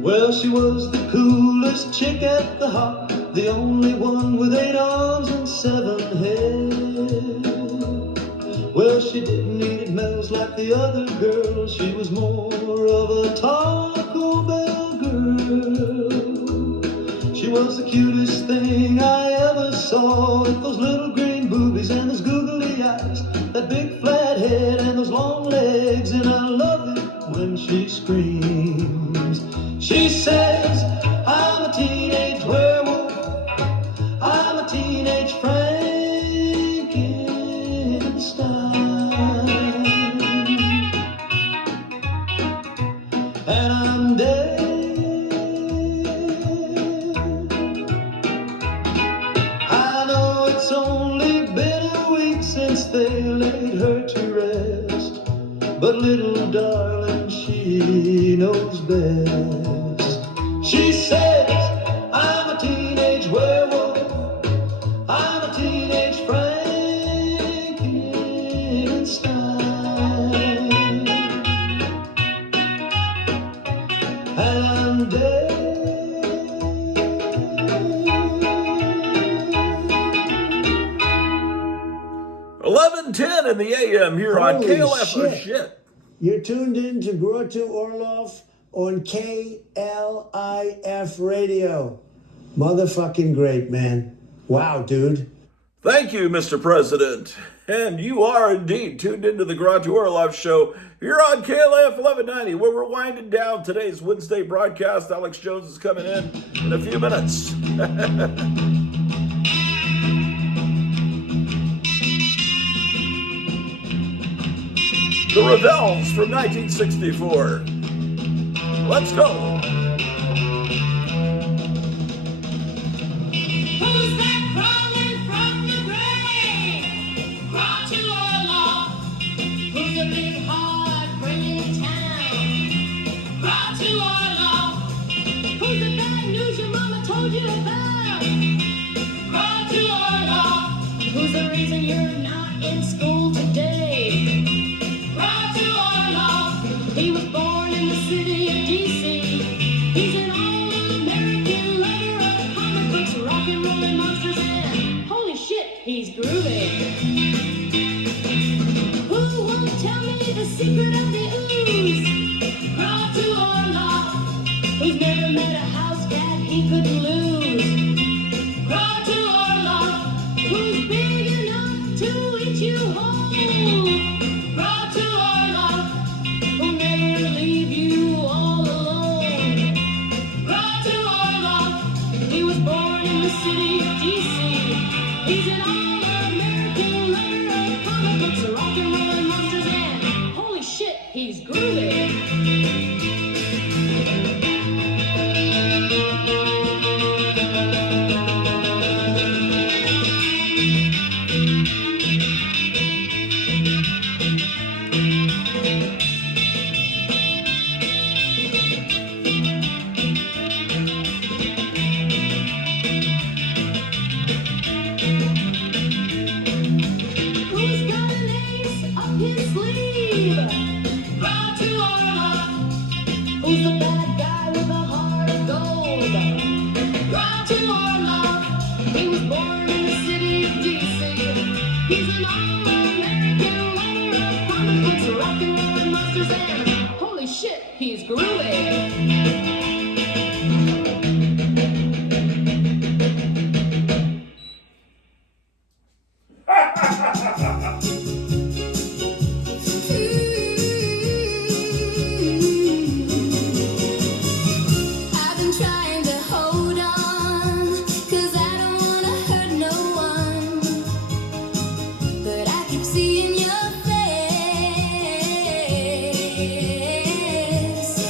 Well, she was the coolest chick at the hop, the only one with 8 arms and 7 heads. Well, she didn't eat meals like the other girls. She was more of a Taco Bell girl. She was the cutest thing I ever saw, with those little green boobies and those googly eyes, that big flat head and those long legs, and I love it when she screams. She says, I'm a teenage werewolf, I'm a teenage Frankenstein, and I'm dead. I know it's only been a week since they laid her to rest, but little darling, she knows best. She says, I'm a teenage werewolf, I'm a teenage Frankenstein, and I'm dead. $11:10 in the AM here on Holy KLF. Oh, shit. shit. You're tuned in to Grottu Orloff on KLIF Radio. Motherfucking great, man. Wow, dude. Thank you, Mr. President. And you are indeed tuned into the Grottu Orloff Show here on KLF 1190, where we're winding down today's Wednesday broadcast. Alex Jones is coming in a few minutes. The Rebels from 1964. Let's go. Who's that crawling from the grave? Grottu Orloff. Who's the big hard bringing town? Grottu Orloff. Who's the bad news your mama told you about? Grottu Orloff. Who's the reason you're not in school today? Grottu Orloff. He was born in the city of D.C. He's an all-American who's never met a house cat he couldn't lose. Grottu Orloff, who's big enough to eat you whole. Grottu Orloff, who'll never leave you all alone. Grottu Orloff, he was born in the city of D.C. He's an all-American lover of comic books, rock and roll, and monsters, and holy shit, he's groovy. Who's got an ace up his sleeve? Grottu Orloff, who's the bad guy with a heart of gold? Grottu Orloff, he was born in the city of D.C. He's an all-American lover of comic books, rock and roll, and monsters, and holy shit, he's groovy. I've been trying to hold on, 'cause I don't wanna hurt no one. But I keep seeing your face.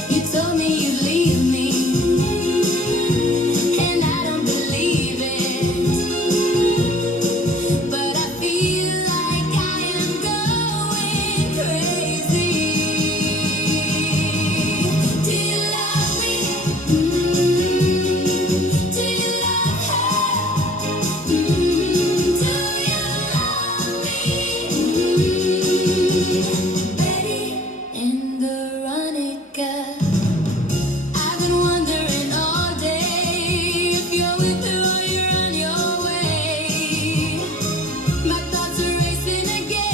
You told me you'd leave me, and I don't believe it. But I feel like I am going crazy. Do you love me? Do you love her? Do you love me? Betty and Veronica, I've been wondering all day if you're with her or you're on your way. My thoughts are racing again.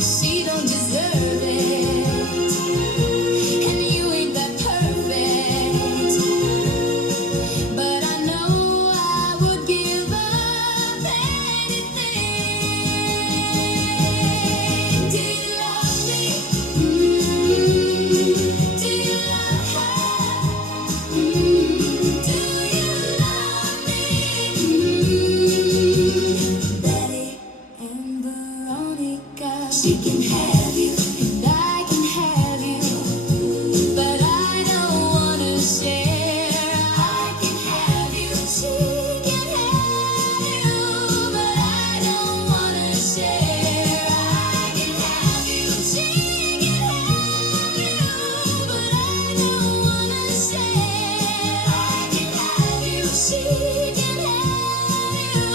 She don't deserve it, and you ain't that perfect. But I know I would give up anything. Do you love me? Do you love her? Do you love me? Betty and Veronica, she can have you, and I can have you, but I don't wanna share. I can have you, she can have you, but I don't wanna share. I can have you, she can have you, but I don't wanna share. I can have you, she can have you,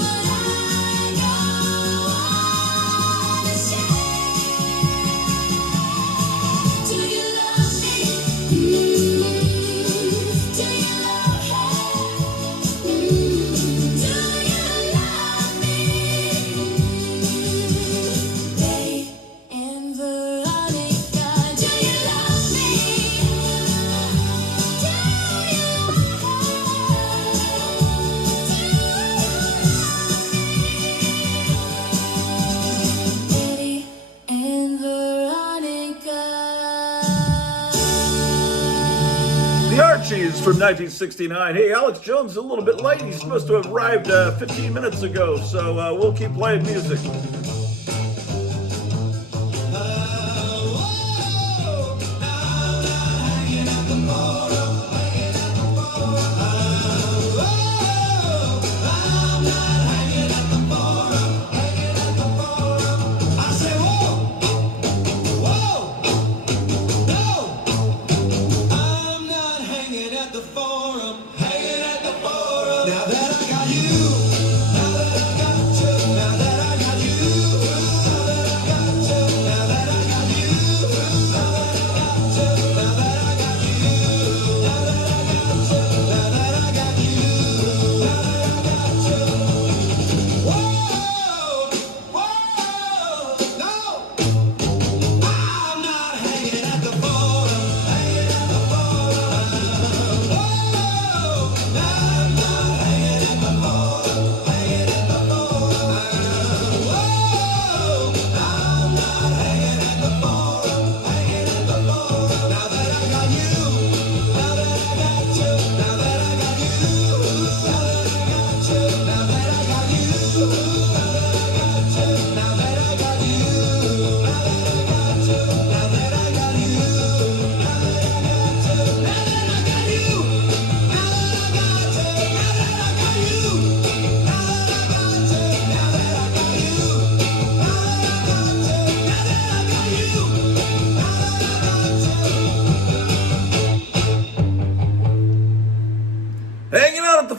but I don't wanna share. Do you love me? Do you love her? Do you love me? Betty and Veronica, do you love me? Do you Betty and Veronica. The Archies from 1969. Hey, Alex Jones is a little bit late. He's supposed to have arrived 15 minutes ago, so we'll keep playing music. Now that I got you, now that I got you, now that I got you.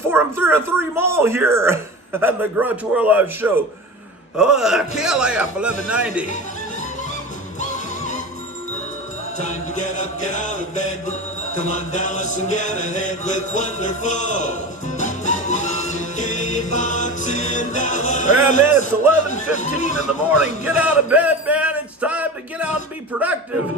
Forum 303 Mall here on the Grottu Orloff Show. KLIF 1190. Time to get up, get out of bed. Come on, Dallas, and get ahead with Wonderful. K-Box in Dallas. Yeah, man, it's 11:15 in the morning. Get out of bed, man. It's time to get out and be productive.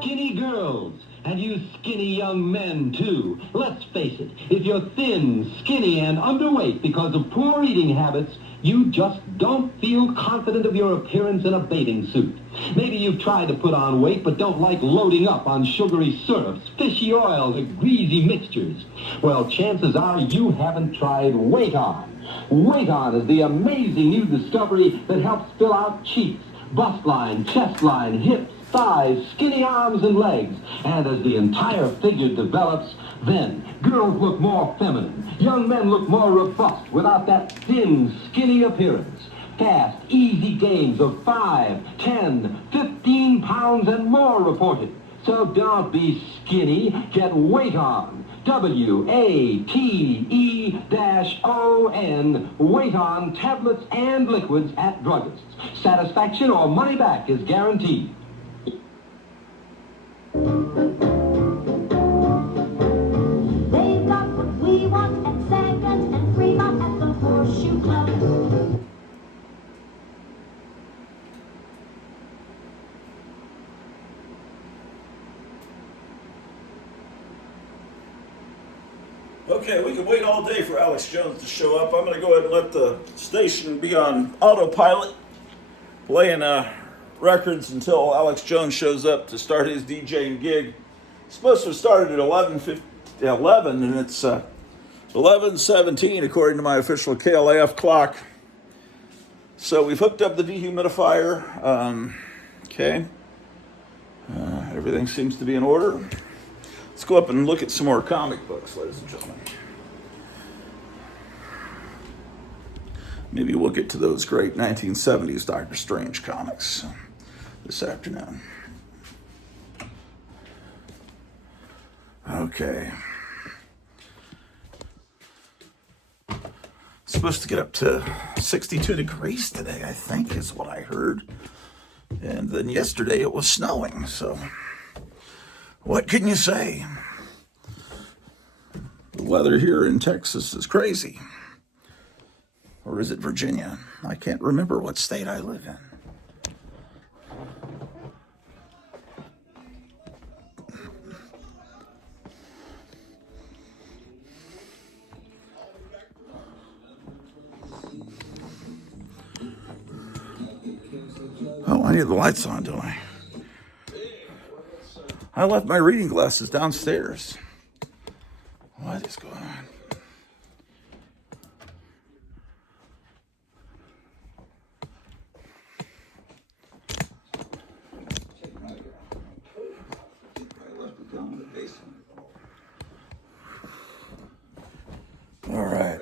Skinny girls, and you skinny young men, too. Let's face it, if you're thin, skinny, and underweight because of poor eating habits, you just don't feel confident of your appearance in a bathing suit. Maybe you've tried to put on weight but don't like loading up on sugary syrups, fishy oils, or greasy mixtures. Well, chances are you haven't tried Weight On. Weight On is the amazing new discovery that helps fill out cheeks, bust line, chest line, hips, thighs, skinny arms and legs. And as the entire figure develops, then girls look more feminine. Young men look more robust without that thin, skinny appearance. Fast, easy gains of 5, 10, 15 pounds and more reported. So don't be skinny. Get Weight On. WATE-ON. Weight On tablets and liquids at druggists. Satisfaction or money back is guaranteed. They've got what we want at Second and Fremont at the Horseshoe Club. Okay, we can wait all day for Alex Jones to show up. I'm going to go ahead and let the station be on autopilot, playing records until Alex Jones shows up to start his DJing gig. It's supposed to have started at 11, and it's 11:17 according to my official KLAF clock. So we've hooked up the dehumidifier. Okay. Everything seems to be in order. Let's go up and look at some more comic books, ladies and gentlemen. Maybe we'll get to those great 1970s Doctor Strange comics this afternoon. Okay. It's supposed to get up to 62 degrees today, I think, is what I heard. And then yesterday it was snowing, so what can you say? The weather here in Texas is crazy. Or is it Virginia? I can't remember what state I live in. Oh, I need the lights on, don't I? I left my reading glasses downstairs. What is going on? All right.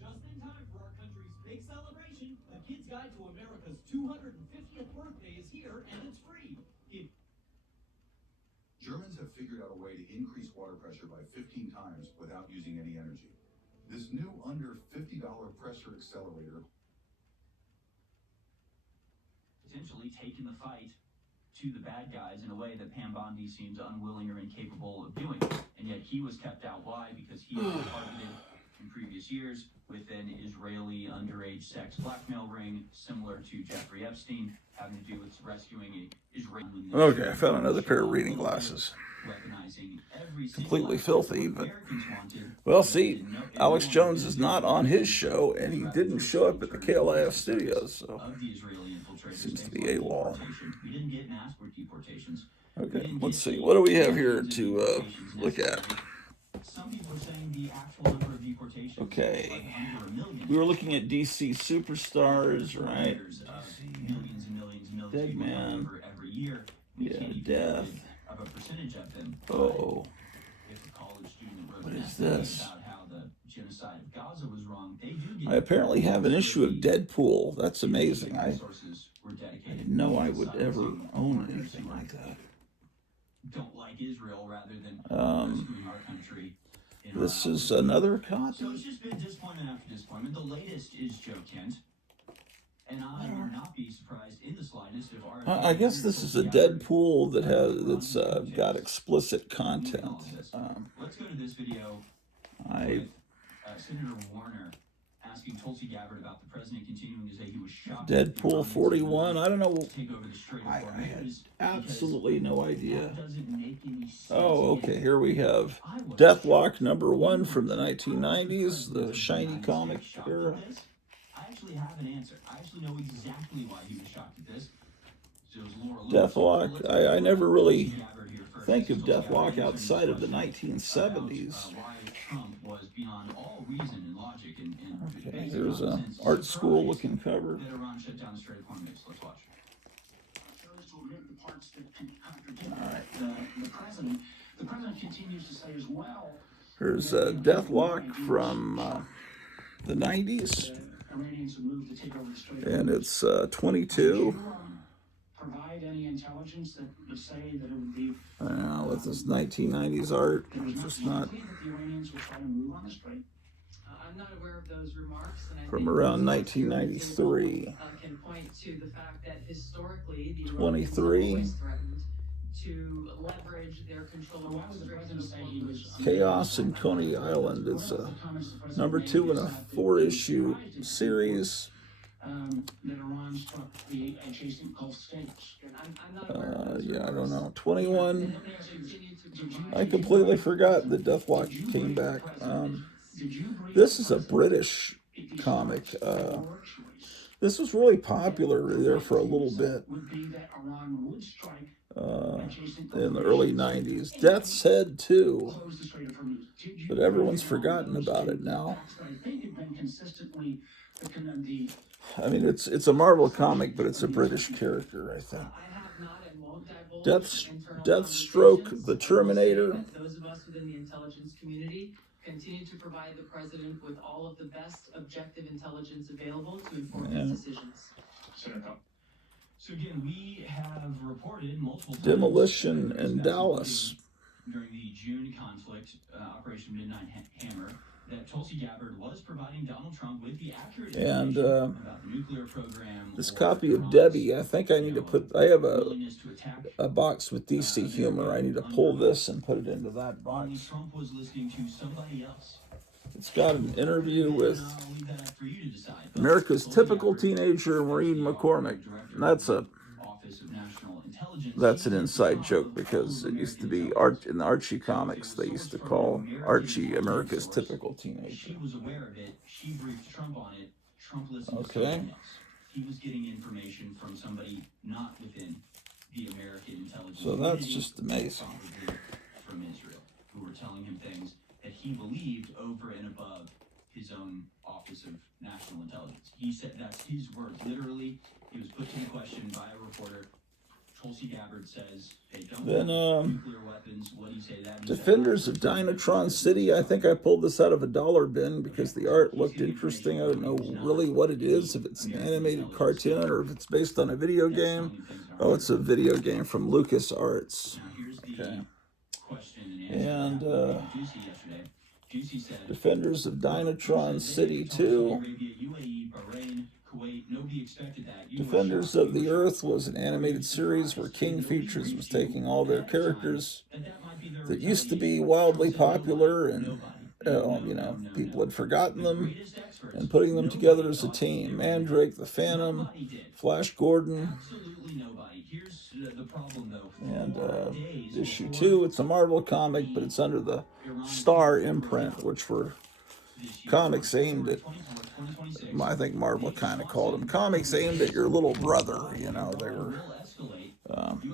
Just in time for our country's big celebration, the Kid's Guide to America's 250th birthday is here, and it's free. Germans have figured out a way to increase water pressure by 15 times without using any energy. This new under $50 pressure accelerator potentially taking the fight to the bad guys in a way that Pam Bondi seems unwilling or incapable of doing. and yet he was kept out. Why? Because he was targeted in previous years with an Israeli underage sex blackmail ring similar to Jeffrey Epstein, having to do with rescuing an Israeli. Okay, I found another pair of reading glasses. Completely filthy, but well, see, Alex Jones is not on his show, and he didn't show up at the KLIF studios, so seems to be AWOL. Okay, let's see. What do we have here to look at? Okay, we were looking at DC Superstars, right? Dead Man. Yeah, death. Oh. What is this? I apparently have an issue of Deadpool. That's amazing. I didn't know I would ever own anything like that. Don't like Israel rather than rescuing our country. This is another copy. So it's just been disappointment after disappointment. The latest is Joe Kent. And I would not be surprised in the slightest if our... I guess this is a Deadpool that's got explicit content. Let's go to this video with Senator Warner asking Tulsi Gabbard about the president continuing to say he was shocked. Deadpool 41. I don't know. I had absolutely no idea. Oh, okay. Here we have Deathlock #1 from the 1990s, the shiny comic era. I actually have an answer. I actually know exactly why he was shocked at this. Deathlock. I never really think of Deathlock outside of the 1970s. Okay, here's a art school looking cover. The president continues to say as well. Here's Deathlock from the 90s. And it's 22. Provide any intelligence that would say that it would be. With this 1990s art, it's just not. I'm not aware of those remarks. And I From think around 1993. Can point to the fact that historically the 23. always threatened to leverage their control of Chaos in Coney Island is #2 in a 4-issue series. That Iran struck the adjacent Gulf states. Yeah, I don't know. 21. I completely forgot that Deathlock came back. This is a British comic. This was really popular there for a little bit. In the early 90s. Death's Head 2. But everyone's forgotten about it now. I mean, it's a Marvel comic, but it's a British character, I think. Deathstroke, the Terminator. Those of us within the intelligence community continue to provide the president with all of the best objective intelligence available to inform his decisions. So again, we have reported multiple times Demolition in Dallas. During the June conflict, Operation Midnight Hammer, that Tulsi Gabbard was providing Donald Trump with the accurate information about the nuclear program. This copy of Debbie, I think I need to put. I have a box with DC humor. I need to pull this and put it into that box. Trump was listening to somebody else. It's got an interview with America's typical teenager, Maureen McCormick. That's an inside joke because it used to be in the Archie comics. They used to call Archie America's typical teenager. She was aware of it. She briefed Trump on it. Trump listened to someone else. He was getting information from somebody not within the American intelligence. So that's just amazing. From Israel, who were telling him things that he believed over and above his own Office of National Intelligence. He said that's his words. Literally, he was put to the question by a reporter. Tulsi Gabbard says they don't have nuclear weapons. What do you say that? Defenders of Dynatron City. I think I pulled this out of a dollar bin because the art looked interesting. I don't know really what it is, if it's an animated cartoon or if it's based on a video game. Oh, it's a video game from LucasArts. Okay. And Defenders of Dynatron City 2. Defenders of the Earth was an animated series where King Features was taking all their characters that used to be wildly popular, and you know, people had forgotten them, and putting them together as a team. Mandrake, the Phantom, Flash Gordon, and issue 2. It's a Marvel comic, but it's under the Star imprint, which were comics aimed at, I think Marvel kind of called them comics aimed at your little brother. You know,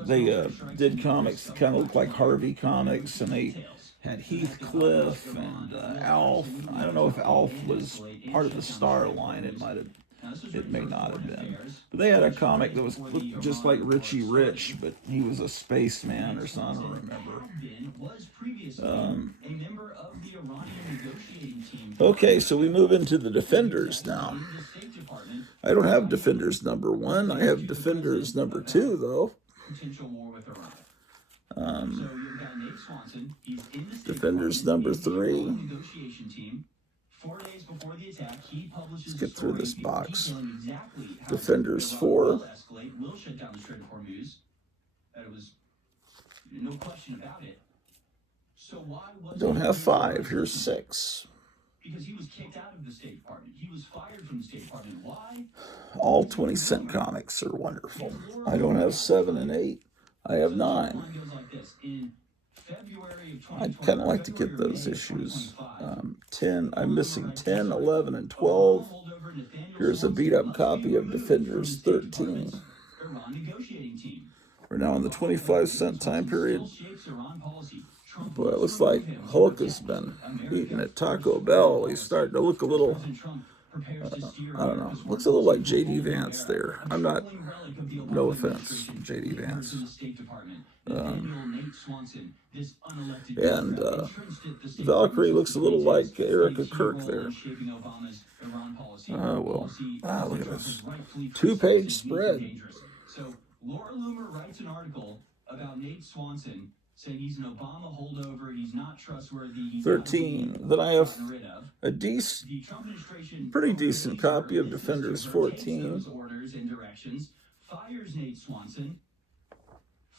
they did comics that kind of looked like Harvey comics, and they had Heathcliff and Alf. I don't know if Alf was part of the Star line. It may not have been. But they had a comic that looked just like Richie Rich, but he was a spaceman or something, I don't remember. Okay, so we move into the Defenders now. I don't have Defenders number 1. I have Defenders number 2, though. Defenders number 3. Let's get through this box. Defenders 4. I don't have 5. Here's 6. Because he was kicked out of the State Department. He was fired from the State Department. Why? All 20-cent comics are wonderful. I don't have 7 and 8. I have 9. I'd kind of like to get those issues. 10. I'm missing 10, 11, and 12. Here's a beat-up copy of Defenders 13. We're now in the 25-cent time period. Boy, it looks like Hulk has been eating at Taco Bell. He's starting to look a little, I don't know, looks a little like J.D. Vance there. I'm not, no offense, J.D. Vance. And Valkyrie looks a little like Erica Kirk there. Oh, well, look at this. 2-page spread. So Laura Loomer writes an article about Nate Swanson, saying he's an Obama holdover, he's not trustworthy. 13. Then I have a pretty decent copy of Defenders 14. Orders and directions, fires Nate Swanson,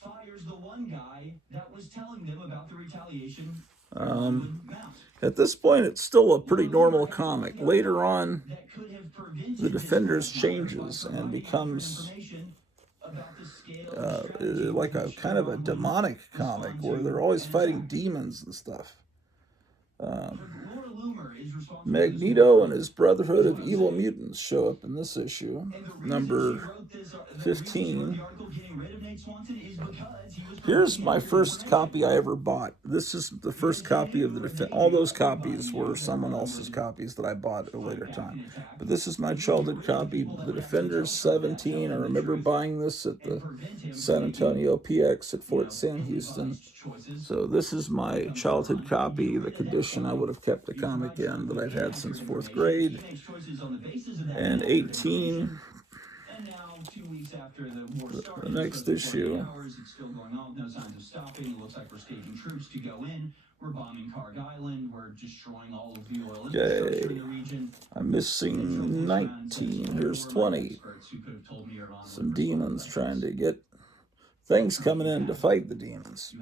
fires the one guy that was telling them about the retaliation. At this point, it's still a pretty normal comic. Later on, the Defenders changes and becomes like a kind of a demonic comic where they're always fighting demons and stuff. Magneto and his Brotherhood of Evil Mutants show up in this issue, number 15. Here's my first copy I ever bought. This is the first copy of the all those copies were someone else's copies that I bought at a later time. But this is my childhood copy, The Defenders 17. I remember buying this at the San Antonio PX at Fort Sam Houston. So this is my childhood copy, the condition I would have kept the comic in, that I've had since 4th grade. And 18. The next issue. It's still going on, no signs of stopping. It looks like we're staging troops to go in. We're bombing Karg Island. We're destroying all of the oil infrastructure in the region. I'm missing 19. Here's 20. Some demons trying to get things coming in to fight the demons.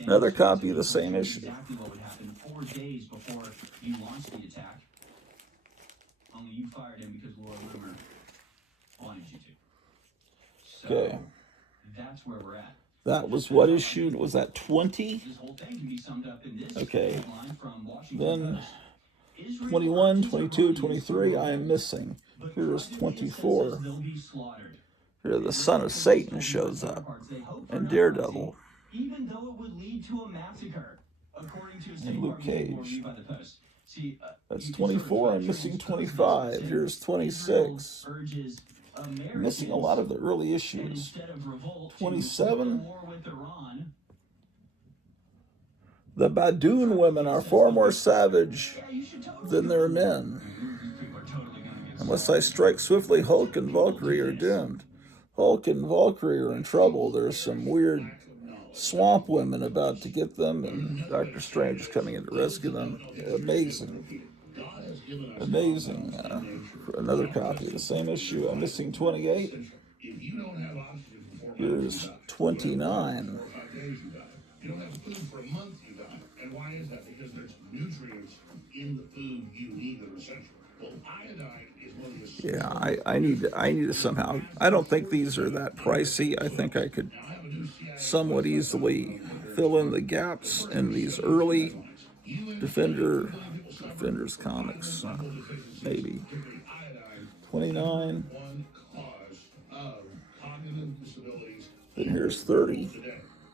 Another copy of the same issue. Exactly what would happen 4 days before you launched the attack. Only you fired him because Laura Loomer wanted you to. So Okay. That's where we're at. That was what issue? Was that 20? This whole thing can be summed up in this Okay. headline from Washington Then Post. 21, 22, 23, I am missing. Here's 24. They'll be slaughtered. Here the son of Satan shows up. And Daredevil. Even though it would lead to a massacre, according to a And State Luke Department Cage. report by the Post. See, That's 24. I'm missing 25. Here's 26. urges I'm missing a lot of the early issues. 27. The Badoon women are far more savage than their men. Unless I strike swiftly, Hulk and Valkyrie are doomed. Hulk and Valkyrie are in trouble. There's some weird swamp women about to get them, and Dr. Strange is coming in to rescue them. Amazing. Amazing. Another copy of the same issue. I'm missing 28. Here's 29. Yeah, I need to somehow. I don't think these are that pricey. I think I could somewhat easily fill in the gaps in these early Defenders comics. Maybe 29. Then here's 30.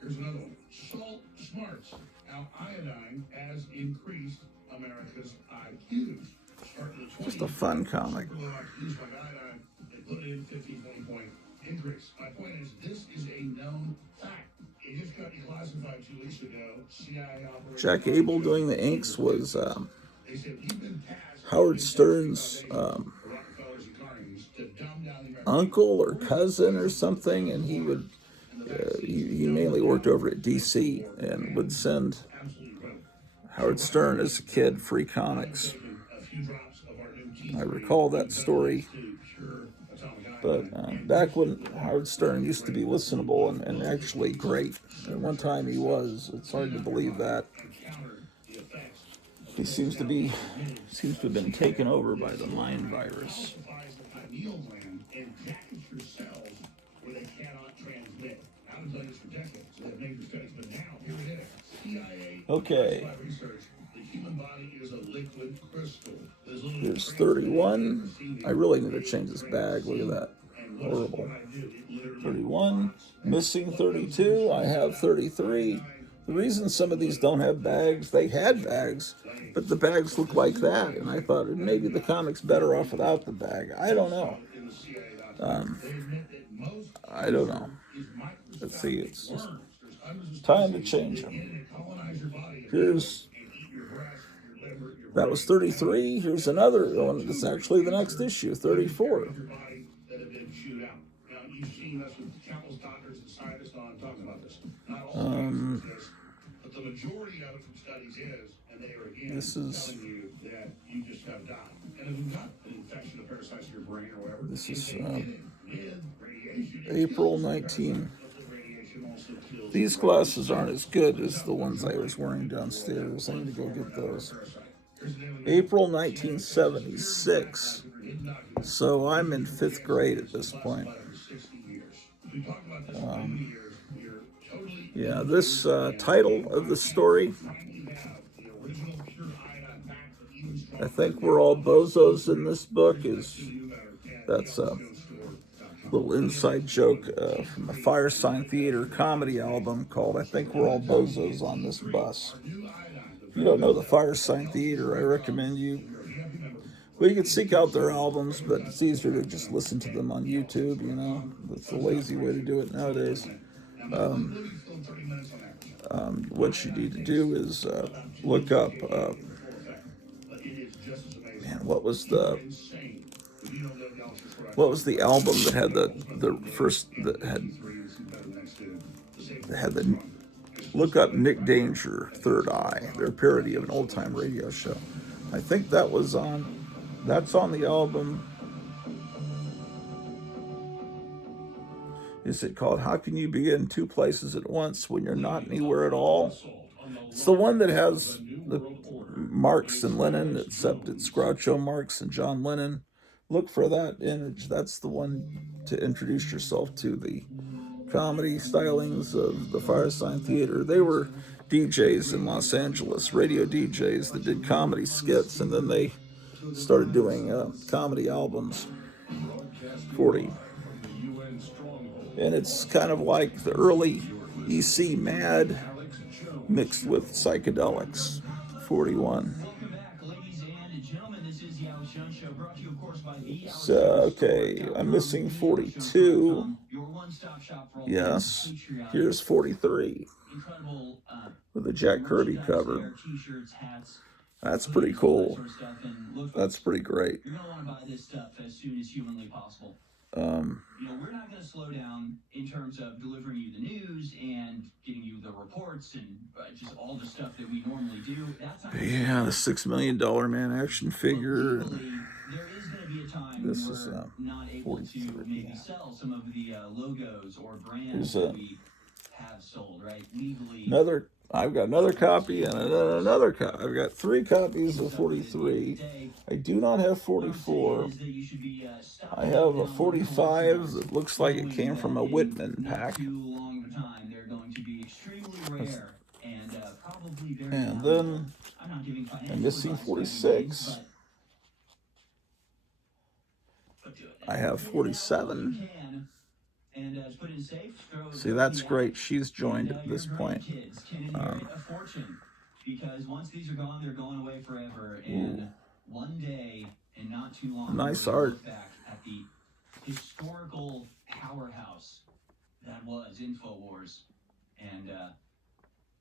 Here's another one. Salt Smarts. How iodine has increased America's IQs. Just a fun comic. They put it in 15-20-point increase. My point is, this is a known fact. It just got declassified 2 weeks ago. CIA operations. Jack Abel doing the inks was Howard Stern's uncle or cousin or something, and he would he mainly worked over at DC and would send Howard Stern as a kid free comics. I recall that story. But back when Howard Stern used to be listenable and actually great, at one time he was. It's hard to believe that. He seems to have been taken over by the mind virus. Okay. Here's 31. I really need to change this bag. Look at that. Horrible. 31. Missing 32. I have 33. The reason some of these don't have bags, they had bags, but the bags look like that. And I thought maybe the comic's better off without the bag. I don't know. I don't know. Let's see. It's just time to change them. That was 33. Here's another one. It's actually the next issue, 34. This is April 19. These glasses aren't as good as the ones I was wearing downstairs. I need to go get those. April 1976. So I'm in 5th grade at this point. Yeah, this title of the story, I think we're all bozos in this book, that's a little inside joke from the Fire Sign Theater comedy album called I Think We're All Bozos on This Bus. If you don't know the Fire Sign Theater, I recommend you. Well, you can seek out their albums, but it's easier to just listen to them on YouTube, you know. That's the lazy way to do it nowadays. What you need to do is look up, what was the album that had look up Nick Danger, Third Eye, their parody of an old-time radio show. I think that's on the album. Is it called How Can You Be in Two Places at Once When You're Not Anywhere at All? It's the one that has the Marx and Lenin, except it's Groucho Marx and John Lennon. Look for that image. That's the one to introduce yourself to the comedy stylings of the Fire Sign Theater. They were DJs in Los Angeles, radio DJs that did comedy skits, and then they started doing comedy albums. 40. And it's kind of like the early EC Mad mixed with psychedelics. 41. So, okay, I'm missing 42. Yes, here's 43 with a Jack Kirby cover. That's pretty cool. That's pretty great. You're going to want to buy this stuff as soon as humanly possible. We're not going to slow down in terms of delivering you the news and getting you the reports and just all the stuff that we normally do. That's not the $6 Million Man action figure. There is going to be a time this we're is not able to maybe sell some of the logos or brands Here's that we have sold, right? Legally. I've got another copy and another copy. I've got 3 copies of 43. I do not have 44. I have a 45 that looks like it came from a Whitman pack. Too long of a time, they're going to be extremely rare and probably very And valuable. then I'm not giving financial I'm missing advice by any 46. means, but do it. I have 47. And put in safe. See, that's great. She's joined at this point. Kids can inherit a fortune because once these are gone, they're going away forever. And one day, and not too long, Nice we'll art. look back at the historical powerhouse that was InfoWars, and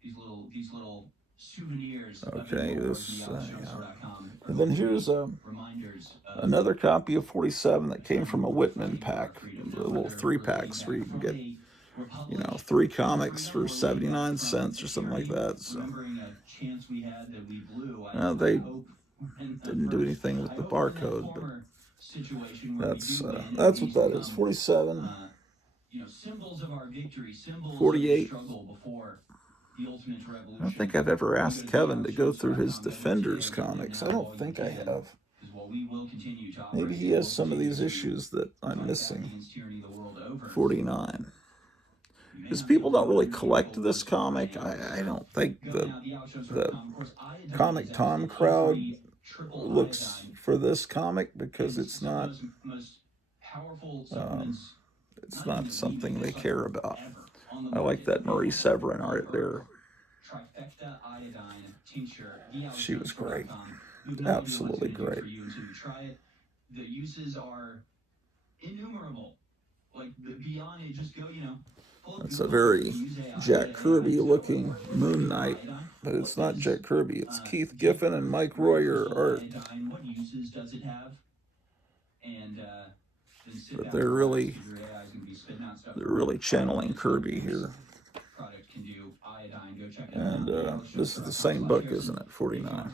these little souvenirs. Okay, of this. InfoWars, And then here's reminders of another copy of 47 that came from a Whitman pack, the little 3-packs where you can get, 3 comics for 79 cents or something like that. So, remembering a chance we had that we blew. they didn't do anything with the barcode, but that's what that is. 47, symbols of our victory, symbols 48. of the struggle before the ultimate revolution. I don't think I've ever asked Kevin to go through his Defenders comics. I don't think I have. Maybe he has some of these issues that I'm missing. 49. Because people don't really collect this comic. I don't think the Comic Tom crowd looks for this comic because it's not something they care about. I like that Marie Severin art there. Trifecta iodine tincture. She was great. Absolutely great. The uses are innumerable. Like beyond it, just go, It's a very Jack Kirby looking Moon Knight, but it's not Jack Kirby. It's Keith Giffen and Mike Royer art. What uses does it have? And But they're really channeling Kirby here. And this is the same book, isn't it? 49.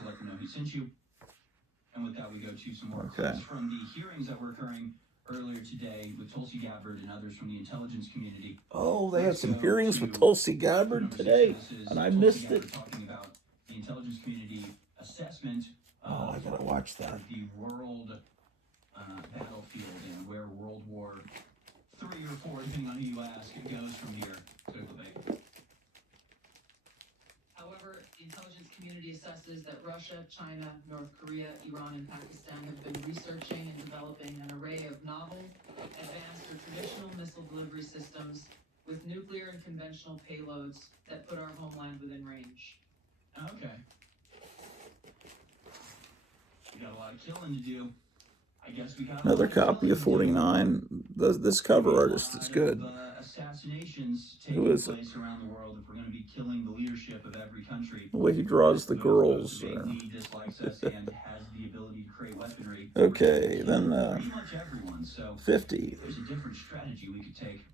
And with that, we go to some more Okay. clips from the hearings that were occurring earlier today with Tulsi Gabbard and others from the intelligence community. Oh, they had some hearings with Tulsi Gabbard today, and I missed it. Talking about the intelligence community assessment Oh, I gotta watch that. the world battlefield and where World War III or IV, depending on who you ask, it goes from here. So debate. However, the intelligence community assesses that Russia, China, North Korea, Iran, and Pakistan have been researching and developing an array of novel, advanced or traditional missile delivery systems with nuclear and conventional payloads that put our homeland within range. Okay. We got a lot of killing to do. I guess we got Another copy of 49. This cover artist is good. Assassinations Who is it? place around the world if we're going to be killing the leadership of every country. The way he draws the girls. Vaguely dislikes us and has the ability to create weaponry. Okay, then Pretty much everyone. So 50. if there's a different strategy we could take.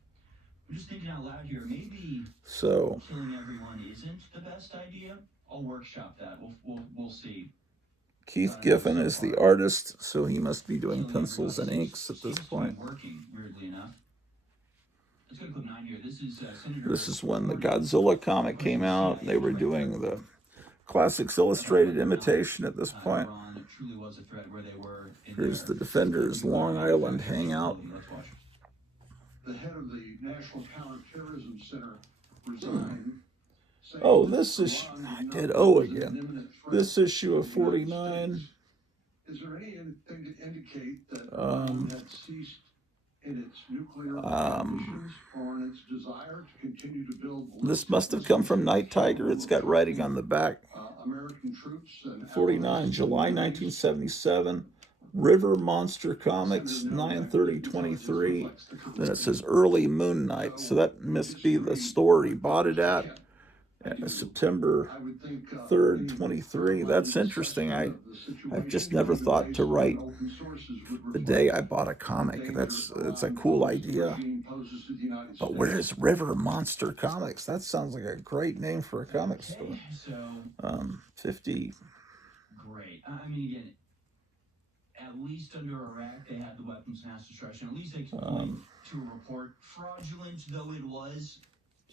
I'm just thinking out loud here. Maybe So killing everyone isn't the best idea. I'll workshop that. We'll see. Keith Giffen is the artist, so he must be doing pencils and inks at this point. Working, weirdly enough. Let's go to clip 9 here. This is Senator. This is when the Godzilla comic came out. They were doing the Classics Illustrated imitation at this point. Iran truly was a threat where they were in Here's their the Defenders Long Island Hangout. Let's watch. The head of the National Counterterrorism Center resigned. Oh, this is, I did O again. This issue of 49. Is there anything to indicate that Iran had ceased in its nuclear ambitions or in its desire to continue to build? This must have come from Night Tiger. It's got writing on the back. American troops and 49, July 1977. River Monster Comics, 9/30/23. Then it says Early Moon Night. So that must be the store he bought it at. September 3rd, 23. That's interesting. I've just never thought to write the day I bought a comic. It's a cool idea. But where's River Monster Comics? That sounds like a great name for a comic store. 50. Great. I mean, again, at least under Iraq, they had the weapons of mass destruction. At least they could point to a report, fraudulent though it was.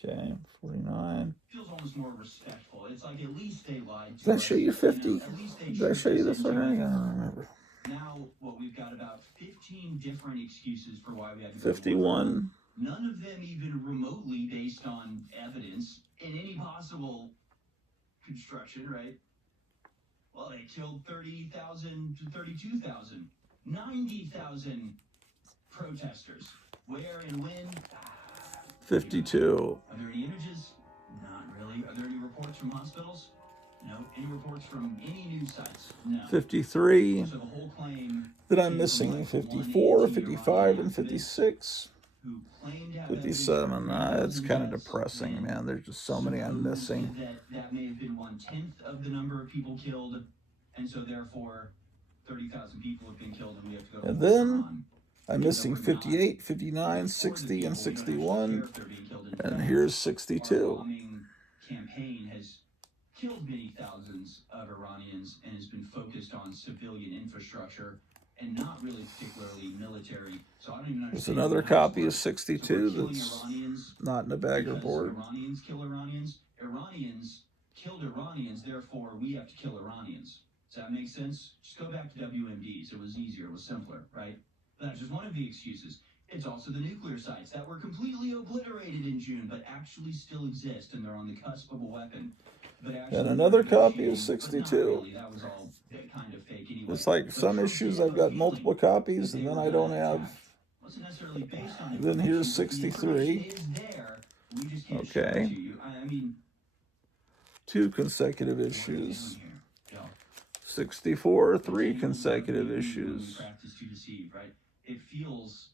Okay, 49. Feels almost more respectful. It's like at least they lied to Did I us. show you 50? At least they Did I show you this already? I don't remember. Now, what we've got about 15 different excuses for why we had to go to war. 51. None of them even remotely based on evidence in any possible construction, right? Well, they killed 30,000 to 32,000, 90,000 protesters. Where and when? 52. Are there any images? Not really. Are there any reports from hospitals? No. Any reports from any news sites? No. 53. So the whole claim That I'm missing 54, 55, and 56. 57. It's kind of depressing, man. There's just so many I'm missing. That may have been 1/10 of the number of people killed, and so therefore 30,000 people have been killed, and we have to go to And war then on. I'm missing 58, 59, 60, and 61. And here's 62. Bombing campaign has killed many thousands of Iranians and has been focused on civilian infrastructure and not really particularly military. So I don't even understand. There's another copy of 62 that's not in a bag or board. Iranians kill Iranians. Iranians killed Iranians, therefore we have to kill Iranians. Does that make sense? Just go back to WMDs. It was easier, it was simpler, right? That's just one of the excuses. It's also the nuclear sites that were completely obliterated in June, but actually still exist, and they're on the cusp of a weapon. And another copy of 62. That was all kind of fake anyway. It's like some issues I've got multiple copies, and then I don't have. Then here's 63. Okay. 2 consecutive issues. 64, 3 consecutive issues. Practice to deceive, right? It feels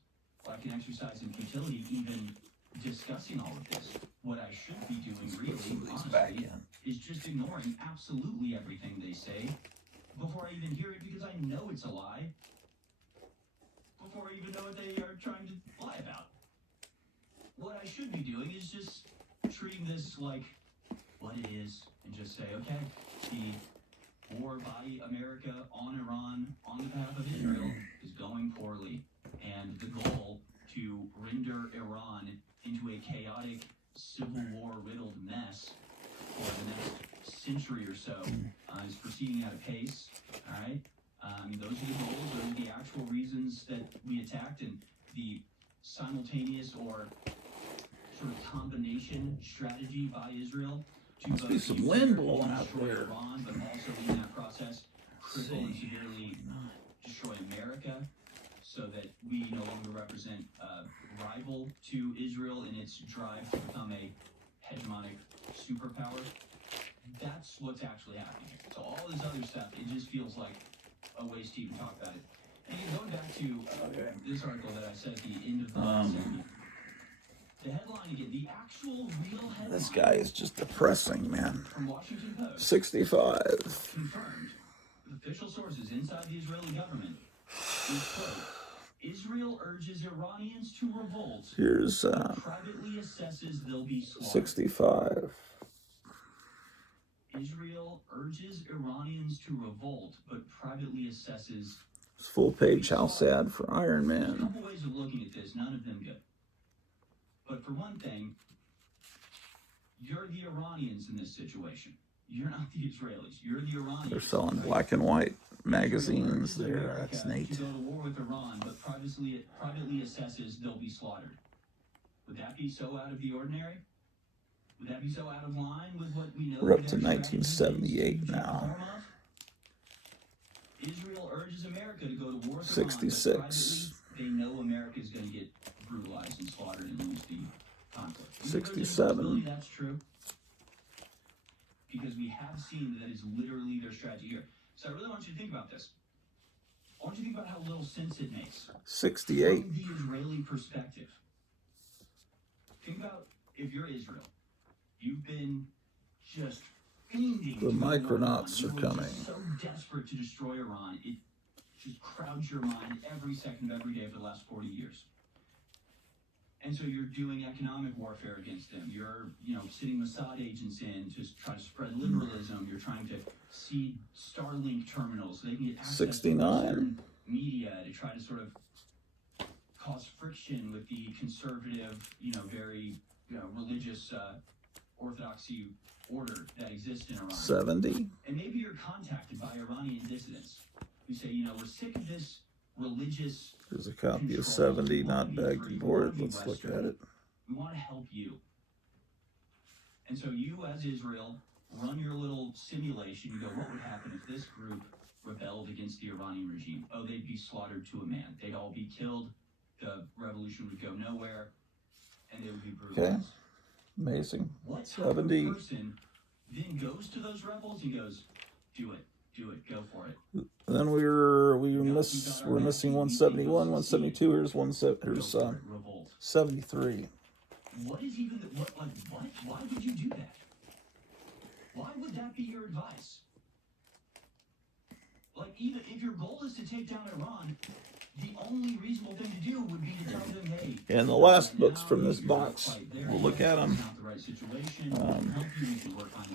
like an exercise in futility, even discussing all of this. What I should be doing, really, honestly, is just ignoring absolutely everything they say before I even hear it, because I know it's a lie. Before I even know what they are trying to lie about. What I should be doing is just treating this like what it is and just say, okay, the war by America on Iran on behalf of Israel is going poorly, and the goal to render Iran into a chaotic, civil war-riddled mess for the next century or so is proceeding at a pace, all right? Those are the goals, those are the actual reasons that we attacked, and the simultaneous or sort of combination strategy by Israel to Must be some wind blowing out there. Iran, but also in that process cripple and severely destroy America, so that we no longer represent a rival to Israel in its drive to become a hegemonic superpower. That's what's actually happening here. So all this other stuff, it just feels like a waste to even talk about it. And again, going back to this article that I said at the end of the last segment, the headline again, the actual real headline. This guy is just depressing, man. From Washington Post. 65. Confirmed with official sources inside the Israeli government is, quote, Israel urges Iranians to revolt. Here's privately assesses they'll be slaughtered. 65. Israel urges Iranians to revolt, but privately assesses. It's full page house ad for Iron There's a Man. couple ways of looking at this, none of them good. But for one thing, you're the Iranians in this situation. You're not the Israelis. You're the Iranians. They're selling black and white magazines there. That's neat. To go to war with Iran, but privately assesses they'll be slaughtered. Would that be so out of the ordinary? Would that be so out of line with what we know? We're up to 1978 now. Israel urges America to go to war with 66. Iran, but privately they know America is going to get brutalized and slaughtered and lose the conflict. 67. That's true. Because we have seen that is literally their strategy here. So I really want you to think about this. I want you to think about how little sense it makes. 68. From the Israeli perspective. Think about if you're Israel. You've been just fiending. The Micronauts are coming. So desperate to destroy Iran, it just crowds your mind every second of every day for the last 40 years. And so you're doing economic warfare against them. You're, sending Mossad agents in to try to spread liberalism. You're trying to seed Starlink terminals so they can get access 69. to Western media to try to sort of cause friction with the conservative, very religious orthodoxy order that exists in Iran. 70. And maybe you're contacted by Iranian dissidents who say, we're sick of this religious. There's a copy of 70, not bagged and board. Let's look at it. We want to help you. And so you, as Israel, run your little simulation. You go, what would happen if this group rebelled against the Iranian regime? Oh, they'd be slaughtered to a man. They'd all be killed. The revolution would go nowhere, and they would be brutalized. Okay, amazing. What 70. type of person then goes to those rebels and goes, do it, go for it. Then we're missing 171, 172. Here's 73. What is even what? Why would you do that? Why would that be your advice? Like, even if your goal is to take down Iran, the only reasonable thing to do would be to tell them, hey. And the last books from this box, we'll look at them. I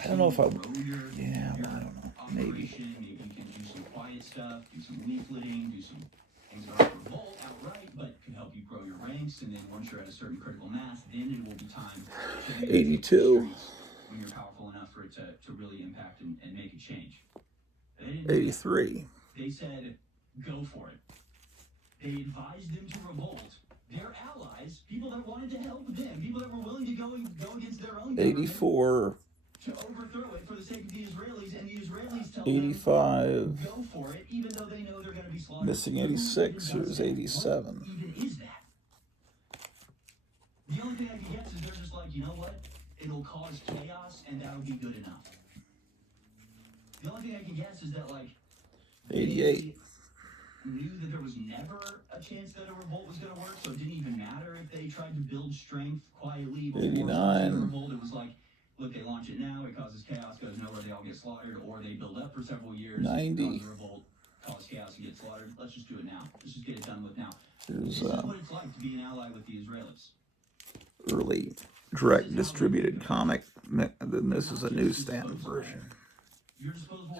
don't know if I don't know. Maybe. You can do some quiet stuff, do some leafleting, do some things that aren't revolt outright, but can help you grow your ranks. And then once you're at a certain critical mass, then it will be time to 82. when you're powerful enough for it to really impact and make a change. 83. They said, go for it. They advised them to revolt. Their allies, people that wanted to help them, people that were willing to go against their own 84. To overthrow it for the sake of the Israelis, and the Israelis tell 85. them, go for it, even though they know they're going to be slaughtered. Missing 86. Here's 87. What even is that? The only thing I can guess is they're just like, you know what? It'll cause chaos, and that'll be good enough. The only thing I can guess is that, like, 88. Knew that there was never a chance that a revolt was going to work, so it didn't even matter if they tried to build strength quietly before 89. a revolt. It was like, look, they launch it now, it causes chaos, goes nowhere, they all get slaughtered, or they build up for several years, 90. cause a revolt, cause chaos, and get slaughtered. Let's just do it now. Let's just get it done with now. Here's, this is what it's like to be an ally with the Israelis. Early direct distributed comic. Then this is a newsstand version. You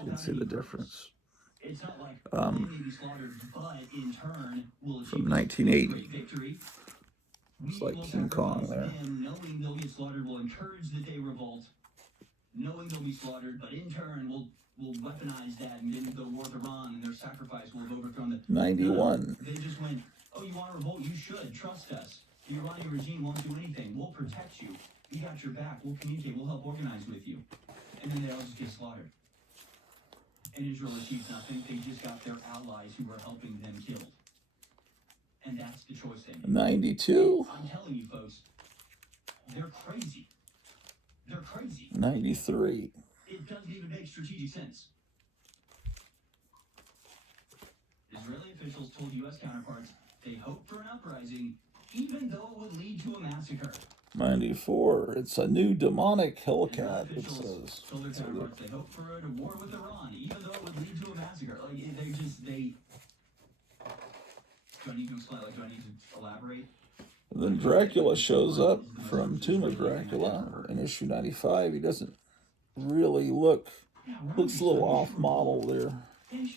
can see the difference. It's not like they may be slaughtered, but in turn will achieve From 1980. great victory. It's like King Kong there. Them, knowing they'll get slaughtered, will encourage that they revolt. Knowing they'll be slaughtered, but in turn will weaponize that and then go to war with Iran, and their sacrifice will have overthrown the 91. They just went, oh, you want to revolt? You should. Trust us. The Iranian regime won't do anything. We'll protect you. We got your back. We'll communicate. We'll help organize with you. And then they all just get slaughtered. And Israel achieved nothing. They just got their allies who were helping them killed. And that's the choice they made. 92. I'm telling you, folks, they're crazy. They're crazy. 93. It doesn't even make strategic sense. Israeli officials told U.S. counterparts they hoped for an uprising, even though it would lead to a massacre. 94. It's a new demonic Hellcat, it says. Told their counterparts they hoped for a war with Iran, even though it would lead to a massacre. Like, they... Do I need to explain? Like, do I need to elaborate? And then Dracula shows up from Tomb of Dracula in issue 95. He doesn't really looks a little off model there. And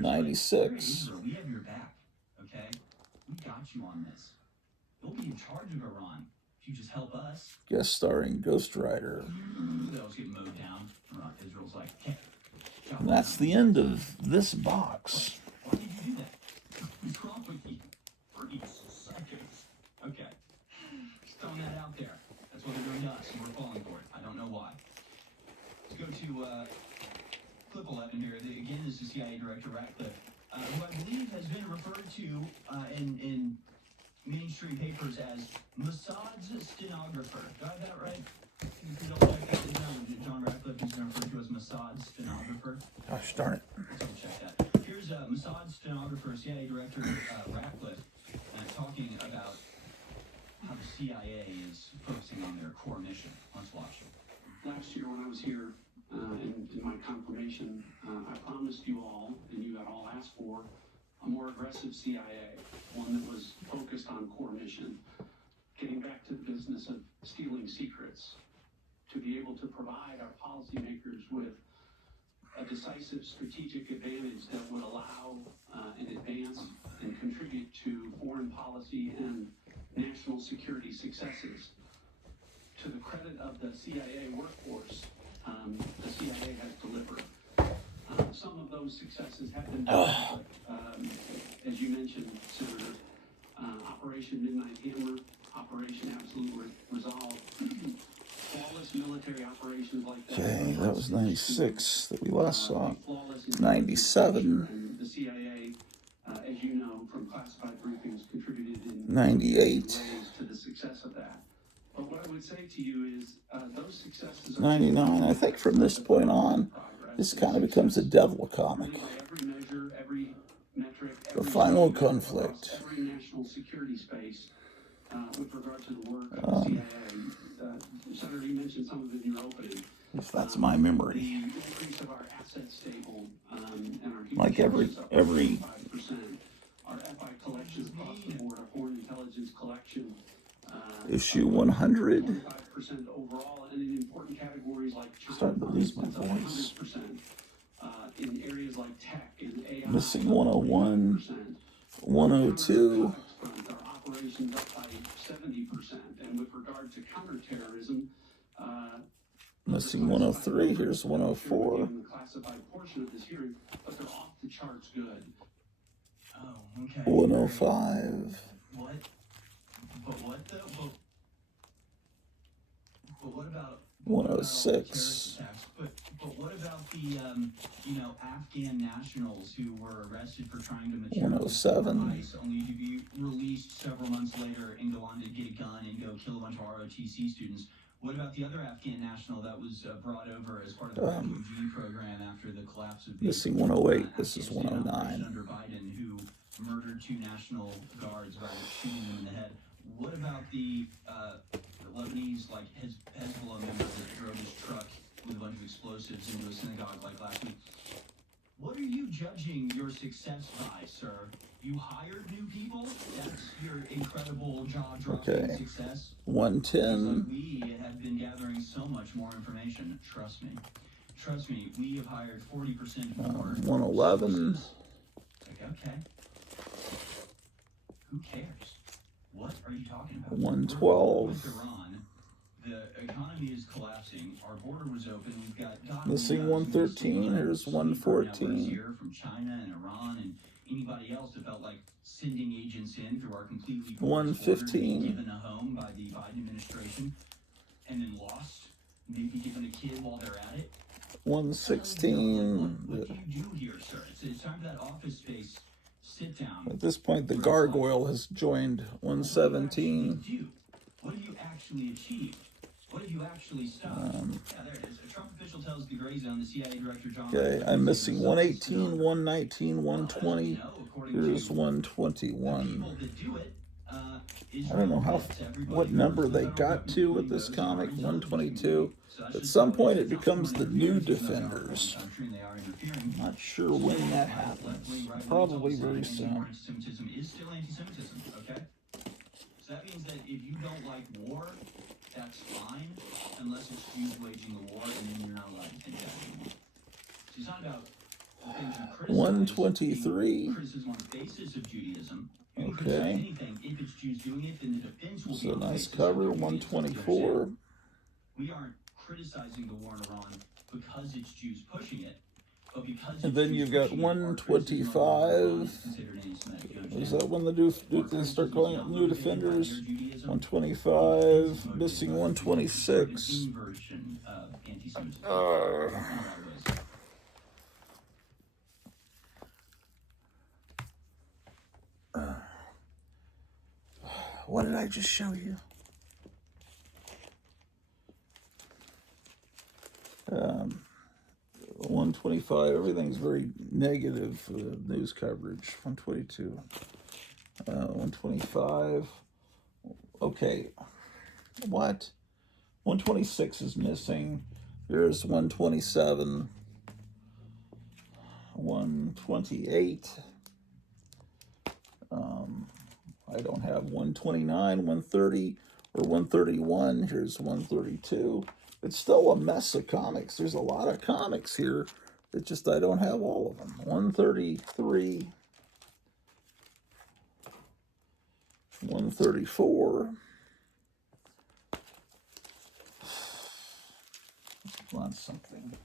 96. We have your back, okay? We got you on this. You'll be in charge of Iran if you just help us. Guest starring Ghost Rider. Those get mowed down. Israel's like, hey. And that's the end of this box. Why did you do that? What's wrong with you? 30 seconds. Okay. Just throwing that out there. That's what they're doing to us, and we're falling for it. I don't know why. Let's go to clip 11 here. Again, this is CIA Director Ratcliffe, who I believe has been referred to in mainstream papers as Mossad's stenographer. Do I have that right? If you don't check that, John Ratcliffe has been referred to as Mossad's stenographer. Gosh darn it. Let's go check that. Here's Mossad's stenographer, CIA Director Ratcliffe, talking about how the CIA is focusing on their core mission. Let's watch it. Last year when I was here in my confirmation, I promised you all, and you had all asked for, a more aggressive CIA, one that was focused on core mission, getting back to the business of stealing secrets, to be able to provide our policymakers with a decisive strategic advantage that would allow and advance and contribute to foreign policy and national security successes. To the credit of the CIA workforce, the CIA has delivered. Some of those successes have been public. As you mentioned, Senator, Operation Midnight Hammer, Operation Absolute Resolve, flawless military operations like that. Okay, that was 96 that we last saw. 97. And the CIA, as you know from classified briefings, contributed in 98. ways to the success of that. But what I would say to you is those successes are 99. I think from this point on, this kind of becomes a devil comic. every measure, every metric, The final conflict. every national security space with regard to the work of the CIA. Senator, you mentioned some of it in your opening. If that's my memory. The increase of our asset stable and our Like every 5%. Our FI collections across the board, our foreign intelligence collection. issue 100. 25% overall, and in important categories like China, Starting to lose my voice. 100%. In areas like tech and AI, Missing 101, 102. our operations up by 70%, and with regard to counterterrorism, Missing 103. Here's 104. in the classified portion of this hearing, but they're off the charts good. Oh, okay. 105. What? But what though? But what about 106. But what about the Afghan nationals who were arrested for trying to materialize 107. ICE, only to be released several months later and go on to get a gun and go kill a bunch of ROTC students? What about the other Afghan national that was brought over as part of the refugee program after the collapse of the Missing 108. This is 109. under Biden, who murdered 2 National Guards by shooting them in the head? What about the Lebanese, like Hezbollah member that drove his truck with a bunch of explosives into a synagogue like last week? What are you judging your success by, sir? You hired new people? That's your incredible jaw-dropping success? 110. We have been gathering so much more information. Trust me. Trust me, we have hired 40% more. 111. Okay. Who cares? What are you talking about? 112. With Iran, the economy is collapsing. Our border was open. We've got Missing 113. Here's 114. Here from China and Iran and anybody else that felt like sending agents in through our completely 115. given a home by the Biden administration and then lost, maybe given a kid while they're at it. 116. What do you do here, sir? It's time for that office space. Sit down. At this point, the gargoyle has joined 117. What have you actually achieved? What have you actually stopped? Yeah, there it is. A Trump official tells the Gray Zone, the CIA Director John. Okay, I'm missing 118, 119, 120. Here's 121. I don't know what number they got to with this comic, 122. At some point, it becomes the New Defenders. I'm not sure when that happens. Probably very soon. Anti-Semitism is still anti-Semitism, okay? So that means that if you don't like war, that's fine, unless it's Jews waging the war, and then you're not allowed to think that anymore. So it's not about the things you criticize. 123. Criticism on the basis of Judaism. You can Okay. criticize anything. If it's Jews doing it, then the defense will It's be a on the nice basis of cover, Judaism. 124. We aren't criticizing the war in Iran because it's Jews pushing it, but because And then you've got 125. Is that when they start calling it New Defenders? 125. Missing 126. What did I just show you? 125, everything's very negative for the news coverage. 122, 125. Okay, what? 126 is missing. Here's 127, 128. I don't have 129, 130, or 131. Here's 132. It's still a mess of comics. There's a lot of comics here. It's just I don't have all of them. 133. 134. Want something.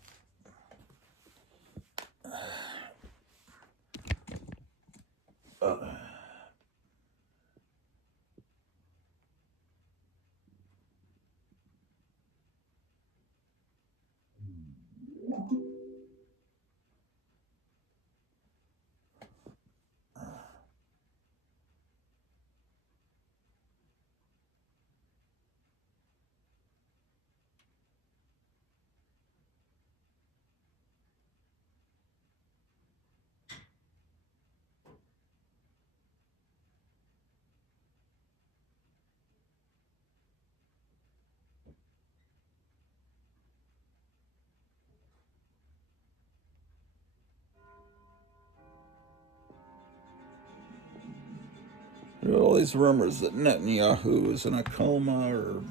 There are all these rumors that Netanyahu is in a coma or,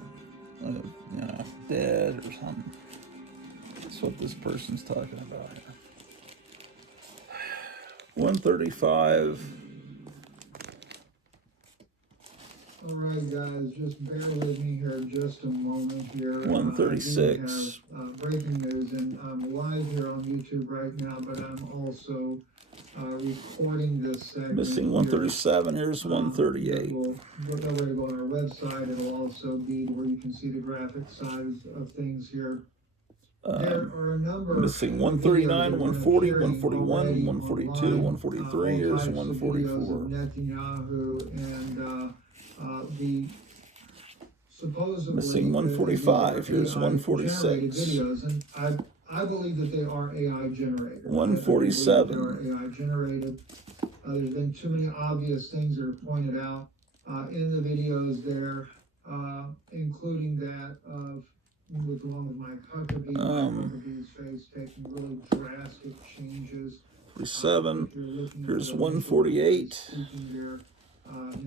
dead or something. That's what this person's talking about here. 135. All right, guys, just bear with me here just a moment here. 136. I do have breaking news, and I'm live here on YouTube right now, but I'm also recording this segment. Missing 137. Here's 138. We'll go where to go on our website. It'll also be where you can see the graphic size of things here. There are a number missing 139, 140, 141, 142, 143. Here's 144. Netanyahu and the supposedly missing 145. Here's 146. Videos, and I believe that they are AI generated. 147. They are AI generated. There's been too many obvious things that are pointed out in the videos there, including that of with the one with Mike Huckabee. Huckabee's face taking really drastic changes. 47. Here's 148. He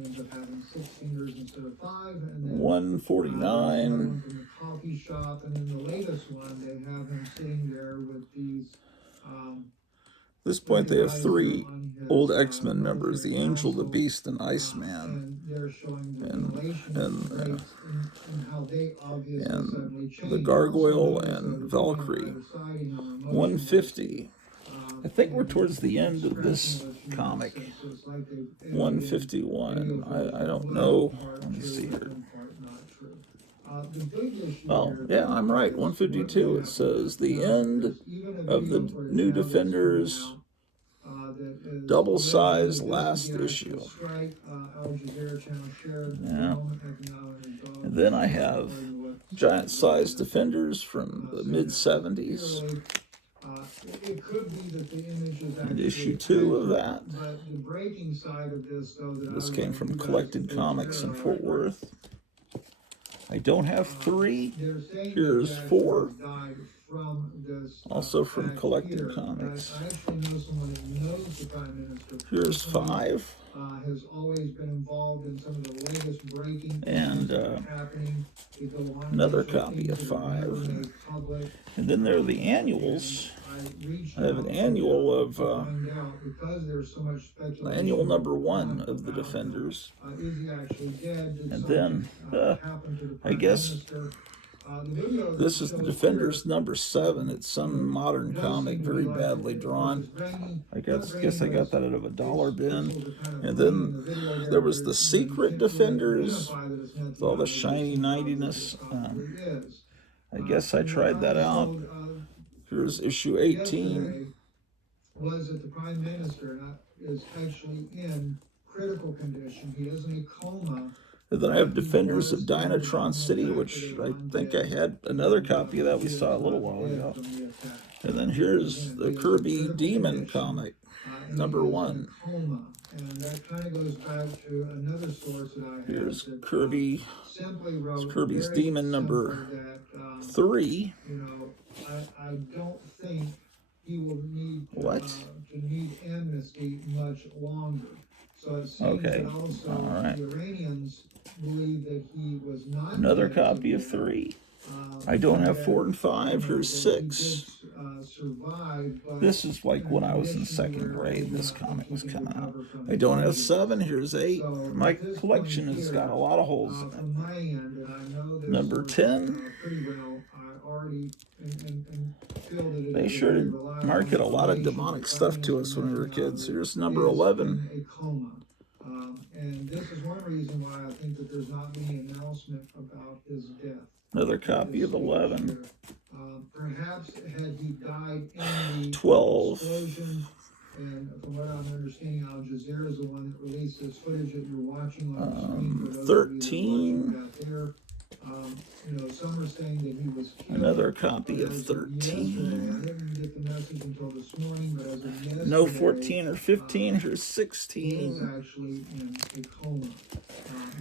ends up having 6 fingers instead of 5, and then 149. One from the coffee shop, and then the latest one, they have him sitting there with these. At this point, they have 3 old X-Men members: the Angel, the Beast, and Iceman. And they're showing the and how they obviously suddenly changed. The Gargoyle and Valkyrie. 150. I think we're towards the end of this comic. 151. I don't know. Let me see here. Oh, yeah, I'm right. 152. It says the end of the New Defenders double-sized last issue. Yeah. And then I have giant-sized Defenders from the mid-70s. It could be that the image is And issue 2 of that. But the breaking side of this, though, This came from Collected Comics in Fort Worth. I don't have 3. Here's 4. Also from Collected Comics. I actually know someone that knows the Prime Minister. Here's 5. Has always been involved in some of the latest breaking and happening. Another copy of 5. And then there are the annuals. I have an annual of annual number 1 of the Defenders. And then I guess this is the Defenders number 7. It's some modern comic, very badly drawn. I guess I got that out of a dollar bin. And then there was the Secret Defenders with all the shiny knightiness. I guess I tried that out. Here's issue 18. Was that the Prime Minister is actually in critical condition. He is in a coma. And then I have Defenders of Dynatron City, which I think I had another copy of that we saw a little while ago. And then here's the Kirby Demon comic, number 1. And that kind of goes back to another source that I have. Here's Kirby. Kirby's Demon number 3. You know, I don't think he will need to need amnesty much longer. So it seems that also the Iranians believe that he was not another copy of 3. I don't have 4 and 5. Here's 6. survived. But This is like when I was in second grade, this comic was coming out. I don't have 7, here's 8. My collection has got a lot of holes in it. From my end, and I know this Number 10. pretty well. I already and feel that it They is sure very did reliable market a lot of information. demonic stuff to us when we were kids. Here's number Is 11. in a coma. And this is one reason why I think that there's not any announcement about his death. Another copy of 11. Perhaps had he died in the 12. explosion, and from what I'm understanding, Al Jazeera is the one that released this footage that you're watching on the screen. For those 13. of you that watched there, some are saying that he was killed. Another copy of Yesterday, 13. I didn't get the message until this morning, but as of yesterday, No 14 or 15. Here's he is 16. actually in a coma.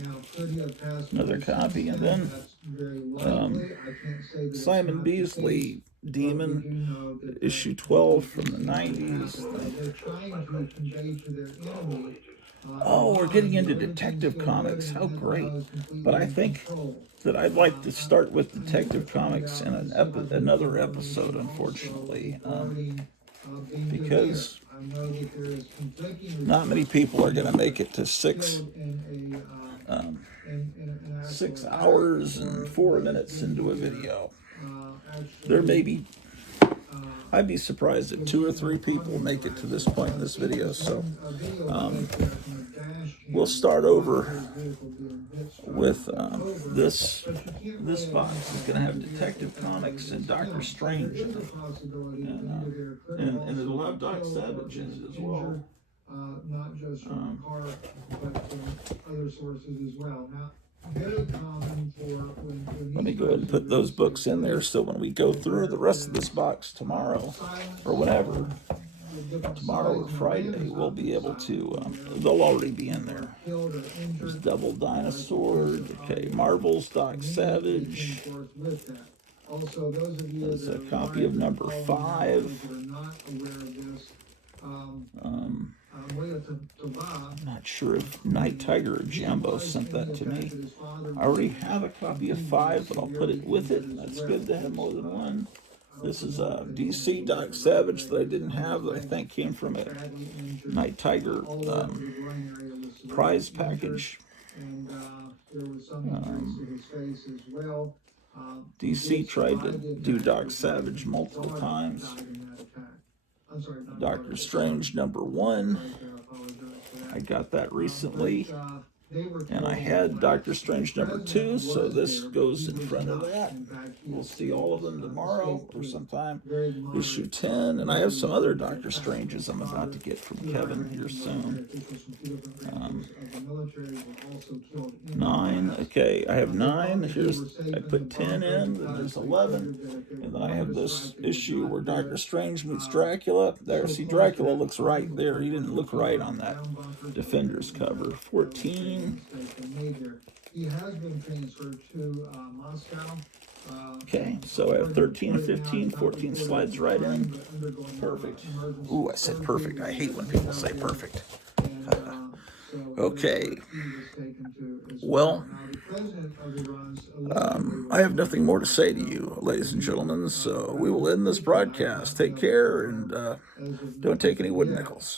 Now, could he have passed Another away copy. since And then? then That's very likely. I can't say that it's Simon not the Beasley, case, but we do Demon, know that issue 12 from the 90s. they're trying to convey to their enemy. Oh, we're getting into Detective Comics. How great. But I think that I'd like to start with Detective Comics in another episode, unfortunately. Because not many people are going to make it to 6 hours and 4 minutes into a video. There may be, I'd be surprised if 2 or 3 people make it to this point in this video. So we'll start over with this box is going to have Detective Comics and Doctor Strange in it. And it'll have Doc Savage in it as well. Not just from car, but from other sources as well. Now, very common for when Let me go ahead and put those books in there so when we go through the rest of this box tomorrow, or whenever, tomorrow or Friday, we'll be able to, they'll already be in there. There's Double Dinosaur, okay, Marvel's Doc Savage. Also, those of you There's a copy of number 5. I'm not sure if Night Tiger or Jumbo sent that to me. I already have a copy of 5, but I'll put it with it. That's good to have more than one. This is a DC Doc Savage that I didn't have that I think came from a Night Tiger prize package. DC tried to do Doc Savage multiple times. Doctor Strange number 1. I got that recently. And I had Doctor Strange number 2, so this goes in front of that. We'll see all of them tomorrow or sometime. Issue 10, and I have some other Doctor Stranges I'm about to get from Kevin here soon. 9, okay, I have 9. Here's, I put 10 in, then there's 11. And then I have this issue where Doctor Strange meets Dracula. There, see, Dracula looks right there. He didn't look right on that Defenders cover. 14. He has been transferred to Moscow. Okay, so I have 13 and 15. 14 slides right in. Perfect. Ooh, I said perfect. I hate when people say perfect. Okay. Well, I have nothing more to say to you, ladies and gentlemen, so we will end this broadcast. Take care, and don't take any wood nickels.